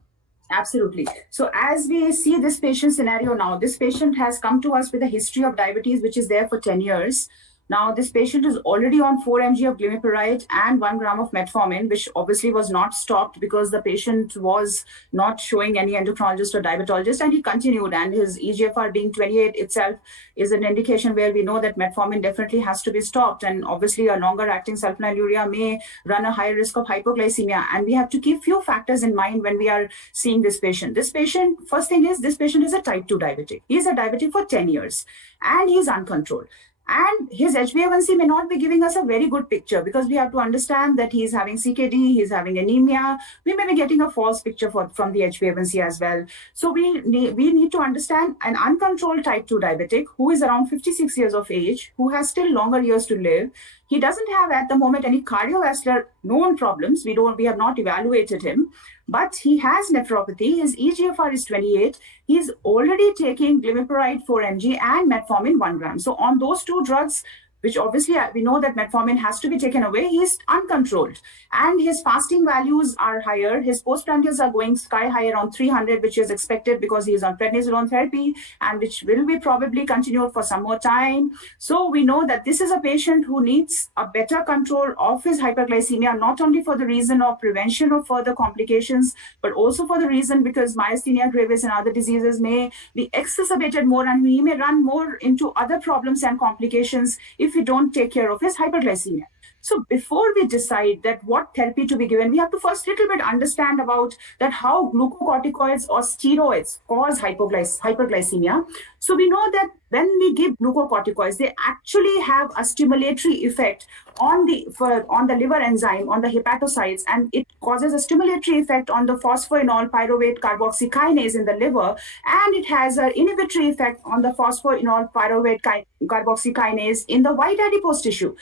Absolutely. So as we see this patient scenario now, this patient has come to us with a history of diabetes, which is there for 10 years. Now, this patient is already on 4 mg of glimepiride and 1 gram of metformin, which obviously was not stopped because the patient was not showing any endocrinologist or diabetologist, and he continued. And his EGFR being 28 itself is an indication where we know that metformin definitely has to be stopped. And obviously, a longer-acting sulfonylurea may run a higher risk of hypoglycemia. And we have to keep few factors in mind when we are seeing this patient. This patient, first thing is, this patient is a type 2 diabetic. He is a diabetic for 10 years, and he is uncontrolled. And his HbA1c may not be giving us a very good picture because we have to understand that he's having CKD, he's having anemia. We may be getting a false picture from the HbA1c as well. So we need to understand an uncontrolled type 2 diabetic who is around 56 years of age, who has still longer years to live. He doesn't have at the moment any cardiovascular known problems. We have not evaluated him, but he has nephropathy. His EGFR is 28. He's already taking glimepiride 4 mg and metformin 1 gram. So on those two drugs, which obviously we know that metformin has to be taken away, he's uncontrolled. And his fasting values are higher. His postprandials are going sky high around 300, which is expected because he is on prednisolone therapy and which will be probably continued for some more time. So we know that this is a patient who needs a better control of his hyperglycemia, not only for the reason of prevention of further complications, but also for the reason because myasthenia gravis and other diseases may be exacerbated more and he may run more into other problems and complications if we don't take care of his hyperglycemia. So before we decide that what therapy to be given, we have to first little bit understand about that how glucocorticoids or steroids cause hyperglycemia. So we know that when we give glucocorticoids, they actually have a stimulatory effect on the liver enzyme, on the hepatocytes, and it causes a stimulatory effect on the phosphoenol pyruvate carboxykinase in the liver, and it has an inhibitory effect on the phosphoenol pyruvate carboxykinase in the white adipose tissue.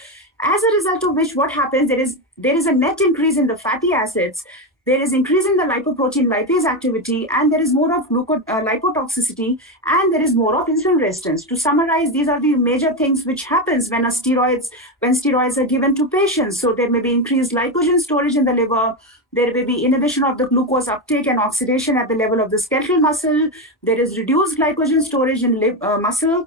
As a result of which, what happens, there is a net increase in the fatty acids, there is increase in the lipoprotein lipase activity, and there is more of lipotoxicity, and there is more of insulin resistance. To summarize, these are the major things which happens when steroids are given to patients. So there may be increased glycogen storage in the liver, there may be inhibition of the glucose uptake and oxidation at the level of the skeletal muscle, there is reduced glycogen storage in muscle,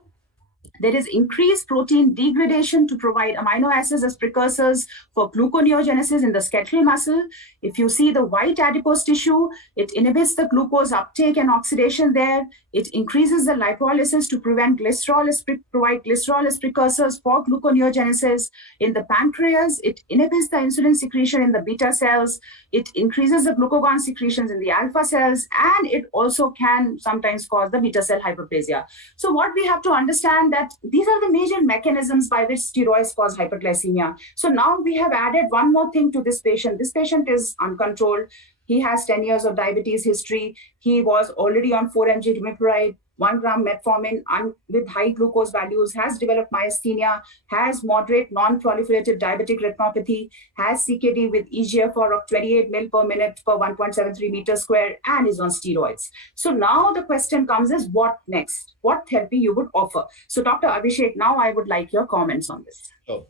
there is increased protein degradation to provide amino acids as precursors for gluconeogenesis in the skeletal muscle. If you see the white adipose tissue, it inhibits the glucose uptake and oxidation there. It increases the lipolysis to provide glycerol as precursors for gluconeogenesis. In the pancreas, it inhibits the insulin secretion in the beta cells. It increases the glucagon secretions in the alpha cells, and it also can sometimes cause the beta cell hyperplasia. So what we have to understand that these are the major mechanisms by which steroids cause hyperglycemia. So now we have added one more thing to this patient. This patient is uncontrolled. He has 10 years of diabetes history. He was already on 4 mg glimepiride, 1 gram metformin, with high glucose values, has developed myasthenia, has moderate non-proliferative diabetic retinopathy, has CKD with eGFR of 28 ml per minute per 1.73 meters square, and is on steroids. So now the question comes is, what next? What therapy you would offer? So Dr. Abhishek, now I would like your comments on this. Oh.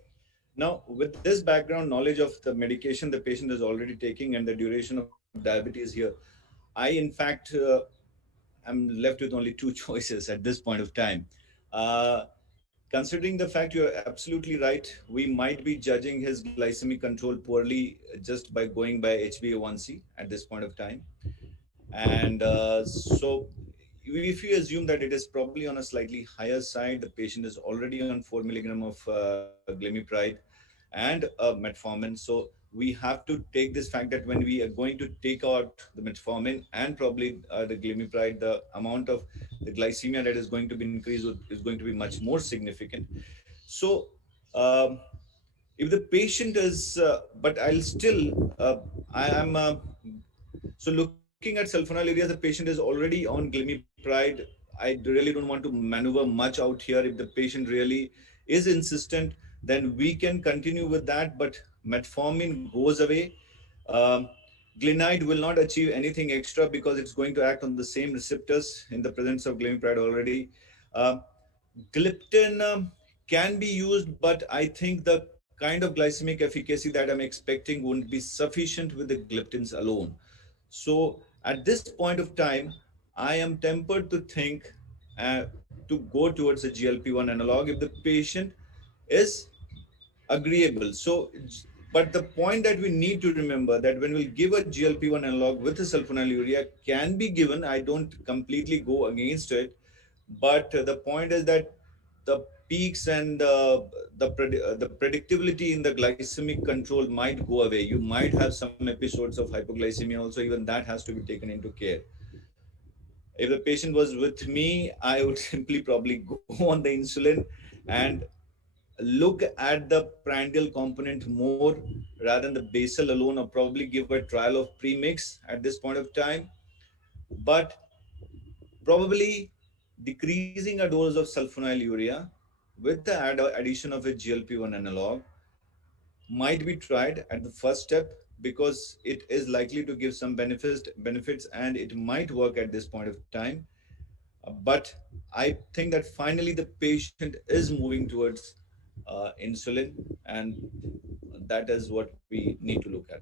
Now, with this background knowledge of the medication the patient is already taking and the duration of diabetes here, I in fact I'm left with only two choices at this point of time. Considering the fact you're absolutely right, we might be judging his glycemic control poorly just by going by HbA1c at this point of time. And so if you assume that it is probably on a slightly higher side, the patient is already on 4 milligram of glimepiride and metformin. So we have to take this fact that when we are going to take out the metformin and probably the glimepiride, the amount of the glycemia that is going to be increased is going to be much more significant. So if the patient is, but I'll still, so looking at sulfonylurea, the patient is already on glimepiride. I really don't want to maneuver much out here. If the patient really is insistent, then we can continue with that, but metformin goes away. Glinide will not achieve anything extra because it's going to act on the same receptors in the presence of glimepiride already. Gliptin can be used, but I think the kind of glycemic efficacy that I'm expecting wouldn't be sufficient with the gliptins alone. So at this point of time, I am tempered to think to go towards a GLP-1 analog if the patient is agreeable. So, but the point that we need to remember that when we give a GLP-1 analog with a sulfonylurea can be given, I don't completely go against it, but the point is that the peaks and the predictability in the glycemic control might go away. You might have some episodes of hypoglycemia also, even that has to be taken into care. If the patient was with me, I would simply probably go on the insulin and look at the prandial component more rather than the basal alone, or probably give a trial of premix at this point of time. But probably decreasing a dose of sulfonylurea with the addition of a GLP-1 analog might be tried at the first step because it is likely to give some benefits and it might work at this point of time. But I think that finally the patient is moving towards insulin, and that is what we need to look at.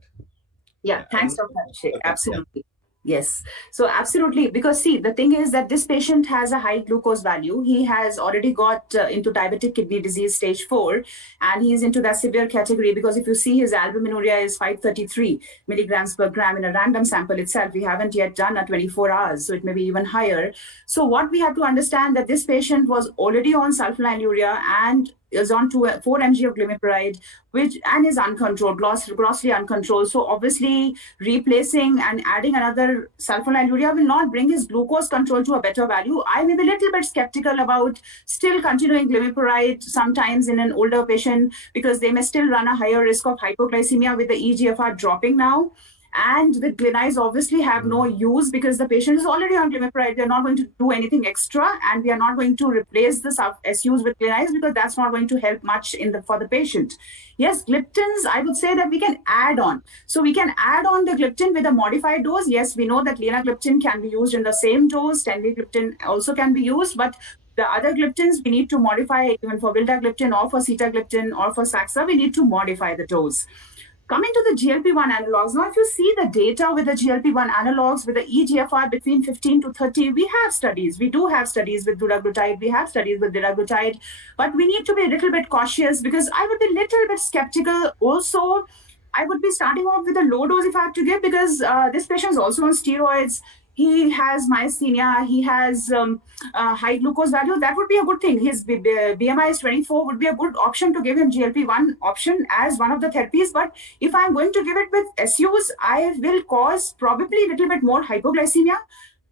Yeah, thanks, And Dr. Abhishek. yeah. Absolutely. Yes. So absolutely, because see, the thing is that this patient has a high glucose value. He has already got into diabetic kidney disease stage 4, and he is into that severe category because if you see his albuminuria is 533 milligrams per gram in a random sample itself. We haven't yet done a 24 hours, so it may be even higher. So what we have to understand that this patient was already on sulfonylurea and is on 4 mg of glimepiride, which and is uncontrolled, grossly uncontrolled. So obviously replacing and adding another sulfonylurea will not bring his glucose control to a better value. I may be a little bit skeptical about still continuing glimepiride sometimes in an older patient because they may still run a higher risk of hypoglycemia with the EGFR dropping now. And with glinize obviously have no use because the patient is already on glimepiride. They're not going to do anything extra, and we are not going to replace the SUs with glinize because that's not going to help much for the patient. Yes, gliptins, I would say that we can add on. So we can add on the gliptin with a modified dose. Yes, we know that linagliptin can be used in the same dose. Teneligliptin also can be used, but the other gliptins we need to modify. Even for vildagliptin or for sitagliptin or for Saxa, we need to modify the dose. Coming to the GLP-1 analogs, now if you see the data with the GLP-1 analogs with the EGFR between 15 to 30, we have studies. We do have studies with dulaglutide. We have studies with liraglutide. But we need to be a little bit cautious because I would be a little bit skeptical. Also, I would be starting off with a low dose if I have to give because this patient is also on steroids. He has myasthenia, he has high glucose value. That would be a good thing. His BMI is 24, would be a good option to give him GLP-1 option as one of the therapies. But if I'm going to give it with SUs, I will cause probably a little bit more hypoglycemia.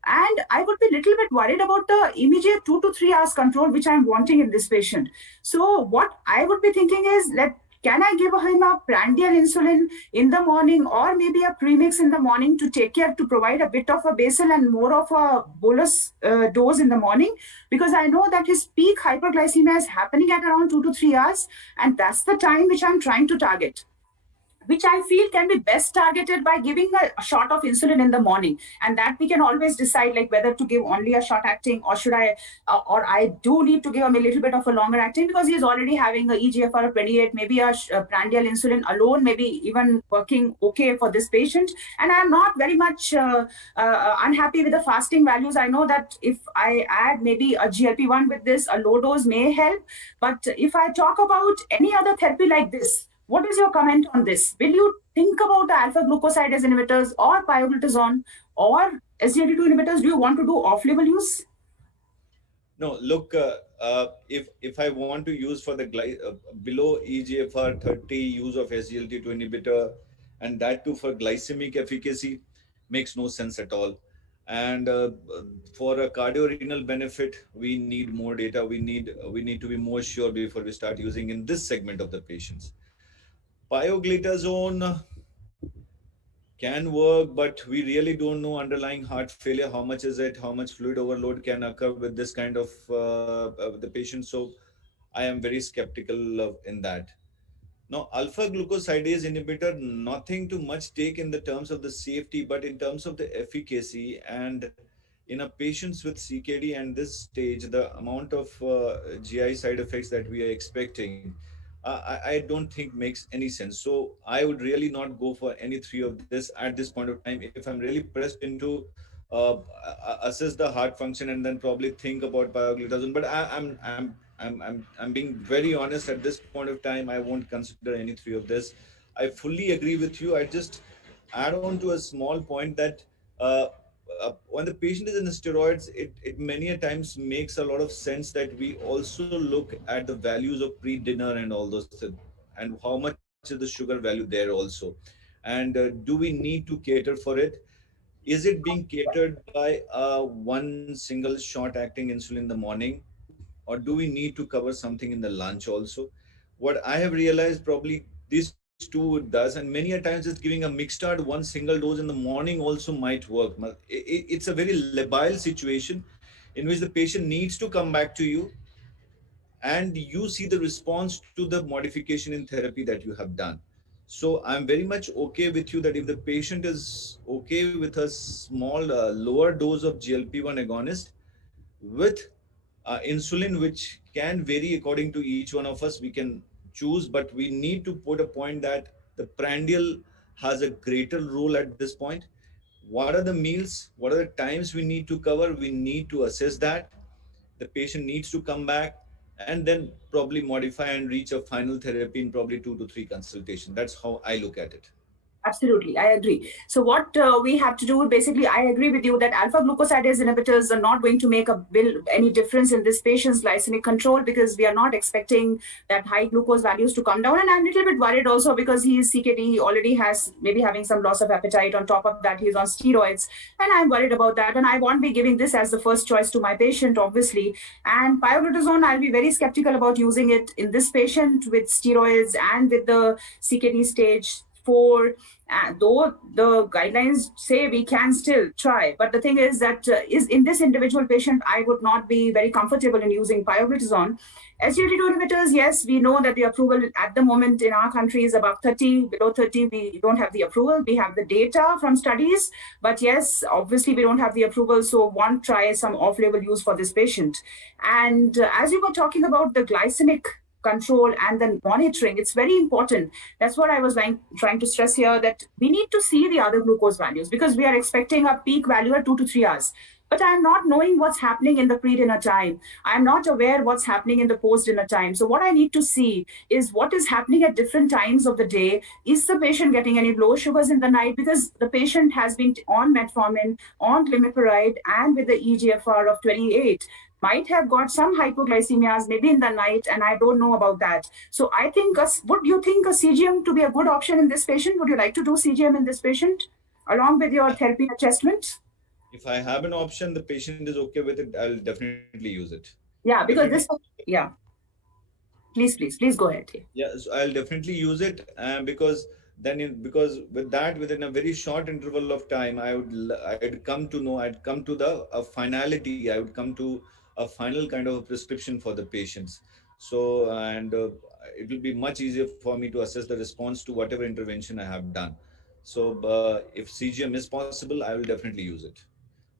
And I would be a little bit worried about the immediate 2 to 3 hours control, which I'm wanting in this patient. So what I would be thinking is, can I give him a prandial insulin in the morning or maybe a premix in the morning to take care, to provide a bit of a basal and more of a bolus dose in the morning? Because I know that his peak hyperglycemia is happening at around 2 to 3 hours. And that's the time which I'm trying to target, which I feel can be best targeted by giving a shot of insulin in the morning. And that we can always decide whether to give only a short acting or should I, or I do need to give him a little bit of a longer acting because he's already having a EGFR of 28, maybe a prandial insulin alone, maybe even working okay for this patient. And I'm not very much unhappy with the fasting values. I know that if I add maybe a GLP-1 with this, a low dose may help. But if I talk about any other therapy like this, what is your comment on this? Will you think about the alpha glucosidase inhibitors or pioglitazone or SGLT2 inhibitors? Do you want to do off-label use? No, look, if I want to use for the below EGFR 30 use of SGLT2 inhibitor, and that too for glycemic efficacy, makes no sense at all. And for a cardiorenal benefit, we need more data. We need to be more sure before we start using in this segment of the patients. Pioglitazone can work, but we really don't know underlying heart failure. How much is it? How much fluid overload can occur with this kind of the patient? So I am very skeptical in that. Now, alpha glucosidase inhibitor, nothing too much take in the terms of the safety, but in terms of the efficacy, and in a patients with CKD and this stage, the amount of GI side effects that we are expecting, I don't think makes any sense. So I would really not go for any three of this at this point of time. If I'm really pressed into assess the heart function and then probably think about pioglitazone, but I'm being very honest at this point of time. I won't consider any three of this. I fully agree with you. I just add on to a small point that when the patient is in the steroids, it many a times makes a lot of sense that we also look at the values of pre-dinner and all those things, and how much is the sugar value there also. And do we need to cater for it? Is it being catered by one single short acting insulin in the morning? Or do we need to cover something in the lunch also? What I have realized, probably these two does, and many a times it's giving a mixed one single dose in the morning also might work. It's a very labile situation in which the patient needs to come back to you and you see the response to the modification in therapy that you have done. So I'm very much okay with you that if the patient is okay with a small lower dose of GLP-1 agonist with insulin, which can vary according to each one of us. We can choose, but we need to put a point that the prandial has a greater role at this point. What are the meals? What are the times we need to cover? We need to assess that. The patient needs to come back and then probably modify and reach a final therapy in probably 2 to 3 consultations. That's how I look at it. Absolutely, I agree. So what we have to do, basically, I agree with you that alpha glucosidase inhibitors are not going to make any difference in this patient's glycemic control, because we are not expecting that high glucose values to come down. And I'm a little bit worried also because he is CKD, he already has maybe having some loss of appetite. On top of that, he's on steroids. And I'm worried about that. And I won't be giving this as the first choice to my patient, obviously. And pioglitazone, I'll be very skeptical about using it in this patient with steroids and with the CKD stage 4. Though the guidelines say we can still try, but the thing is that is in this individual patient, I would not be very comfortable in using pioglitazone. SGLT2 inhibitors, yes, we know that the approval at the moment in our country is above 30. Below 30, we don't have the approval. We have the data from studies, but yes, obviously we don't have the approval, so won't try some off-label use for this patient. And as you were talking about the glycemic control and then monitoring, it's very important. That's what I was trying to stress here, that we need to see the other glucose values, because we are expecting a peak value at 2 to 3 hours. But I'm not knowing what's happening in the pre-dinner time. I'm not aware what's happening in the post-dinner time. So what I need to see is what is happening at different times of the day. Is the patient getting any low sugars in the night? Because the patient has been on metformin, on glimepiride, and with the EGFR of 28. Might have got some hypoglycemias maybe in the night, and I don't know about that. So I think, would you think a CGM to be a good option in this patient? Would you like to do CGM in this patient along with your therapy adjustment? If I have an option, the patient is okay with it, I'll definitely use it. Yeah, because yeah. Please go ahead. Yeah, so I'll definitely use it, because because with that, within a very short interval of time, I'd come to know, I'd come to a finality, I would come to a final kind of a prescription for the patients. So, and it will be much easier for me to assess the response to whatever intervention I have done. So if CGM is possible, I will definitely use it.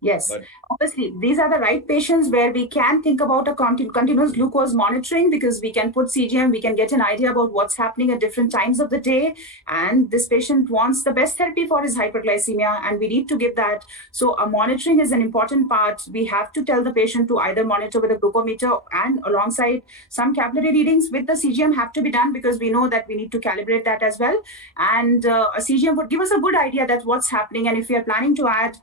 Yes, obviously, these are the right patients where we can think about a continuous glucose monitoring, because we can put CGM, we can get an idea about what's happening at different times of the day. And this patient wants the best therapy for his hyperglycemia, and we need to give that. So a monitoring is an important part. We have to tell the patient to either monitor with a glucometer, and alongside some capillary readings with the CGM have to be done, because we know that we need to calibrate that as well. And a CGM would give us a good idea that what's happening. And if we are planning to add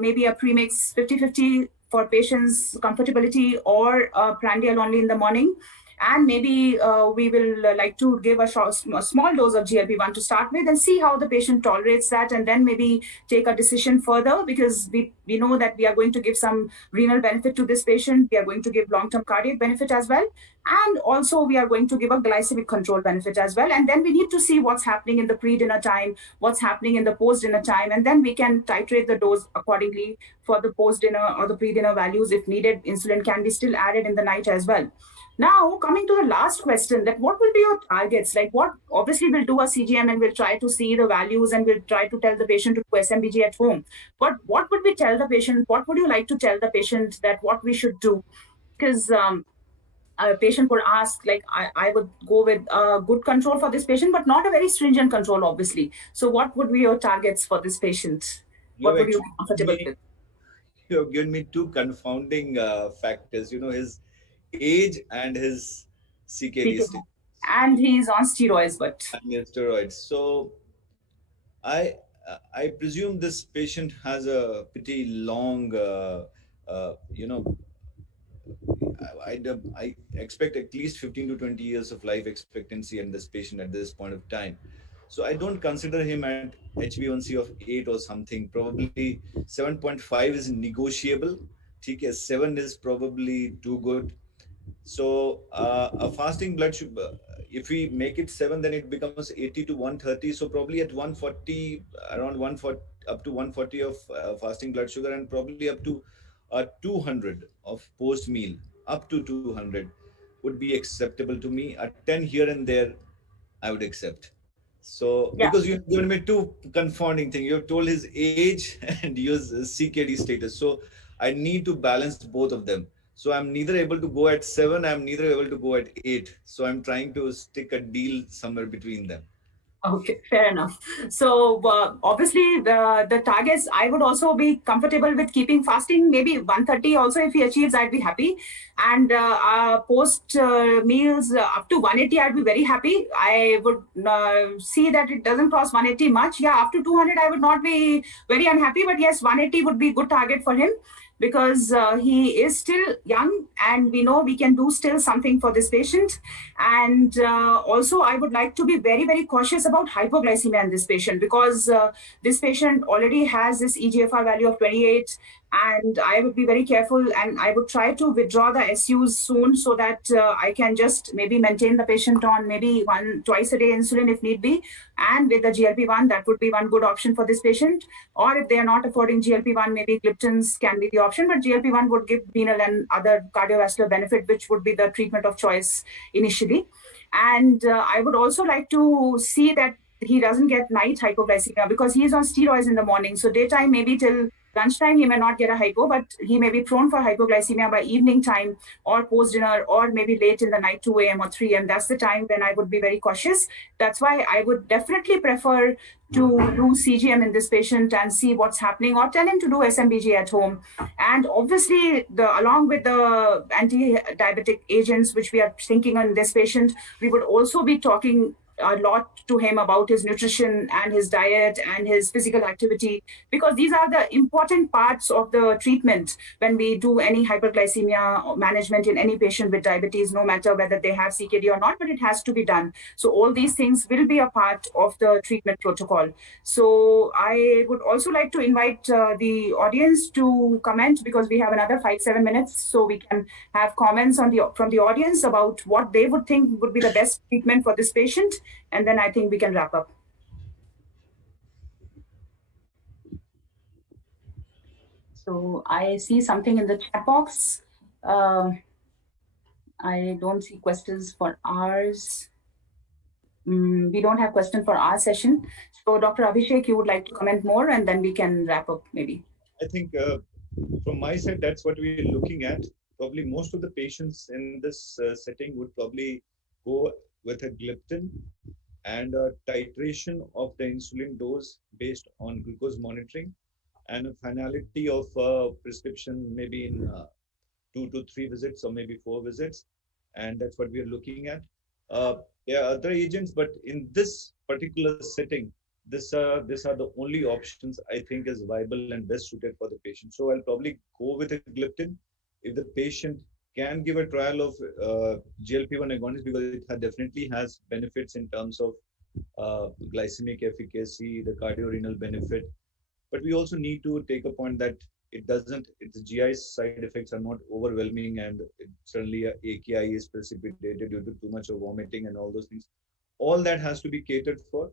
maybe a premix 50-50 for patients' comfortability, or prandial only in the morning. And maybe we will like to give a small dose of GLP-1 to start with and see how the patient tolerates that, and then maybe take a decision further, because we know that we are going to give some renal benefit to this patient. We are going to give long-term cardiac benefit as well. And also we are going to give a glycemic control benefit as well. And then we need to see what's happening in the pre-dinner time, what's happening in the post-dinner time, and then we can titrate the dose accordingly for the post-dinner or the pre-dinner values. If needed, insulin can be still added in the night as well. Now, coming to the last question, that what will be your targets? Like, what, obviously we'll do a CGM and we'll try to see the values, and we'll try to tell the patient to do SMBG at home. But what would we tell the patient? What would you like to tell the patient that what we should do? Because a patient would ask, like, I would go with a good control for this patient, but not a very stringent control, obviously. So what would be your targets for this patient? What would you be comfortable with? You have given me two confounding factors, his age and his CKD state. And he's on steroids, but... And steroids. So I presume this patient has a pretty long, I expect at least 15 to 20 years of life expectancy in this patient at this point of time. So I don't consider him at HbA1c of 8 or something. Probably 7.5 is negotiable. 7 is probably too good. So a fasting blood sugar, if we make it 7, then it becomes 80 to 130. So probably at 140, around 140, up to 140 of fasting blood sugar, and probably up to 200 of post meal, up to 200 would be acceptable to me. At 10 here and there, I would accept. So because you've given me two confounding things, you have told his age and his CKD status. So I need to balance both of them. So I'm neither able to go at 7, I'm neither able to go at 8. So I'm trying to stick a deal somewhere between them. Okay, fair enough. So obviously the targets, I would also be comfortable with keeping fasting, maybe 130 also. If he achieves, I'd be happy. And post meals up to 180, I'd be very happy. I would see that it doesn't cross 180 much. Yeah, up to 200, I would not be very unhappy. But yes, 180 would be a good target for him, because he is still young and we know we can do still something for this patient. And also I would like to be very, very cautious about hypoglycemia in this patient, because this patient already has this EGFR value of 28, and I would be very careful, and I would try to withdraw the SUs soon, so that I can just maybe maintain the patient on maybe twice a day insulin if need be. And with the GLP-1, that would be one good option for this patient. Or if they are not affording GLP-1, maybe gliptins can be the option, but GLP-1 would give renal and other cardiovascular benefit, which would be the treatment of choice initially. And I would also like to see that he doesn't get night hypoglycemia, because he is on steroids in the morning. So daytime, maybe till lunchtime, he may not get a hypo, but he may be prone for hypoglycemia by evening time or post dinner, or maybe late in the night, 2 a.m. or 3 a.m. That's the time when I would be very cautious. That's why I would definitely prefer to do CGM in this patient and see what's happening, or tell him to do SMBG at home. And obviously, along with the anti-diabetic agents, which we are thinking on this patient, we would also be talking a lot to him about his nutrition and his diet and his physical activity, because these are the important parts of the treatment when we do any hyperglycemia management in any patient with diabetes, no matter whether they have CKD or not, but it has to be done. So all these things will be a part of the treatment protocol. So I would also like to invite the audience to comment, because we have another 5-7 minutes, so we can have comments from the audience about what they would think would be the best treatment for this patient. And then I think we can wrap up. So I see something in the chat box. I don't see questions for ours. We don't have questions for our session. So Dr. Abhishek, you would like to comment more, and then we can wrap up maybe. I think from my side, that's what we're looking at. Probably most of the patients in this setting would probably go with a gliptin and a titration of the insulin dose based on glucose monitoring, and a finality of prescription maybe in 2 to 3 visits or maybe 4 visits. And that's what we are looking at. There are other agents, but in this particular setting, these are the only options I think is viable and best suited for the patient. So I'll probably go with a gliptin. If the patient can give a trial of GLP-1 agonist, because it definitely has benefits in terms of glycemic efficacy, the cardiorenal benefit. But we also need to take a point that its GI side effects are not overwhelming, and certainly AKI is precipitated due to too much of vomiting and all those things. All that has to be catered for.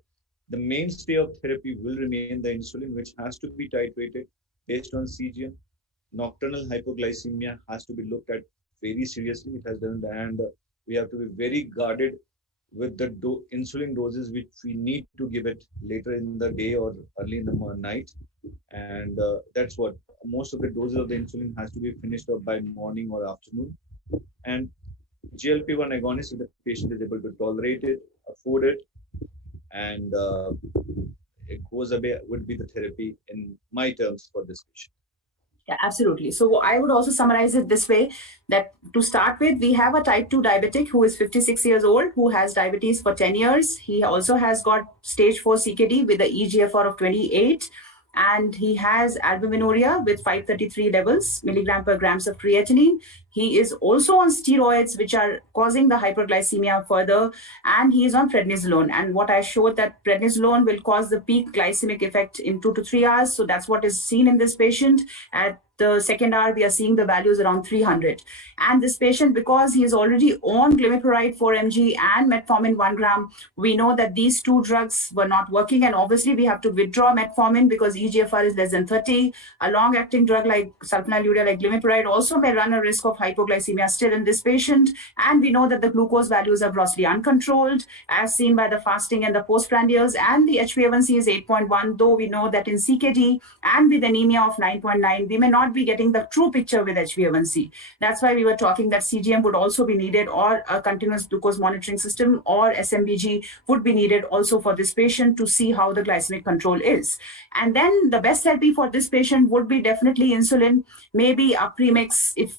The mainstay of therapy will remain the insulin, which has to be titrated based on CGM. Nocturnal hypoglycemia has to be looked at very seriously. It has done, and we have to be very guarded with the insulin doses which we need to give it later in the day or early in the night. And that's what most of the doses of the insulin has to be finished up by morning or afternoon. And GLP-1 agonist, if the patient is able to tolerate it, afford it, and it goes away, would be the therapy in my terms for this patient. Yeah, absolutely. So I would also summarize it this way, that to start with, we have a type 2 diabetic who is 56 years old, who has diabetes for 10 years. He also has got stage 4 CKD with the EGFR of 28. And he has albuminuria with 533 levels, milligram per grams of creatinine. He is also on steroids, which are causing the hyperglycemia further, and he is on prednisolone. And what I showed, that prednisolone will cause the peak glycemic effect in 2 to 3 hours. So that's what is seen in this patient. At the second hour, we are seeing the values around 300. And this patient, because he is already on glimepiride 4 mg and metformin 1 gram, we know that these two drugs were not working. And obviously, we have to withdraw metformin because EGFR is less than 30. A long-acting drug like sulfonylurea, like glimepiride, also may run a risk of hypoglycemia still in this patient. And we know that the glucose values are grossly uncontrolled, as seen by the fasting and the postprandials. And the HbA1c is 8.1, though we know that in CKD and with anemia of 9.9, we may not be getting the true picture with HbA1c. That's why we were talking that CGM would also be needed, or a continuous glucose monitoring system, or SMBG would be needed also for this patient to see how the glycemic control is. And then the best therapy for this patient would be definitely insulin, maybe a premix if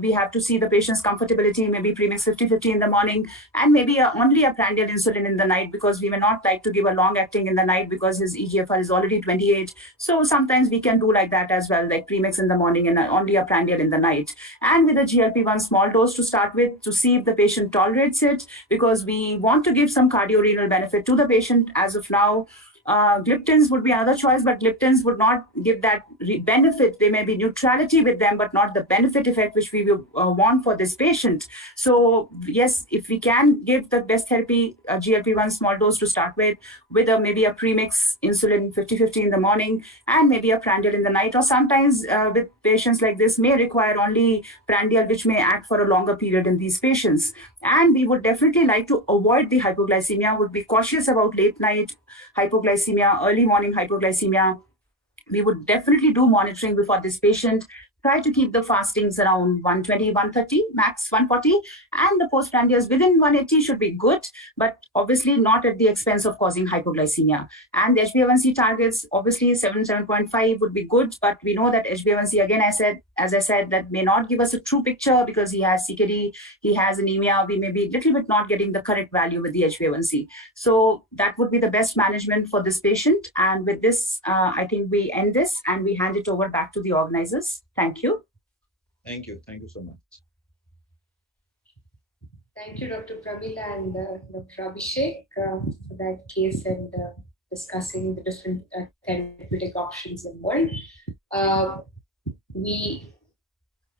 we have to see the patient's comfortability, maybe premix 50-50 in the morning, and maybe only a prandial insulin in the night, because we may not like to give a long acting in the night because his EGFR is already 28. So sometimes we can do like that as well, like premix in the morning and only a prandial in the night. And with a GLP-1 small dose to start with, to see if the patient tolerates it, because we want to give some cardiorenal benefit to the patient as of now. Gliptins would be another choice, but gliptins would not give that benefit. There may be neutrality with them, but not the benefit effect which we will want for this patient. So yes, if we can give the best therapy, GLP-1 small dose to start with maybe a premix insulin 50-50 in the morning, and maybe a prandial in the night, or sometimes with patients like this may require only prandial, which may act for a longer period in these patients. And we would definitely like to avoid the hypoglycemia, would be cautious about late night hypoglycemia, early morning hypoglycemia. We would definitely do monitoring before this patient. Try to keep the fastings around 120, 130, max 140, and the postprandials within 180 should be good, but obviously not at the expense of causing hypoglycemia. And the HbA1c targets, obviously 7.5 would be good, but we know that HbA1c, again, as I said, that may not give us a true picture because he has CKD, he has anemia. We may be a little bit not getting the correct value with the HbA1c. So that would be the best management for this patient. And with this, I think we end this and we hand it over back to the organizers. Thank you. Thank you. Thank you so much. Thank you, Dr. Pramila and Dr. Abhishek for that case and discussing the different therapeutic options involved. We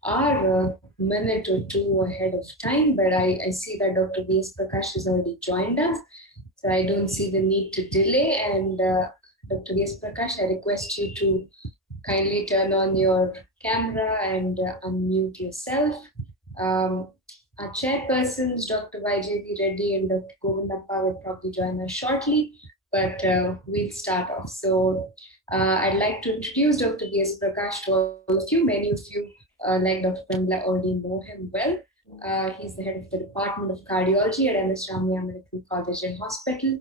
are a minute or two ahead of time, but I see that Dr. V.S. Prakash has already joined us, so I don't see the need to delay. And Dr. V.S. Prakash, I request you to kindly turn on your camera and unmute yourself. Our chairpersons, Dr. Vaijayanti Reddy and Dr. Govindappa, will probably join us shortly, but we'll start off. So I'd like to introduce Dr. V.S. Prakash to all of you. Many of you, like Dr. Pramila, already know him well. He's the head of the Department of Cardiology at MS Ramaiah Medical College and Hospital.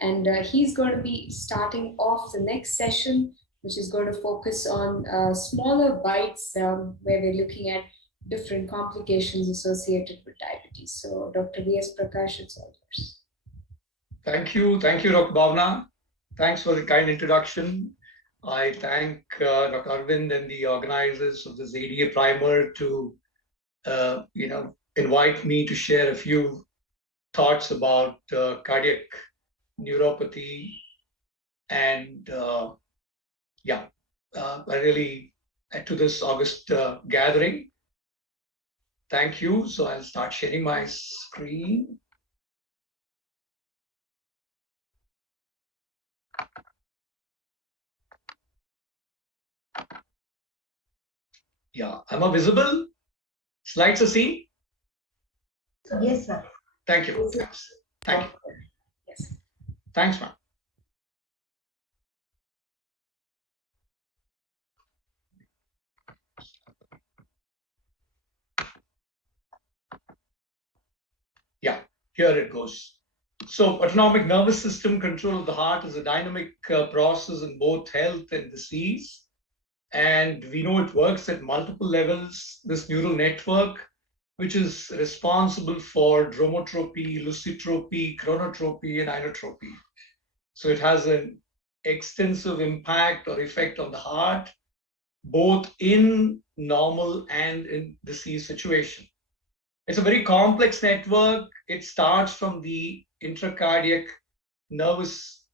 And he's going to be starting off the next session, which is going to focus on smaller bites where we're looking at different complications associated with diabetes. So Dr. V.S. Prakash, it's all yours. Thank you, Dr. Bhavna. Thanks for the kind introduction. I thank Dr. Arvind and the organizers of this ADA primer to invite me to share a few thoughts about cardiac neuropathy. And I really to this August gathering. Thank you. So I'll start sharing my screen. Yeah, am I visible? Slides are seen? Yes, sir. Thank you. Yes. Thank you. Yes. Thanks, ma'am. Yeah, here it goes. So autonomic nervous system control of the heart is a dynamic process in both health and disease. And we know it works at multiple levels. This neural network, which is responsible for dromotropy, lucitropy, chronotropy, and inotropy. So it has an extensive impact or effect on the heart, both in normal and in disease situation. It's a very complex network. It starts from the intracardiac nervous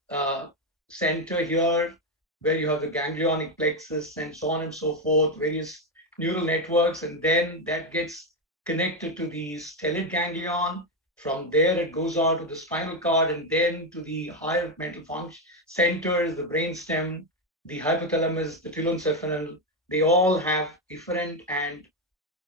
center here, where you have the ganglionic plexus and so on and so forth, various neural networks, and then that gets connected to the stellate ganglion. From there, it goes on to the spinal cord and then to the higher mental function centers, the brainstem, the hypothalamus, the telencephalon. They all have efferent and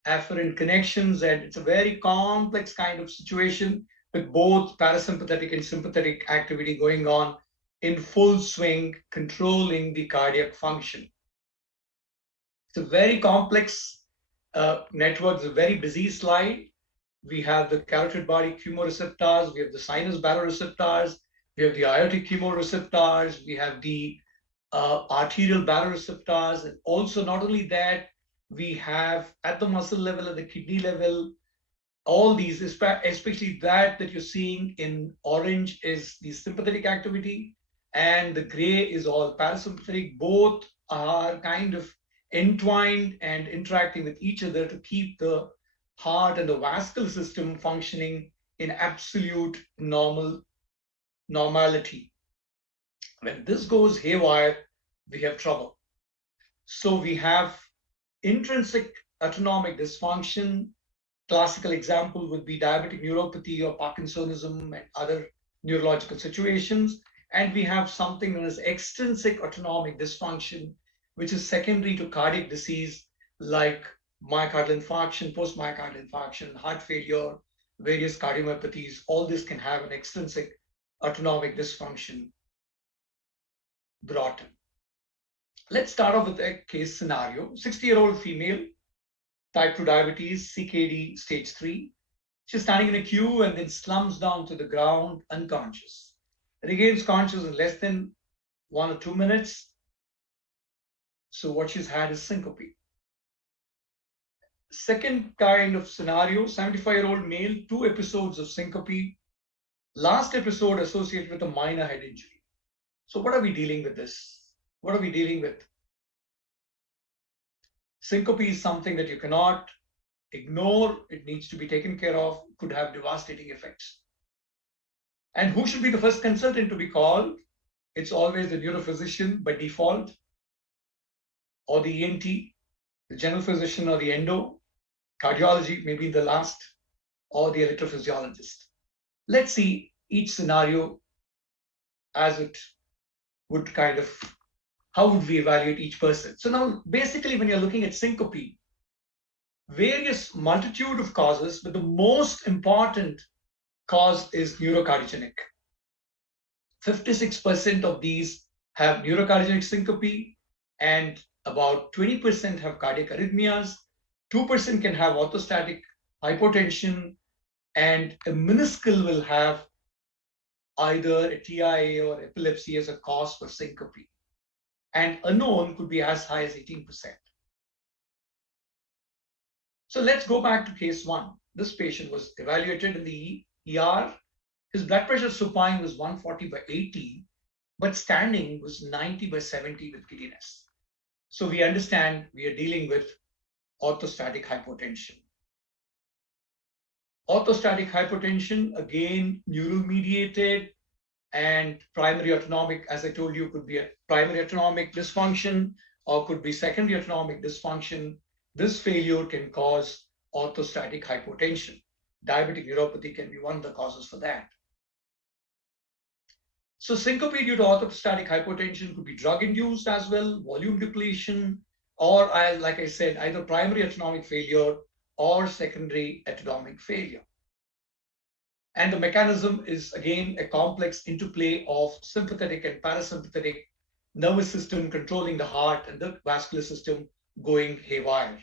afferent connections, and it's a very complex kind of situation with both parasympathetic and sympathetic activity going on in full swing, controlling the cardiac function. It's a very complex network. It's a very busy slide. We have the carotid body chemoreceptors, we have the sinus baroreceptors, we have the aortic chemoreceptors, we have the arterial baroreceptors, and also not only that, we have at the muscle level, at the kidney level, all these, especially that you're seeing in orange is the sympathetic activity, and the gray is all parasympathetic. Both are kind of entwined and interacting with each other to keep the heart and the vascular system functioning in absolute normality. When this goes haywire, we have trouble. So we have intrinsic autonomic dysfunction. Classical example would be diabetic neuropathy or Parkinsonism and other neurological situations. And we have something known as extrinsic autonomic dysfunction, which is secondary to cardiac disease like myocardial infarction, post-myocardial infarction, heart failure, various cardiomyopathies. All this can have an extrinsic autonomic dysfunction brought in. Let's start off with a case scenario. 60-year-old female, type 2 diabetes, CKD stage 3. She's standing in a queue and then slumps down to the ground unconscious. Regains consciousness in less than 1 or 2 minutes. So what she's had is syncope. Second kind of scenario, 75-year-old male, 2 episodes of syncope. Last episode associated with a minor head injury. So what are we dealing with this? What are we dealing with? Syncope is something that you cannot ignore. It needs to be taken care of, could have devastating effects. And who should be the first consultant to be called? It's always the neurophysician by default, or the ENT, the general physician, or the endo. Cardiology may be the last, or the electrophysiologist. Let's see each scenario as it would kind of, how would we evaluate each person? So now, basically, when you're looking at syncope, various multitude of causes, but the most important cause is neurocardiogenic. 56% of these have neurocardiogenic syncope, and about 20% have cardiac arrhythmias. 2% can have orthostatic hypotension, and a minuscule will have either a TIA or epilepsy as a cause for syncope. And unknown could be as high as 18%. So let's go back to case 1. This patient was evaluated in the ER. His blood pressure supine was 140/80, but standing was 90/70 with giddiness. So we understand we are dealing with orthostatic hypotension. Orthostatic hypotension, again, neural mediated, and primary autonomic, as I told you, could be a primary autonomic dysfunction or could be secondary autonomic dysfunction. This failure can cause orthostatic hypotension. Diabetic neuropathy can be one of the causes for that. So syncope due to orthostatic hypotension could be drug-induced as well, volume depletion, or like I said, either primary autonomic failure or secondary autonomic failure. And the mechanism is, again, a complex interplay of sympathetic and parasympathetic nervous system controlling the heart and the vascular system going haywire.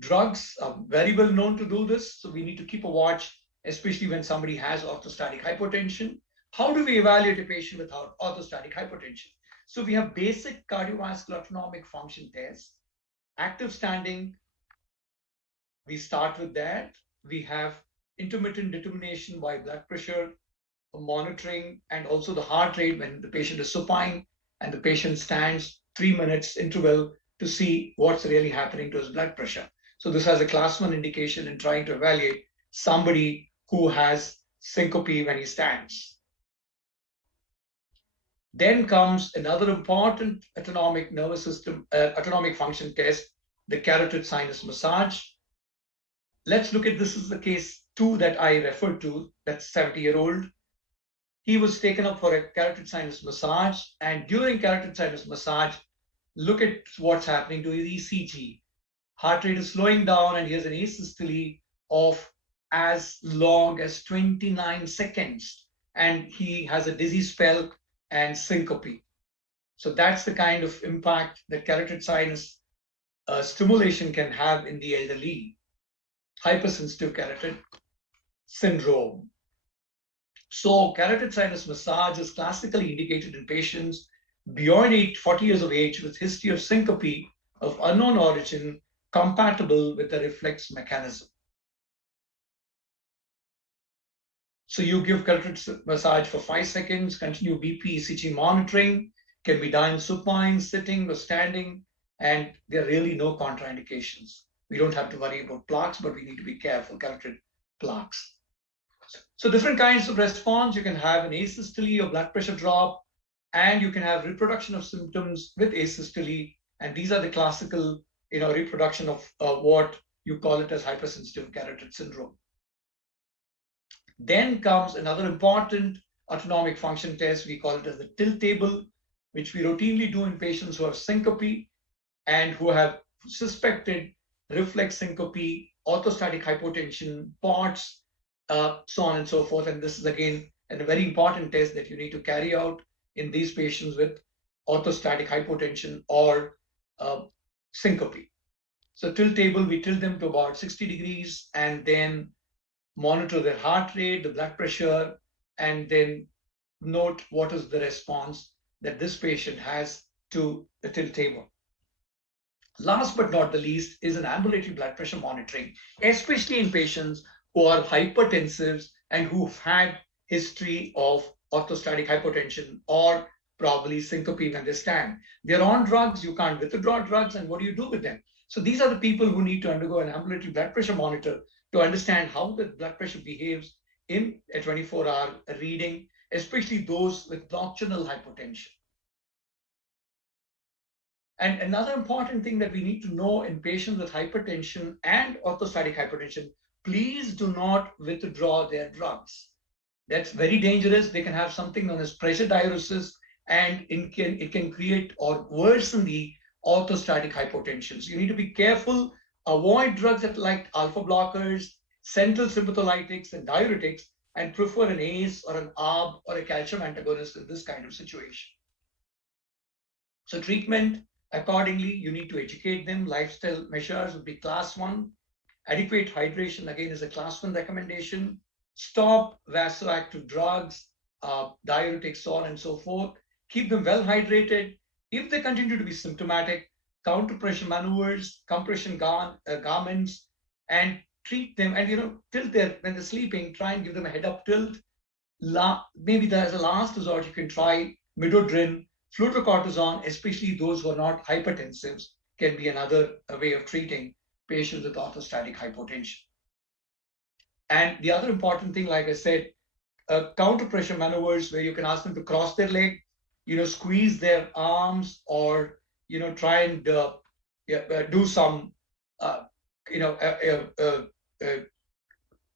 Drugs are very well known to do this, so we need to keep a watch, especially when somebody has orthostatic hypotension. How do we evaluate a patient with orthostatic hypotension? So we have basic cardiovascular autonomic function tests, active standing. We start with that. We have intermittent determination by blood pressure, monitoring, and also the heart rate when the patient is supine and the patient stands 3 minutes interval to see what's really happening to his blood pressure. So this has a class 1 indication in trying to evaluate somebody who has syncope when he stands. Then comes another important autonomic nervous system, autonomic function test, the carotid sinus massage. Let's look at this is the case 2 that I referred to, that's 70-year-old. He was taken up for a carotid sinus massage, and during carotid sinus massage, look at what's happening to his ECG. heart rate is slowing down, and he has an asystole of as long as 29 seconds, and he has a dizzy spell and syncope. So that's the kind of impact that carotid sinus stimulation can have in the elderly. Hypersensitive carotid syndrome. So carotid sinus massage is classically indicated in patients beyond 40 years of age with history of syncope of unknown origin compatible with the reflex mechanism. So you give carotid massage for 5 seconds, continue BP, ECG monitoring, can be done supine, sitting or standing, and there are really no contraindications. We don't have to worry about plaques, but we need to be careful, carotid plaques. So different kinds of response, you can have an asystole or blood pressure drop, and you can have reproduction of symptoms with asystole, and these are the classical, reproduction of what you call it as hypersensitive carotid syndrome. Then comes another important autonomic function test. We call it as the tilt table, which we routinely do in patients who have syncope and who have suspected reflex syncope, orthostatic hypotension, POTS, so on and so forth. And this is again a very important test that you need to carry out in these patients with orthostatic hypotension or syncope. So tilt table, we tilt them to about 60 degrees and then monitor their heart rate, the blood pressure, and then note what is the response that this patient has to the tilt table. Last but not the least is an ambulatory blood pressure monitoring, especially in patients who are hypertensive and who've had history of orthostatic hypotension or probably syncope when they stand. They're on drugs, you can't withdraw drugs, and what do you do with them? So these are the people who need to undergo an ambulatory blood pressure monitor to understand how the blood pressure behaves in a 24-hour reading, especially those with nocturnal hypotension. And another important thing that we need to know in patients with hypertension and orthostatic hypertension, please do not withdraw their drugs. That's very dangerous. They can have something known as pressure diuresis, and it can create or worsen the orthostatic hypotension. So you need to be careful, avoid drugs that like alpha blockers, central sympatholytics, and diuretics, and prefer an ACE or an ARB or a calcium antagonist in this kind of situation. So treatment, accordingly, you need to educate them. Lifestyle measures would be class 1. Adequate hydration, again, is a class 1 recommendation. Stop vasoactive drugs, diuretics, so on and so forth. Keep them well hydrated. If they continue to be symptomatic, counter pressure maneuvers, compression garments, and treat them. And tilt when they're sleeping, try and give them a head-up tilt. Maybe as a last resort, you can try midodrine, fludrocortisone, especially those who are not hypertensive, can be another way of treating patients with orthostatic hypotension. And the other important thing, like I said, counter pressure maneuvers where you can ask them to cross their leg, squeeze their arms, or try and do some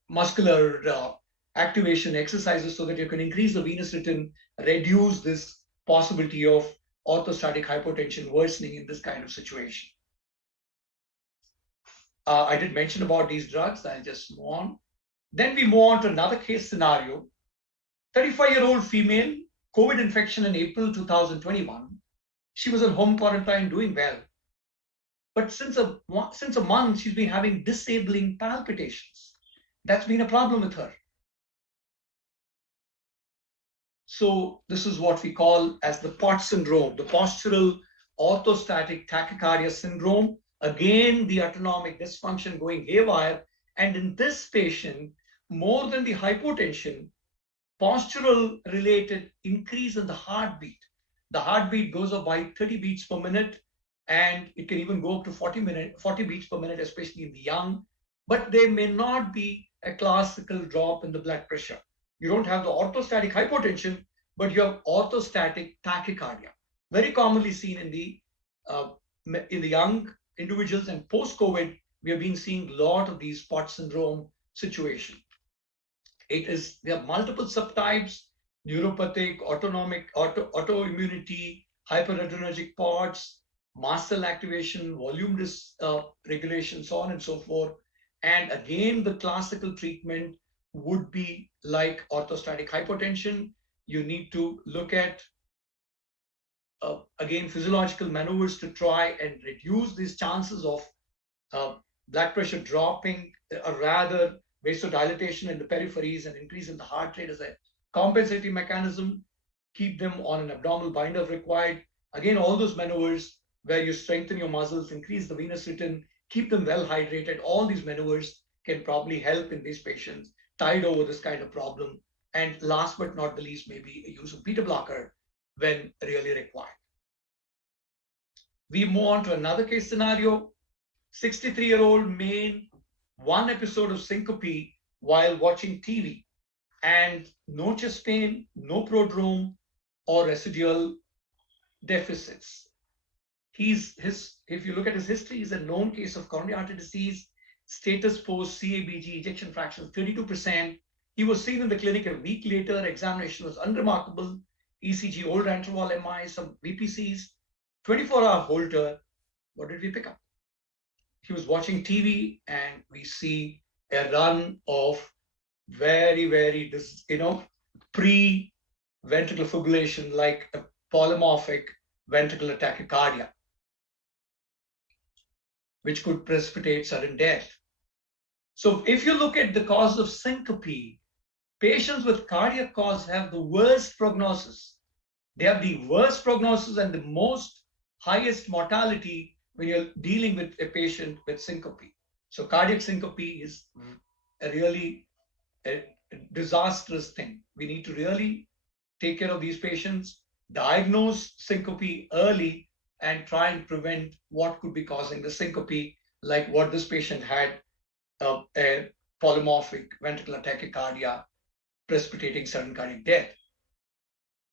muscular activation exercises so that you can increase the venous rhythm, reduce this possibility of orthostatic hypotension worsening in this kind of situation. I did mention about these drugs. I'll just move on. Then we move on to another case scenario. 35-year-old female, COVID infection in April 2021. She was at home quarantine doing well. But since a month, she's been having disabling palpitations. That's been a problem with her. So this is what we call as the POTS syndrome, the postural orthostatic tachycardia syndrome. Again, the autonomic dysfunction going haywire. And in this patient, more than the hypotension, postural related increase in the heartbeat. The heartbeat goes up by 30 beats per minute, and it can even go up to 40 beats per minute, especially in the young. But there may not be a classical drop in the blood pressure. You don't have the orthostatic hypotension, but you have orthostatic tachycardia, very commonly seen in the young individuals. And post-COVID, we have been seeing a lot of these POTS syndrome situation. There are multiple subtypes: neuropathic, autonomic, autoimmunity, hyperadrenergic POTS, mast cell activation, volume regulation, so on and so forth. And again, the classical treatment would be like orthostatic hypotension. You need to look at, again, physiological maneuvers to try and reduce these chances of blood pressure dropping, or rather vasodilatation in the peripheries and increase in the heart rate as a compensating mechanism. Keep them on an abdominal binder if required. Again, all those maneuvers where you strengthen your muscles, increase the venous return, keep them well hydrated. All these maneuvers can probably help in these patients tide over this kind of problem. And last but not the least, maybe a use of beta blocker when really required. We move on to another case scenario. 63-year-old male, one episode of syncope while watching TV, and no chest pain, no prodrome or residual deficits. If you look at his history, he's a known case of coronary artery disease, status post CABG, ejection fraction 32%. He was seen in the clinic a week later. Examination was unremarkable. ECG, old interval MI, some VPCs, 24-hour Holter. What did we pick up? He was watching TV, and we see a run of very, very, pre-ventricular fibrillation, like a polymorphic ventricular tachycardia, which could precipitate sudden death. So if you look at the cause of syncope, patients with cardiac cause have the worst prognosis. They have the worst prognosis and the most highest mortality when you're dealing with a patient with syncope. So cardiac syncope is a really disastrous thing. We need to really take care of these patients, diagnose syncope early, and try and prevent what could be causing the syncope, like what this patient had, a polymorphic ventricular tachycardia precipitating sudden cardiac death.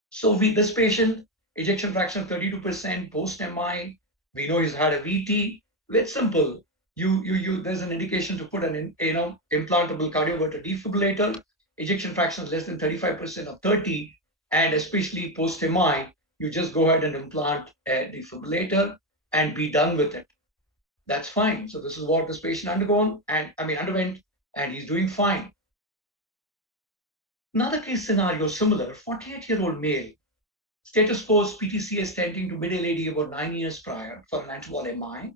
So this patient, ejection fraction 32%, post-MI, we know he's had a VT. It's simple. There's an indication to put an implantable cardioverter defibrillator. Ejection fraction is less than 35% or 30, and especially post-MI, you just go ahead and implant a defibrillator and be done with it. That's fine. So this is what this patient underwent, and he's doing fine. Another case scenario similar, 48-year-old male, status post PTCA stenting to middle AD about 9 years prior for an antival MI,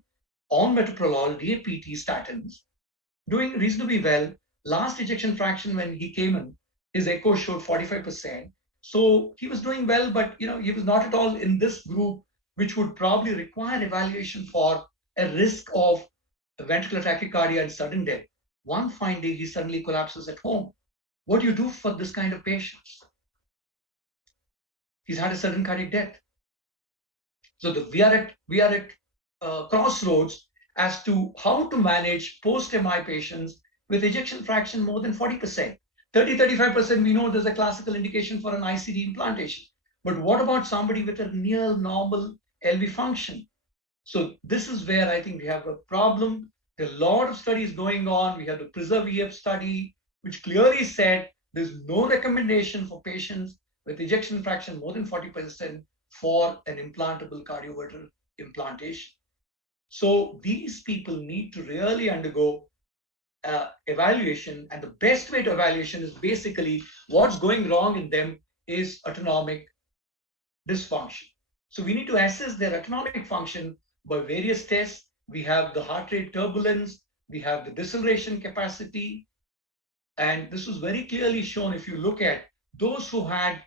on metoprolol, DAPT statins, doing reasonably well. Last ejection fraction when he came in, his echo showed 45%. So he was doing well, but he was not at all in this group, which would probably require evaluation for a risk of ventricular tachycardia and sudden death. One fine day, he suddenly collapses at home. What do you do for this kind of patients? He's had a sudden cardiac death. So we are at crossroads as to how to manage post-MI patients with ejection fraction more than 40%. 30-35%, we know there's a classical indication for an ICD implantation. But what about somebody with a near normal LV function? So this is where I think we have a problem. There are a lot of studies going on. We have the PRESERVE-EF study, which clearly said there's no recommendation for patients with ejection fraction more than 40% for an implantable cardioverter implantation. So these people need to really undergo evaluation, and the best way to evaluation is basically what's going wrong in them is autonomic dysfunction. So we need to assess their autonomic function by various tests. We have the heart rate turbulence, we have the deceleration capacity, and this was very clearly shown. If you look at those who had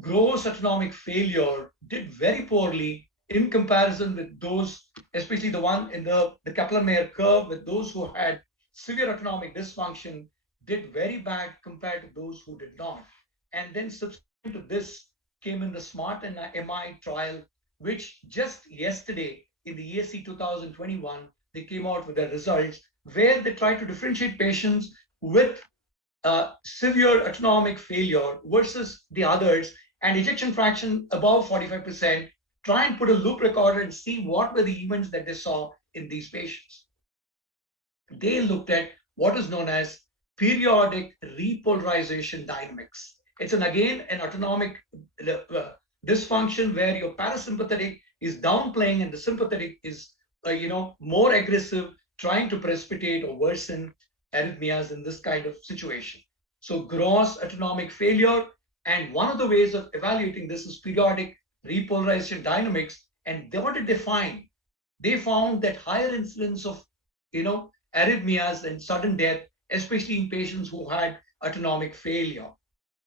gross autonomic failure, did very poorly in comparison with those, especially the one in the Kaplan-Meier curve, with those who had severe autonomic dysfunction, did very bad compared to those who did not. And then subsequent to this came in the SMART and MI trial, which just yesterday in the ESC 2021, they came out with their results where they tried to differentiate patients with severe autonomic failure versus the others, and ejection fraction above 45%, try and put a loop recorder and see what were the events that they saw in these patients. They looked at what is known as periodic repolarization dynamics. It's again an autonomic dysfunction where your parasympathetic is downplaying and the sympathetic is, more aggressive, trying to precipitate or worsen arrhythmias in this kind of situation. So gross autonomic failure, and one of the ways of evaluating this is periodic repolarization dynamics. And what did they find? They found that higher incidence of, arrhythmias and sudden death, especially in patients who had autonomic failure.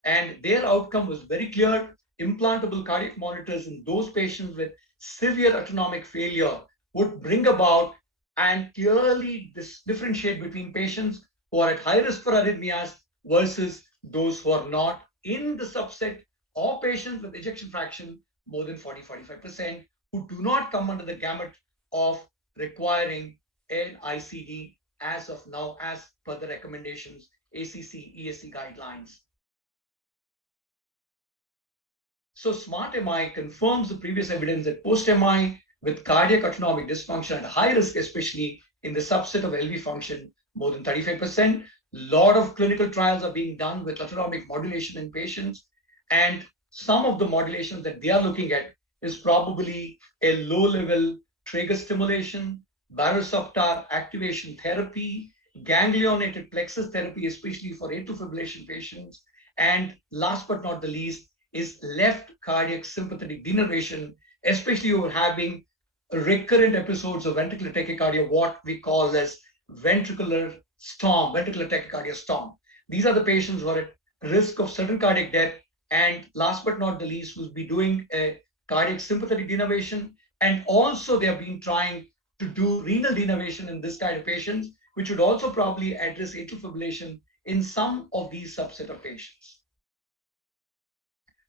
And their outcome was very clear. Implantable cardiac monitors in those patients with severe autonomic failure would bring about and clearly differentiate between patients who are at high risk for arrhythmias versus those who are not, in the subset of patients with ejection fraction more than 40-45% who do not come under the gamut of requiring an ICD as of now, as per the recommendations, ACC, ESC guidelines. So SMART-MI confirms the previous evidence that post-MI with cardiac autonomic dysfunction at high risk, especially in the subset of LV function, more than 35%. Lot of clinical trials are being done with autonomic modulation in patients. And some of the modulations that they are looking at is probably a low-level trigger stimulation, Barosuptar activation therapy, ganglionated plexus therapy, especially for atrial fibrillation patients. And last but not the least is left cardiac sympathetic denervation, especially who are having recurrent episodes of ventricular tachycardia, what we call as ventricular storm, ventricular tachycardia storm. These are the patients who are at risk of sudden cardiac death. And last but not the least, will be doing a cardiac sympathetic denervation. And also they have been trying to do renal denervation in this kind of patients, which would also probably address atrial fibrillation in some of these subset of patients.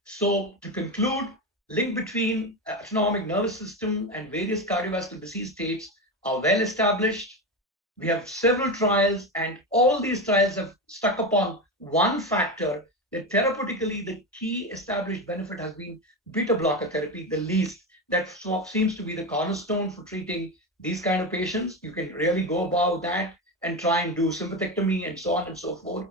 So to conclude, link between autonomic nervous system and various cardiovascular disease states are well established. We have several trials, and all these trials have stuck upon one factor, that therapeutically the key established benefit has been beta blocker therapy, the least. That seems to be the cornerstone for treating these kind of patients. You can really go about that and try and do sympathectomy and so on and so forth.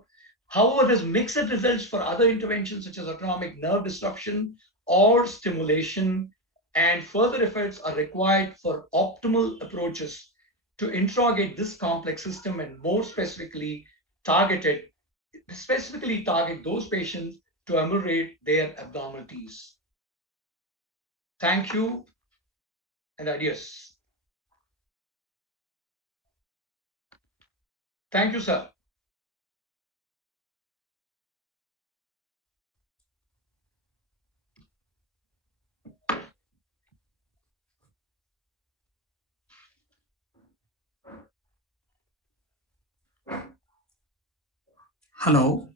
However, there's mixed results for other interventions such as autonomic nerve disruption or stimulation, and further efforts are required for optimal approaches to interrogate this complex system and more specifically target those patients to ameliorate their abnormalities. Thank you and adios. Thank you, sir. Hello.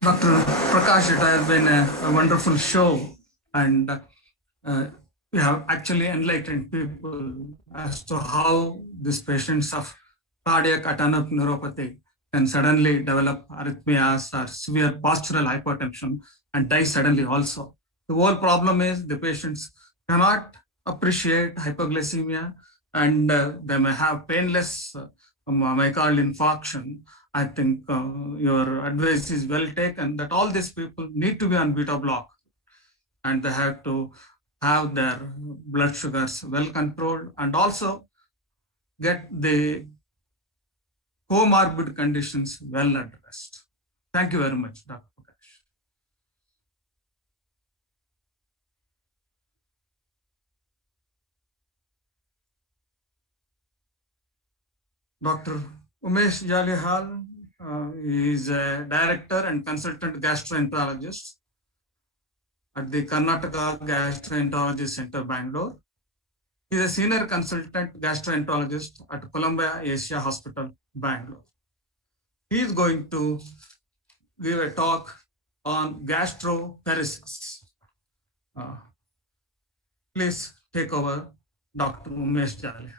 Dr. Prakash, it has been a wonderful show, and we have actually enlightened people as to how these patients of cardiac autonomic neuropathy can suddenly develop arrhythmias or severe postural hypertension and die suddenly also. The whole problem is the patients cannot appreciate hypoglycemia, and they may have painless myocardial infarction. I think your advice is well taken, that all these people need to be on beta block, and they have to have their blood sugars well controlled and also get the comorbid conditions well addressed. Thank you very much, Dr. Prakash. Dr. Umesh Jalihal is a director and consultant gastroenterologist at the Karnataka Gastroenterology Center, Bangalore. He is a senior consultant gastroenterologist at Columbia Asia Hospital, Bangalore. He is going to give a talk on gastroparesis. Please take over, Dr. Umesh Jalihal.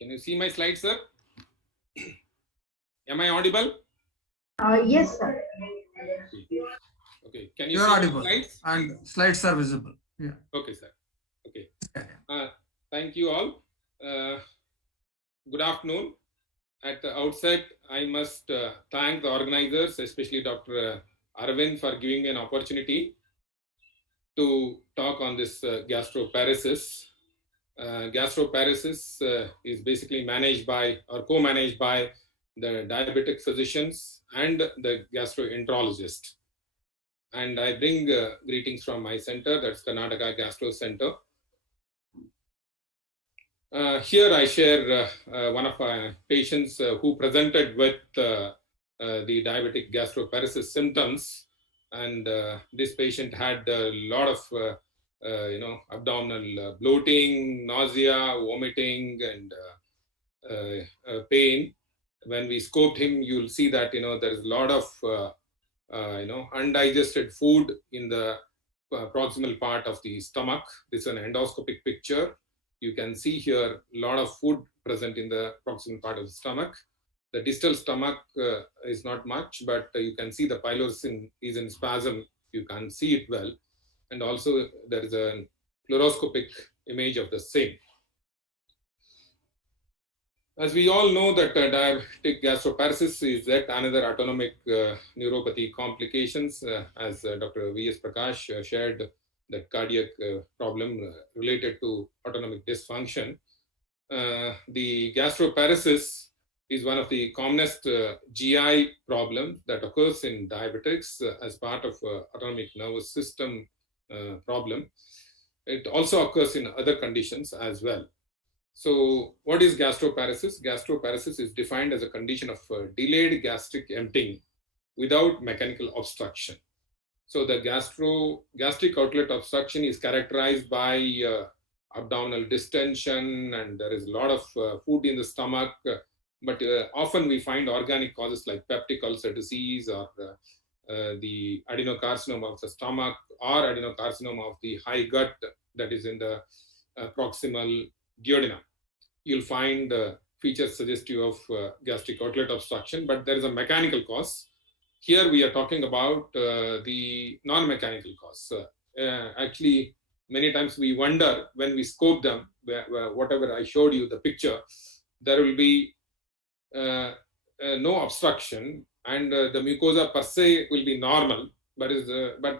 Can you see my slides, sir? Am I audible? Yes, sir. Okay. Can you You're see audible my slides? and slides are visible. Yeah. Okay, sir. Okay. Thank you all. Good afternoon. At the outset, I must thank the organizers, especially Dr. Arvind, for giving me an opportunity to talk on this gastroparesis. Gastroparesis is basically managed by or co-managed by the diabetic physicians and the gastroenterologist. And I bring greetings from my center, that's Karnataka Gastro Center. Here I share one of my patients who presented with the diabetic gastroparesis symptoms, and this patient had a lot of abdominal bloating, nausea, vomiting, and pain. When we scoped him, you'll see that there's a lot of undigested food in the proximal part of the stomach. This is an endoscopic picture. You can see here a lot of food present in the proximal part of the stomach. The distal stomach is not much, but you can see the pylorus is in spasm. You can see it well. And also there is a fluoroscopic image of the same. As we all know that diabetic gastroparesis is yet another autonomic neuropathy complications, as Dr. V.S. Prakash shared that cardiac problem related to autonomic dysfunction. The gastroparesis is one of the commonest GI problems that occurs in diabetics as part of autonomic nervous system problem. It also occurs in other conditions as well. So what is gastroparesis? Gastroparesis is defined as a condition of delayed gastric emptying without mechanical obstruction. So the gastric outlet obstruction is characterized by abdominal distension, and there is a lot of food in the stomach, but often we find organic causes like peptic ulcer disease or the adenocarcinoma of the stomach or adenocarcinoma of the high gut that is in the proximal duodenum. You'll find features suggestive of gastric outlet obstruction, but there is a mechanical cause. Here we are talking about the non-mechanical cause. Actually, many times we wonder when we scope them, whatever I showed you, the picture, there will be no obstruction, and the mucosa per se will be normal, but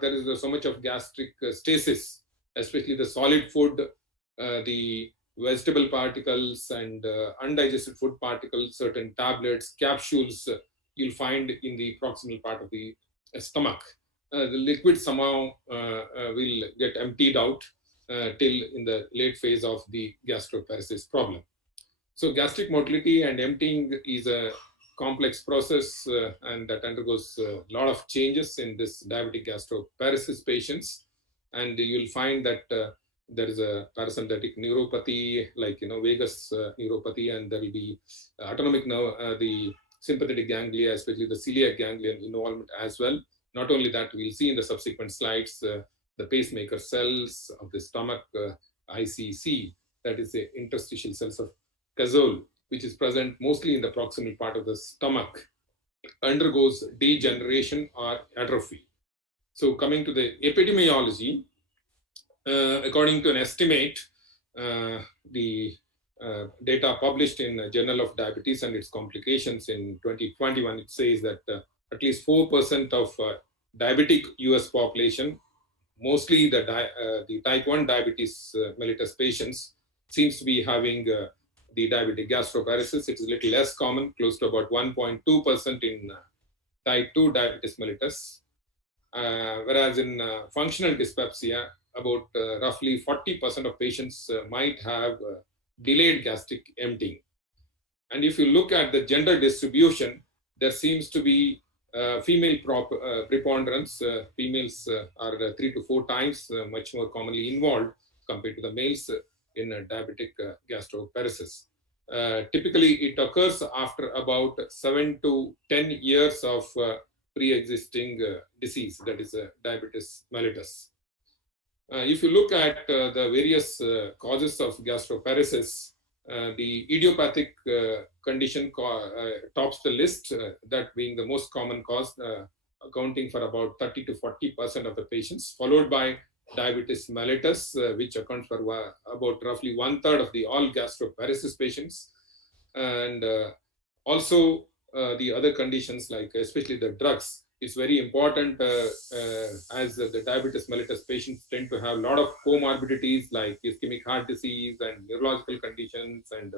there is so much of gastric stasis, especially the solid food, the vegetable particles and undigested food particles, certain tablets, capsules, you'll find in the proximal part of the stomach. The liquid somehow will get emptied out till in the late phase of the gastroparesis problem. So gastric motility and emptying is a complex process and that undergoes a lot of changes in this diabetic gastroparesis patients. And you'll find that there is a parasympathetic neuropathy, like vagus neuropathy, and there will be autonomic nerve, the sympathetic ganglia, especially the celiac ganglion involvement as well. Not only that, we'll see in the subsequent slides the pacemaker cells of the stomach, ICC, that is the interstitial cells of Cazole, which is present mostly in the proximal part of the stomach, undergoes degeneration or atrophy. So coming to the epidemiology, according to an estimate, the data published in Journal of Diabetes and its Complications in 2021, it says that at least 4% of diabetic US population, mostly the type 1 diabetes mellitus patients, seems to be having the diabetic gastroparesis. It is a little less common, close to about 1.2% in type 2 diabetes mellitus. Whereas in functional dyspepsia, about roughly 40% of patients might have delayed gastric emptying. And if you look at the gender distribution, there seems to be female preponderance. Females are 3 to 4 times much more commonly involved compared to the males in diabetic gastroparesis. Typically, it occurs after about 7 to 10 years of pre-existing disease, that is diabetes mellitus. If you look at the various causes of gastroparesis, the idiopathic condition tops the list, that being the most common cause, accounting for about 30 to 40% of the patients, followed by diabetes mellitus, which accounts for about roughly 1/3 of the all gastroparesis patients. And also the other conditions, like especially the drugs, is very important, as the diabetes mellitus patients tend to have a lot of comorbidities like ischemic heart disease and neurological conditions and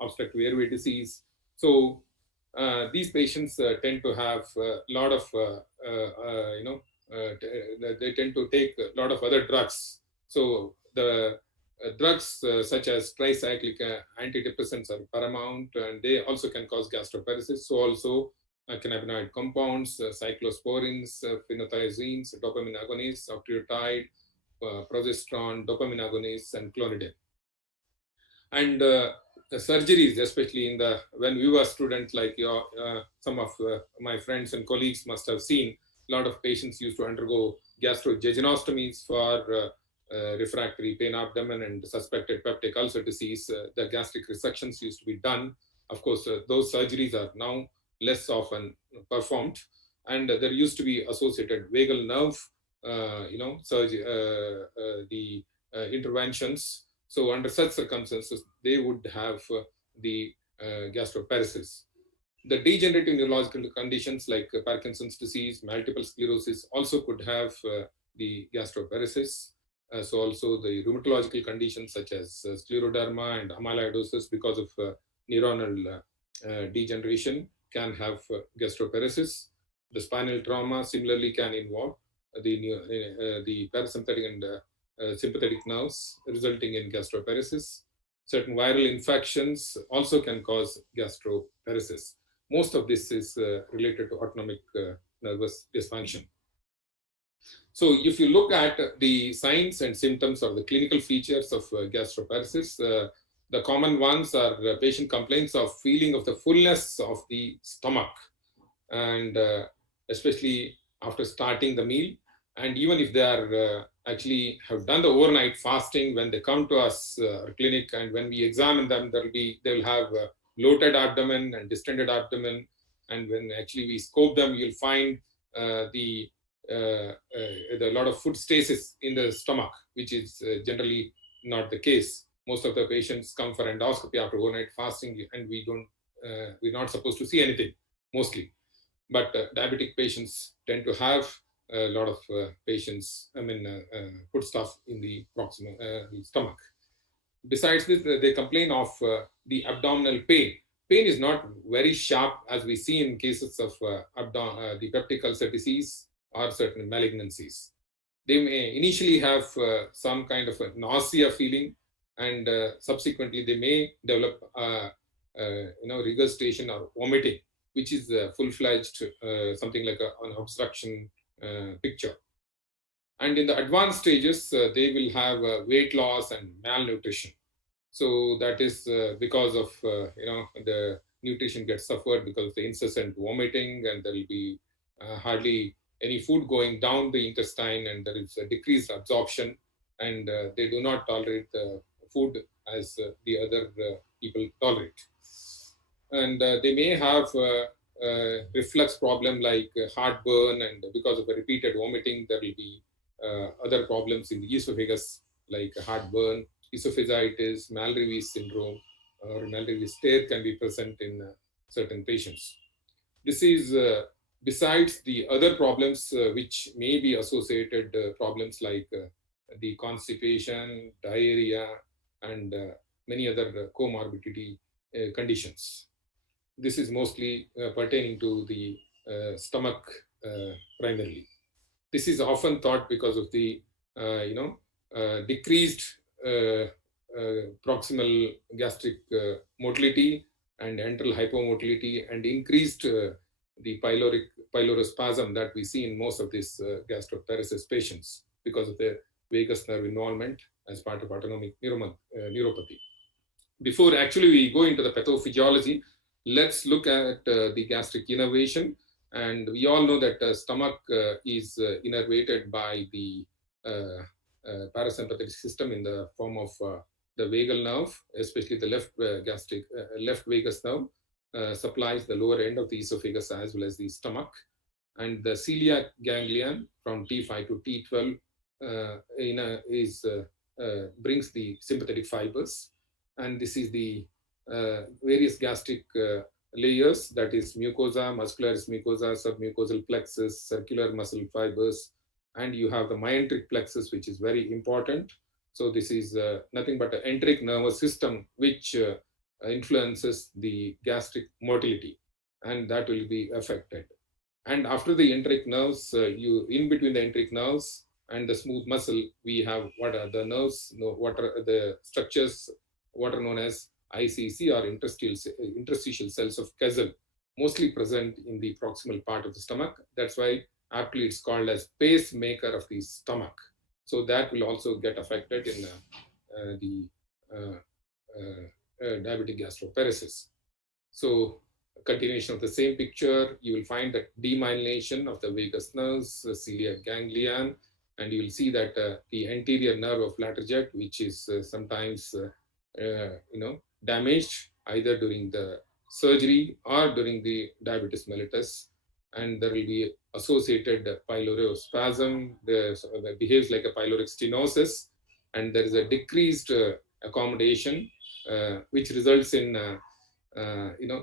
obstructive airway disease. So these patients tend to have a lot of, they tend to take a lot of other drugs. So the drugs such as tricyclic antidepressants are paramount, and they also can cause gastroparesis. So also cannabinoid compounds, cyclosporins, phenothiazines, dopamine agonists, octreotide, progesterone, dopamine agonists, and clonidine. And the surgeries, especially when we were students, like some of my friends and colleagues must have seen, a lot of patients used to undergo gastrojejunostomies for refractory pain abdomen and suspected peptic ulcer disease. The gastric resections used to be done. Of course, those surgeries are now less often performed, and there used to be associated vagal nerve, interventions. So under such circumstances, they would have the gastroparesis. The degenerative neurological conditions like Parkinson's disease, multiple sclerosis also could have the gastroparesis. So also the rheumatological conditions such as scleroderma and amyloidosis because of neuronal degeneration can have gastroparesis. The spinal trauma similarly can involve the parasympathetic and sympathetic nerves, resulting in gastroparesis. Certain viral infections also can cause gastroparesis. Most of this is related to autonomic nervous dysfunction. So if you look at the signs and symptoms or the clinical features of gastroparesis, the common ones are patient complaints of feeling of the fullness of the stomach, and especially after starting the meal. And even if they are actually have done the overnight fasting, when they come to us our clinic, and when we examine them, they will have bloated abdomen and distended abdomen. And when actually we scope them, you'll find a lot of food stasis in the stomach, which is generally not the case. Most of the patients come for endoscopy after overnight fasting, and we're not supposed to see anything mostly. But diabetic patients tend to have a lot of food stuff in the proximal stomach. Besides this, they complain of the abdominal pain. Pain is not very sharp as we see in cases of the peptic ulcer disease or certain malignancies. They may initially have some kind of a nausea feeling, and subsequently they may develop regurgitation or vomiting, which is full-fledged something like an obstruction picture. And in the advanced stages, they will have weight loss and malnutrition. So that is because of the nutrition gets suffered because of the incessant vomiting, and there will be hardly any food going down the intestine, and there is a decreased absorption, and they do not tolerate the food as the other people tolerate. And they may have reflux problem like heartburn, and because of a repeated vomiting, there will be other problems in the esophagus like heartburn, esophagitis, Malry-Weiss syndrome, or Malry-Weiss tear can be present in certain patients. This is besides the other problems which may be associated problems like the constipation, diarrhea, and many other comorbidity conditions. This is mostly pertaining to the stomach primarily. This is often thought because of the decreased proximal gastric motility and enteral hypomotility, and increased the pylospasm that we see in most of these gastroparesis patients because of the vagus nerve involvement as part of autonomic neuropathy. Before actually we go into the pathophysiology, let's look at the gastric innervation. And we all know that stomach is innervated by the parasympathetic system in the form of the vagal nerve, especially the left vagus nerve, supplies the lower end of the esophagus as well as the stomach. And the celiac ganglion from T5 to T12 brings the sympathetic fibers. And this is the various gastric layers, that is mucosa, muscularis mucosa, submucosal plexus, circular muscle fibers, and you have the myenteric plexus, which is very important. So this is nothing but an enteric nervous system which influences the gastric motility, and that will be affected. And after the enteric nerves, in between the enteric nerves and the smooth muscle, we have what are the nerves, what are the structures, what are known as ICC or interstitial cells of Kessel, mostly present in the proximal part of the stomach. That's why aptly it's called as pacemaker of the stomach. So that will also get affected in diabetic gastroparesis. So continuation of the same picture, you will find that demyelination of the vagus nerves, celiac ganglion, and you will see that the anterior nerve of Laterjet, which is sometimes damaged either during the surgery or during the diabetes mellitus, and there will be associated pylorospasm that behaves like a pyloric stenosis, and there is a decreased accommodation which results in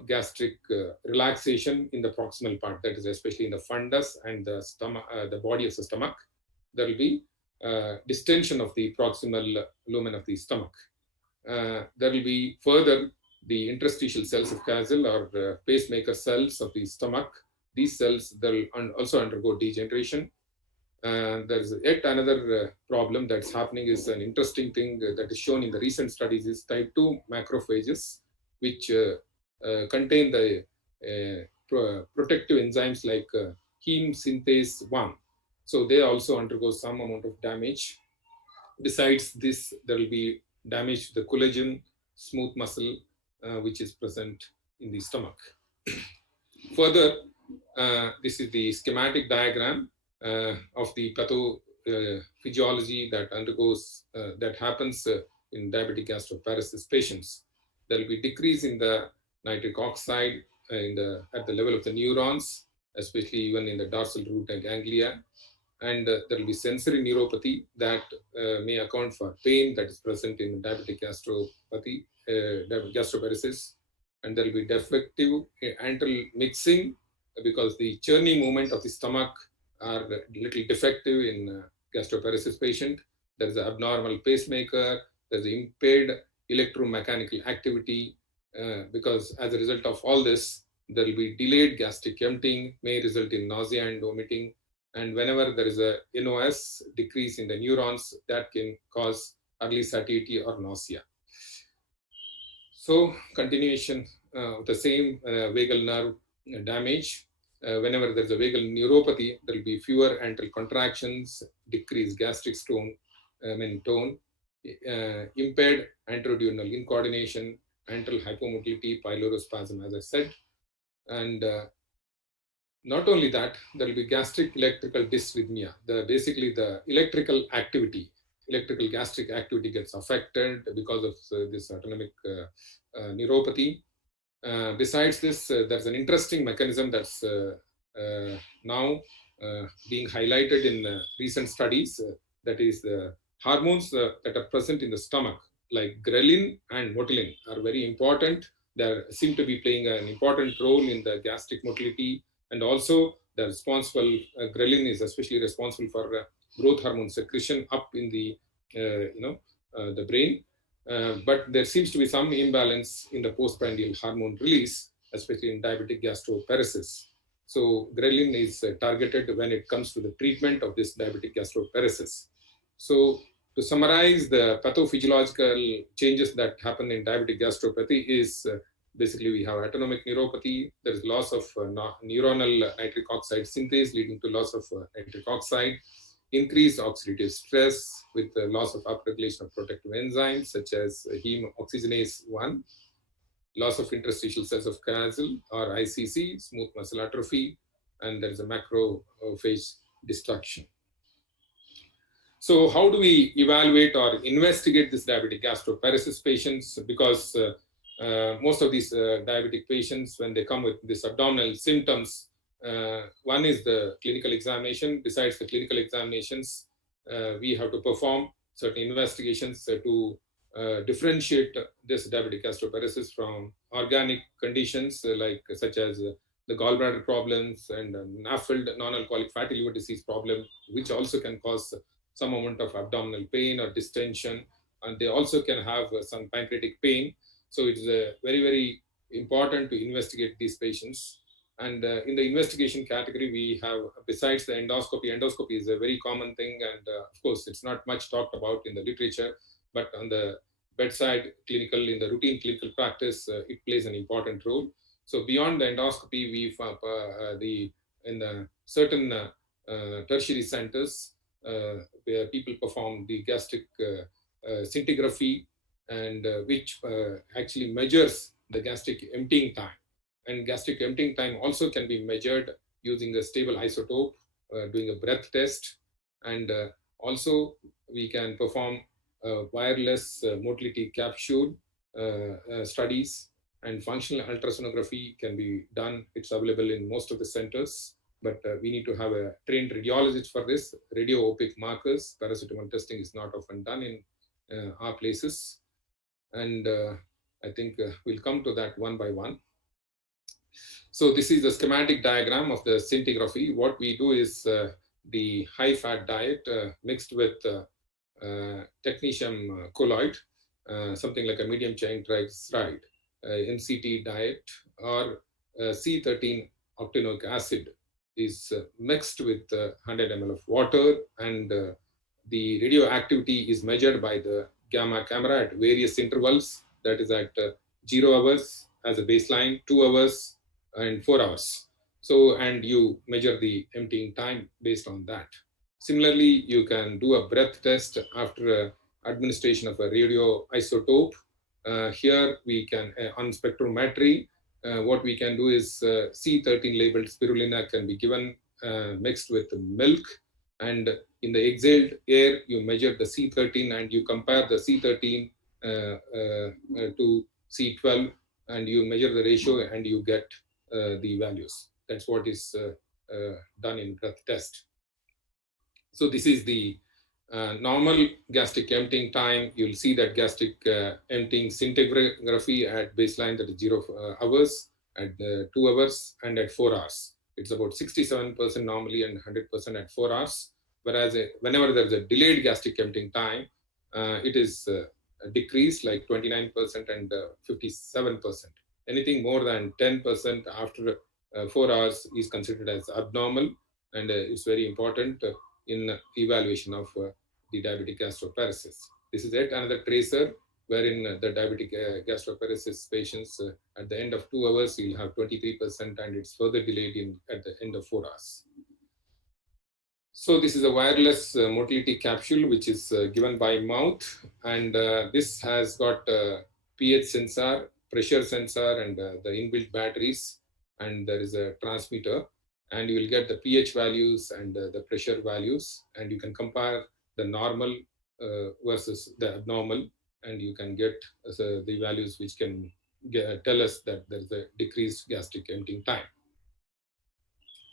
gastric relaxation in the proximal part, that is especially in the fundus and the stomach, the body of the stomach. There will be distension of the proximal lumen of the stomach. There will be further the interstitial cells of Kessel or pacemaker cells of the stomach. These cells, they'll also undergo degeneration. There's yet another problem that's happening, is an interesting thing that is shown in the recent studies, is type 2 macrophages, which contain the protective enzymes like heme synthase 1. So they also undergo some amount of damage. Besides this, there will be damage to the collagen, smooth muscle, which is present in the stomach. Further, this is the schematic diagram of the pathophysiology that happens in diabetic gastroparesis patients. There will be decrease in the nitric oxide at the level of the neurons, especially even in the dorsal root ganglia. And there will be sensory neuropathy that may account for pain that is present in diabetic gastroparesis. And there will be defective antral mixing because the churning movement of the stomach are a little defective in gastroparesis patient. There is an abnormal pacemaker. There is impaired electromechanical activity because as a result of all this, there will be delayed gastric emptying, may result in nausea and vomiting. And whenever there is a NOS, decrease in the neurons, that can cause early satiety or nausea. So continuation of the same vagal nerve damage. Whenever there's a vagal neuropathy, there will be fewer antral contractions, decreased gastric tone, impaired anteroduodenal incoordination, antral hypomotility, pylorospasm, as I said. And not only that, there will be gastric electrical dysrhythmia. Basically, the electrical gastric activity gets affected because of this autonomic neuropathy. Besides this, there's an interesting mechanism that's now being highlighted in recent studies. That is the hormones that are present in the stomach, like ghrelin and motilin, are very important. They seem to be playing an important role in the gastric motility. And also, the responsible ghrelin is especially responsible for growth hormone secretion up in the the brain. But there seems to be some imbalance in the postprandial hormone release, especially in diabetic gastroparesis. So ghrelin is targeted when it comes to the treatment of this diabetic gastroparesis. So to summarize, the pathophysiological changes that happen in diabetic gastropathy is basically we have autonomic neuropathy. There is loss of neuronal nitric oxide synthase leading to loss of nitric oxide, increased oxidative stress with the loss of upregulation of protective enzymes such as heme oxygenase 1, loss of interstitial cells of Kessel or ICC, smooth muscle atrophy, and there is a macrophage destruction. So how do we evaluate or investigate this diabetic gastroparesis patients? Because most of these diabetic patients, when they come with these abdominal symptoms, one is the clinical examination. Besides the clinical examinations, we have to perform certain investigations to differentiate this diabetic gastroparesis from organic conditions such as the gallbladder problems and NAFLD, non-alcoholic fatty liver disease problem, which also can cause some amount of abdominal pain or distension, and they also can have some pancreatic pain. So it's very, very important to investigate these patients. And in the investigation category, we have, besides the endoscopy is a very common thing, and of course, it's not much talked about in the literature, but on the bedside clinical, in the routine clinical practice, it plays an important role. So beyond the endoscopy, we in the certain tertiary centers, where people perform the gastric scintigraphy, and which actually measures the gastric emptying time. And gastric emptying time also can be measured using a stable isotope, doing a breath test, and also we can perform wireless motility capsule studies, and functional ultrasonography can be done. It's available in most of the centers, but we need to have a trained radiologist for this. Radio-opaque markers, paracetamol testing is not often done in our places. And I think we'll come to that one by one. So this is the schematic diagram of the scintigraphy. What we do is the high-fat diet mixed with technetium colloid, something like a medium chain triglyceride, MCT diet, or C13 octanoic acid is mixed with 100 ml of water, and the radioactivity is measured by the gamma camera at various intervals, that is at 0 hours as a baseline, 2 hours, and 4 hours. So, and you measure the emptying time based on that. Similarly, you can do a breath test after administration of a radioisotope. Here we can, on spectrometry, what we can do is C13 labeled spirulina can be given mixed with milk, and in the exhaled air, you measure the C13 and you compare the C13 to C12, and you measure the ratio and you get the values. That's what is done in breath test. So this is the normal gastric emptying time. You'll see that gastric emptying scintigraphy at baseline, that is 0 hours, at 2 hours, and at 4 hours. It's about 67% normally and 100% at 4 hours. Whereas whenever there's a delayed gastric emptying time, it is decreased like 29% and 57%. Anything more than 10% after 4 hours is considered as abnormal, and it's very important in evaluation of the diabetic gastroparesis. This is yet another tracer wherein the diabetic gastroparesis patients at the end of 2 hours you'll have 23%, and it's further delayed at the end of 4 hours. So this is a wireless motility capsule which is given by mouth, and this has got a pH sensor, pressure sensor, and the inbuilt batteries, and there is a transmitter, and you will get the pH values and the pressure values, and you can compare the normal versus the abnormal, and you can get the values which can tell us that there is a decreased gastric emptying time.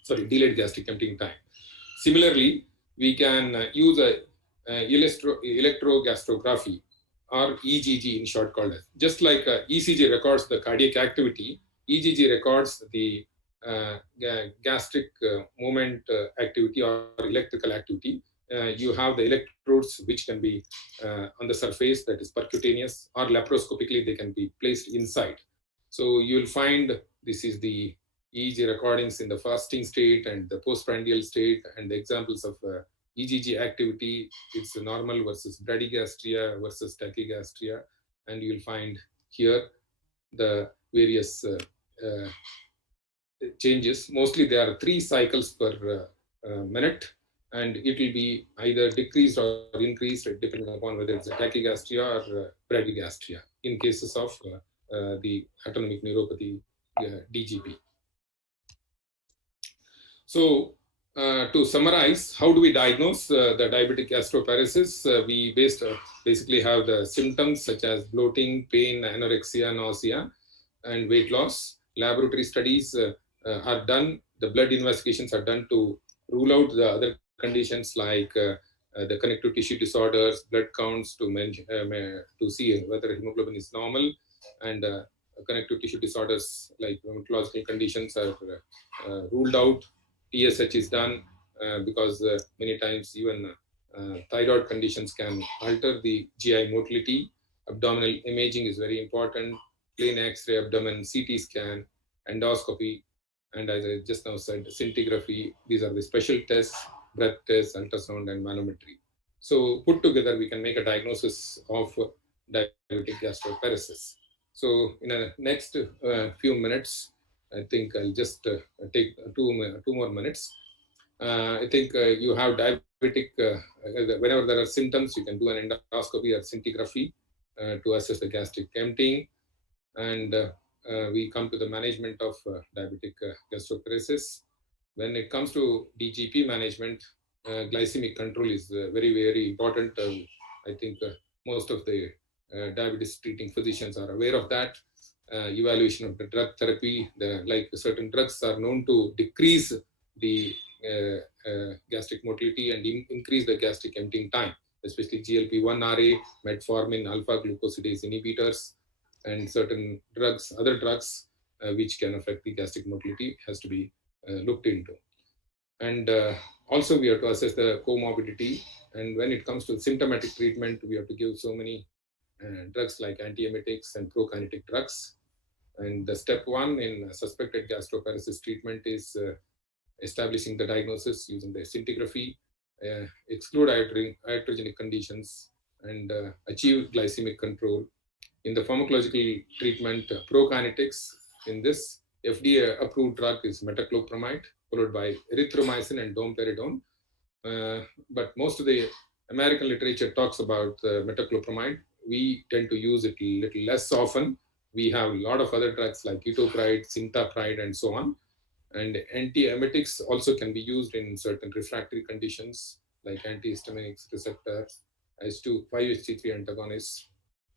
Sorry, delayed gastric emptying time. Similarly, we can use a electrogastrography, or EGG in short called as. Just like ECG records the cardiac activity, EGG records the gastric movement activity or electrical activity. You have the electrodes which can be on the surface, that is percutaneous, or laparoscopically they can be placed inside. So you'll find this is the EEG recordings in the fasting state and the postprandial state, and the examples of EGG activity. It's normal versus bradygastria versus tachygastria, and you'll find here the various changes. Mostly there are 3 cycles per minute, and it will be either decreased or increased depending upon whether it's a tachygastria or bradygastria in cases of the autonomic neuropathy, DGP. So To summarize, how do we diagnose the diabetic gastroparesis? We basically have the symptoms such as bloating, pain, anorexia, nausea, and weight loss. Laboratory studies are done. The blood investigations are done to rule out the other conditions like the connective tissue disorders, blood counts to see whether hemoglobin is normal, and connective tissue disorders like rheumatological conditions are ruled out. TSH is done because many times even thyroid conditions can alter the GI motility. Abdominal imaging is very important. Plain X-ray, abdomen, CT scan, endoscopy, and as I just now said, scintigraphy. These are the special tests, breath tests, ultrasound, and manometry. So put together, we can make a diagnosis of diabetic gastroparesis. So in the next few minutes, I think I'll just take two more minutes. I think you have diabetic, whenever there are symptoms, you can do an endoscopy or scintigraphy to assess the gastric emptying. And we come to the management of diabetic gastroparesis. When it comes to DGP management, glycemic control is very, very important. I think most of the diabetes treating physicians are aware of that. Evaluation of the drug therapy, like certain drugs are known to decrease the gastric motility and increase the gastric emptying time, especially GLP-1RA, metformin, alpha-glucosidase inhibitors, and certain drugs, other drugs which can affect the gastric motility has to be looked into. And also we have to assess the comorbidity. And when it comes to symptomatic treatment, we have to give so many drugs like antiemetics and prokinetic drugs. And the step one in suspected gastroparesis treatment is establishing the diagnosis using the scintigraphy, exclude iatrogenic conditions, and achieve glycemic control. In the pharmacological treatment, prokinetics, in this FDA-approved drug is metoclopramide, followed by erythromycin and domperidone. But most of the American literature talks about metoclopramide. We tend to use it a little less often. We have a lot of other drugs like etopride, cintapride, and so on. And antiemetics also can be used in certain refractory conditions like antihistaminics receptors, H2, 5-HT3 antagonists.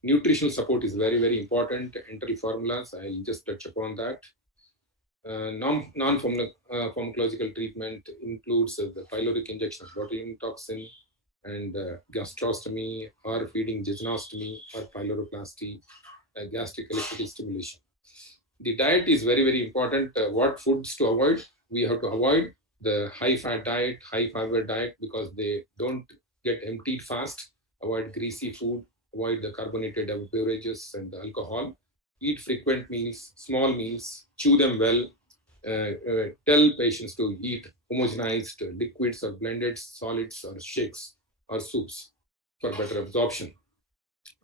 Nutritional support is very, very important. Enteral formulas, I'll just touch upon that. Non-pharmacological treatment includes the pyloric injection of botulinum toxin and gastrostomy or feeding jejunostomy or pyloroplasty, gastric electrical stimulation. The diet is very, very important. What foods to avoid? We have to avoid the high-fat diet, high-fiber diet because they don't get emptied fast. Avoid greasy food. Avoid the carbonated beverages and the alcohol. Eat frequent meals, small meals, chew them well. Tell patients to eat homogenized liquids or blended solids or shakes or soups for better absorption.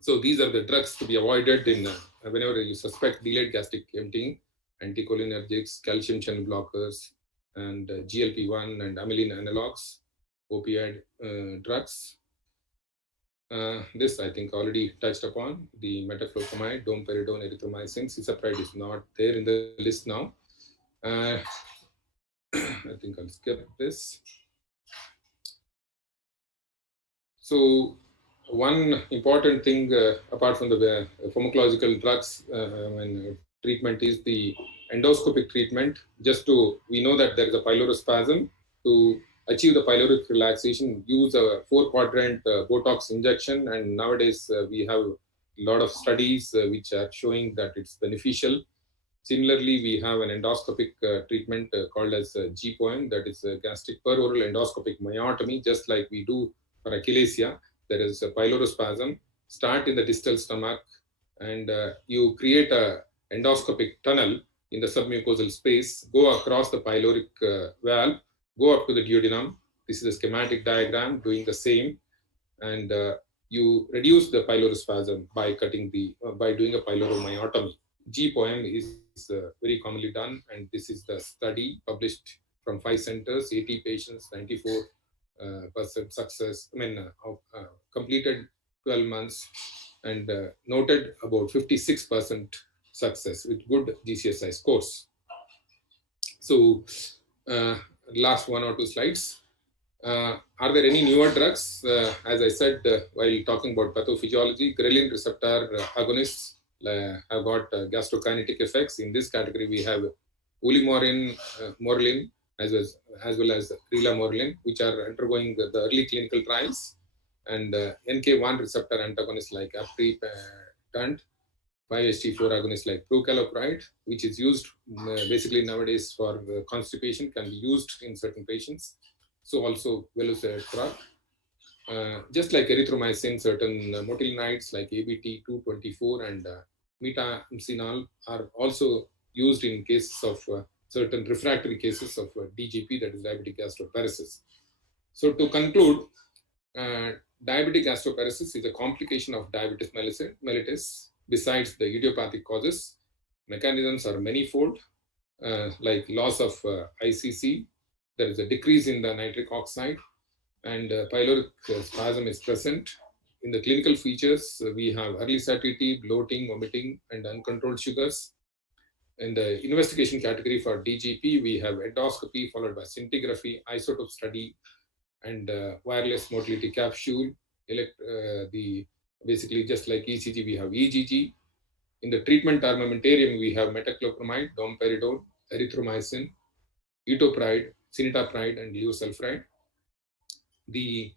So these are the drugs to be avoided in whenever you suspect delayed gastric emptying: anticholinergics, calcium channel blockers, and GLP-1 and amylin analogs, opioid drugs. This I think already touched upon, the metoclopramide, domperidone, erythromycin. Cisapride is not there in the list now. I think I'll skip this. So one important thing apart from the pharmacological drugs and treatment is the endoscopic treatment. We know that there is a pylorospasm. To achieve the pyloric relaxation, use a 4-quadrant Botox injection, and nowadays we have a lot of studies which are showing that it's beneficial. Similarly, we have an endoscopic treatment called as GPOM, that is a gastric per oral endoscopic myotomy, just like we do for achalasia. There is a pylorospasm. Start in the distal stomach, and you create a endoscopic tunnel in the submucosal space, go across the pyloric valve, go up to the duodenum. This is a schematic diagram doing the same, and you reduce the pylorospasm by by doing a pyloromyotomy. GPOM is very commonly done, and this is the study published from 5 centers, 80 patients, 94% success. Completed 12 months and noted about 56% success with good GCSI scores. So last 1 or 2 slides. Are there any newer drugs? As I said while talking about pathophysiology, ghrelin receptor agonists have got gastrokinetic effects. In this category, we have ulimorin, morlin, as well as relamorlin, which are undergoing the early clinical trials, and NK1 receptor antagonists like aprepitant, 5-HT4 agonists like prucalopride, which is used basically nowadays for constipation, can be used in certain patients. So also velocetrol. Just like erythromycin, certain motilinides like ABT224 and metamcinol are also used in cases of certain refractory cases of DGP, that is diabetic gastroparesis. So to conclude, diabetic gastroparesis is a complication of diabetes mellitus. Besides the idiopathic causes, mechanisms are manifold, like loss of ICC. There is a decrease in the nitric oxide, and pyloric spasm is present. In the clinical features, we have early satiety, bloating, vomiting, and uncontrolled sugars. In the investigation category for DGP, we have endoscopy followed by scintigraphy, isotope study, and wireless motility capsule. Basically, just like ECG, we have EGG. In the treatment armamentarium, we have metoclopramide, domperidone, erythromycin, etopride, citalopram, and levosulfide. The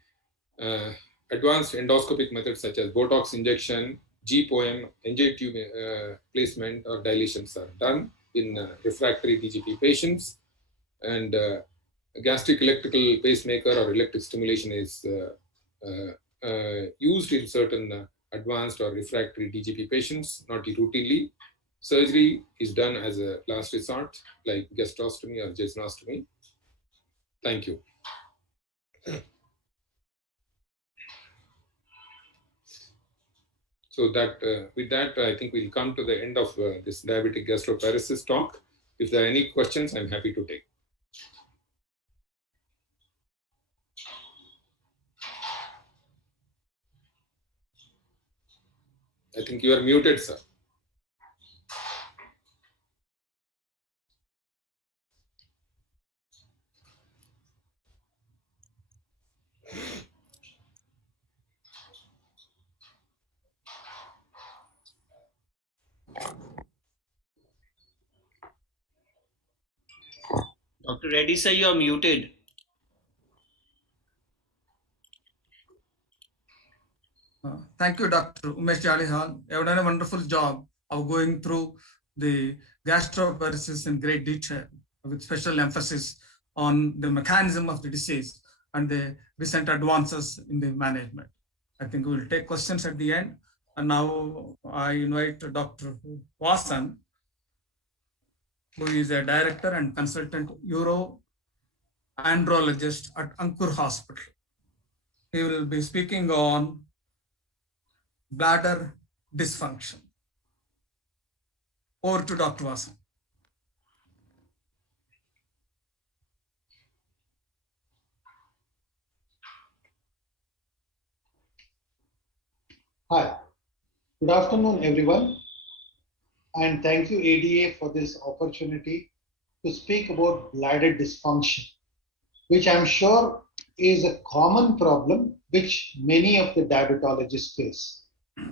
advanced endoscopic methods such as Botox injection, GPOM, NJ tube placement or dilations are done in refractory DGP patients, and gastric electrical pacemaker or electric stimulation is used in certain advanced or refractory DGP patients, not routinely. Surgery is done as a last resort, like gastrostomy or jejunostomy. Thank you. So that with that, I think we'll come to the end of this diabetic gastroparesis talk. If there are any questions, I'm happy to take. I think you are muted, sir. Dr. Reddy, sir, you are muted. Thank you, Dr. Umesh Jalihal. You have done a wonderful job of going through the gastroparesis in great detail, with special emphasis on the mechanism of the disease and the recent advances in the management. I think we will take questions at the end. And now I invite Dr. Vasan, who is a director and consultant uro-andrologist at Ankur Hospital. He will be speaking on bladder dysfunction. Over to Dr. Vasan. Hi, good afternoon, everyone. And thank you, ADA, for this opportunity to speak about bladder dysfunction, which I'm sure is a common problem which many of the diabetologists face,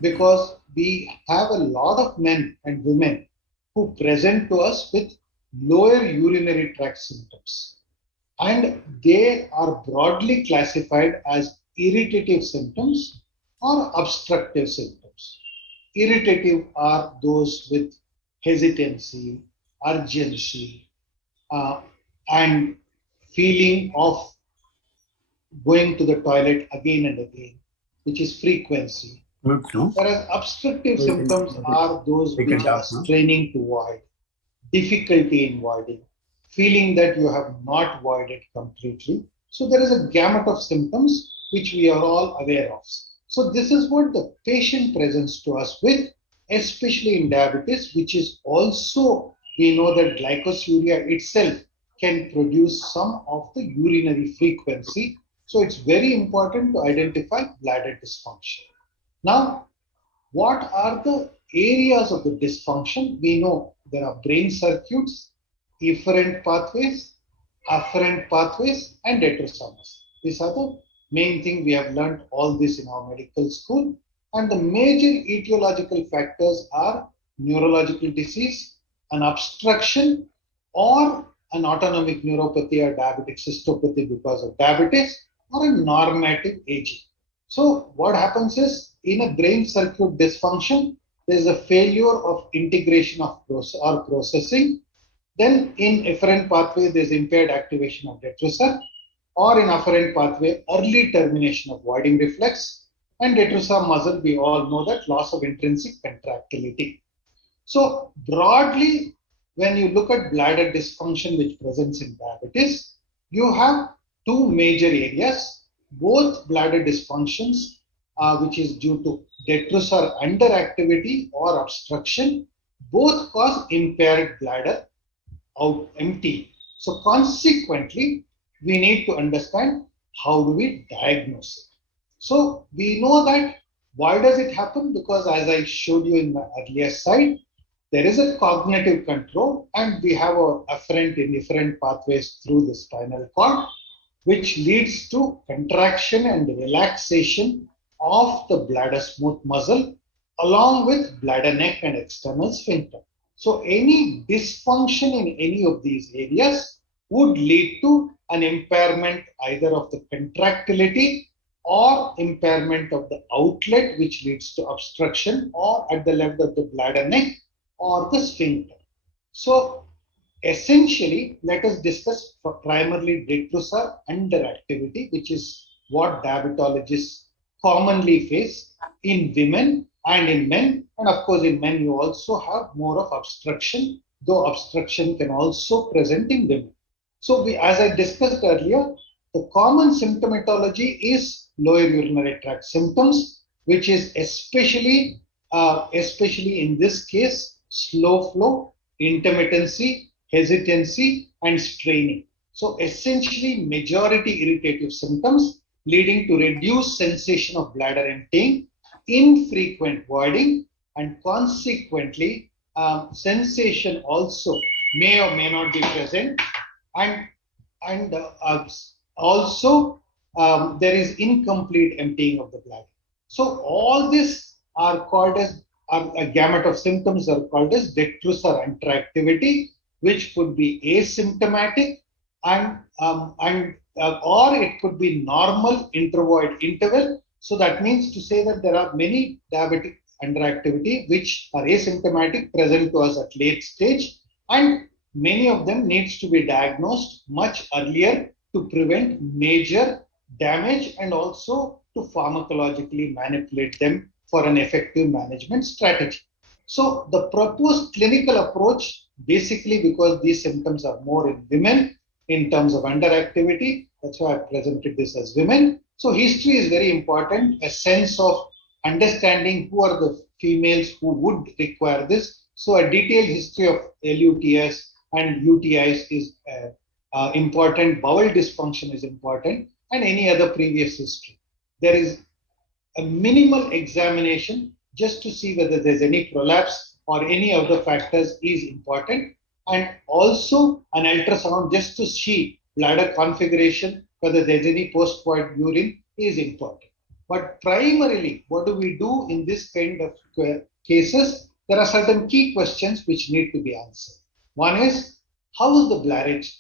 because we have a lot of men and women who present to us with lower urinary tract symptoms, and they are broadly classified as irritative symptoms or obstructive symptoms. Irritative are those with hesitancy, urgency, and feeling of going to the toilet again and again, which is frequency. Whereas obstructive symptoms are those which are straining to void, difficulty in voiding, feeling that you have not voided completely. So there is a gamut of symptoms which we are all aware of. So this is what the patient presents to us with, especially in diabetes, which is also, we know that glycosuria itself can produce some of the urinary frequency. So it's very important to identify bladder dysfunction. Now, what are the areas of the dysfunction? We know there are brain circuits, efferent pathways, afferent pathways, and detrusor muscle. These are the main thing we have learned all this in our medical school. And the major etiological factors are neurological disease, an obstruction, or an autonomic neuropathy or diabetic cystopathy because of diabetes, or a normative aging. So what happens is, in a brain circuit dysfunction, there is a failure of integration of or processing. Then in efferent pathway, there is impaired activation of detrusor, or in afferent pathway, early termination of voiding reflex. And detrusor muscle, we all know that loss of intrinsic contractility. So broadly, when you look at bladder dysfunction which presents in diabetes, you have two major areas. Both bladder dysfunctions, which is due to detrusor underactivity or obstruction, both cause impaired bladder out empty. So consequently, we need to understand how do we diagnose it. So we know that why does it happen? Because as I showed you in my earlier slide, there is a cognitive control, and we have a afferent and efferent pathways through the spinal cord, which leads to contraction and relaxation of the bladder smooth muscle along with bladder neck and external sphincter. So any dysfunction in any of these areas would lead to an impairment either of the contractility or impairment of the outlet, which leads to obstruction, or at the level of the bladder neck or the sphincter. So essentially, let us discuss primarily detrusor underactivity, which is what diabetologists commonly face in women and in men. And of course, in men, you also have more of obstruction, though obstruction can also present in women. So as I discussed earlier, the common symptomatology is lower urinary tract symptoms, which is especially in this case, slow flow, intermittency, hesitancy, and straining. So essentially majority irritative symptoms leading to reduced sensation of bladder emptying, infrequent voiding, and consequently sensation also may or may not be present, and also there is incomplete emptying of the bladder. So all this are called as a gamut of symptoms are called as detrusor underactivity, which could be asymptomatic or it could be normal intravoid interval. So that means to say that there are many diabetic underactivity which are asymptomatic, present to us at late stage, and many of them needs to be diagnosed much earlier to prevent major damage and also to pharmacologically manipulate them for an effective management strategy. So the proposed clinical approach, basically because these symptoms are more in women in terms of underactivity, that's why I presented this as women. So history is very important, a sense of understanding who are the females who would require this. So a detailed history of LUTS and UTIs is important, bowel dysfunction is important, and any other previous history. There is a minimal examination just to see whether there's any prolapse or any other factors is important, and also an ultrasound just to see bladder configuration, whether there's any post-void urine is important. But primarily, what do we do in this kind of cases? There are certain key questions which need to be answered. One is, how is the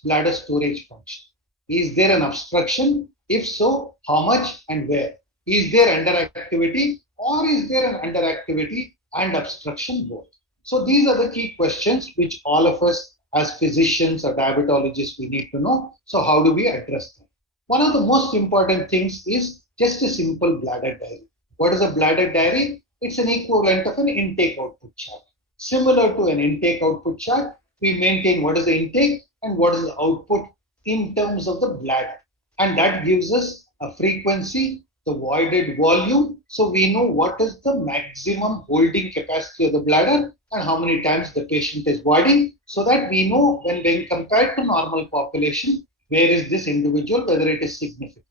bladder storage function? Is there an obstruction? If so, how much and where? Is there underactivity, or is there an underactivity and obstruction both? So these are the key questions which all of us as physicians or diabetologists we need to know. So how do we address them? One of the most important things is just a simple bladder diary. What is a bladder diary? It's an equivalent of an intake-output chart. Similar to an intake-output chart, we maintain what is the intake and what is the output in terms of the bladder. And that gives us a frequency, the voided volume. So we know what is the maximum holding capacity of the bladder and how many times the patient is voiding, so that we know when compared to normal population, where is this individual, whether it is significant.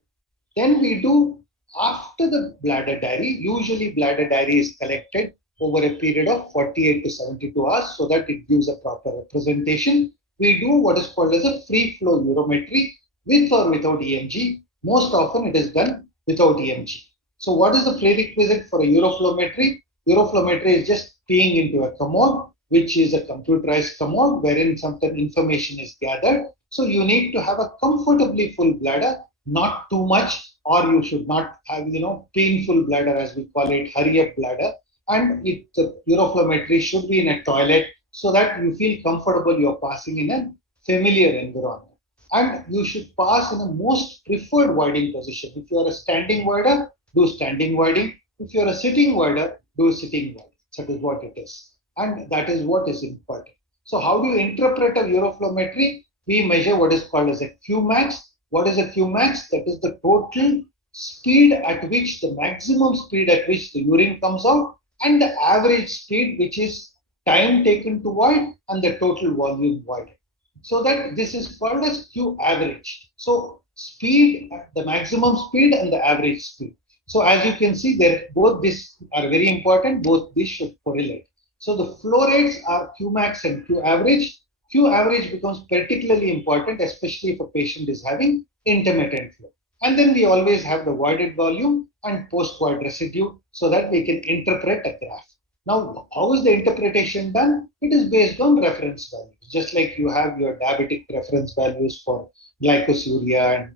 Then we do, after the bladder diary, usually bladder diary is collected over a period of 48 to 72 hours so that it gives a proper representation. we do what is called as a free flow urometry with or without EMG. Most often it is done without EMG. So what is the prerequisite for a uroflowmetry? Uroflowmetry is just peeing into a commode, which is a computerized commode wherein some information is gathered. So you need to have a comfortably full bladder, not too much, or you should not have, painful bladder, as we call it, hurry up bladder. And the uroflowmetry should be in a toilet so that you feel comfortable you're passing in a familiar environment. And you should pass in a most preferred voiding position. If you are a standing voider, do standing voiding. If you are a sitting voider, do sitting voiding. That is what it is. And that is what is important. So how do you interpret a uroflowmetry? We measure what is called as a Qmax. What is a Qmax? That is the total speed at which, the maximum speed at which the urine comes out, and the average speed, which is time taken to void, and the total volume voided. So that this is called as Q average. So speed, the maximum speed and the average speed. So as you can see there, both these are very important. Both these should correlate. So the flow rates are Qmax and Q average. Q average becomes particularly important, especially if a patient is having intermittent flow. And then we always have the voided volume and post-void residue so that we can interpret a graph. Now, how is the interpretation done? It is based on reference values. Just like you have your diabetic reference values for glycosuria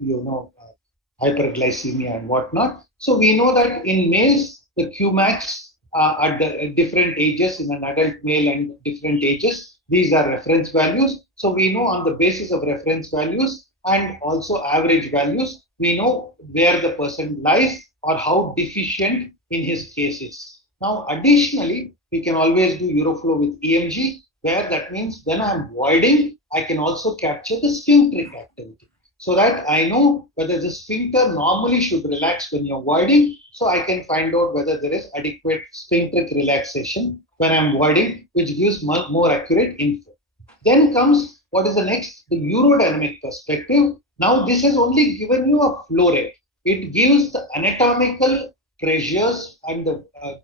and hyperglycemia and whatnot. So we know that in males, the Qmax at different ages, in an adult male and different ages, these are reference values. So we know on the basis of reference values and also average values, we know where the person lies or how deficient in his case is. Now, additionally, we can always do uroflow with EMG, where that means when I'm voiding, I can also capture the sphincteric activity, so that I know whether the sphincter normally should relax when you're voiding. So I can find out whether there is adequate sphincteric relaxation when I'm voiding, which gives more accurate info. Then comes what is the next? The urodynamic perspective. Now this has only given you a flow rate. It gives the anatomical pressures and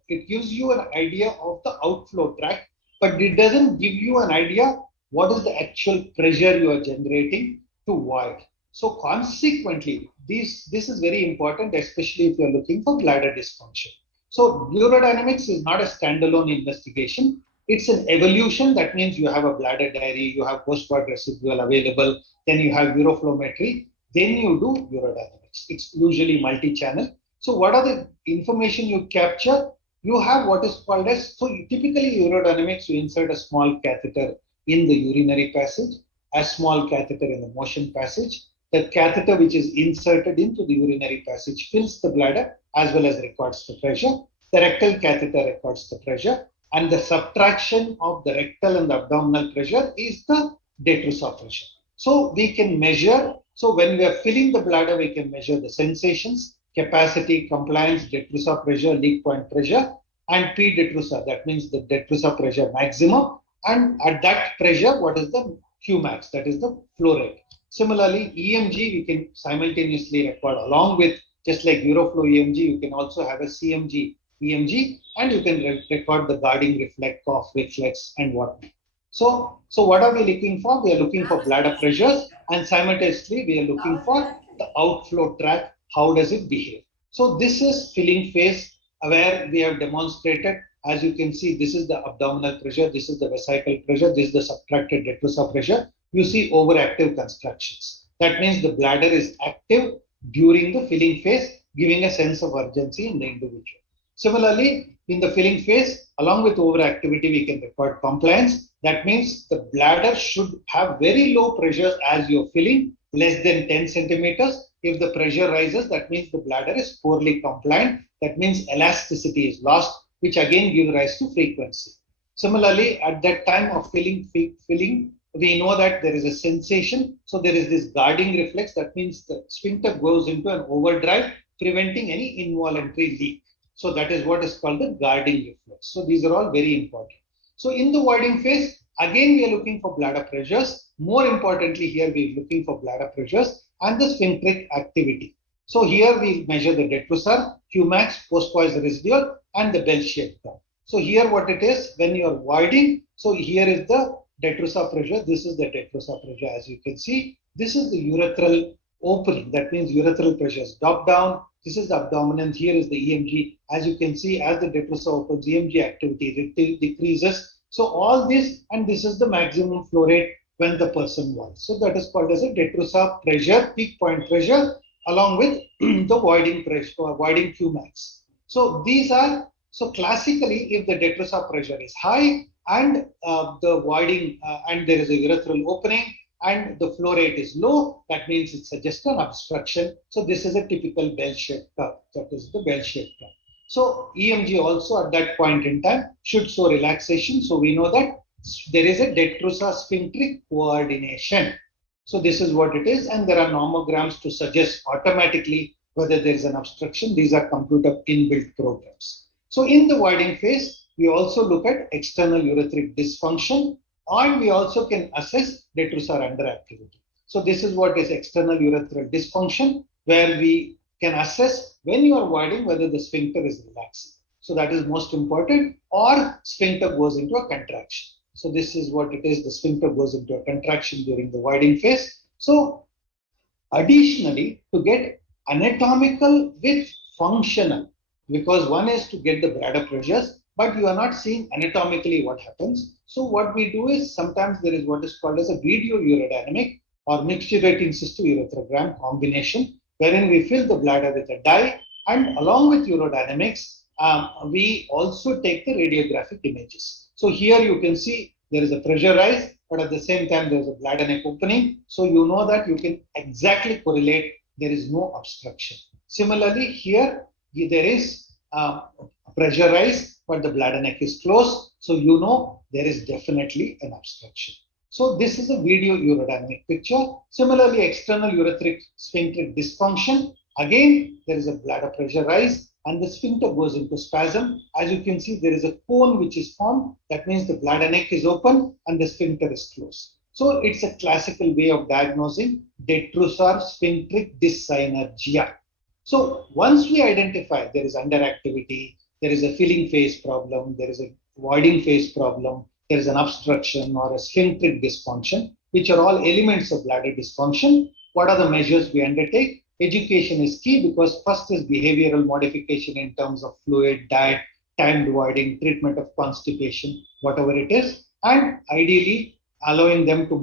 it gives you an idea of the outflow tract, but it doesn't give you an idea what is the actual pressure you are generating to void. So consequently, this is very important, especially if you are looking for bladder dysfunction. So urodynamics is not a standalone investigation. It's an evolution. That means you have a bladder diary, you have post-void residual available, then you have uroflowmetry, then you do urodynamics. It's usually multi-channel. So what are the information you capture? You have what is called as, so typically urodynamics, you insert a small catheter in the urinary passage, a small catheter in the motion passage. The catheter which is inserted into the urinary passage fills the bladder as well as records the pressure. The rectal catheter records the pressure, and the subtraction of the rectal and the abdominal pressure is the detrusor pressure. So we can measure, so when we are filling the bladder, we can measure the sensations, capacity, compliance, detrusor pressure, leak point pressure, and P detrusor. That means the detrusor pressure maximum. And at that pressure, what is the Qmax? That is the flow rate. Similarly, EMG, we can simultaneously record along with, just like uroflow EMG, you can also have a CMG EMG, and you can record the guarding reflex, cough reflex, and whatnot. So what are we looking for? We are looking for bladder pressures, and simultaneously we are looking for the outflow tract. How does it behave? So this is filling phase where we have demonstrated. As you can see, this is the abdominal pressure, this is the vesical pressure, this is the subtracted detrusor pressure. You see overactive constructions. That means the bladder is active during the filling phase, giving a sense of urgency in the individual. Similarly, in the filling phase, along with overactivity, we can record compliance. That means the bladder should have very low pressures as you're filling, less than 10 centimeters. If the pressure rises, that means the bladder is poorly compliant. That means elasticity is lost, which again gives rise to frequency. Similarly, at that time of filling, we know that there is a sensation. So there is this guarding reflex. That means the sphincter goes into an overdrive, preventing any involuntary leak. So that is what is called the guarding reflex. So these are all very important. So in the voiding phase, again, we are looking for bladder pressures. More importantly, here we are looking for bladder pressures and the sphincteric activity. So here we measure the detrusor, Qmax, post-void residual, and the bell-shaped curve. So here what it is, when you are voiding, so here is the detrusor pressure. This is the detrusor pressure. As you can see, this is the urethral opening. That means urethral pressure is drop down. This is the abdomen. Here is the EMG. As you can see, as the detrusor opens, EMG activity decreases. So all this, and this is the maximum flow rate when the person wants. So that is called as a detrusor pressure, peak point pressure, along with the voiding pressure, voiding Qmax. So these are, so classically, if the detrusor pressure is high and the voiding, and there is a urethral opening and the flow rate is low, that means it suggests an obstruction. So this is a typical bell-shaped curve. That is the bell-shaped curve. So EMG also at that point in time should show relaxation. So we know that there is a detrusor sphincteric coordination. So this is what it is, and there are normograms to suggest automatically whether there is an obstruction. These are computer inbuilt programs. So in the voiding phase, we also look at external urethric dysfunction, and we also can assess detrusor underactivity. So this is what is external urethral dysfunction, where we can assess when you are voiding whether the sphincter is relaxing. So that is most important, or sphincter goes into a contraction. So this is what it is. The sphincter goes into a contraction during the voiding phase. So additionally, to get anatomical with functional, because one is to get the bladder pressures, but you are not seeing anatomically what happens. So what we do is sometimes there is what is called as a video urodynamic or mixturating cystourethrogram combination, wherein we fill the bladder with a dye, and along with urodynamics, we also take the radiographic images. So here you can see there is a pressure rise, but at the same time there is a bladder neck opening. So you know that you can exactly correlate there is no obstruction. Similarly, here there is pressure rise, but the bladder neck is closed. So you know there is definitely an obstruction. So this is a video urodynamic picture. Similarly, external urethric sphincteric dysfunction. Again, there is a bladder pressure rise and the sphincter goes into spasm. As you can see, there is a cone which is formed. That means the bladder neck is open and the sphincter is closed. So it's a classical way of diagnosing detrusor sphincteric dyssynergia. So once we identify there is underactivity, there is a filling phase problem, there is a voiding phase problem, there is an obstruction or a sphincteric dysfunction, which are all elements of bladder dysfunction. What are the measures we undertake? Education is key, because first is behavioral modification in terms of fluid, diet, timed voiding, treatment of constipation, whatever it is, and ideally allowing them to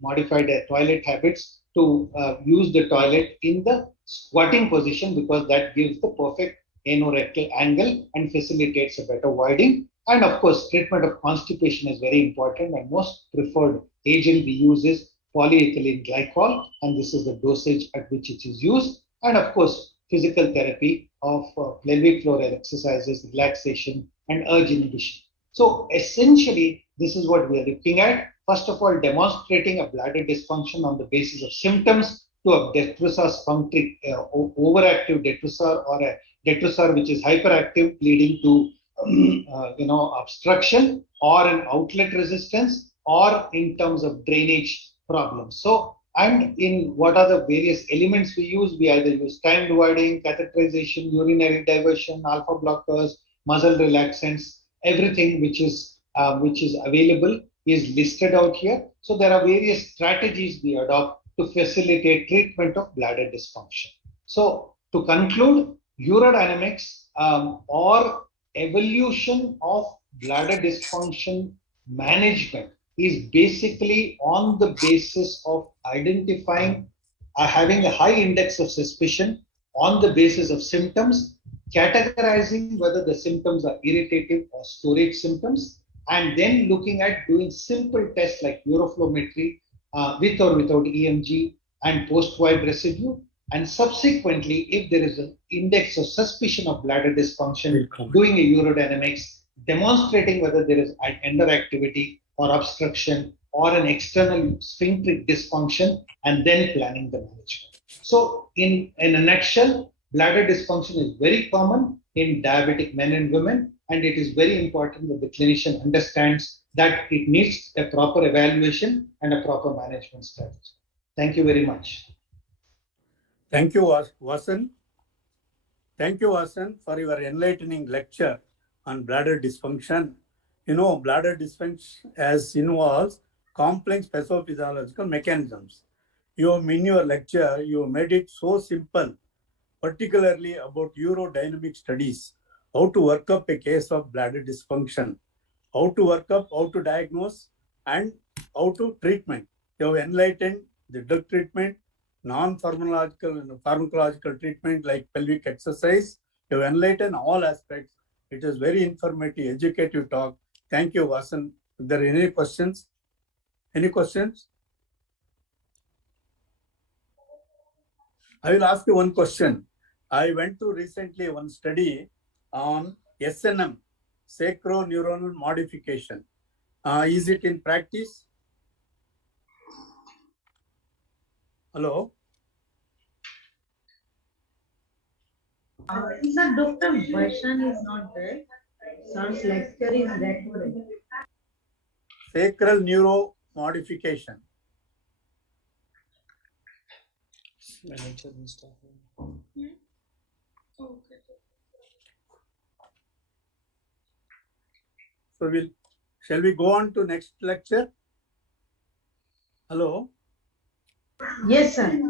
modify their toilet habits to use the toilet in the squatting position, because that gives the perfect anorectal angle and facilitates a better voiding. And of course, treatment of constipation is very important, and most preferred agent we use is polyethylene glycol, and this is the dosage at which it is used. And of course, physical therapy of pelvic floor exercises, relaxation, and urge inhibition. So essentially, this is what we are looking at. First of all, demonstrating a bladder dysfunction on the basis of symptoms to a detrusor sphincteric overactive detrusor, or a detrusor which is hyperactive, leading to obstruction or an outlet resistance, or in terms of drainage problems. So, and in what are the various elements we use? We either use timed voiding, catheterization, urinary diversion, alpha blockers, muscle relaxants, everything which is available is listed out here. So there are various strategies we adopt to facilitate treatment of bladder dysfunction. So to conclude, urodynamics or evolution of bladder dysfunction management is basically on the basis of identifying, having a high index of suspicion on the basis of symptoms, categorizing whether the symptoms are irritative or storage symptoms, and then looking at doing simple tests like uroflowmetry with or without EMG and post-void residue. And subsequently, if there is an index of suspicion of bladder dysfunction, doing a urodynamics, demonstrating whether there is an underactivity or obstruction or an external sphincteric dysfunction, and then planning the management. So in a nutshell, bladder dysfunction is very common in diabetic men and women, and it is very important that the clinician understands that it needs a proper evaluation and a proper management strategy. Thank you very much. Thank you, Vasan. Thank you, Vasan, for your enlightening lecture on bladder dysfunction. bladder dysfunction as involves complex pathophysiological mechanisms. In your lecture, you made it so simple, particularly about urodynamic studies, how to work up a case of bladder dysfunction, how to work up, how to diagnose, and how to treatment. You have enlightened the drug treatment, non-pharmacological and pharmacological treatment like pelvic exercise. You have enlightened all aspects. It is very informative, educative talk. Thank you, Vasan. If there are any questions? Any questions? I will ask you one question. I went to recently one study on SNM, sacroneuronal modification. Is it in practice? Hello? Sir, Dr. Varshan is not there. Sir's lecture is recorded. Sacral neuromodification. My lecture will start. Okay. So shall we go on to next lecture? Hello? Yes, sir.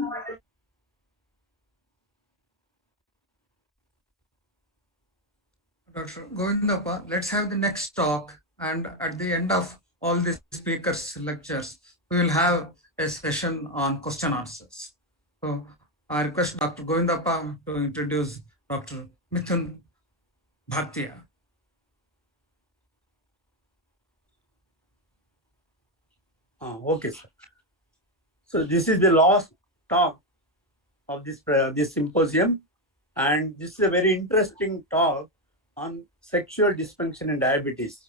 Dr. Govindappa, let's have the next talk. And at the end of all the speakers' lectures, we will have a session on question answers. So I request Dr. Govindappa to introduce Dr. Mithun Bhatia. Okay, sir. So this is the last talk of this symposium, and this is a very interesting talk on sexual dysfunction in diabetes.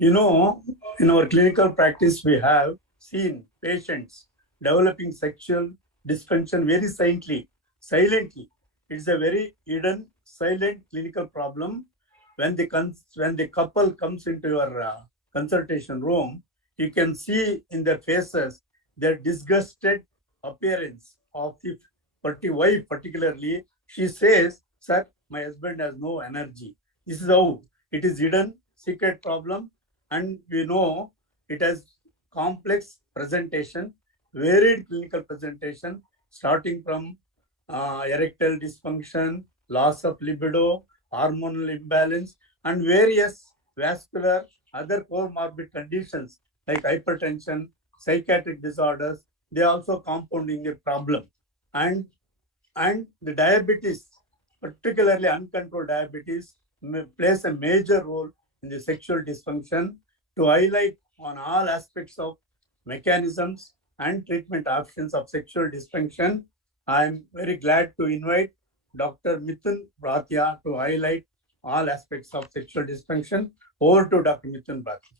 In our clinical practice, we have seen patients developing sexual dysfunction very silently. It's a very hidden, silent clinical problem. When the couple comes into your consultation room, you can see in their faces their disgusted appearance of the wife particularly. She says, "Sir, my husband has no energy." This is how it is hidden, secret problem. And we know it has complex presentation, varied clinical presentation, starting from erectile dysfunction, loss of libido, hormonal imbalance, and various vascular other comorbid conditions like hypertension, psychiatric disorders. They also compounding a problem. And the diabetes, particularly uncontrolled diabetes, plays a major role in the sexual dysfunction. To highlight on all aspects of mechanisms and treatment options of sexual dysfunction, I am very glad to invite Dr. Mithun Bhatia to highlight all aspects of sexual dysfunction. Over to Dr. Mithun Bhatia.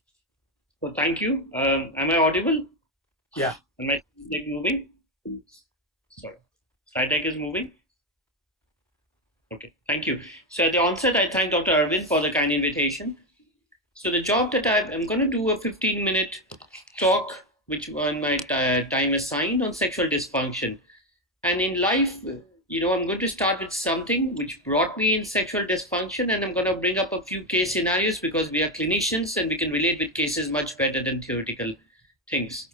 So thank you. Am I audible? Yeah. And my slide deck moving? Sorry. Slide deck is moving? Okay, thank you. So at the onset, I thank Dr. Arvind for the kind invitation. So the job that I'm going to do a 15-minute talk, which on my time assigned on sexual dysfunction. And in life, I'm going to start with something which brought me in sexual dysfunction, and I'm going to bring up a few case scenarios because we are clinicians and we can relate with cases much better than theoretical things.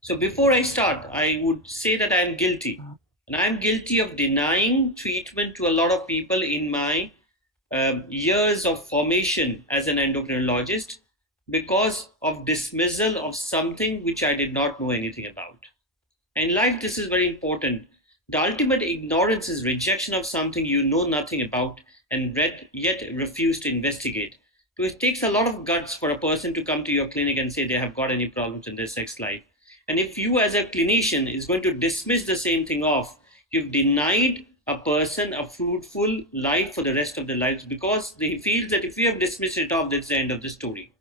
So before I start, I would say that I'm guilty. And I'm guilty of denying treatment to a lot of people in my years of formation as an endocrinologist because of dismissal of something which I did not know anything about. In life, this is very important. The ultimate ignorance is rejection of something you know nothing about and yet refuse to investigate. So it takes a lot of guts for a person to come to your clinic and say they have got any problems in their sex life. And if you as a clinician is going to dismiss the same thing off, you've denied a person a fruitful life for the rest of their lives because they feel that if you have dismissed it off, that's the end of the story.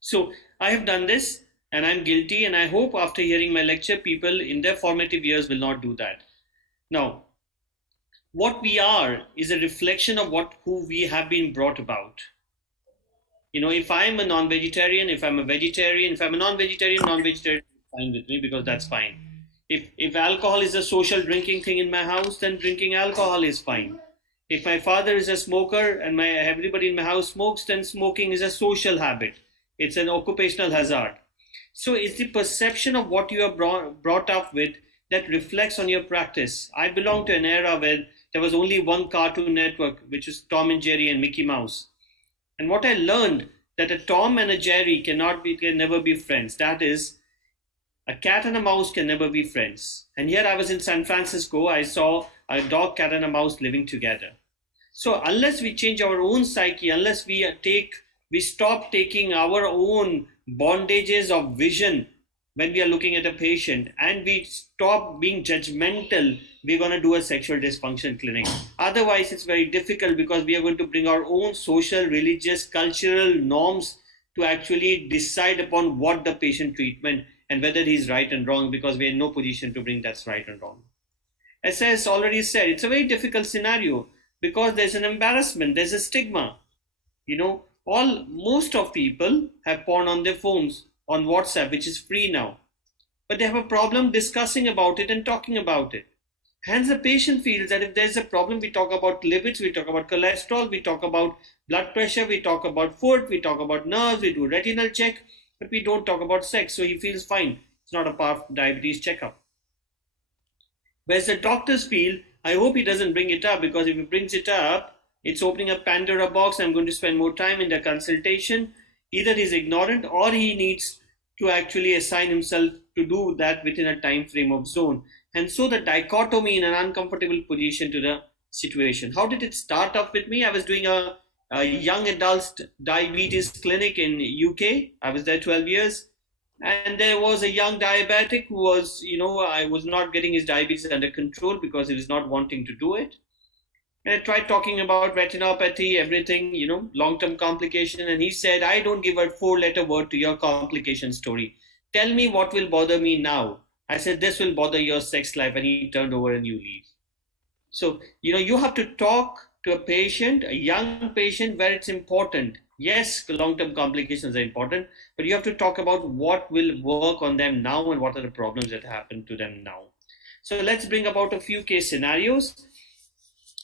So I have done this and I'm guilty, and I hope after hearing my lecture, people in their formative years will not do that. Now, what we are is a reflection of who we have been brought about. If I'm a non-vegetarian, if I'm a vegetarian, if I'm a non-vegetarian, non-vegetarian is fine with me because that's fine. If alcohol is a social drinking thing in my house, then drinking alcohol is fine. If my father is a smoker and everybody in my house smokes, then smoking is a social habit. It's an occupational hazard. So it's the perception of what you are brought up with that reflects on your practice. I belong to an era where there was only one Cartoon Network, which was Tom and Jerry and Mickey Mouse. And what I learned, that a Tom and a Jerry can never be friends. That is, a cat and a mouse can never be friends. And here I was in San Francisco, I saw a dog, cat and a mouse living together. So unless we change our own psyche, unless we stop taking our own bondages of vision when we are looking at a patient, and we stop being judgmental, we're going to do a sexual dysfunction clinic. Otherwise, it's very difficult, because we are going to bring our own social, religious, cultural norms to actually decide upon what the patient treatment and whether he's right and wrong, because we're in no position to bring that's right and wrong. As I already said, it's a very difficult scenario, because there's an embarrassment, there's a stigma. Most of people have porn on their phones, on WhatsApp, which is free now. But they have a problem discussing about it and talking about it. Hence, the patient feels that if there's a problem, we talk about lipids, we talk about cholesterol, we talk about blood pressure, we talk about food, we talk about nerves, we do retinal check, but we don't talk about sex. So he feels fine. It's not a part of diabetes checkup. Whereas the doctors feel, I hope he doesn't bring it up, because if he brings it up, it's opening a Pandora box. I'm going to spend more time in the consultation. Either he's ignorant, or he needs to actually assign himself to do that within a time frame of zone. And so the dichotomy in an uncomfortable position to the situation. How did it start off with me? I was doing a young adult diabetes clinic in UK. I was there 12 years. And there was a young diabetic who was, I was not getting his diabetes under control because he was not wanting to do it. And I tried talking about retinopathy, everything, long-term complication. And he said, I don't give a 4-letter word to your complication story. Tell me what will bother me now. I said, this will bother your sex life. And he turned over a new leaf. So, you have to talk to a patient, a young patient, where it's important. Yes, long-term complications are important, but you have to talk about what will work on them now and what are the problems that happen to them now. So let's bring about a few case scenarios.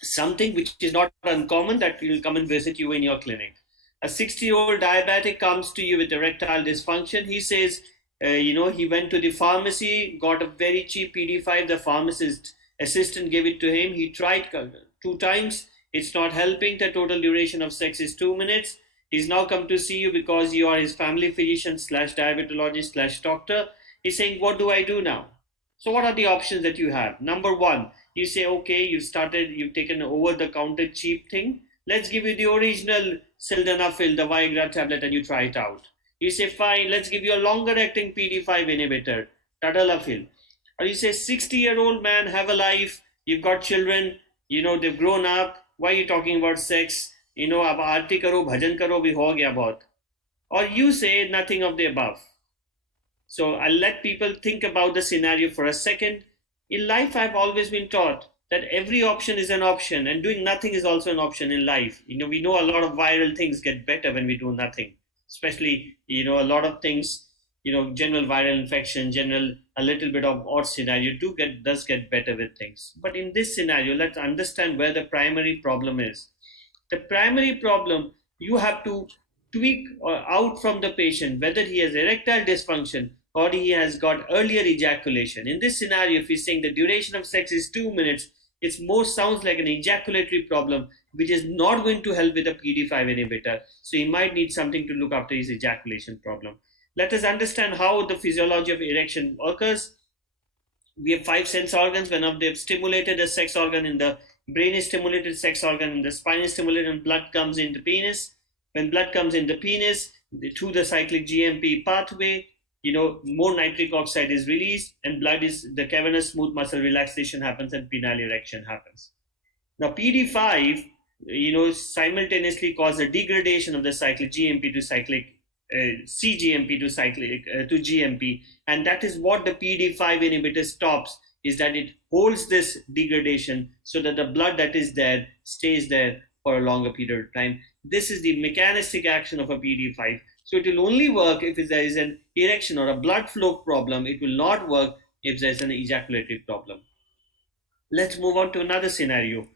Something which is not uncommon that will come and visit you in your clinic. A 60-year-old diabetic comes to you with erectile dysfunction. He says, he went to the pharmacy, got a very cheap PD5. The pharmacist assistant gave it to him. He tried 2 times. It's not helping. The total duration of sex is 2 minutes. He's now come to see you because you are his family physician / diabetologist / doctor. He's saying, what do I do now? So what are the options that you have? Number 1, you say, okay, you've taken over-the-counter cheap thing. Let's give you the original sildenafil, the Viagra tablet, and you try it out. You say, fine, let's give you a longer-acting PD5 inhibitor, tadalafil. Or you say, 60-year-old man, have a life, you've got children, they've grown up, why are you talking about sex? Ab aarti karo, bhajan karo, bhi ho gaya bahut. Or you say nothing of the above. So I'll let people think about the scenario for a second. In life, I've always been taught that every option is an option, and doing nothing is also an option in life. We know a lot of viral things get better when we do nothing, especially, a lot of things, general viral infection, a little bit of odd scenario does get better with things. But in this scenario, let's understand where the primary problem is. The primary problem, you have to tweak out from the patient, whether he has erectile dysfunction or he has got earlier ejaculation. In this scenario, if he's saying the duration of sex is 2 minutes, it more sounds like an ejaculatory problem, which is not going to help with a PD5 inhibitor. So he might need something to look after his ejaculation problem. Let us understand how the physiology of erection occurs. We have 5 sense organs. When they've stimulated a sex organ, in the brain is stimulated, sex organ in the spine is stimulated, and blood comes in the penis. When blood comes in the penis, through the cyclic GMP pathway, more nitric oxide is released, and the cavernous smooth muscle relaxation happens, and penile erection happens. Now, PD5, simultaneously cause a degradation of the cyclic GMP to cyclic cGMP to GMP, and that is what the PD5 inhibitor stops, is that it holds this degradation so that the blood that is there stays there for a longer period of time. This is the mechanistic action of a PD5. So it will only work if there is an erection or a blood flow problem. It will not work if there is an ejaculatory problem. Let's move on to another scenario.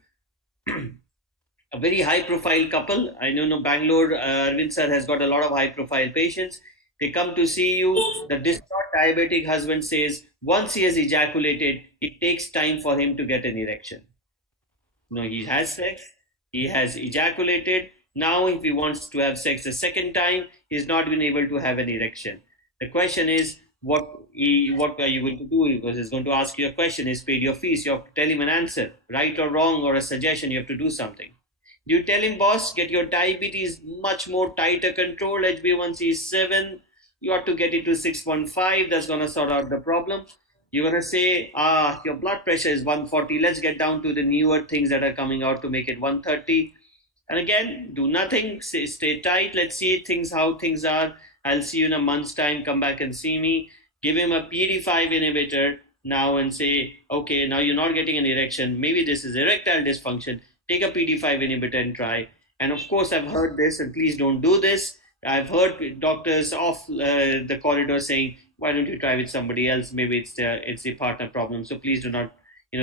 a very high profile couple. I know Bangalore, Arvind sir has got a lot of high profile patients. They come to see you. The distraught diabetic husband says once he has ejaculated, it takes time for him to get an erection. He has sex, he has ejaculated. Now, if he wants to have sex the second time, he's not been able to have an erection. The question is, what are you going to do? Because he's going to ask you a question. He's paid your fees. You have to tell him an answer, right or wrong, or a suggestion. You have to do something. You tell him, boss, get your diabetes much more tighter control. HbA1c is 7. You ought to get it to 6.5. That's going to sort out the problem. You're going to say, your blood pressure is 140. Let's get down to the newer things that are coming out to make it 130. And again, do nothing. Stay tight. Let's see how things are. I'll see you in a month's time. Come back and see me. Give him a PDE5 inhibitor now and say, okay, now you're not getting an erection. Maybe this is erectile dysfunction. Take a PDE5 inhibitor and try. And of course, I've heard this, and please don't do this. I've heard doctors off the corridor saying, why don't you try with somebody else? Maybe it's the partner problem. So please do not,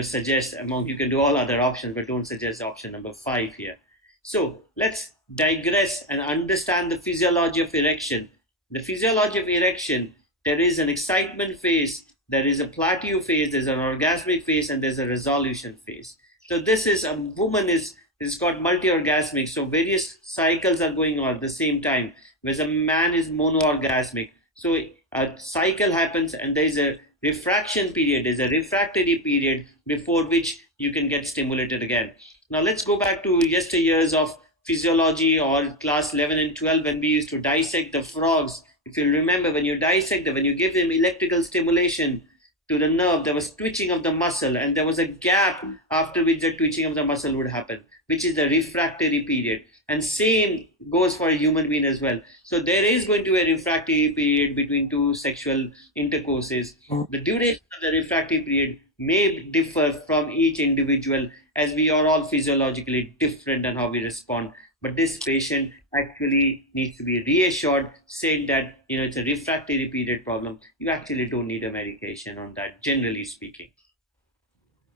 suggest you can do all other options, but don't suggest option number 5 here. So let's digress and understand the physiology of erection. The physiology of erection, there is an excitement phase, there is a plateau phase, there's an orgasmic phase, and there's a resolution phase. So this is a woman is got multi-orgasmic. So various cycles are going on at the same time, whereas a man is mono-orgasmic. So a cycle happens and there is a refraction period, there's a refractory period before which you can get stimulated again. Now let's go back to yesteryears of physiology or class 11 and 12 when we used to dissect the frogs. If you remember, when you dissect them, when you give them electrical stimulation to the nerve, there was twitching of the muscle and there was a gap after which the twitching of the muscle would happen, which is the refractory period. And same goes for a human being as well. So there is going to be a refractory period between two sexual intercourses. The duration of the refractory period may differ from each individual, as we are all physiologically different in how we respond. But this patient actually needs to be reassured, saying that it's a refractory period problem. You actually don't need a medication on that, generally speaking.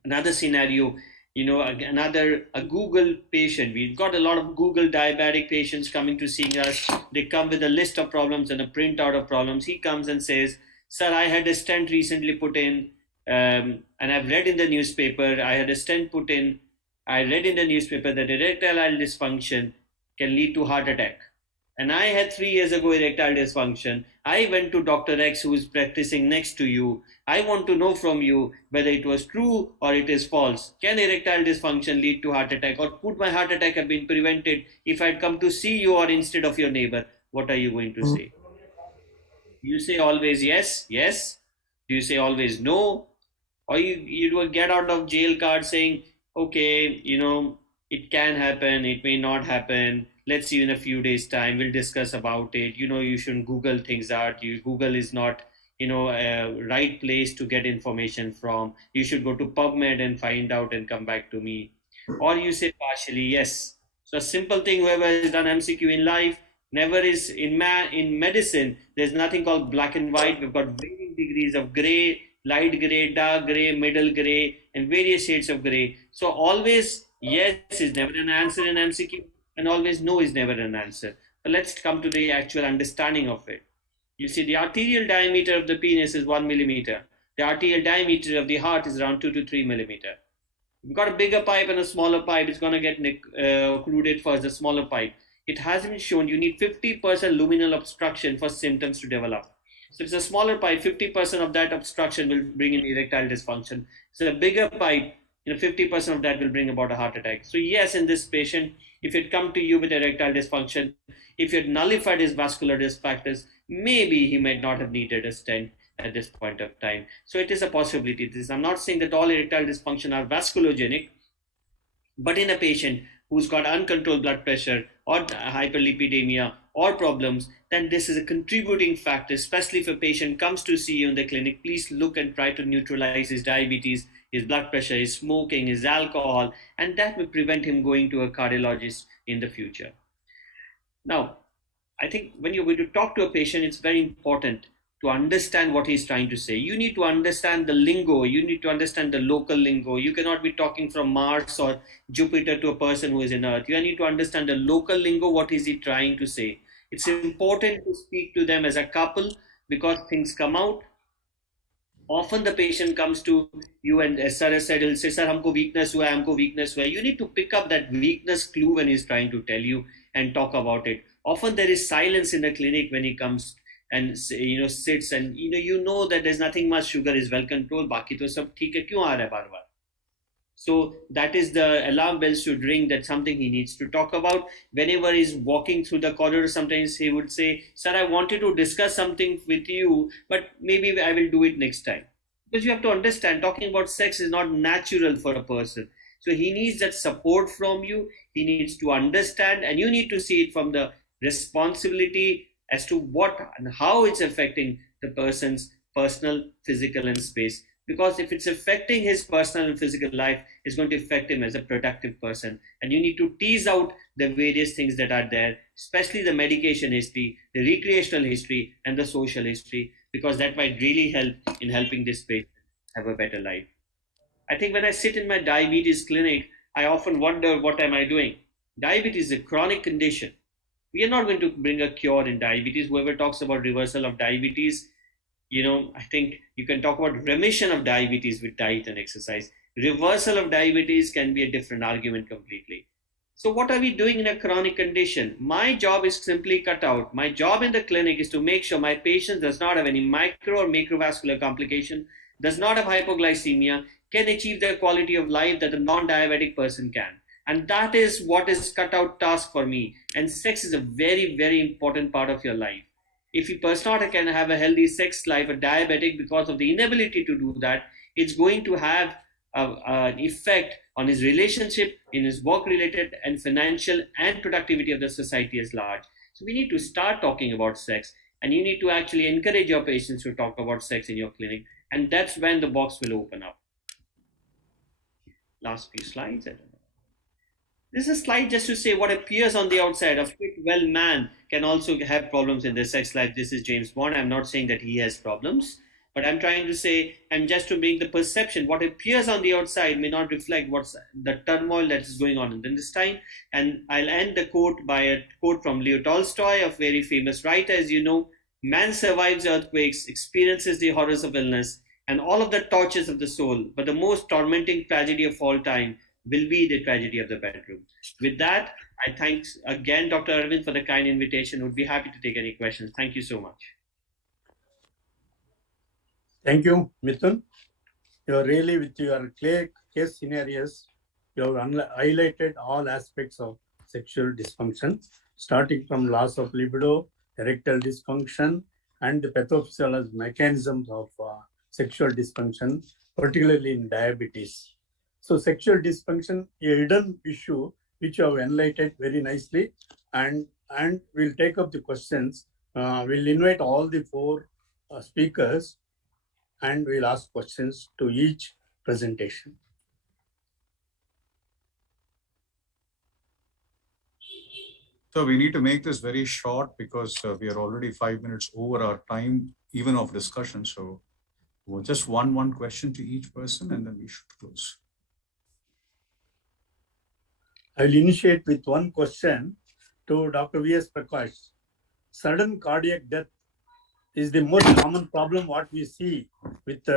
Another scenario, a Google patient. We've got a lot of Google diabetic patients coming to see us. They come with a list of problems and a printout of problems. He comes and says, sir, I had a stent recently put in, and I've read in the newspaper, I had a stent put in. I read in the newspaper that erectile dysfunction can lead to heart attack. And I had 3 years ago erectile dysfunction. I went to Dr. X, who is practicing next to you. I want to know from you whether it was true or it is false. Can erectile dysfunction lead to heart attack, or could my heart attack have been prevented if I'd come to see you or instead of your neighbor? What are you going to say? You say always yes, yes. Do you say always no? Or you do a get out of jail card saying, okay, it can happen, it may not happen. Let's see you in a few days' time. We'll discuss about it. You shouldn't Google things out. Google is not, a right place to get information from. You should go to PubMed and find out and come back to me. Or you say partially yes. So a simple thing, whoever has done MCQ in life, never is in medicine. There's nothing called black and white. We've got varying degrees of gray, light gray, dark gray, middle gray, and various shades of gray. So always yes is never an answer in MCQ, and always no is never an answer. But let's come to the actual understanding of it. You see, the arterial diameter of the penis is 1 millimeter. The arterial diameter of the heart is around 2 to 3 millimeter. You've got a bigger pipe and a smaller pipe. It's going to get occluded first, the smaller pipe. It has been shown you need 50% luminal obstruction for symptoms to develop. So if it's a smaller pipe, 50% of that obstruction will bring in erectile dysfunction. So a bigger pipe, 50% of that will bring about a heart attack. So yes, in this patient, if it come to you with erectile dysfunction, if you had nullified his vascular risk factors, maybe he might not have needed a stent at this point of time. So it is a possibility. I'm not saying that all erectile dysfunction are vasculogenic, but in a patient who's got uncontrolled blood pressure or hyperlipidemia or problems, then this is a contributing factor, especially if a patient comes to see you in the clinic. Please look and try to neutralize his diabetes, his blood pressure, his smoking, his alcohol, and that will prevent him going to a cardiologist in the future. Now, I think when you're going to talk to a patient, it's very important to understand what he's trying to say. You need to understand the lingo. You need to understand the local lingo. You cannot be talking from Mars or Jupiter to a person who is in Earth. You need to understand the local lingo. What is he trying to say? It's important to speak to them as a couple because things come out. Often the patient comes to you and as Sir has said, he'll say, Sir, humko weakness hua hai, humko weakness hua hai. You need to pick up that weakness clue when he's trying to tell you and talk about it. Often there is silence in the clinic when he comes and sits and you know that there's nothing much, sugar is well controlled, baki to sab theek hai, kyun aa raha hai bar bar? So that is the alarm bells should ring that something he needs to talk about. Whenever he's walking through the corridor, sometimes he would say, Sir, I wanted to discuss something with you, but maybe I will do it next time. Because you have to understand, talking about sex is not natural for a person. So he needs that support from you. He needs to understand, and you need to see it from the responsibility as to what and how it's affecting the person's personal, physical, and space. Because if it's affecting his personal and physical life, it's going to affect him as a productive person. And you need to tease out the various things that are there, especially the medication history, the recreational history, and the social history, because that might really help in helping this patient have a better life. I think when I sit in my diabetes clinic, I often wonder, what am I doing? Diabetes is a chronic condition. We are not going to bring a cure in diabetes. Whoever talks about reversal of diabetes, I think you can talk about remission of diabetes with diet and exercise. Reversal of diabetes can be a different argument completely. So what are we doing in a chronic condition? My job is simply cut out. My job in the clinic is to make sure my patient does not have any micro or macrovascular complication, does not have hypoglycemia, can achieve the quality of life that a non-diabetic person can. And that is what is cut out task for me. And sex is a very, very important part of your life. If a person can have a healthy sex life, a diabetic, because of the inability to do that, it's going to have an effect on his relationship, in his work-related and financial and productivity of the society as large. So we need to start talking about sex, and you need to actually encourage your patients to talk about sex in your clinic, and that's when the box will open up. Last few slides. This is a slide just to say what appears on the outside. A fit, well man can also have problems in their sex life. This is James Bond. I'm not saying that he has problems, but I'm trying to say, and just to bring the perception, what appears on the outside may not reflect what's the turmoil that is going on in this time. And I'll end the quote by a quote from Leo Tolstoy, a very famous writer, as you know. Man survives earthquakes, experiences the horrors of illness, and all of the tortures of the soul, but the most tormenting tragedy of all time will be the tragedy of the bedroom. With that, I thank again Dr. Arvind for the kind invitation. Would be happy to take any questions. Thank you so much. Thank you, Mithun. You are really, with your clear case scenarios, you have highlighted all aspects of sexual dysfunction, starting from loss of libido, erectile dysfunction, and the pathophysiological mechanisms of sexual dysfunction, particularly in diabetes. So sexual dysfunction, a hidden issue which you have enlightened very nicely, and we'll take up the questions. We'll invite all the four speakers, and we'll ask questions to each presentation. So we need to make this very short because we are already 5 minutes over our time, even of discussion. So we'll just one question to each person, and then we should close. I will initiate with one question to Dr. V.S. Prakash. Sudden cardiac death is the most common problem what we see with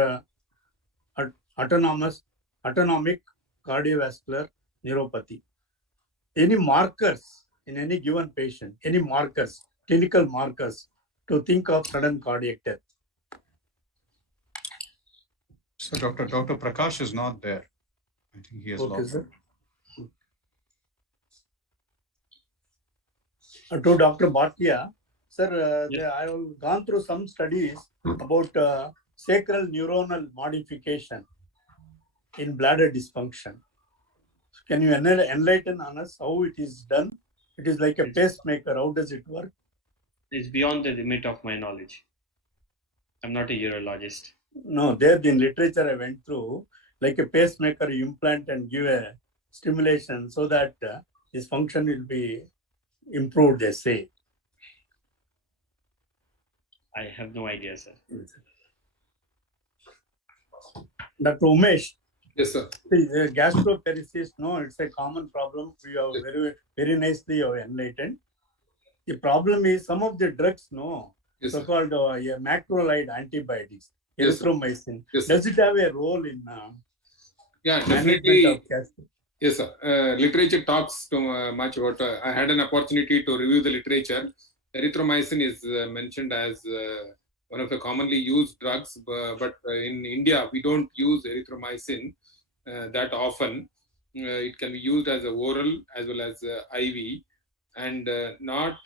autonomic cardiovascular neuropathy. Any markers in any given patient, any markers, clinical markers to think of sudden cardiac death? So Dr. Prakash is not there. I think he has logged out. To Dr. Bhatia, sir, I have gone through some studies about sacral neuronal modification in bladder dysfunction. So can you enlighten on us how it is done? It is like a pacemaker. How does it work? It's beyond the limit of my knowledge. I'm not a urologist. No, there in literature I went through, like a pacemaker, you implant and give a stimulation so that this function will be improved, they say. I have no idea, sir. Dr. Umesh. Yes, sir. The gastroparesis, no, it's a common problem. We are very nicely enlightened. The problem is some of the drugs, no, yes, so-called macrolide antibiotics, yes, erythromycin. Yes, does it have a role in yeah, management definitely. of gastro? Yes, sir. Literature talks too much about. I had an opportunity to review the literature. Erythromycin is mentioned as one of the commonly used drugs, but in India we don't use erythromycin that often. It can be used as a oral as well as IV, and not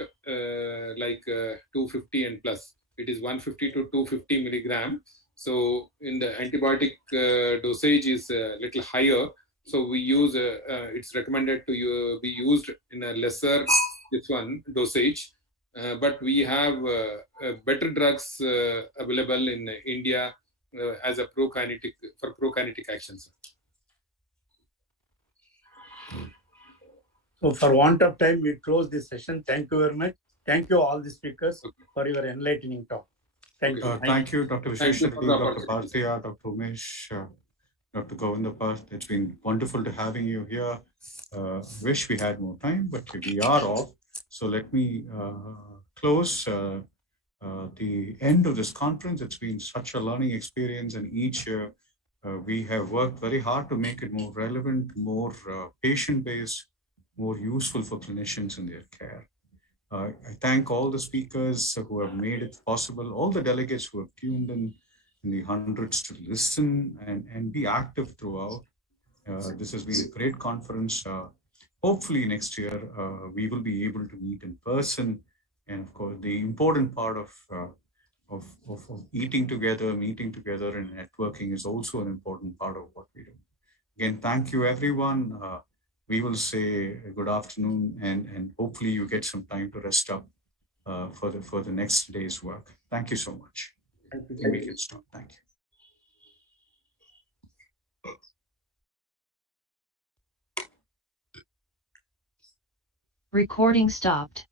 like 250 and plus. It is 150 to 250 milligram. So in the antibiotic dosage is a little higher. So we use, it's recommended to be used in a lesser dosage. But we have better drugs available in India as a prokinetic actions. So for want of time, we close this session. Thank you very much. Thank you all the speakers for your enlightening talk. Thank you. Thank you, Dr. Vishweshwar, Dr. Bhartiya, Dr. Umesh, Dr. Govindapart. It's been wonderful to having you here. Wish we had more time, but we are off. So let me close the end of this conference. It's been such a learning experience, and each year we have worked very hard to make it more relevant, more patient-based, more useful for clinicians in their care. I thank all the speakers who have made it possible, all the delegates who have tuned in the hundreds to listen and be active throughout. This has been a great conference. Hopefully next year we will be able to meet in person. And of course, the important part of eating together, meeting together, and networking is also an important part of what we do. Again, thank you, everyone. We will say good afternoon, and hopefully you get some time to rest up for the next day's work. Thank you so much. Thank you. And we can stop. Thank you. Recording stopped.